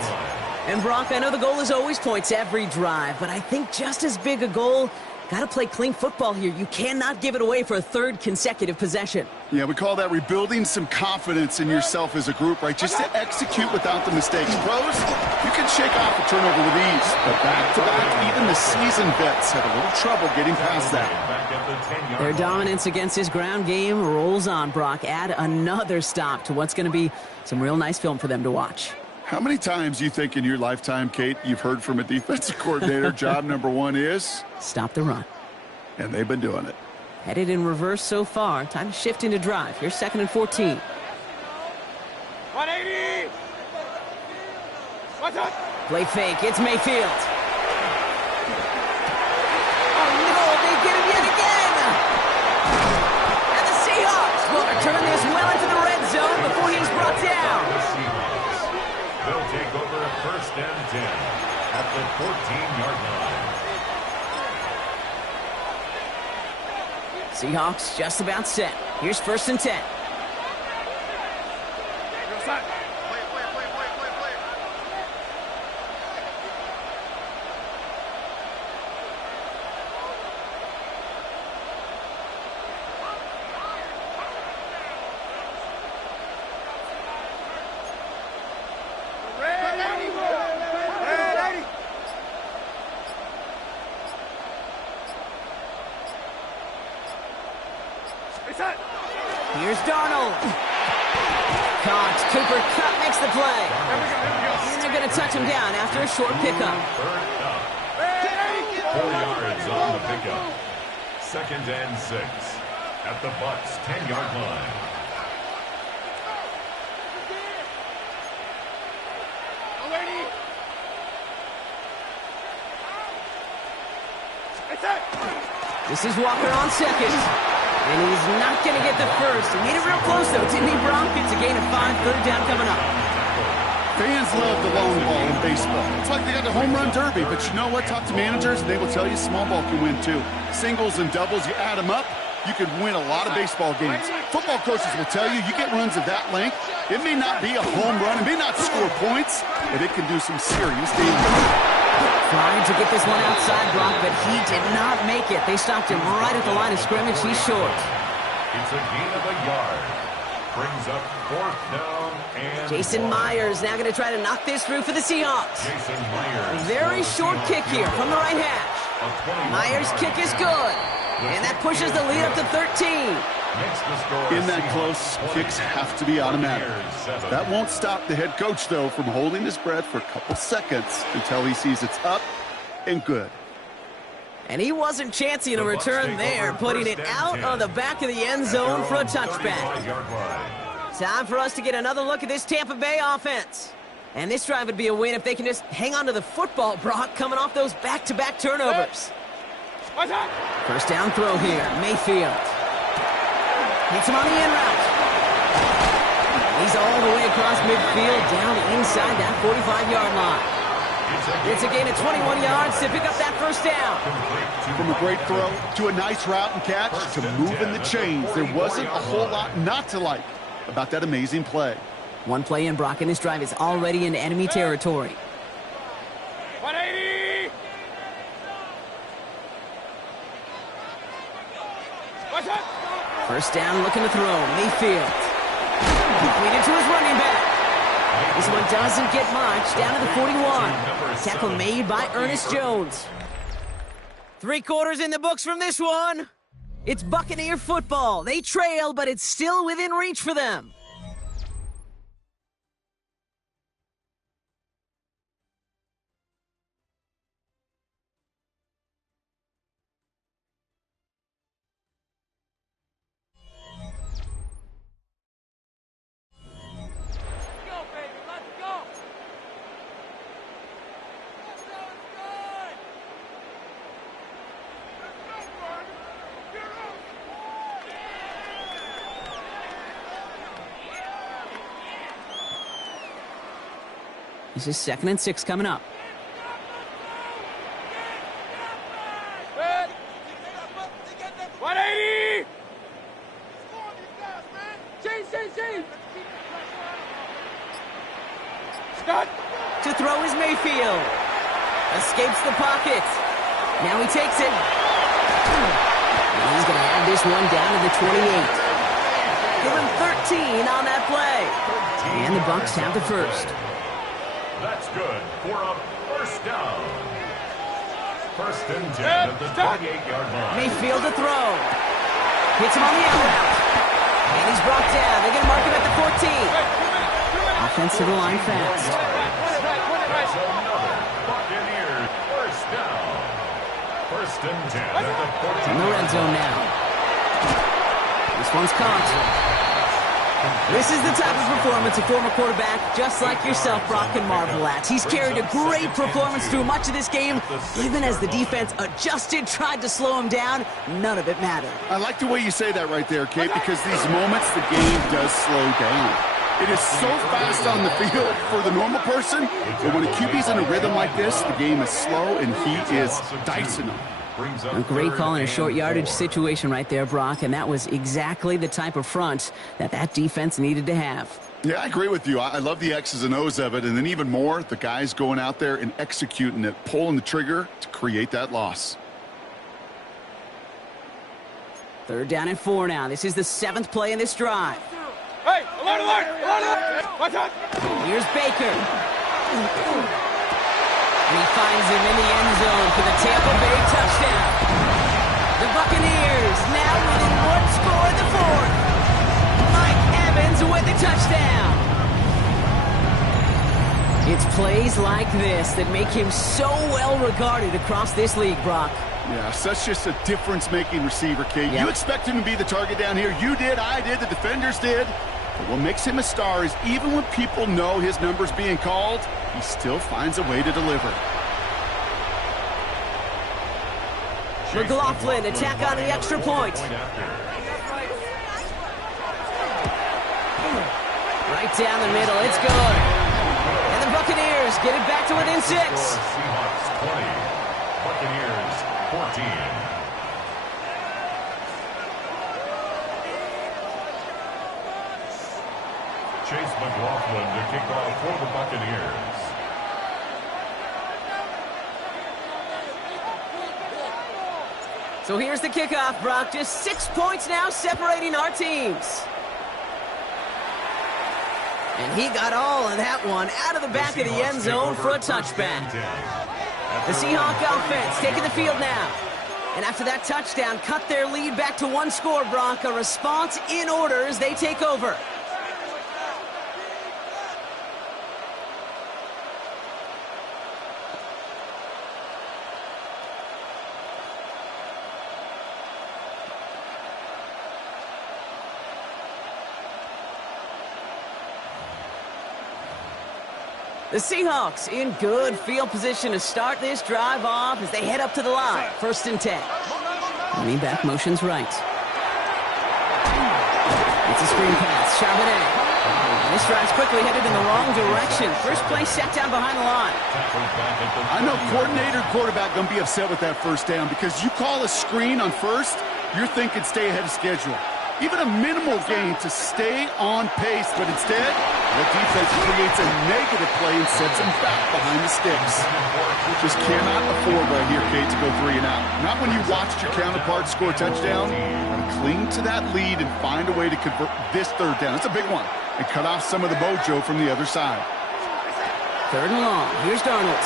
And Brock, I know the goal is always points every drive, but I think just as big a goal, got to play clean football here. You cannot give it away for a 3rd consecutive possession. Yeah, we call that rebuilding some confidence in yourself as a group, right? Just to execute without the mistakes. Pros, you can shake off a turnover with ease, but back-to-back, even the seasoned vets have a little trouble getting past that. Their dominance against his ground game rolls on, Brock. Add another stop to what's going to be some real nice film for them to watch. How many times do you think in your lifetime, Kate, you've heard from a defensive coordinator, job number 1 is? Stop the run. And they've been doing it. Headed in reverse so far. Time to shift into drive. Here's 2nd and 14. 180! What's up? Play fake. It's Mayfield. Oh, no. They get him yet again. And the Seahawks will return this well into the red zone before he's brought down. They'll take over 1st and 10 at the 14-yard line. Seahawks just about set. Here's 1st and 10. Here's Darnold. caught. Cooper Kupp makes the play. And they're going to touch him down after a short pickup. 4 yards on the pickup. 2nd and 6 at the Bucs' 10-yard line. This is Walker on second. And he's not going to get the first. He made it real close, though, didn't he, Bronk? It's a gain of 5, 3rd down coming up. Fans love the long ball in baseball. It's like they got the home run derby, but you know what? Talk to managers, and they will tell you small ball can win, too. Singles and doubles, you add them up, you can win a lot of baseball games. Football coaches will tell you, you get runs of that length, it may not be a home run, it may not score points, but it can do some serious damage. Trying to get this one outside, Brock, but he did not make it. They stopped him right at the line of scrimmage. He's short. It's a gain of a yard. Brings up 4th down and Jason Myers now going to try to knock this through for the Seahawks. Jason Myers. A very short kick here from the right hash. Myers' kick is good. And that pushes the lead up to 13. In that close, kicks have to be automatic. That won't stop the head coach, though, from holding his breath for a couple seconds until he sees it's up and good. And he wasn't chancing a return there, putting it out of the back of the end zone for a touchback. Time for us to get another look at this Tampa Bay offense. And this drive would be a win if they can just hang on to the football, Brock, coming off those back-to-back turnovers. First down throw here, Mayfield. Hits him on the in route. He's all the way across midfield, down inside that 45-yard line. It's a gain of 21 yards to pick up that first down. From a great throw to a nice route and catch to moving the chains, there wasn't a whole lot not to like about that amazing play. One play in, Brock, and this drive is already into enemy territory. 180! First down, looking to throw. Mayfield. Completed to his running back. This one doesn't get much. Down to the 41. Tackle made by Ernest Jones. 3 quarters in the books from this one. It's Buccaneer football. They trail, but it's still within reach for them. This is 2nd and 6 coming up. To throw is Mayfield. Escapes the pocket. Now he takes it. And he's going to have this one down to the 28. Give him 13 on that play. And the Bucs have the first. That's good for a first down. 1st and 10 at the 28-yard line. Mayfield to throw. Hits him on the out route. And he's brought down. They're going to mark him at the 14. Offense to the line fast. That's another Buccaneers first down. 1st and 10 at the 14. In the red zone now. This one's caught. This is the type of performance a former quarterback, just like yourself, Brock, can marvel at. He's carried a great performance through much of this game. Even as the defense adjusted, tried to slow him down, none of it mattered. I like the way you say that right there, Kate, because these moments the game does slow down. It is so fast on the field for the normal person, but when a QB's in a rhythm like this, the game is slow and he is dicing them. A great call in a short yardage situation right there, Brock, and that was exactly the type of front that defense needed to have. Yeah, I agree with you. I love the X's and O's of it, and then even more, the guys going out there and executing it, pulling the trigger to create that loss. 3rd down and 4 now. This is the 7th play in this drive. Hey, alert, alert, alert! Watch out! Here's Baker. And he finds him in the end zone for the Tampa Bay touchdown. The Buccaneers now within 1 score in the 4th. Mike Evans with the touchdown. It's plays like this that make him so well regarded across this league, Brock. Yeah, such just a difference-making receiver, Kate. Yep. You expect him to be the target down here. You did, I did, the defenders did. But what makes him a star is even when people know his number's being called, he still finds a way to deliver. McLaughlin attack on the extra point. Right down the middle, it's good. And the Buccaneers get it back to within 6. Seahawks 20, Buccaneers 14. Chase McLaughlin to kick off for the Buccaneers. So here's the kickoff, Brock. Just 6 points now separating our teams. And he got all of that one out of the back of the end zone for a touchback. The Seahawk offense taking the field now. And after that touchdown, cut their lead back to 1 score, Brock. A response in order as they take over. The Seahawks in good field position to start this drive off as they head up to the line. 1st and 10. Running back motions right. It's a screen pass. Charbonnet. This drive's quickly headed in the wrong direction. First play set down behind the line. I know coordinator and quarterback going to be upset with that first down because you call a screen on first, you're thinking stay ahead of schedule. Even a minimal gain to stay on pace, but instead, the defense creates a negative play and sets them back behind the sticks. Just cannot afford right here, Kate, to go 3 and out. Not when you watched your counterpart score a touchdown. Cling to that lead and find a way to convert this 3rd down. It's a big one. And cut off some of the mojo from the other side. 3rd and long. Here's Darnold.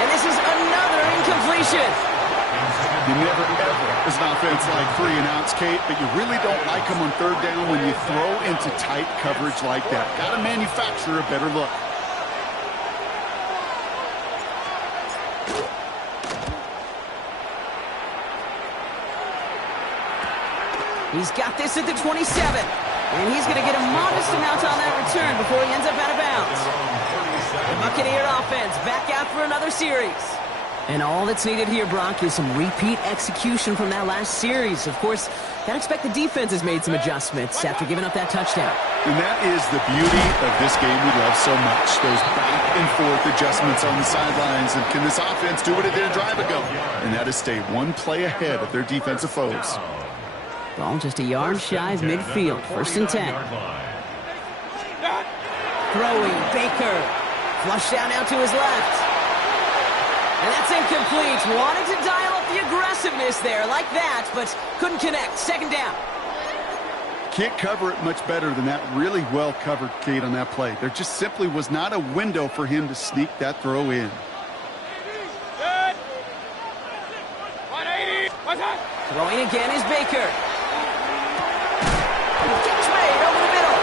And this is another incompletion. You never, ever, as an offense, like 3 and outs, Kate, but you really don't like them on 3rd down when you throw into tight coverage like that. Got to manufacture a better look. He's got this at the 27. And he's going to get a modest amount on that return before he ends up out of bounds. The Buccaneer offense back out for another series. And all that's needed here, Brock, is some repeat execution from that last series. Of course, gotta expect the defense has made some adjustments after giving up that touchdown. And that is the beauty of this game we love so much. Those back and forth adjustments on the sidelines. And can this offense do what it did a drive ago? And that is stay 1 play ahead of their defensive foes. Ball just a yard shy of midfield. 1st and 10. Throwing, Baker. Flush down out to his left. And that's incomplete. Wanted to dial up the aggressiveness there like that, but couldn't connect. 2nd down. Can't cover it much better than that. Really well covered, Kate, on that play. There just simply was not a window for him to sneak that throw in. Throwing again is Baker. Catch made over the middle.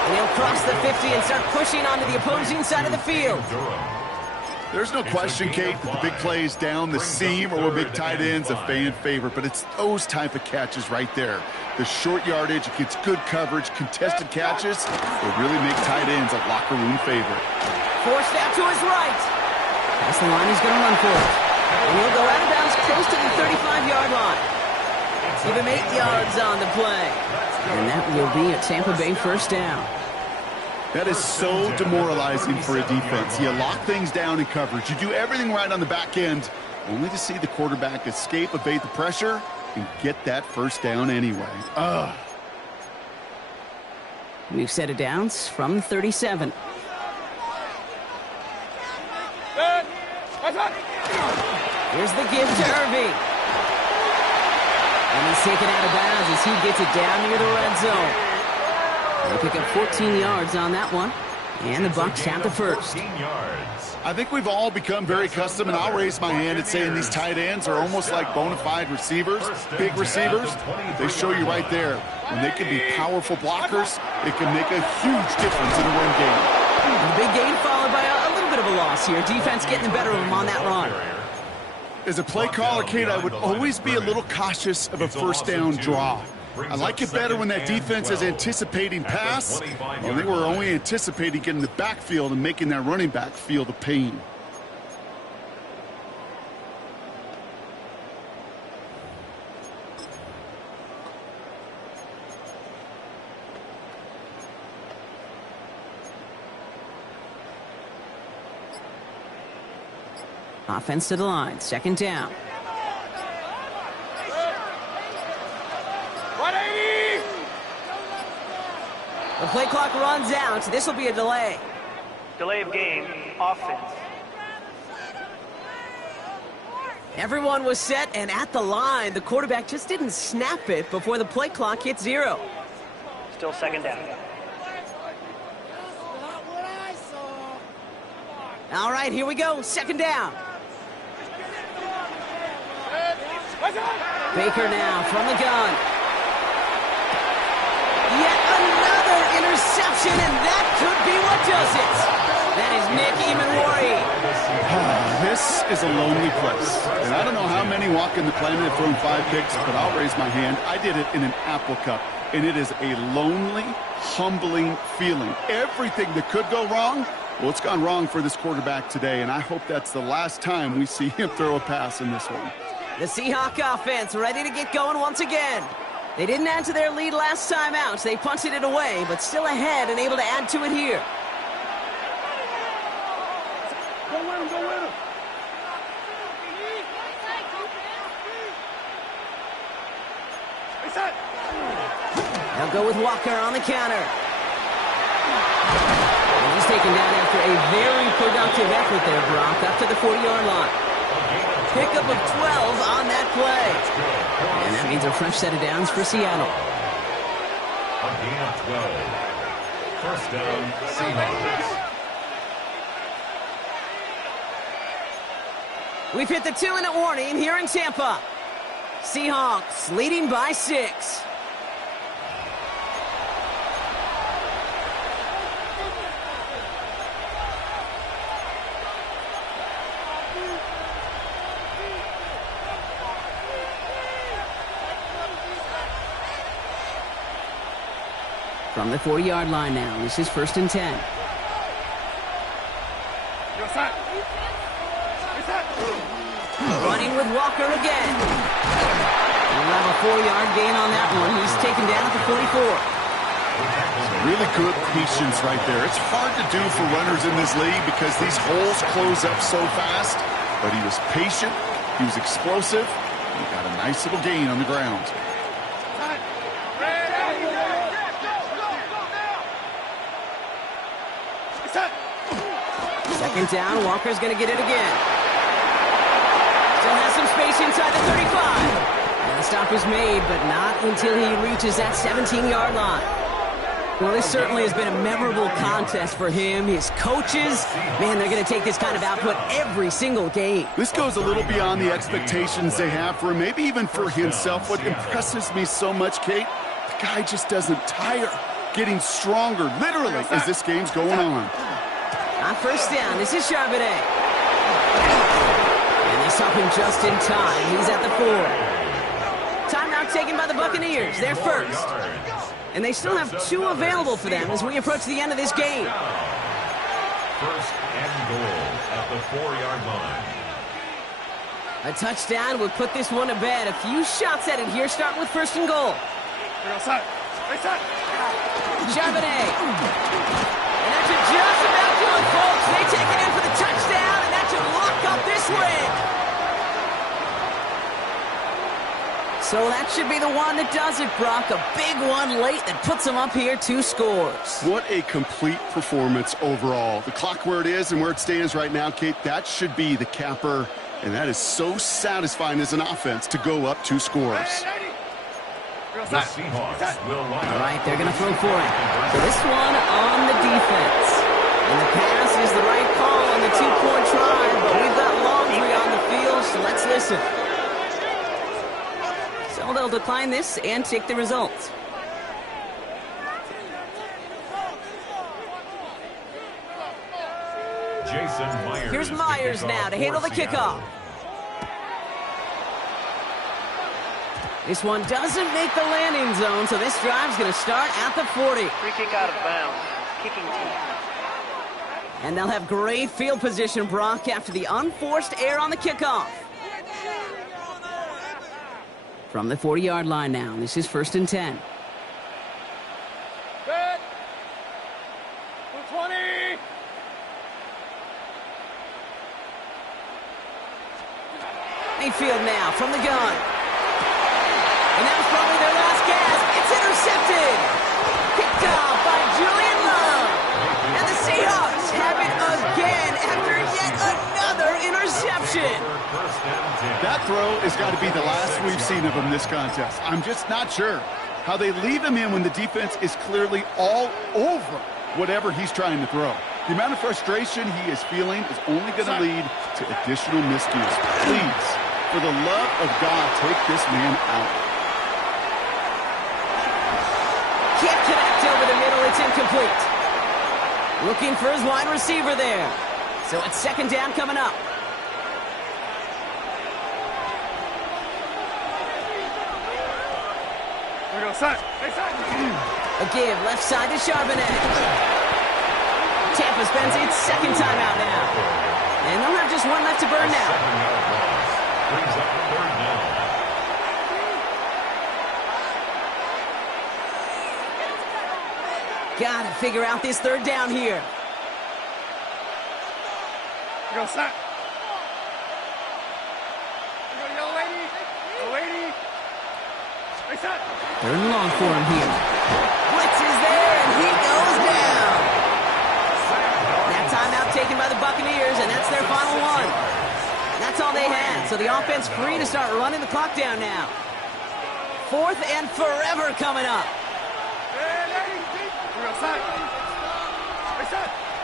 And he'll cross the 50 and start pushing onto the opposing side of the field. There's no question, Kate, that the big plays down the seam or big tight ends a fan favorite, but it's those type of catches right there. The short yardage, it gets good coverage, contested catches will really make tight ends a locker room favorite. Forced out to his right. Past the line, he's going to run for it. And he'll go out of bounds close to the 35-yard line. Give him 8 yards on the play. And that will be a Tampa Bay 1st down. That is so demoralizing for a defense. You lock things down in coverage. You do everything right on the back end, only to see the quarterback escape, evade the pressure, and get that 1st down anyway. Ugh. New set of downs from 37. Here's the give to Irving. And he's taken out of bounds as he gets it down near the red zone. They'll pick up 14 yards on that one. And the Bucs have the first. I think we've all become very accustomed, and I'll raise my hand at saying these tight ends are almost like bona fide receivers, big receivers. They show you right there. When they can be powerful blockers, it can make a huge difference in a run game. The big gain followed by a little bit of a loss here. Defense getting the better of them on that run. As a play caller, Kate, I would always be a little cautious of a first down draw. I like it better when that defense is anticipating pass. Well, they were only anticipating getting the backfield and making that running back feel the pain. Offense to the line, second down. The play clock runs out. This will be a delay. Delay of game, offense. Everyone was set and at the line. The quarterback just didn't snap it before the play clock hit 0. Still second down. All right, here we go. Second down. Baker now from the gun. Yet another interception, and that could be what does it. That is Nick Emanwari. This is a lonely place. And I don't know how many walk in the planet have thrown 5 picks, but I'll raise my hand. I did it in an Apple Cup, and it is a lonely, humbling feeling. Everything that could go wrong, well, it's gone wrong for this quarterback today, and I hope that's the last time we see him throw a pass in this one. The Seahawk offense ready to get going once again. They didn't add to their lead last time out. They punted it away, but still ahead and able to add to it here. Go with him, go with him. They'll go with Walker on the counter. And he's taken down after a very productive effort there, Brock, up to the 40-yard line. Pickup of 12 on that play. And that means a fresh set of downs for Seattle. A gain of 12. First down, Seahawks. We've hit the 2-minute warning here in Tampa. Seahawks leading by 6. From the 40-yard line now, this is 1st and 10. Running with Walker again. We'll have a 4-yard gain on that one. He's taken down at the 44. Really good patience right there. It's hard to do for runners in this league because these holes close up so fast. But he was patient, he was explosive, and he got a nice little gain on the ground. Second down, Walker's going to get it again. Still has some space inside the 35. And the stop is made, but not until he reaches that 17-yard line. Well, this certainly has been a memorable contest for him. His coaches, man, they're going to take this kind of output every single game. This goes a little beyond the expectations they have for him, maybe even for himself. What impresses me so much, Kate, the guy just doesn't tire, getting stronger, literally, as this game's going on. On first down, this is Charbonnet. And they stop him just in time. He's at the 4. Timeout taken by the Buccaneers. They're first. And they still have 2 available for them as we approach the end of this game. First and goal at the 4-yard line. A touchdown would put this one to bed. A few shots at it here, starting with 1st and goal. Charbonnet. And that should just about do it, folks. They take it in for the touchdown, and that should lock up this win. So that should be the one that does it, Brock. A big one late that puts them up here 2 scores. What a complete performance overall. The clock where it is and where it stands right now, Kate, that should be the capper. And that is so satisfying as an offense to go up 2 scores. The Seahawks will line up. All right, they're going to throw for it. So this one on the defense. And the pass is the right call on the two-point try, but we've got Laundry on the field, so let's listen. So they'll decline this and take the results. Jason Myers. Here's Myers now to handle the kickoff. This one doesn't make the landing zone, so this drive's going to start at the 40. Free kick out of bounds. Kicking team. And they'll have great field position, Brock, after the unforced error on the kickoff. From the 40-yard line now, this is 1st and 10. Good. 20. Mayfield now from the gun. And that was probably their last gasp. It's intercepted. Picked off by Julian Love. And the Seahawks have it again after yet another interception. That throw has got to be the last we've seen of him this contest. I'm just not sure how they leave him in when the defense is clearly all over whatever he's trying to throw. The amount of frustration he is feeling is only going to lead to additional miscues. Please, for the love of God, take this man out. Can't connect over the middle. It's incomplete. Looking for his wide receiver there. So it's 2nd down coming up. Here we go, son. A give left side to Charbonnet. Tampa spends its 2nd time out now. And they'll have just one left to burn now. Brings up 3rd down. Gotta figure out this 3rd down here. Here we go, son. Here we go, yellow lady. Yellow lady. Hey, son. 3rd and long for him here. Blitz is there, and he goes down. That timeout taken by the Buccaneers, and that's their final one. That's all they had, so the offense free to start running the clock down now. 4th and forever coming up.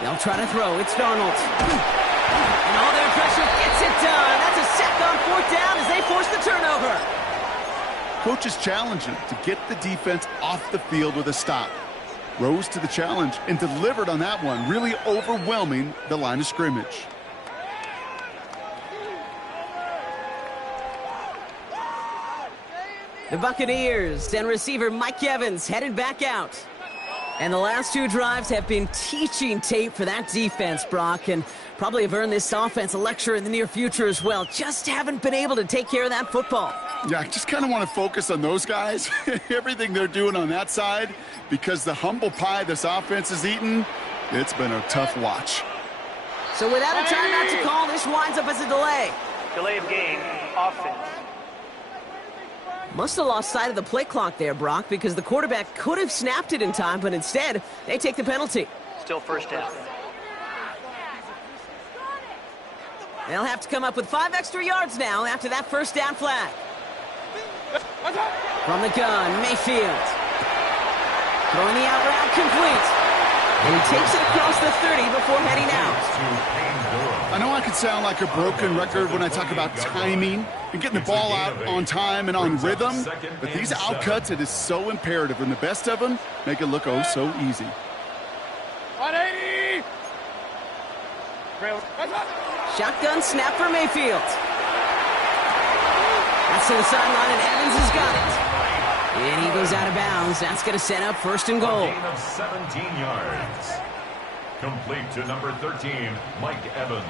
They'll try to throw. It's Darnold. And all their pressure gets it done. That's a sack on 4th down as they force the turnover. Coach is challenging to get the defense off the field with a stop. Rose to the challenge and delivered on that one, really overwhelming the line of scrimmage. The Buccaneers and receiver Mike Evans headed back out. And the last 2 drives have been teaching tape for that defense, Brock, and probably have earned this offense a lecture in the near future as well. Just haven't been able to take care of that football. Yeah, I just kind of want to focus on those guys, everything they're doing on that side, because the humble pie this offense has eaten, it's been a tough watch. So without a timeout to call, this winds up as a delay. Delay of game. Offense. Must have lost sight of the play clock there, Brock, because the quarterback could have snapped it in time, but instead, they take the penalty. Still 1st down. They'll have to come up with 5 extra yards now after that 1st down flag. From the gun, Mayfield. Throwing the out route complete. And he takes it across the 30 before heading out. I know I could sound like a broken record when I talk about timing and getting the ball out on time and on rhythm, but these outcuts, it is so imperative, and the best of them make it look oh so easy. 180. Shotgun snap for Mayfield. That's to the sideline, and Evans has got it. And he goes out of bounds. That's going to set up 1st and goal. A gain of 17 yards. Complete to number 13, Mike Evans.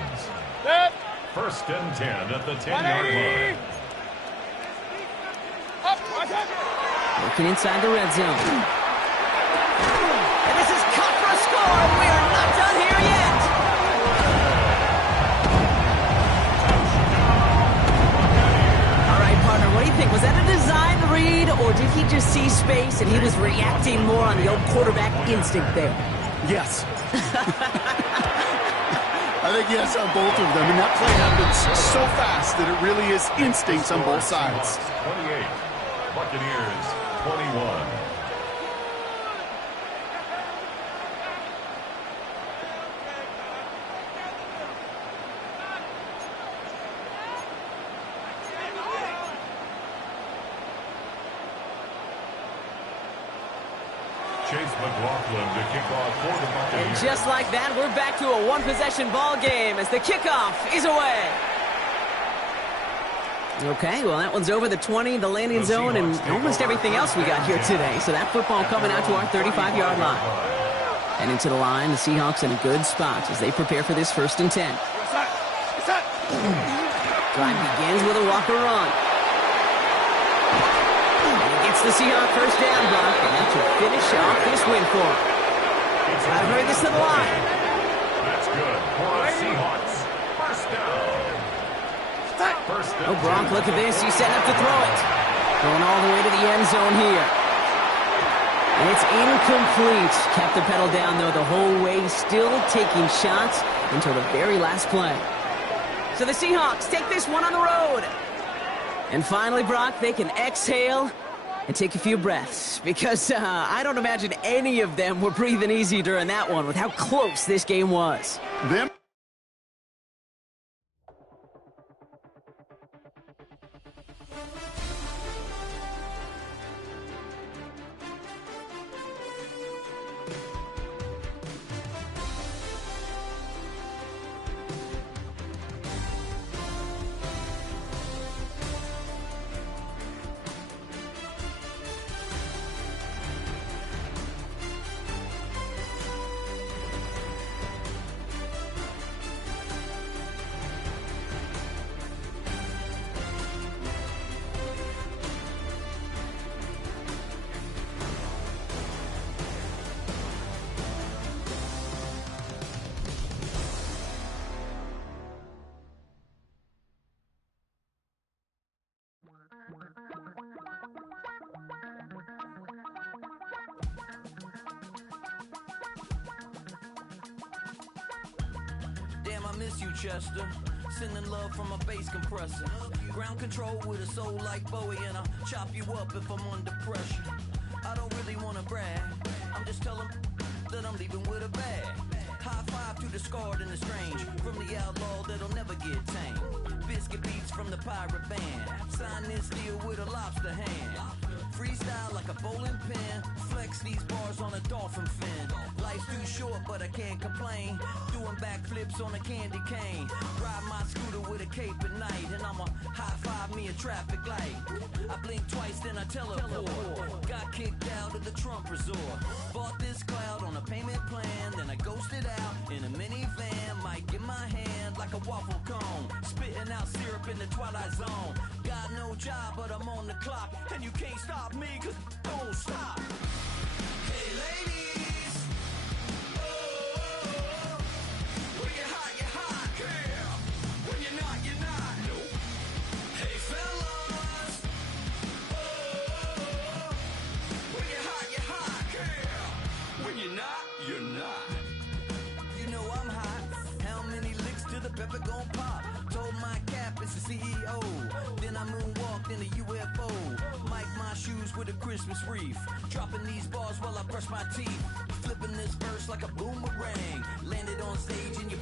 1st and 10 at the 10-yard line. Looking inside the red zone. And this is cut for a score. We are not done here yet. All right, partner, what do you think? Was that a design read, or did he just see space and he was reacting more on the old quarterback instinct there? Yes. I think yes on both of them, and that play happens so fast that it really is instincts on both sides. 28, Buccaneers 21. Chase McLaughlin to kick off for the Buccaneers. And just like that, we're back to a one-possession ball game as the kickoff is away. Okay, well, that one's over the 20, the landing zone, and almost everything else we got here today. So that football coming out to our 35-yard line. And into the line, the Seahawks in a good spot as they prepare for this 1st and 10. Drive begins with a Walker run. And he gets the Seahawks first down, Brock, and that should finish off this win for him. I've heard this to the line. That's good for the Seahawks. First down. Oh, Brock, look at this. He's setting up to throw it. Going all the way to the end zone here. And it's incomplete. Kept the pedal down, though, the whole way, still taking shots until the very last play. So the Seahawks take this one on the road. And finally, Brock, they can exhale and take a few breaths. Because I don't imagine any of them were breathing easy during that one with how close this game was. Damn, I miss you, Chester. Sending love from a bass compressor. Ground control with a soul like Bowie, and I'll chop you up if I'm under pressure. I don't really want to brag. I'm just telling that I'm leaving with a bag. High five to the scarred and the strange. From the outlaw that'll never get tamed. Biscuit beats from the pirate band. Sign this deal with a lobster hand. Freestyle like a bowling pin. Flex these bars on a dolphin fin. Life's too short, but I can't complain. Doing backflips on a candy cane. Ride my scooter with a cape at night. And I'ma high five me a traffic light. I blink twice, then I teleport. Got kicked out of the Trump resort. Bought this cloud on a payment plan. Then I ghosted out in a minivan. Might get my hand like a waffle cone. Spitting out syrup in the twilight zone. Got no job, but I'm on the clock. And you can't stop me, cause don't stop. Hey ladies, oh, when you're hot, yeah. When you're not, nope. Hey fellas, oh, when you're hot, yeah. When you're not, you're not. You know I'm hot. How many licks till the pepper gon' pop? Told my cap it's the CEO. Then I moonwalked in a UFO. Mic my shoes with a Christmas wreath. Dropping these bars while I brush my teeth. Flipping this verse like a boomerang. Landed on stage in your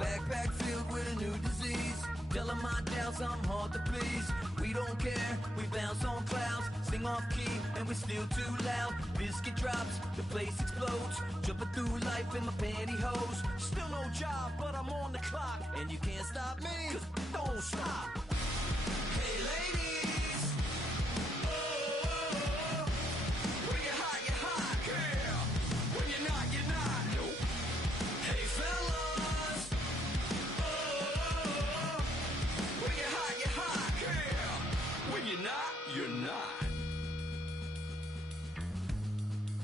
backpack filled with a new disease. Telling my doubts I'm hard to please. We don't care, we bounce on clouds. Sing off key and we're still too loud. Biscuit drops, the place explodes. Jumping through life in my pantyhose. Still no job, but I'm on the clock. And you can't stop me, cause don't stop. Hey ladies, oh, when you're hot, yeah. When you're not, nope. Hey fellas, oh, when you're hot, yeah. When you're not, you're not.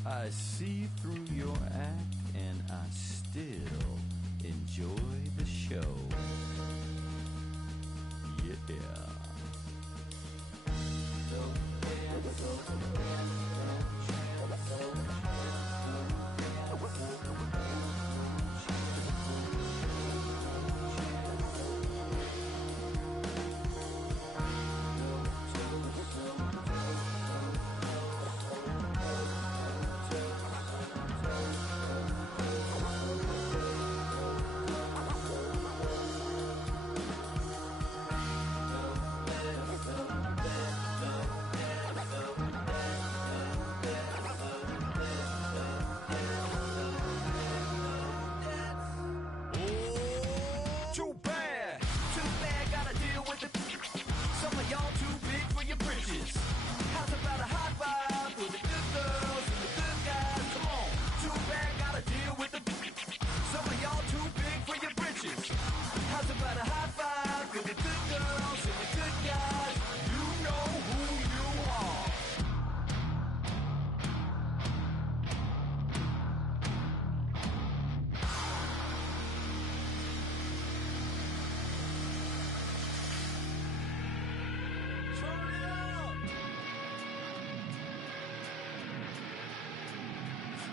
I see through your act and I still enjoy the show. Yeah.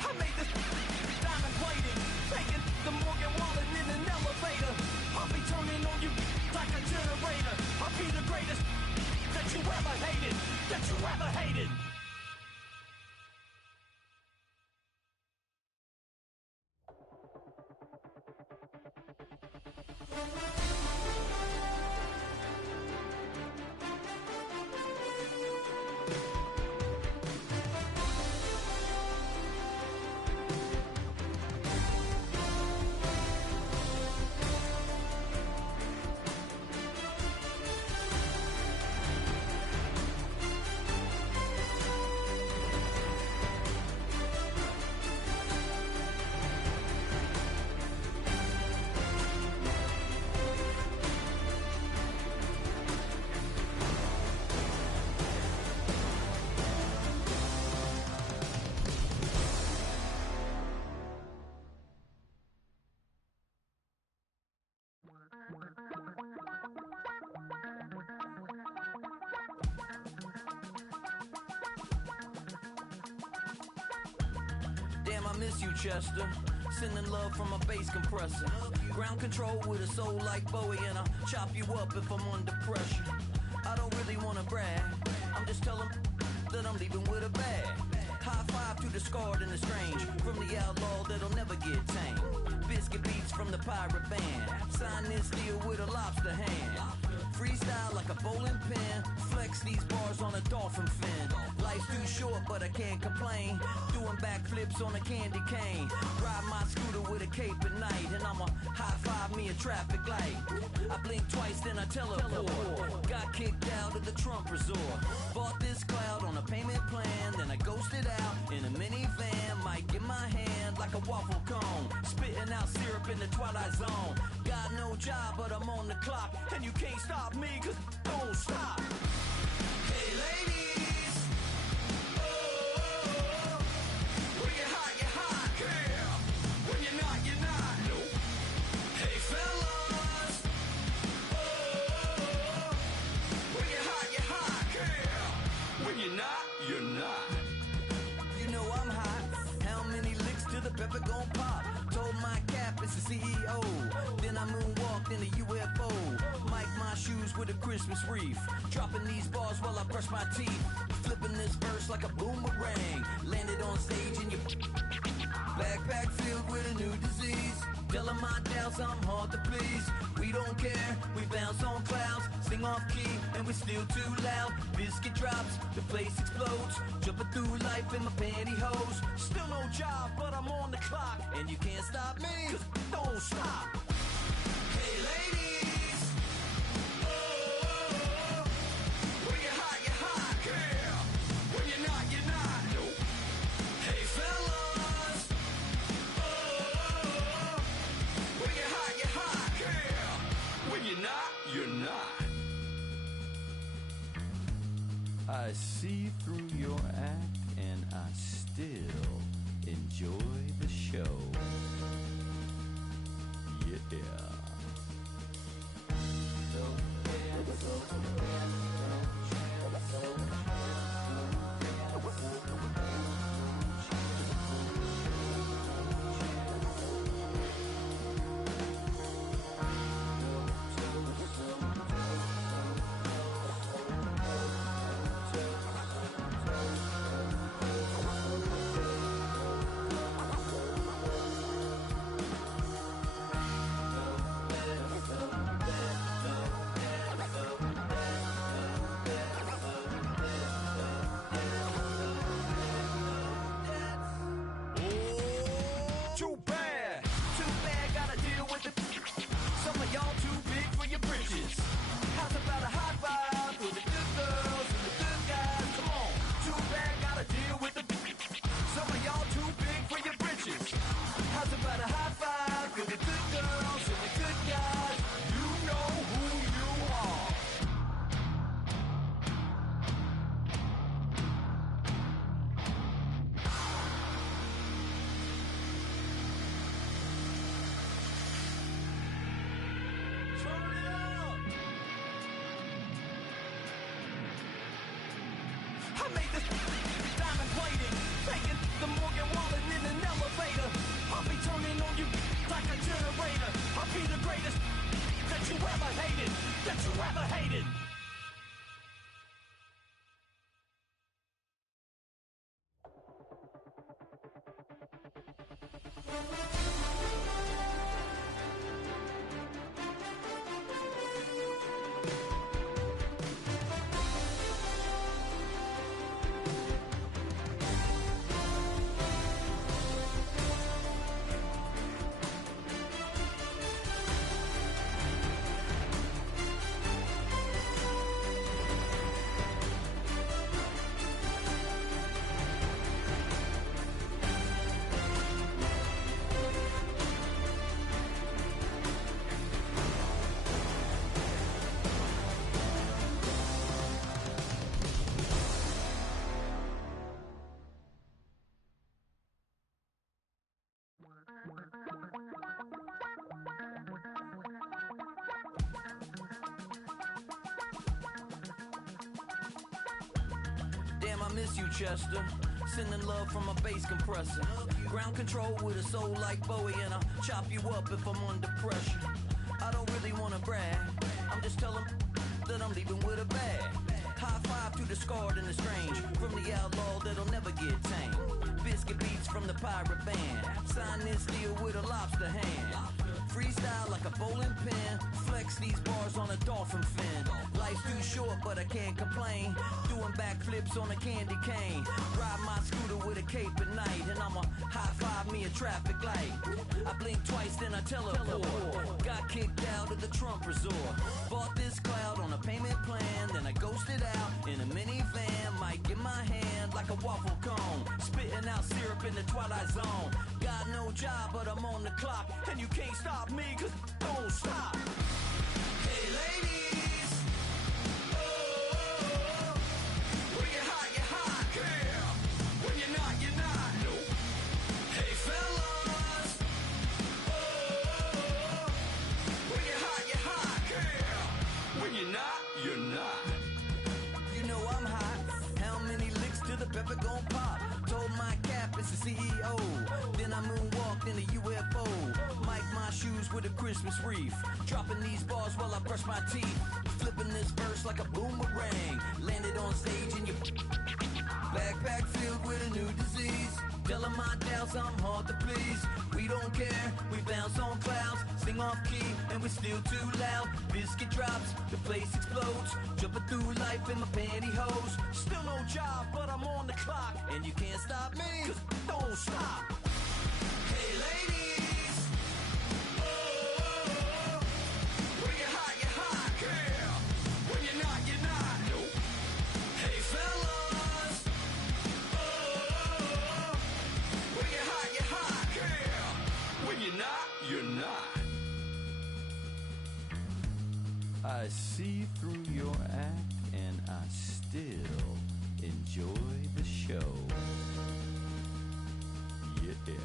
I made this diamond plated, taking the Morgan Wallen in an elevator. I'll be turning on you like a generator. I'll be the greatest that you ever hated, that you ever hated. Damn, I miss you, Chester. Sending love from a bass compressor. Ground control with a soul like Bowie, and I'll chop you up if I'm under pressure. I don't really wanna brag, I'm just telling that I'm leaving with a bag. High five to the scarred and the strange, from the outlaw that'll never get tamed. Biscuit beats from the pirate band, sign this deal with a lobster hand. Freestyle like a bowling pin, flex these bars on a dolphin fin. Life's too short, but I can't complain. Doing backflips on a candy cane. Ride my scooter with a cape at night, and I'ma high five me a traffic light. I blink twice, then I teleport. Got kicked out of the Trump resort. Bought this cloud on a payment plan, then I ghosted out in a minivan. Mic in my hand like a waffle cone, spitting out syrup in the twilight zone. Got no job, but I'm on the clock, and you can't stop me, cause don't stop. Hey ladies, oh, when you're hot, yeah. When you're not, nope. Hey fellas, oh, when you're hot, yeah. When you're not, you're not. You know I'm hot. How many licks till the pepper gon' pop? Told my cap it's the CEO. Then I moonwalked in a UFO. Mic my shoes with a Christmas wreath. Dropping these bars while I brush my teeth. Flipping this verse like a boomerang. Landed on stage in your backpack filled with a new disease. Telling my doubts I'm hard to please. We don't care, we bounce on clouds. Sing off key and we're still too loud. Biscuit drops, the place explodes. Jumping through life in my pantyhose. Still no job, but I'm on the clock. And you can't stop me, cause don't stop. Hey ladies, oh, when you're hot, yeah. When you're not, nope. Hey fellas, oh, when you're hot, yeah. When you're not, you're not. I see through your act and I still enjoy the show. Yeah. I made this diamond plated, taking the Morgan Wallen in an elevator. I'll be turning on you like a generator. I'll be the greatest that you ever hated, that you ever hated. Damn, I miss you, Chester. Sending love from a bass compressor. Ground control with a soul like Bowie, and I'll chop you up if I'm under pressure. I don't really wanna brag. I'm just telling that I'm leaving with a bag. High five to the scarred and the strange. From the outlaw that'll never get tamed. Biscuit beats from the pirate band. Sign this deal with a lobster hand. Freestyle like a bowling pin. Flex these bars on a dolphin fin. Life's too short, but I can't complain. Doing backflips on a candy cane. Ride my scooter with a cape at night. And I'ma high five me a traffic light. I blink twice, then I teleport. Got kicked out of the Trump resort. Bought this cloud on a payment plan. Then I ghosted out in a minivan. Mic in my hand like a waffle cone. Spitting out syrup in the twilight zone. Got no job, but I'm on the clock. And you can't stop me, cause don't stop. Hey ladies, oh, when you're hot, yeah. When you're not, nope. Hey fellas, oh, when you're hot, yeah. When you're not, you're not. You know I'm hot. How many licks till the pepper gon' pop? Told my cap it's the CEO. Then I moonwalked in a UFO. Mic my shoes with a Christmas wreath. Dropping these bars while I brush my teeth. Flipping this verse like a boomerang. Landed on stage in your backpack filled with a new disease. Telling my doubts I'm hard to please. We don't care, we bounce on clouds. Sing off key and we're still too loud. Biscuit drops, the place explodes. Jumping through life in my pantyhose. Still no job, but I'm on the clock. And you can't stop me, cause don't stop. Hey ladies, oh, when you're hot, yeah. When you're not, nope. Hey fellas, oh, when you're hot, yeah. When you're not, you're not. I see through your act and I still enjoy the show. Yeah.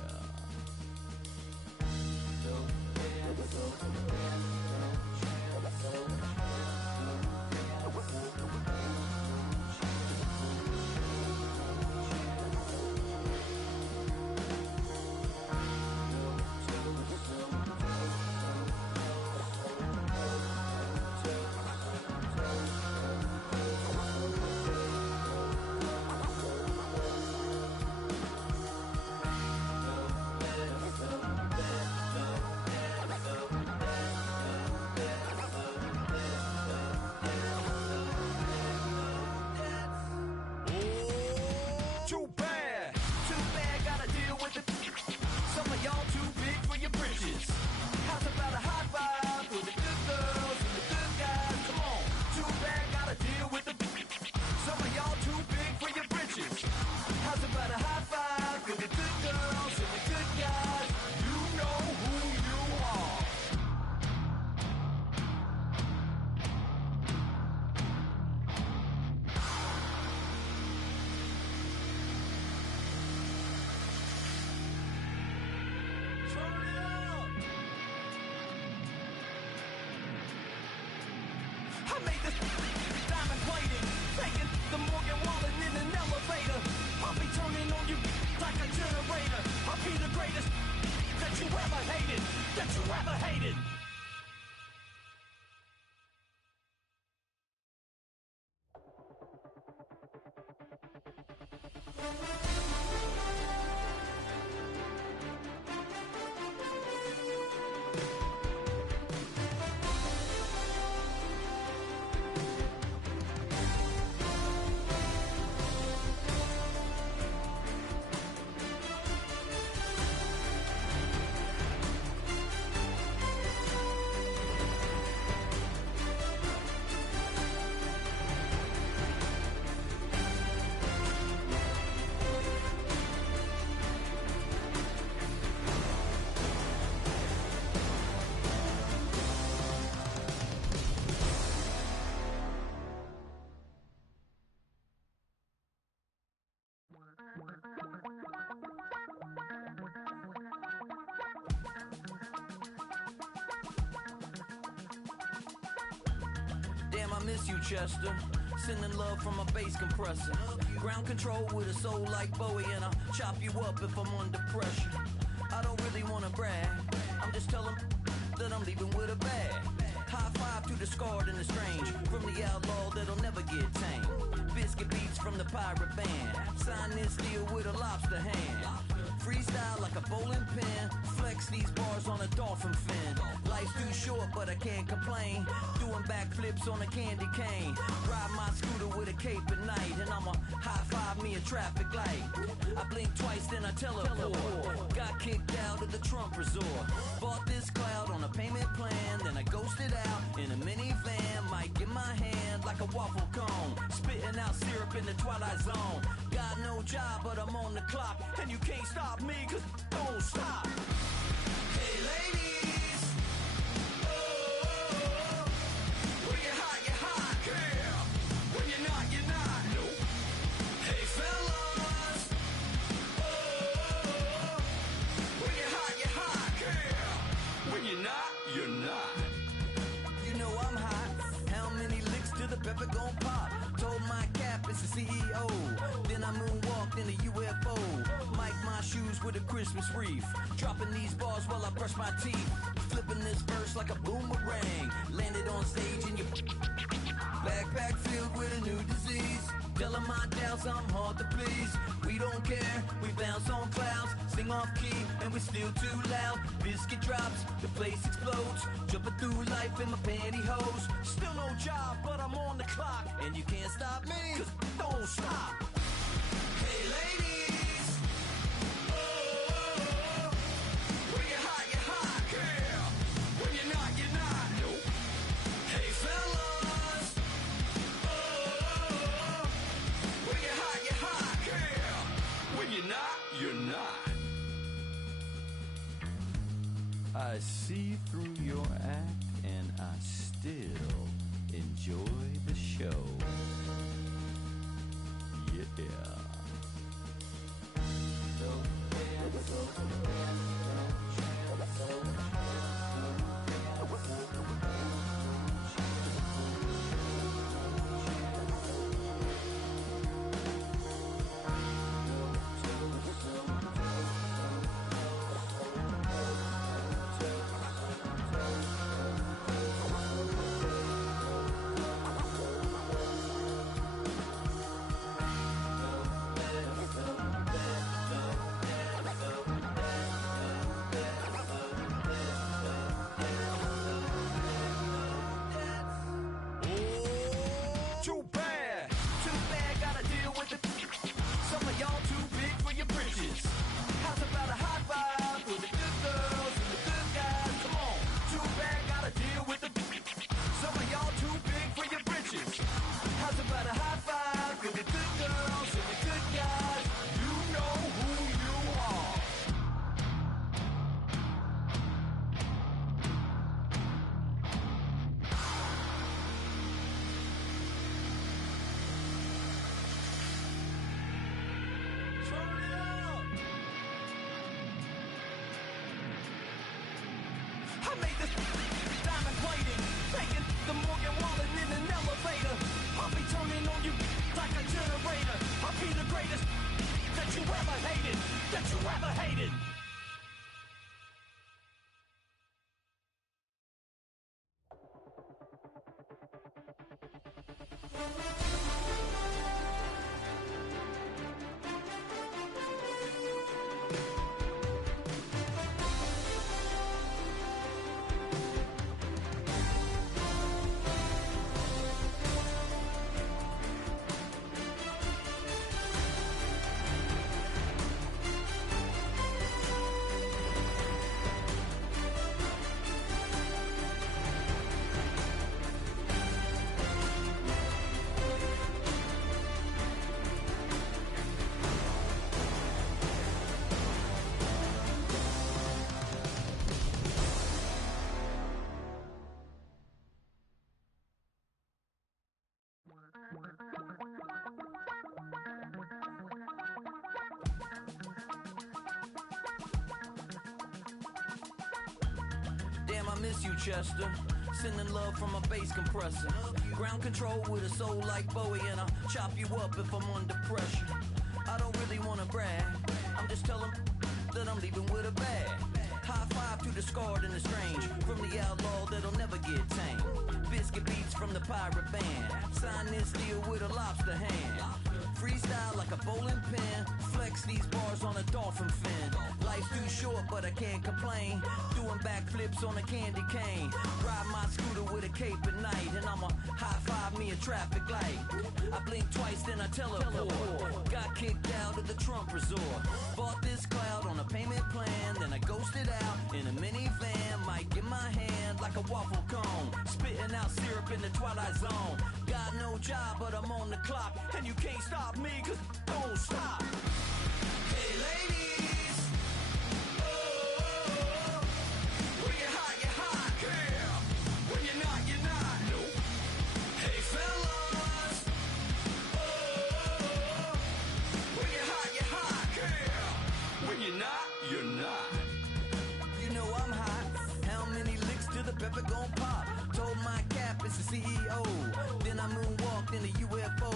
Damn, I miss you, Chester. Sending love from a bass compressor. Ground control with a soul like Bowie, and I'll chop you up if I'm under pressure. I don't really want to brag. I'm just telling that I'm leaving with a bag. High five to the scarred and the strange. From the outlaw that'll never get tamed. Biscuit beats from the pirate band. Sign this deal with a lobster hand. Freestyle like a bowling pin. Flex these bars on a dolphin fin. Life's too short, but I can't complain. Doing backflips on a candy cane. Ride my scooter with a cape at night. And I'ma high five me a traffic light. I blink twice, then I teleport. Got kicked out of the Trump resort. Bought this cloud on a payment plan. Then I ghosted out in a minivan. Mic in my hand like a waffle cone. Spitting out syrup in the twilight zone. Got no job, but I'm on the clock. And you can't stop me, cause don't stop. Hey ladies, oh, when you're hot, girl. When you're not, nope. Hey fellas, oh, when you're hot, girl. When you're not. You know I'm hot. How many licks till the pepper gon' pop? Told my cap it's the CEO. Then I moonwalked in a UFO. Mic my shoes with a Christmas wreath. Dropping these bars while I brush my teeth. Flipping this verse like a boomerang. Landed on stage in your backpack filled with a new disease. Telling my doubts I'm hard to please. We don't care, we bounce on clouds. Sing off key and we're still too loud. Biscuit drops, the place explodes. Jumping through life in my pantyhose. Still no job, but I'm on the clock. And you can't stop me, cause don't stop. Hey ladies, oh, when you're hot, girl. When you're not, nope. Hey fellas, oh, when you're hot, girl. When you're not. I see through your act and I still enjoy the show. Yeah. miss you, Chester. Sending love from a bass compressor. Ground control with a soul like Bowie, and I'll chop you up if I'm under pressure. I don't really wanna brag, I'm just telling that I'm leaving with a bag. High five to the scarred and the strange, from the outlaw that'll never get tamed. Biscuit beats from the pirate band, sign this deal with a lobster hand. Freestyle like a bowling pin, flex these bars on a dolphin fin. Life's too short but I can't complain, doing backflips on a candy cane. Ride my scooter with a cape at night, and I'ma high five me a traffic light. I blink twice then I teleport, got kicked out of the Trump resort. Bought this cloud on a payment plan, then I ghosted out in a minivan. Mic in my hand like a waffle cone, spitting out syrup in the twilight zone. Got no job but I'm on the clock, and you can't stop me cause don't stop. Hey ladies, oh, when you're hot, yeah. When you're not, you're not. Nope. Hey fellas, oh, when you're hot, yeah. When you're not, you're not. You know I'm hot. How many licks till the pepper gon' pop? Told my cap it's the CEO. Then I moonwalked in a UFO.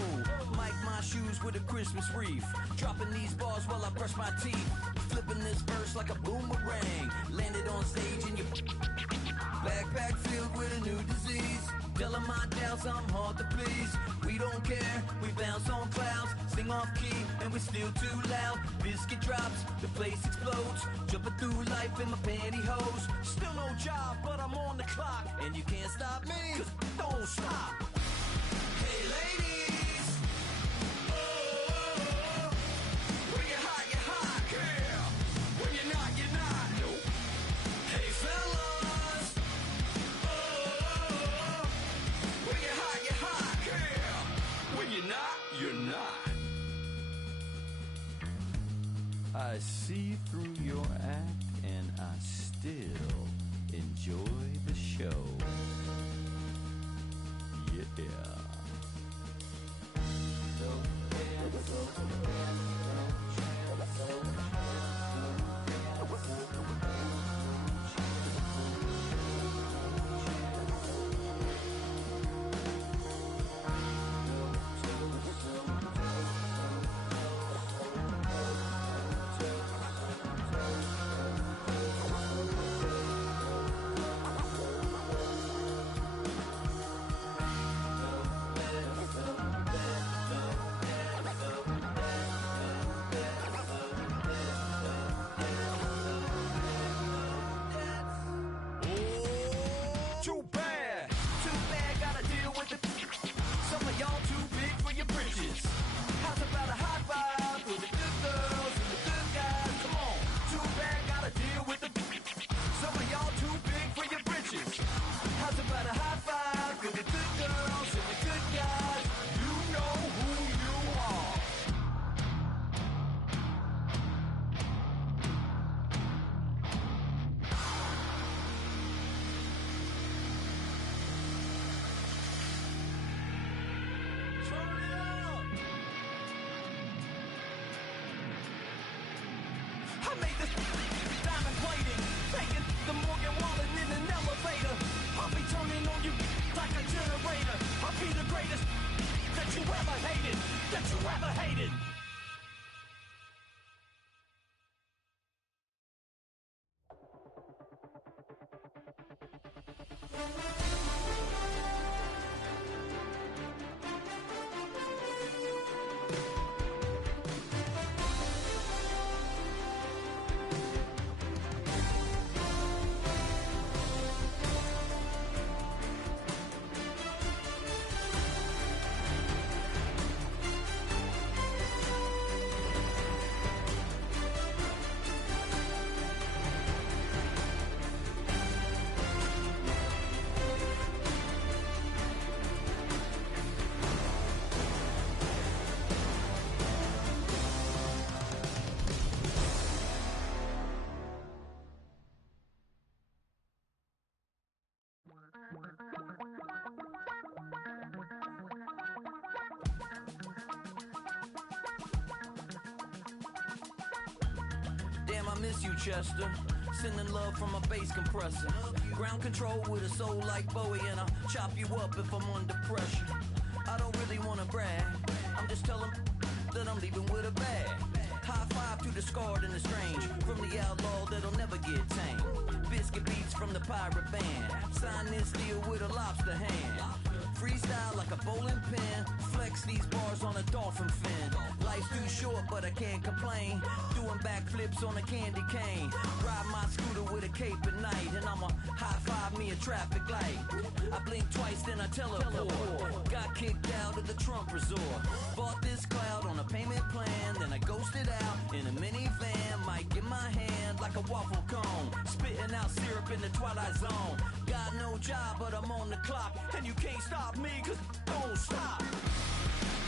Mic my shoes with a Christmas wreath. Dropping these bars while I brush my teeth. Flipping this verse like a boomerang. Landed on stage in your backpack filled with a new disease. Telling my doubts I'm hard to please. We don't care, we bounce on clouds. Sing off key and we're still too loud. Biscuit drops, the place explodes. Jumping through life in my pantyhose. Still no job, but I'm on the clock. And you can't stop me, cause don't stop. Hey ladies, oh, when you're hot, yeah. When you're not, you're not. Nope. Hey fellas, oh, when you're hot, yeah. When you're not, you're not. I see through your act and I still enjoy the show. Yeah. Damn, I miss you, Chester. Sending love from a bass compressor. Ground control with a soul like Bowie, and I'll chop you up if I'm under pressure. I don't really wanna brag, I'm just telling that I'm leaving with a bag. High five to the scarred and the strange, from the outlaw that'll never get tamed. Biscuit beats from the pirate band, sign this deal with a lobster hand. Freestyle like a bowling pin, flex these bars on a dolphin fin. Life's too short but I can't complain, doing backflips on a candy cane. Ride my scooter with a cape at night, and I'ma high five me a traffic light. I blink twice then I teleport, got kicked out of the Trump resort. Bought this cloud on a payment plan, then I ghosted out in a minivan. Mic in my hand like a waffle cone, spitting out syrup in the twilight zone. Got no job but I'm on the clock, and you can't stop me cause don't stop.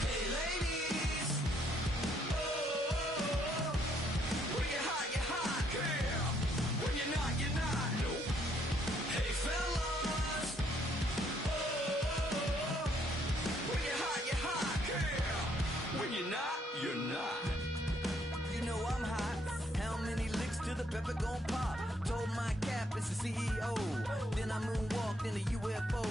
Hey ladies, oh, when you're hot, yeah. When you're not, you're not. Nope. Hey fellas, oh, when you're hot, yeah. When you're not, you're not. You know I'm hot. How many licks till the pepper gon' pop? Told my cap it's the CEO. Then I moonwalked in a UFO.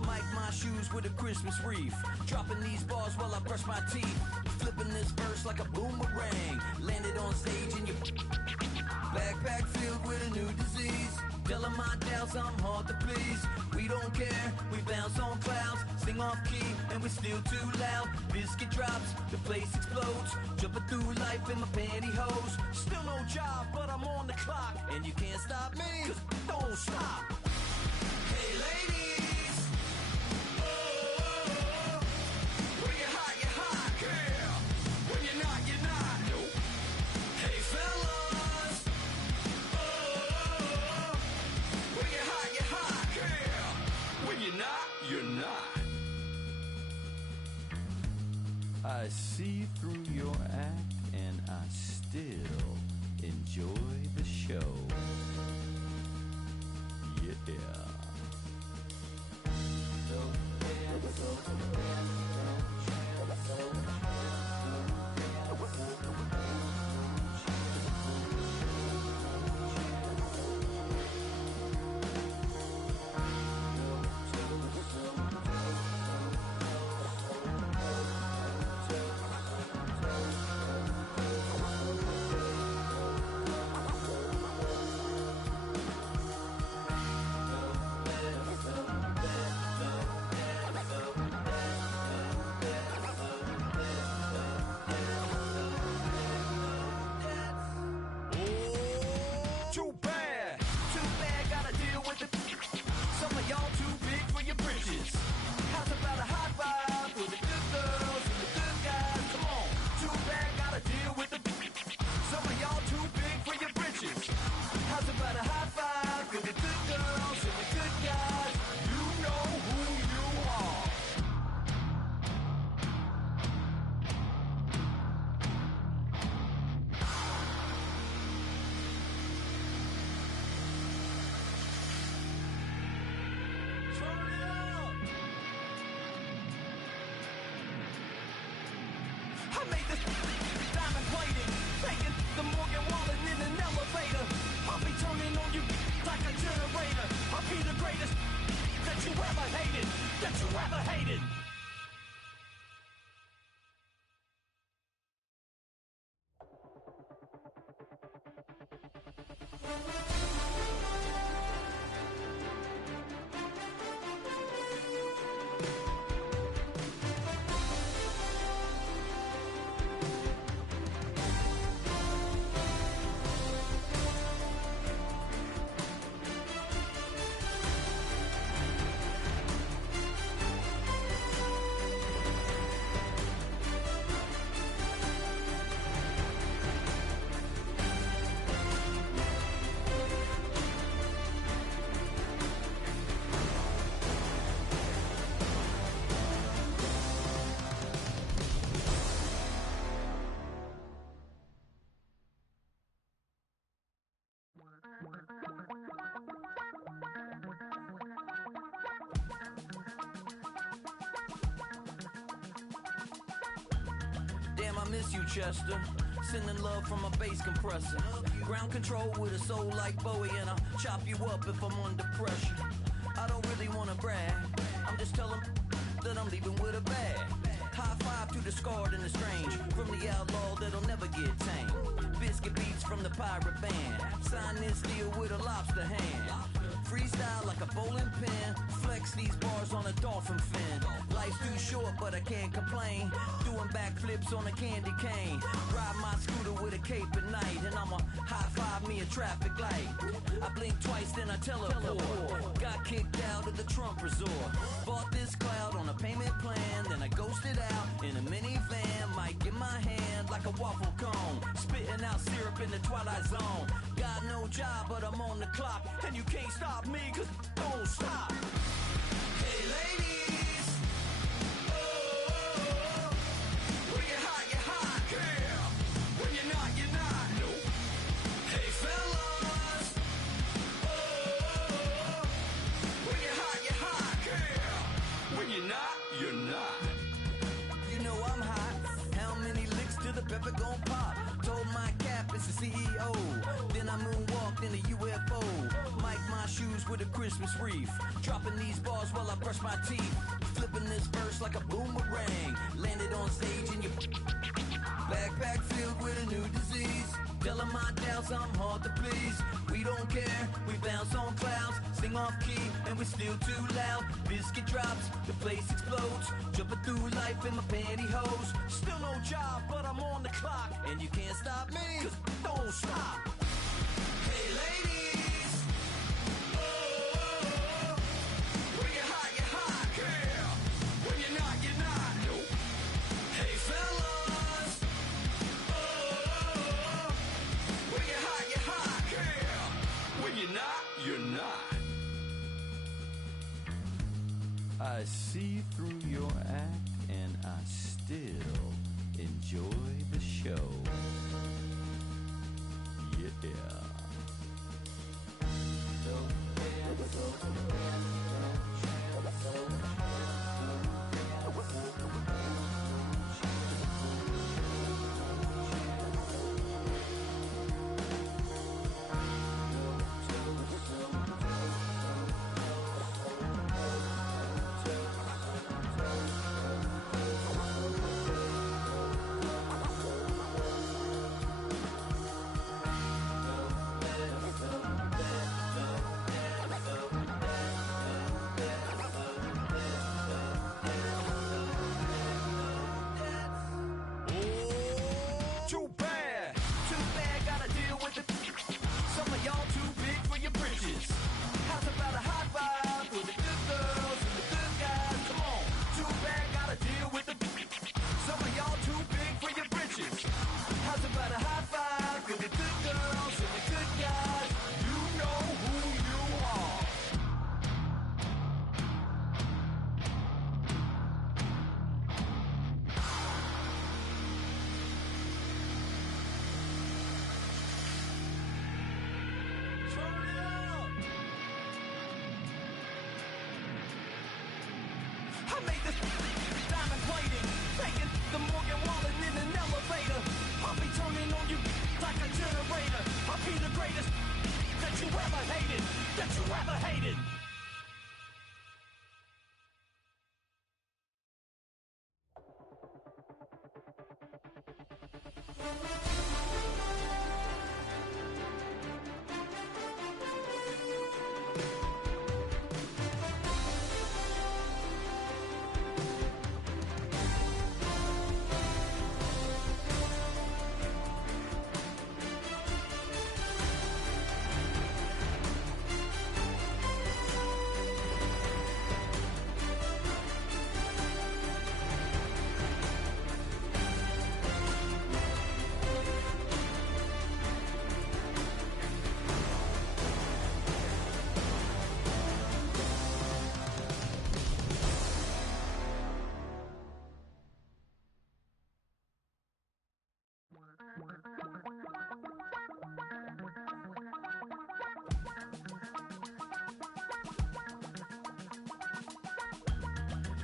Mic my shoes with a Christmas wreath. Dropping these bars while I brush my teeth. Flipping this verse like a boomerang. Landed on stage in your backpack filled with a new disease. Telling my doubts I'm hard to please. We don't care, we bounce on clouds. Sing off key and we're still too loud. Biscuit drops, the place explodes. Jumping through life in my pantyhose. Still no job, but I'm on the clock. And you can't stop me, cause don't stop. Hey ladies, oh, when you're hot, yeah. When you're not, you're not. Nope. Hey fellas, oh, when you're hot, yeah. When you're not, you're not. I see through your act and I still enjoy the show. Yeah. Damn, I miss you, Chester. Sending love from a bass compressor. Ground control with a soul like Bowie, and I'll chop you up if I'm under pressure. I don't really wanna brag, I'm just telling that I'm leaving with a bag. High five to the scarred and the strange, from the outlaw that'll never get tamed. Biscuit beats from the pirate band, sign this deal with a lobster hand. Freestyle like a bowling pin, flex these bars on a dolphin fin. Life's too short but I can't complain, doing backflips on a candy cane. Ride my scooter with a cape at night, and I'ma high five me a traffic light. I blink twice then I teleport, got kicked out of the Trump resort. Bought this cloud on a payment plan, then I ghosted out in a minivan. Mic in my hand like a waffle cone, spitting out syrup in the twilight zone. Got no job but I'm on the clock, and you can't stop me, cause don't stop. Hey ladies, oh, when you're hot, girl. When you're not, no. Hey fellas, oh, when you're hot, girl. When you're not, you're not. You know I'm hot, how many licks till the pepper gon' pop? Told my cap it's the CEO, then I moonwalked in a UFO. Mic my shoes with a Christmas wreath, dropping these bars while I brush my teeth. Flipping this verse like a boomerang, landed on stage in your backpack filled with a new disease. Telling my doubts I'm hard to please. We don't care, we bounce on clouds, sing off key, and we're still too loud. Biscuit drops, the place explodes, jumping through life in my pantyhose. Still no job, but I'm on the clock, and you can't stop me, cause don't stop. Hey ladies, oh, when you're hot, girl. When you're not, no. Hey fellas, oh, when you're hot, girl. When you're not, you're not. I see through your act, and I still enjoy the show. Yeah.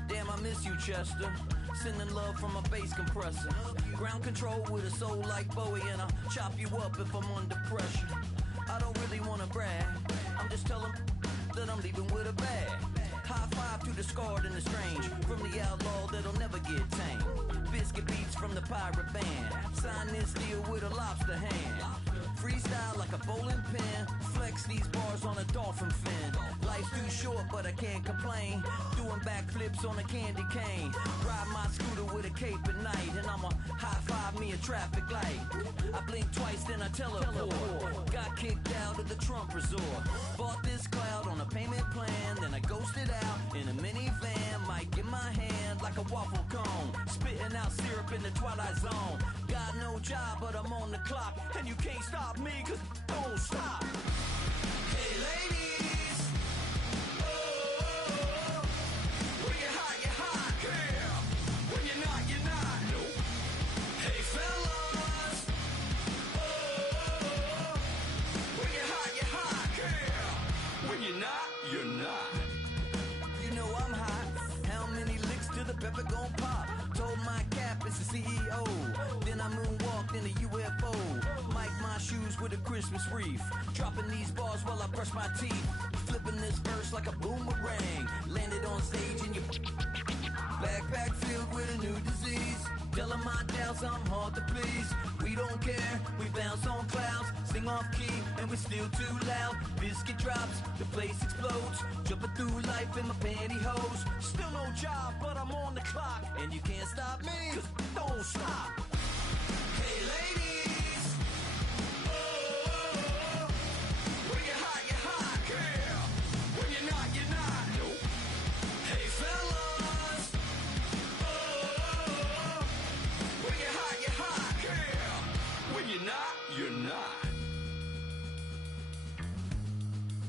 Damn, I miss you, Chester. Sending love from a bass compressor. Ground control with a soul like Bowie, and I'll chop you up if I'm under pressure. I don't really wanna brag, I'm just telling that I'm leaving with a bag. High five to the scarred and the strange, from the outlaw that'll never get tamed. Biscuit beats from the pirate band, sign this deal with a lobster hand. Freestyle like a bowling pin, flex these bars on a dolphin fin. Life's too short but I can't complain, doing backflips on a candy cane. Ride my scooter with a cape at night, and I'ma high five me a traffic light. I blink twice then I teleport, got kicked out of the Trump resort. Bought this cloud on a payment plan, then I ghosted out in a minivan. Mic in my hand like a waffle cone, spitting out syrup in the twilight zone. Got no job but I'm on the clock, and you can't stop me cause don't stop. Hey ladies, oh, when you're hot, yeah. When you're not, nope. Hey fellas, oh, when you're hot, yeah. When you're not, you're not. You know I'm hot, how many licks till the pepper gon' pop? Told my cap it's the CEO, then I moonwalked in a UFO. Mic my shoes with a Christmas wreath, dropping these bars while I brush my teeth. Flipping this verse like a boomerang, landed on stage in your backpack filled with a new disease. Telling my doubts I'm hard to please. We don't care, we bounce on clouds, sing off key and we're still too loud. Biscuit drops, the place explodes, jumping through life in my pantyhose. Still no job but I'm on the clock, and you can't stop me cause don't stop. Hey ladies, oh, when you're hot, yeah. When you're not, nope. Hey fellas, oh, when you're hot, yeah. When you're not, you're not.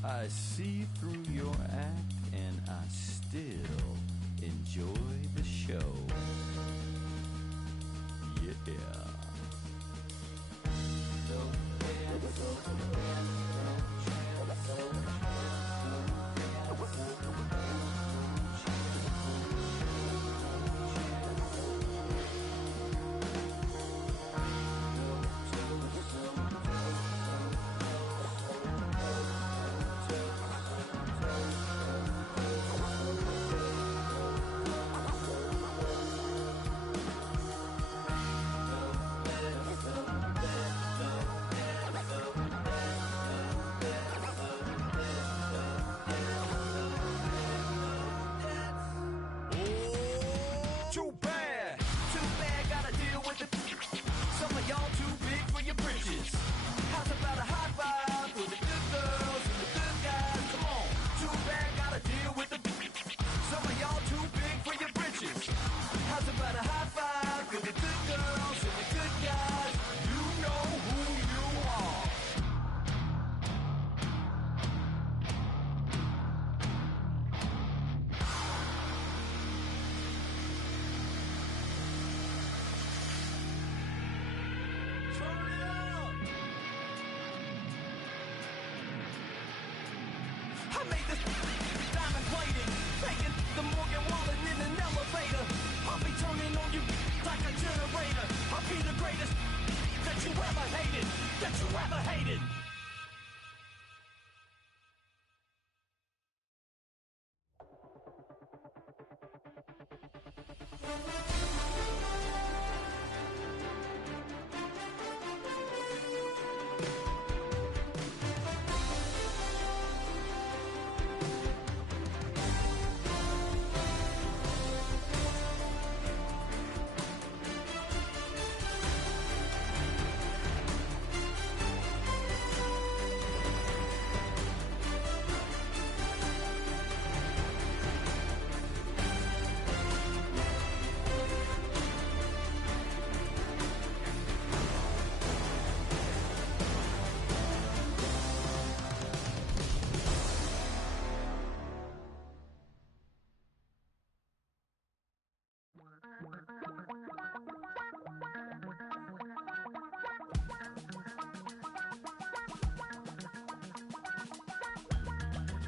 I see through your act and I still enjoy the show. Yeah.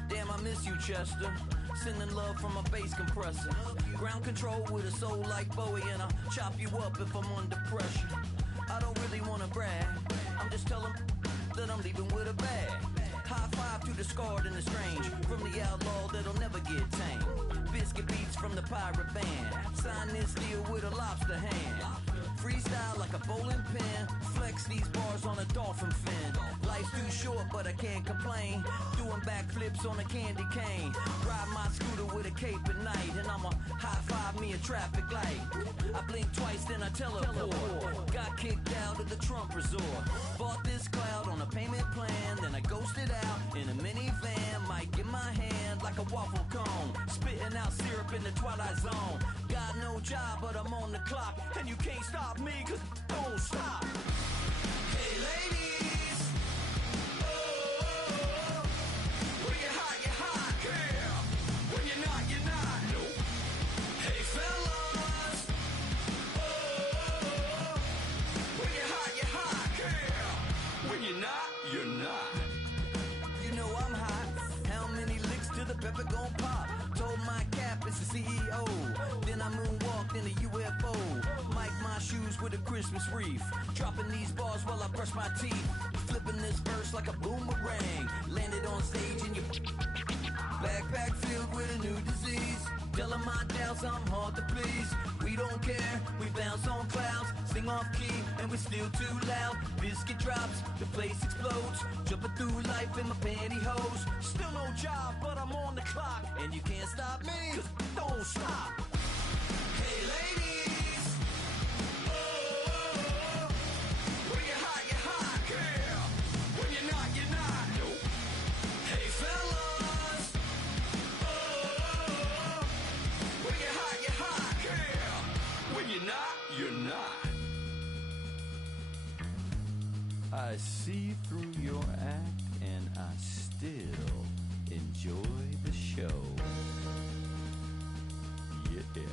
Damn, I miss you, Chester. Sending love from a bass compressor. Ground control with a soul like Bowie, and I'll chop you up if I'm under pressure. I don't really wanna brag, I'm just telling that I'm leaving with a bag. High five to the scarred and the strange, from the outlaw that'll never get tamed. Biscuit beats from the pirate band, sign this deal with a lobster hand. Freestyle like a bowling pin, flex these bars on a dolphin fin. Life's too short but I can't complain, doing backflips on a candy cane. Ride my scooter with a cape at night, and I'ma high five me a traffic light. I blink twice then I teleport, got kicked out of the Trump resort. Bought this cloud on a payment plan, then I ghosted out in a minivan. Might get my hand like a waffle cone, spitting out syrup in the twilight zone. Got no job but I'm on the clock, and you can't stop me, cause don't stop. Hey ladies, oh, when you're hot, girl. When you're not, nope. Hey fellas, oh, when you're hot, girl. When you're not. You know I'm hot, how many licks till the pepper gon' pop? Told my cap it's the CEO, then I moonwalked in a UFO. Mic my shoes with a Christmas wreath, dropping these bars while I brush my teeth. Flipping this verse like a boomerang, landed on stage in your backpack filled with a new disease. Telling my doubts I'm hard to please. We don't care, we bounce on clouds, sing off key, and we're still too loud. Biscuit drops, the place explodes. Jumping through life in my pantyhose. Still no job, but I'm on the clock, and you can't stop me, cause don't stop. Hey ladies, oh, when you're hot, girl. When you're not, nope. Hey fellas, oh, when you're hot, girl. When you're not. I see through your act, and I still enjoy the show. Yeah.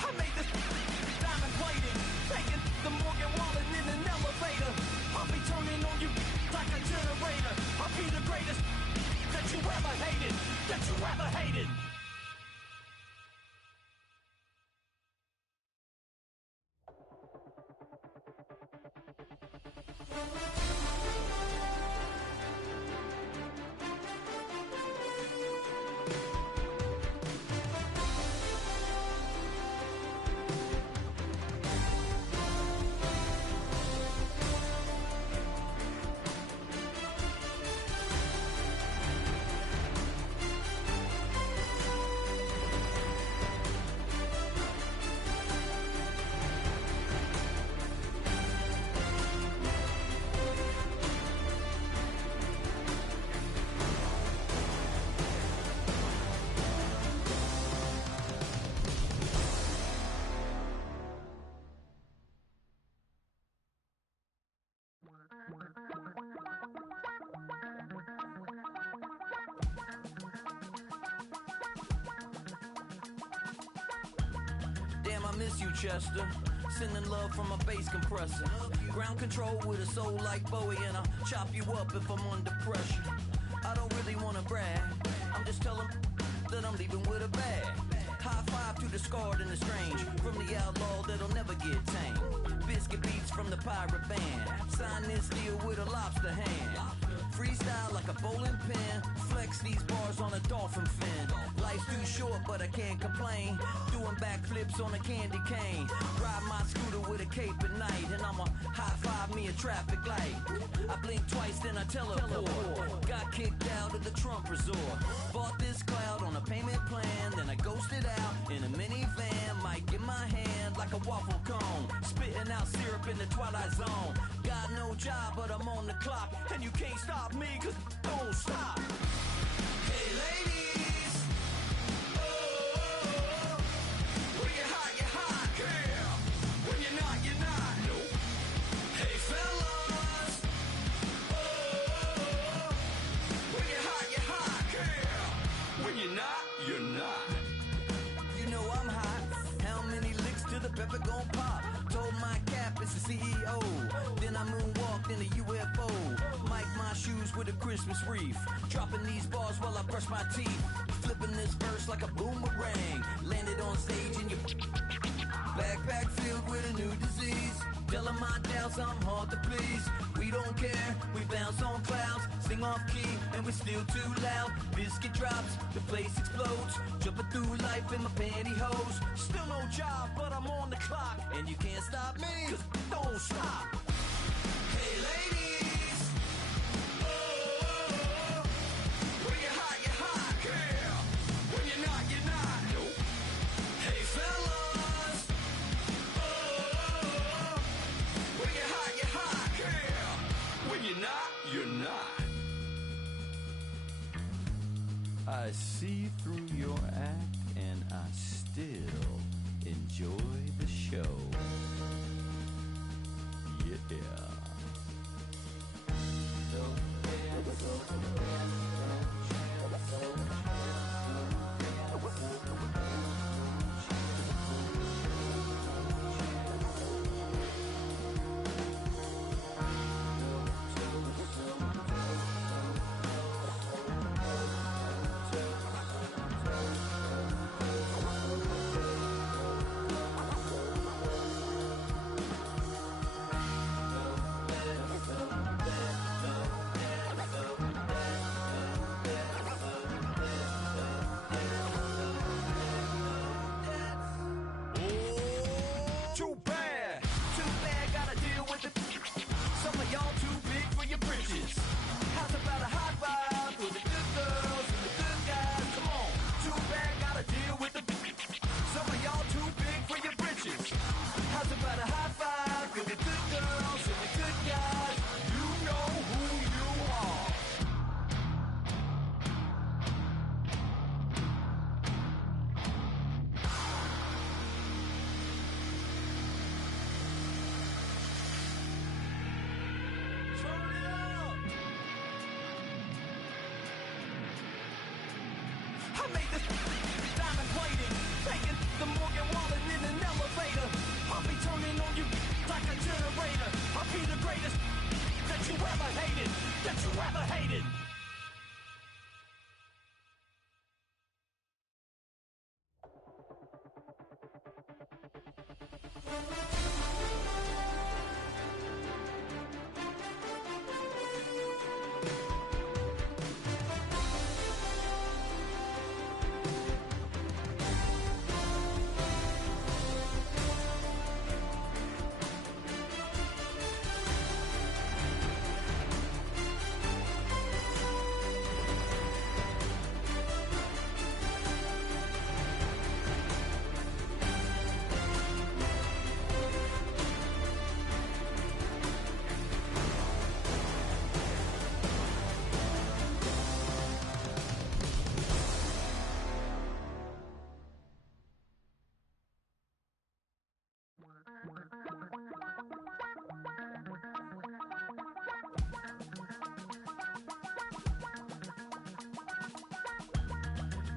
I made this diamond plated, taking the Morgan Wallen in an elevator. I'll be turning on you like a generator. I'll be the greatest that you ever hated. Damn, I miss you, Chester. Sending love from a bass compressor. Ground control with a soul like Bowie, and I'll chop you up if I'm under pressure. I don't really wanna brag, I'm just telling that I'm leaving with a bag. High five to the scarred and the strange, from the outlaw that'll never get tamed. Biscuit beats from the pirate band, sign this deal with a lobster hand. Freestyle like a bowling pin, flex these bars on a dolphin fin. Life's too short but I can't complain, doing backflips on a candy cane. Ride my scooter with a cape at night, and I'ma high five me a traffic light. I blink twice then I teleport, got kicked out of the Trump resort. Bought this cloud on a payment plan, then I ghosted out in a minivan. Mic in my hand like a waffle cone, spitting out syrup in the twilight zone. Got no job but I'm on the clock, and you can't stop me cause don't stop. Hey ladies, oh, when you're hot, girl. When you're not, nope. Hey fellas, oh, when you're hot, girl. When you're not, you're not. You know I'm hot, how many licks till the pepper gon' pop? Told my cap it's the CEO, then I moonwalked in a UFO. Mic my shoes with a Christmas wreath, dropping these bars while I brush my teeth. Flipping this verse like a boomerang, landed on stage in your backpack filled with a new disease. Telling my doubts I'm hard to please. We don't care, we bounce on clouds, sing off key and we're still too loud. Biscuit drops, the place explodes, jumping through life in my pantyhose. Still no job but I'm on the clock, and you can't stop me cause don't stop. Hey ladies, oh, when you're hot, girl. When you're not, nope. Hey fellas, oh, when you're hot, girl. When you're not, you're not. I see through your act and I still enjoy the show. Yeah.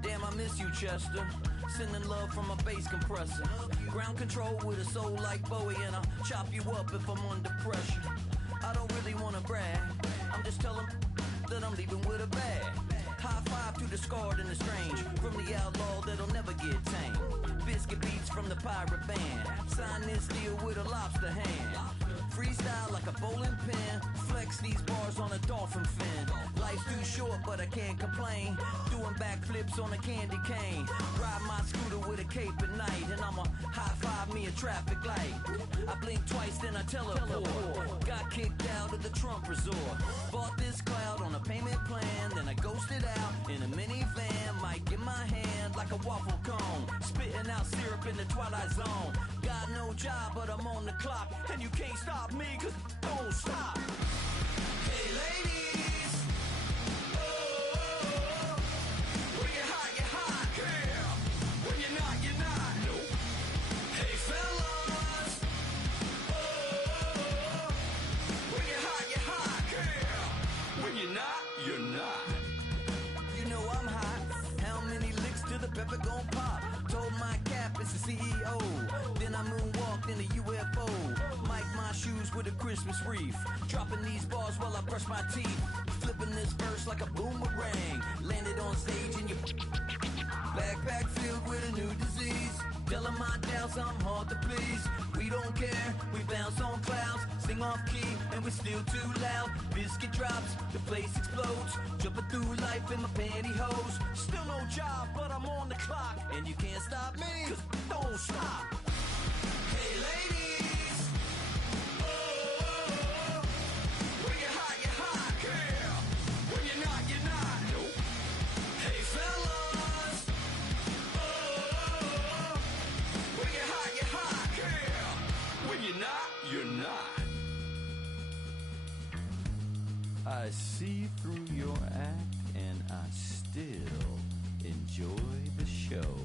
Damn, I miss you, Chester. Sending love from a bass compressor. Ground control with a soul like Bowie, and I'll chop you up if I'm under pressure. I don't really wanna brag, I'm just telling that I'm leaving with a bag. High five to the scarred and the strange, from the outlaw that'll never get tamed. Biscuit beats from the pirate band, sign this deal with a lobster hand. Freestyle like a bowling pin, flex these bars on a dolphin fin. Life's too short but I can't complain, doing backflips on a candy cane. Ride my scooter with a cape at night, and I'ma high five me a traffic light. I blink twice then I teleport, got kicked out of the Trump resort. Bought this cloud on a payment plan, then I ghosted out in a minivan. Mic in my hand like a waffle cone, spitting out syrup in the twilight zone. Got no job but I'm on the clock, and you can't stop me cause don't stop. Hey ladies, oh, when you're hot, yeah. When you're not, you're not. Nope. Hey fellas, oh, when you're hot, yeah. When you're not, you're not. You know I'm hot. How many licks till the pepper gon' pop? Told my cap it's the CEO. Then I moonwalked in a UFO. Mic my shoes with a Christmas wreath. Dropping these bars while I brush my teeth. Flipping this verse like a boomerang. Landed on stage in your backpack filled with a new disease. Telling my doubts I'm hard to please. We don't care, we bounce on clouds. Sing off key and we're still too loud. Biscuit drops, the place explodes. Jumping through life in my pantyhose. Still no job, but I'm on the clock. And you can't stop me, cause don't stop. Hey ladies, oh, when you're hot, yeah. When you're not, you're not. Nope. Hey fellas, oh, when you're hot, yeah. When you're not, you're not. I see through your act and I still enjoy the show.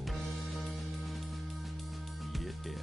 Yeah.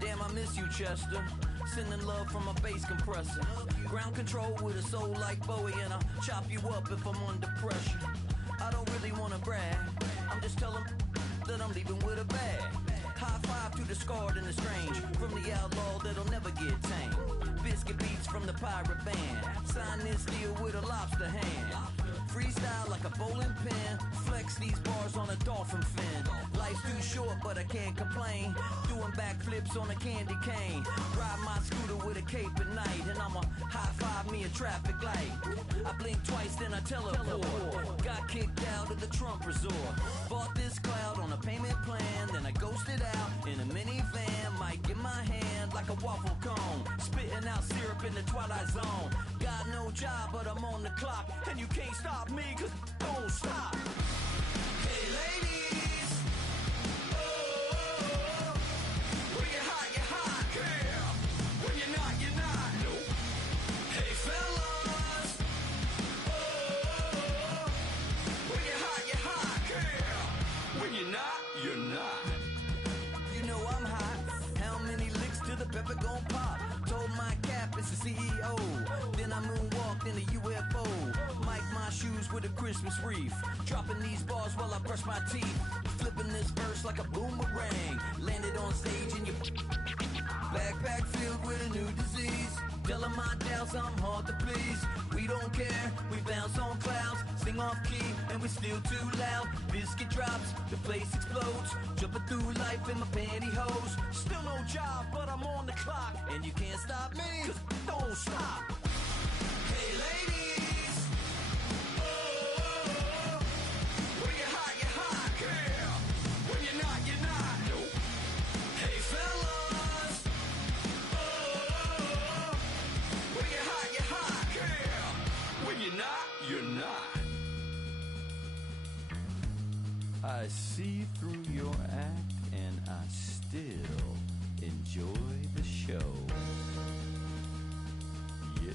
Damn, I miss you, Chester. Sending love from a bass compressor. Ground control with a soul like Bowie, and I'll chop you up if I'm under pressure. I don't really wanna brag, I'm just telling that I'm leaving with a bag. High five to the scarred and the strange, from the outlaw that'll never get tamed. Biscuit beats from the pirate band, sign this deal with a lobster hand. Freestyle like a bowling pin, flex these bars on a dolphin fin. Life's too short but I can't complain, doing backflips on a candy cane. Ride my scooter with a cape at night, and I'ma high five me a traffic light. I blink twice then I teleport, got kicked out of the Trump resort. Bought this cloud on a payment plan, then I ghosted out in a minivan. Mic in my hand like a waffle cone, spitting out syrup in the twilight zone. Got no job but I'm on the clock, and you can't stop me, cause don't stop. Hey ladies, oh, when you're hot, girl. When you're not, no. Hey fellas, oh, when you're hot, girl. When you're not, you're not. You know I'm hot, how many licks to the pepper gon' pop? Told my cap it's the CEO, then I moonwalked in a UFO. Mic my shoes with a Christmas wreath, dropping these bars while I brush my teeth. Flipping this verse like a boomerang, landed on stage in your backpack filled with a new disease. Telling my doubts I'm hard to please. We don't care, we bounce on clouds, sing off key, and we're still too loud. Biscuit drops, the place explodes, jumping through life in my pantyhose. Still no job, but I'm on the clock, and you can't stop me, cause don't stop. Hey ladies, oh, when you're hot, girl. When you're not, no. Hey fellas, oh, when you're hot, girl. When you're not, you're not. I see through your act, and I still enjoy the show. Yeah.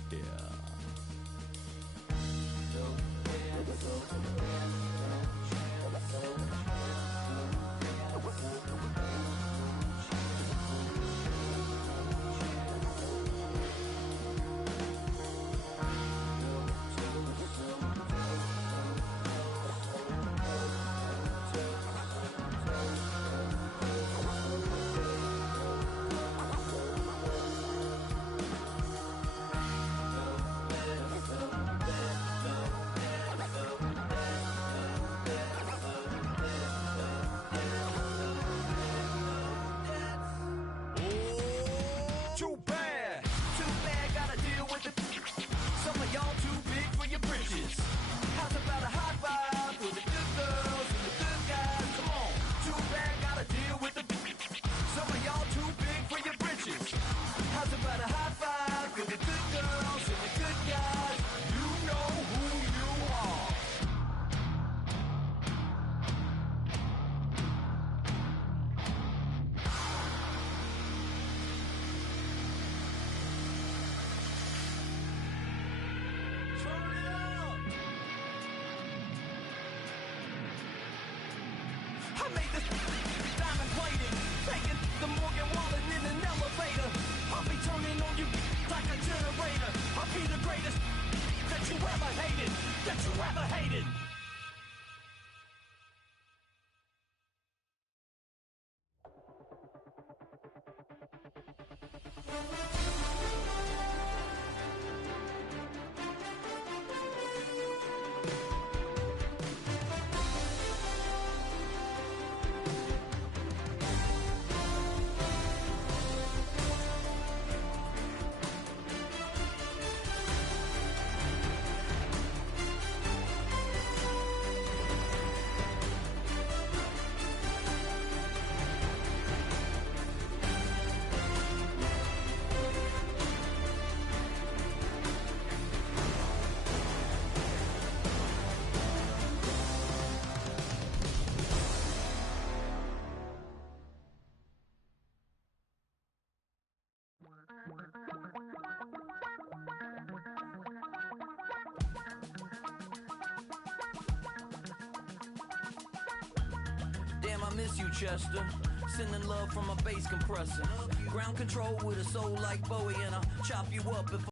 Damn, I miss you, Chester. Sending love from a bass compressor. Ground control with a soul like Bowie, and I'll chop you up if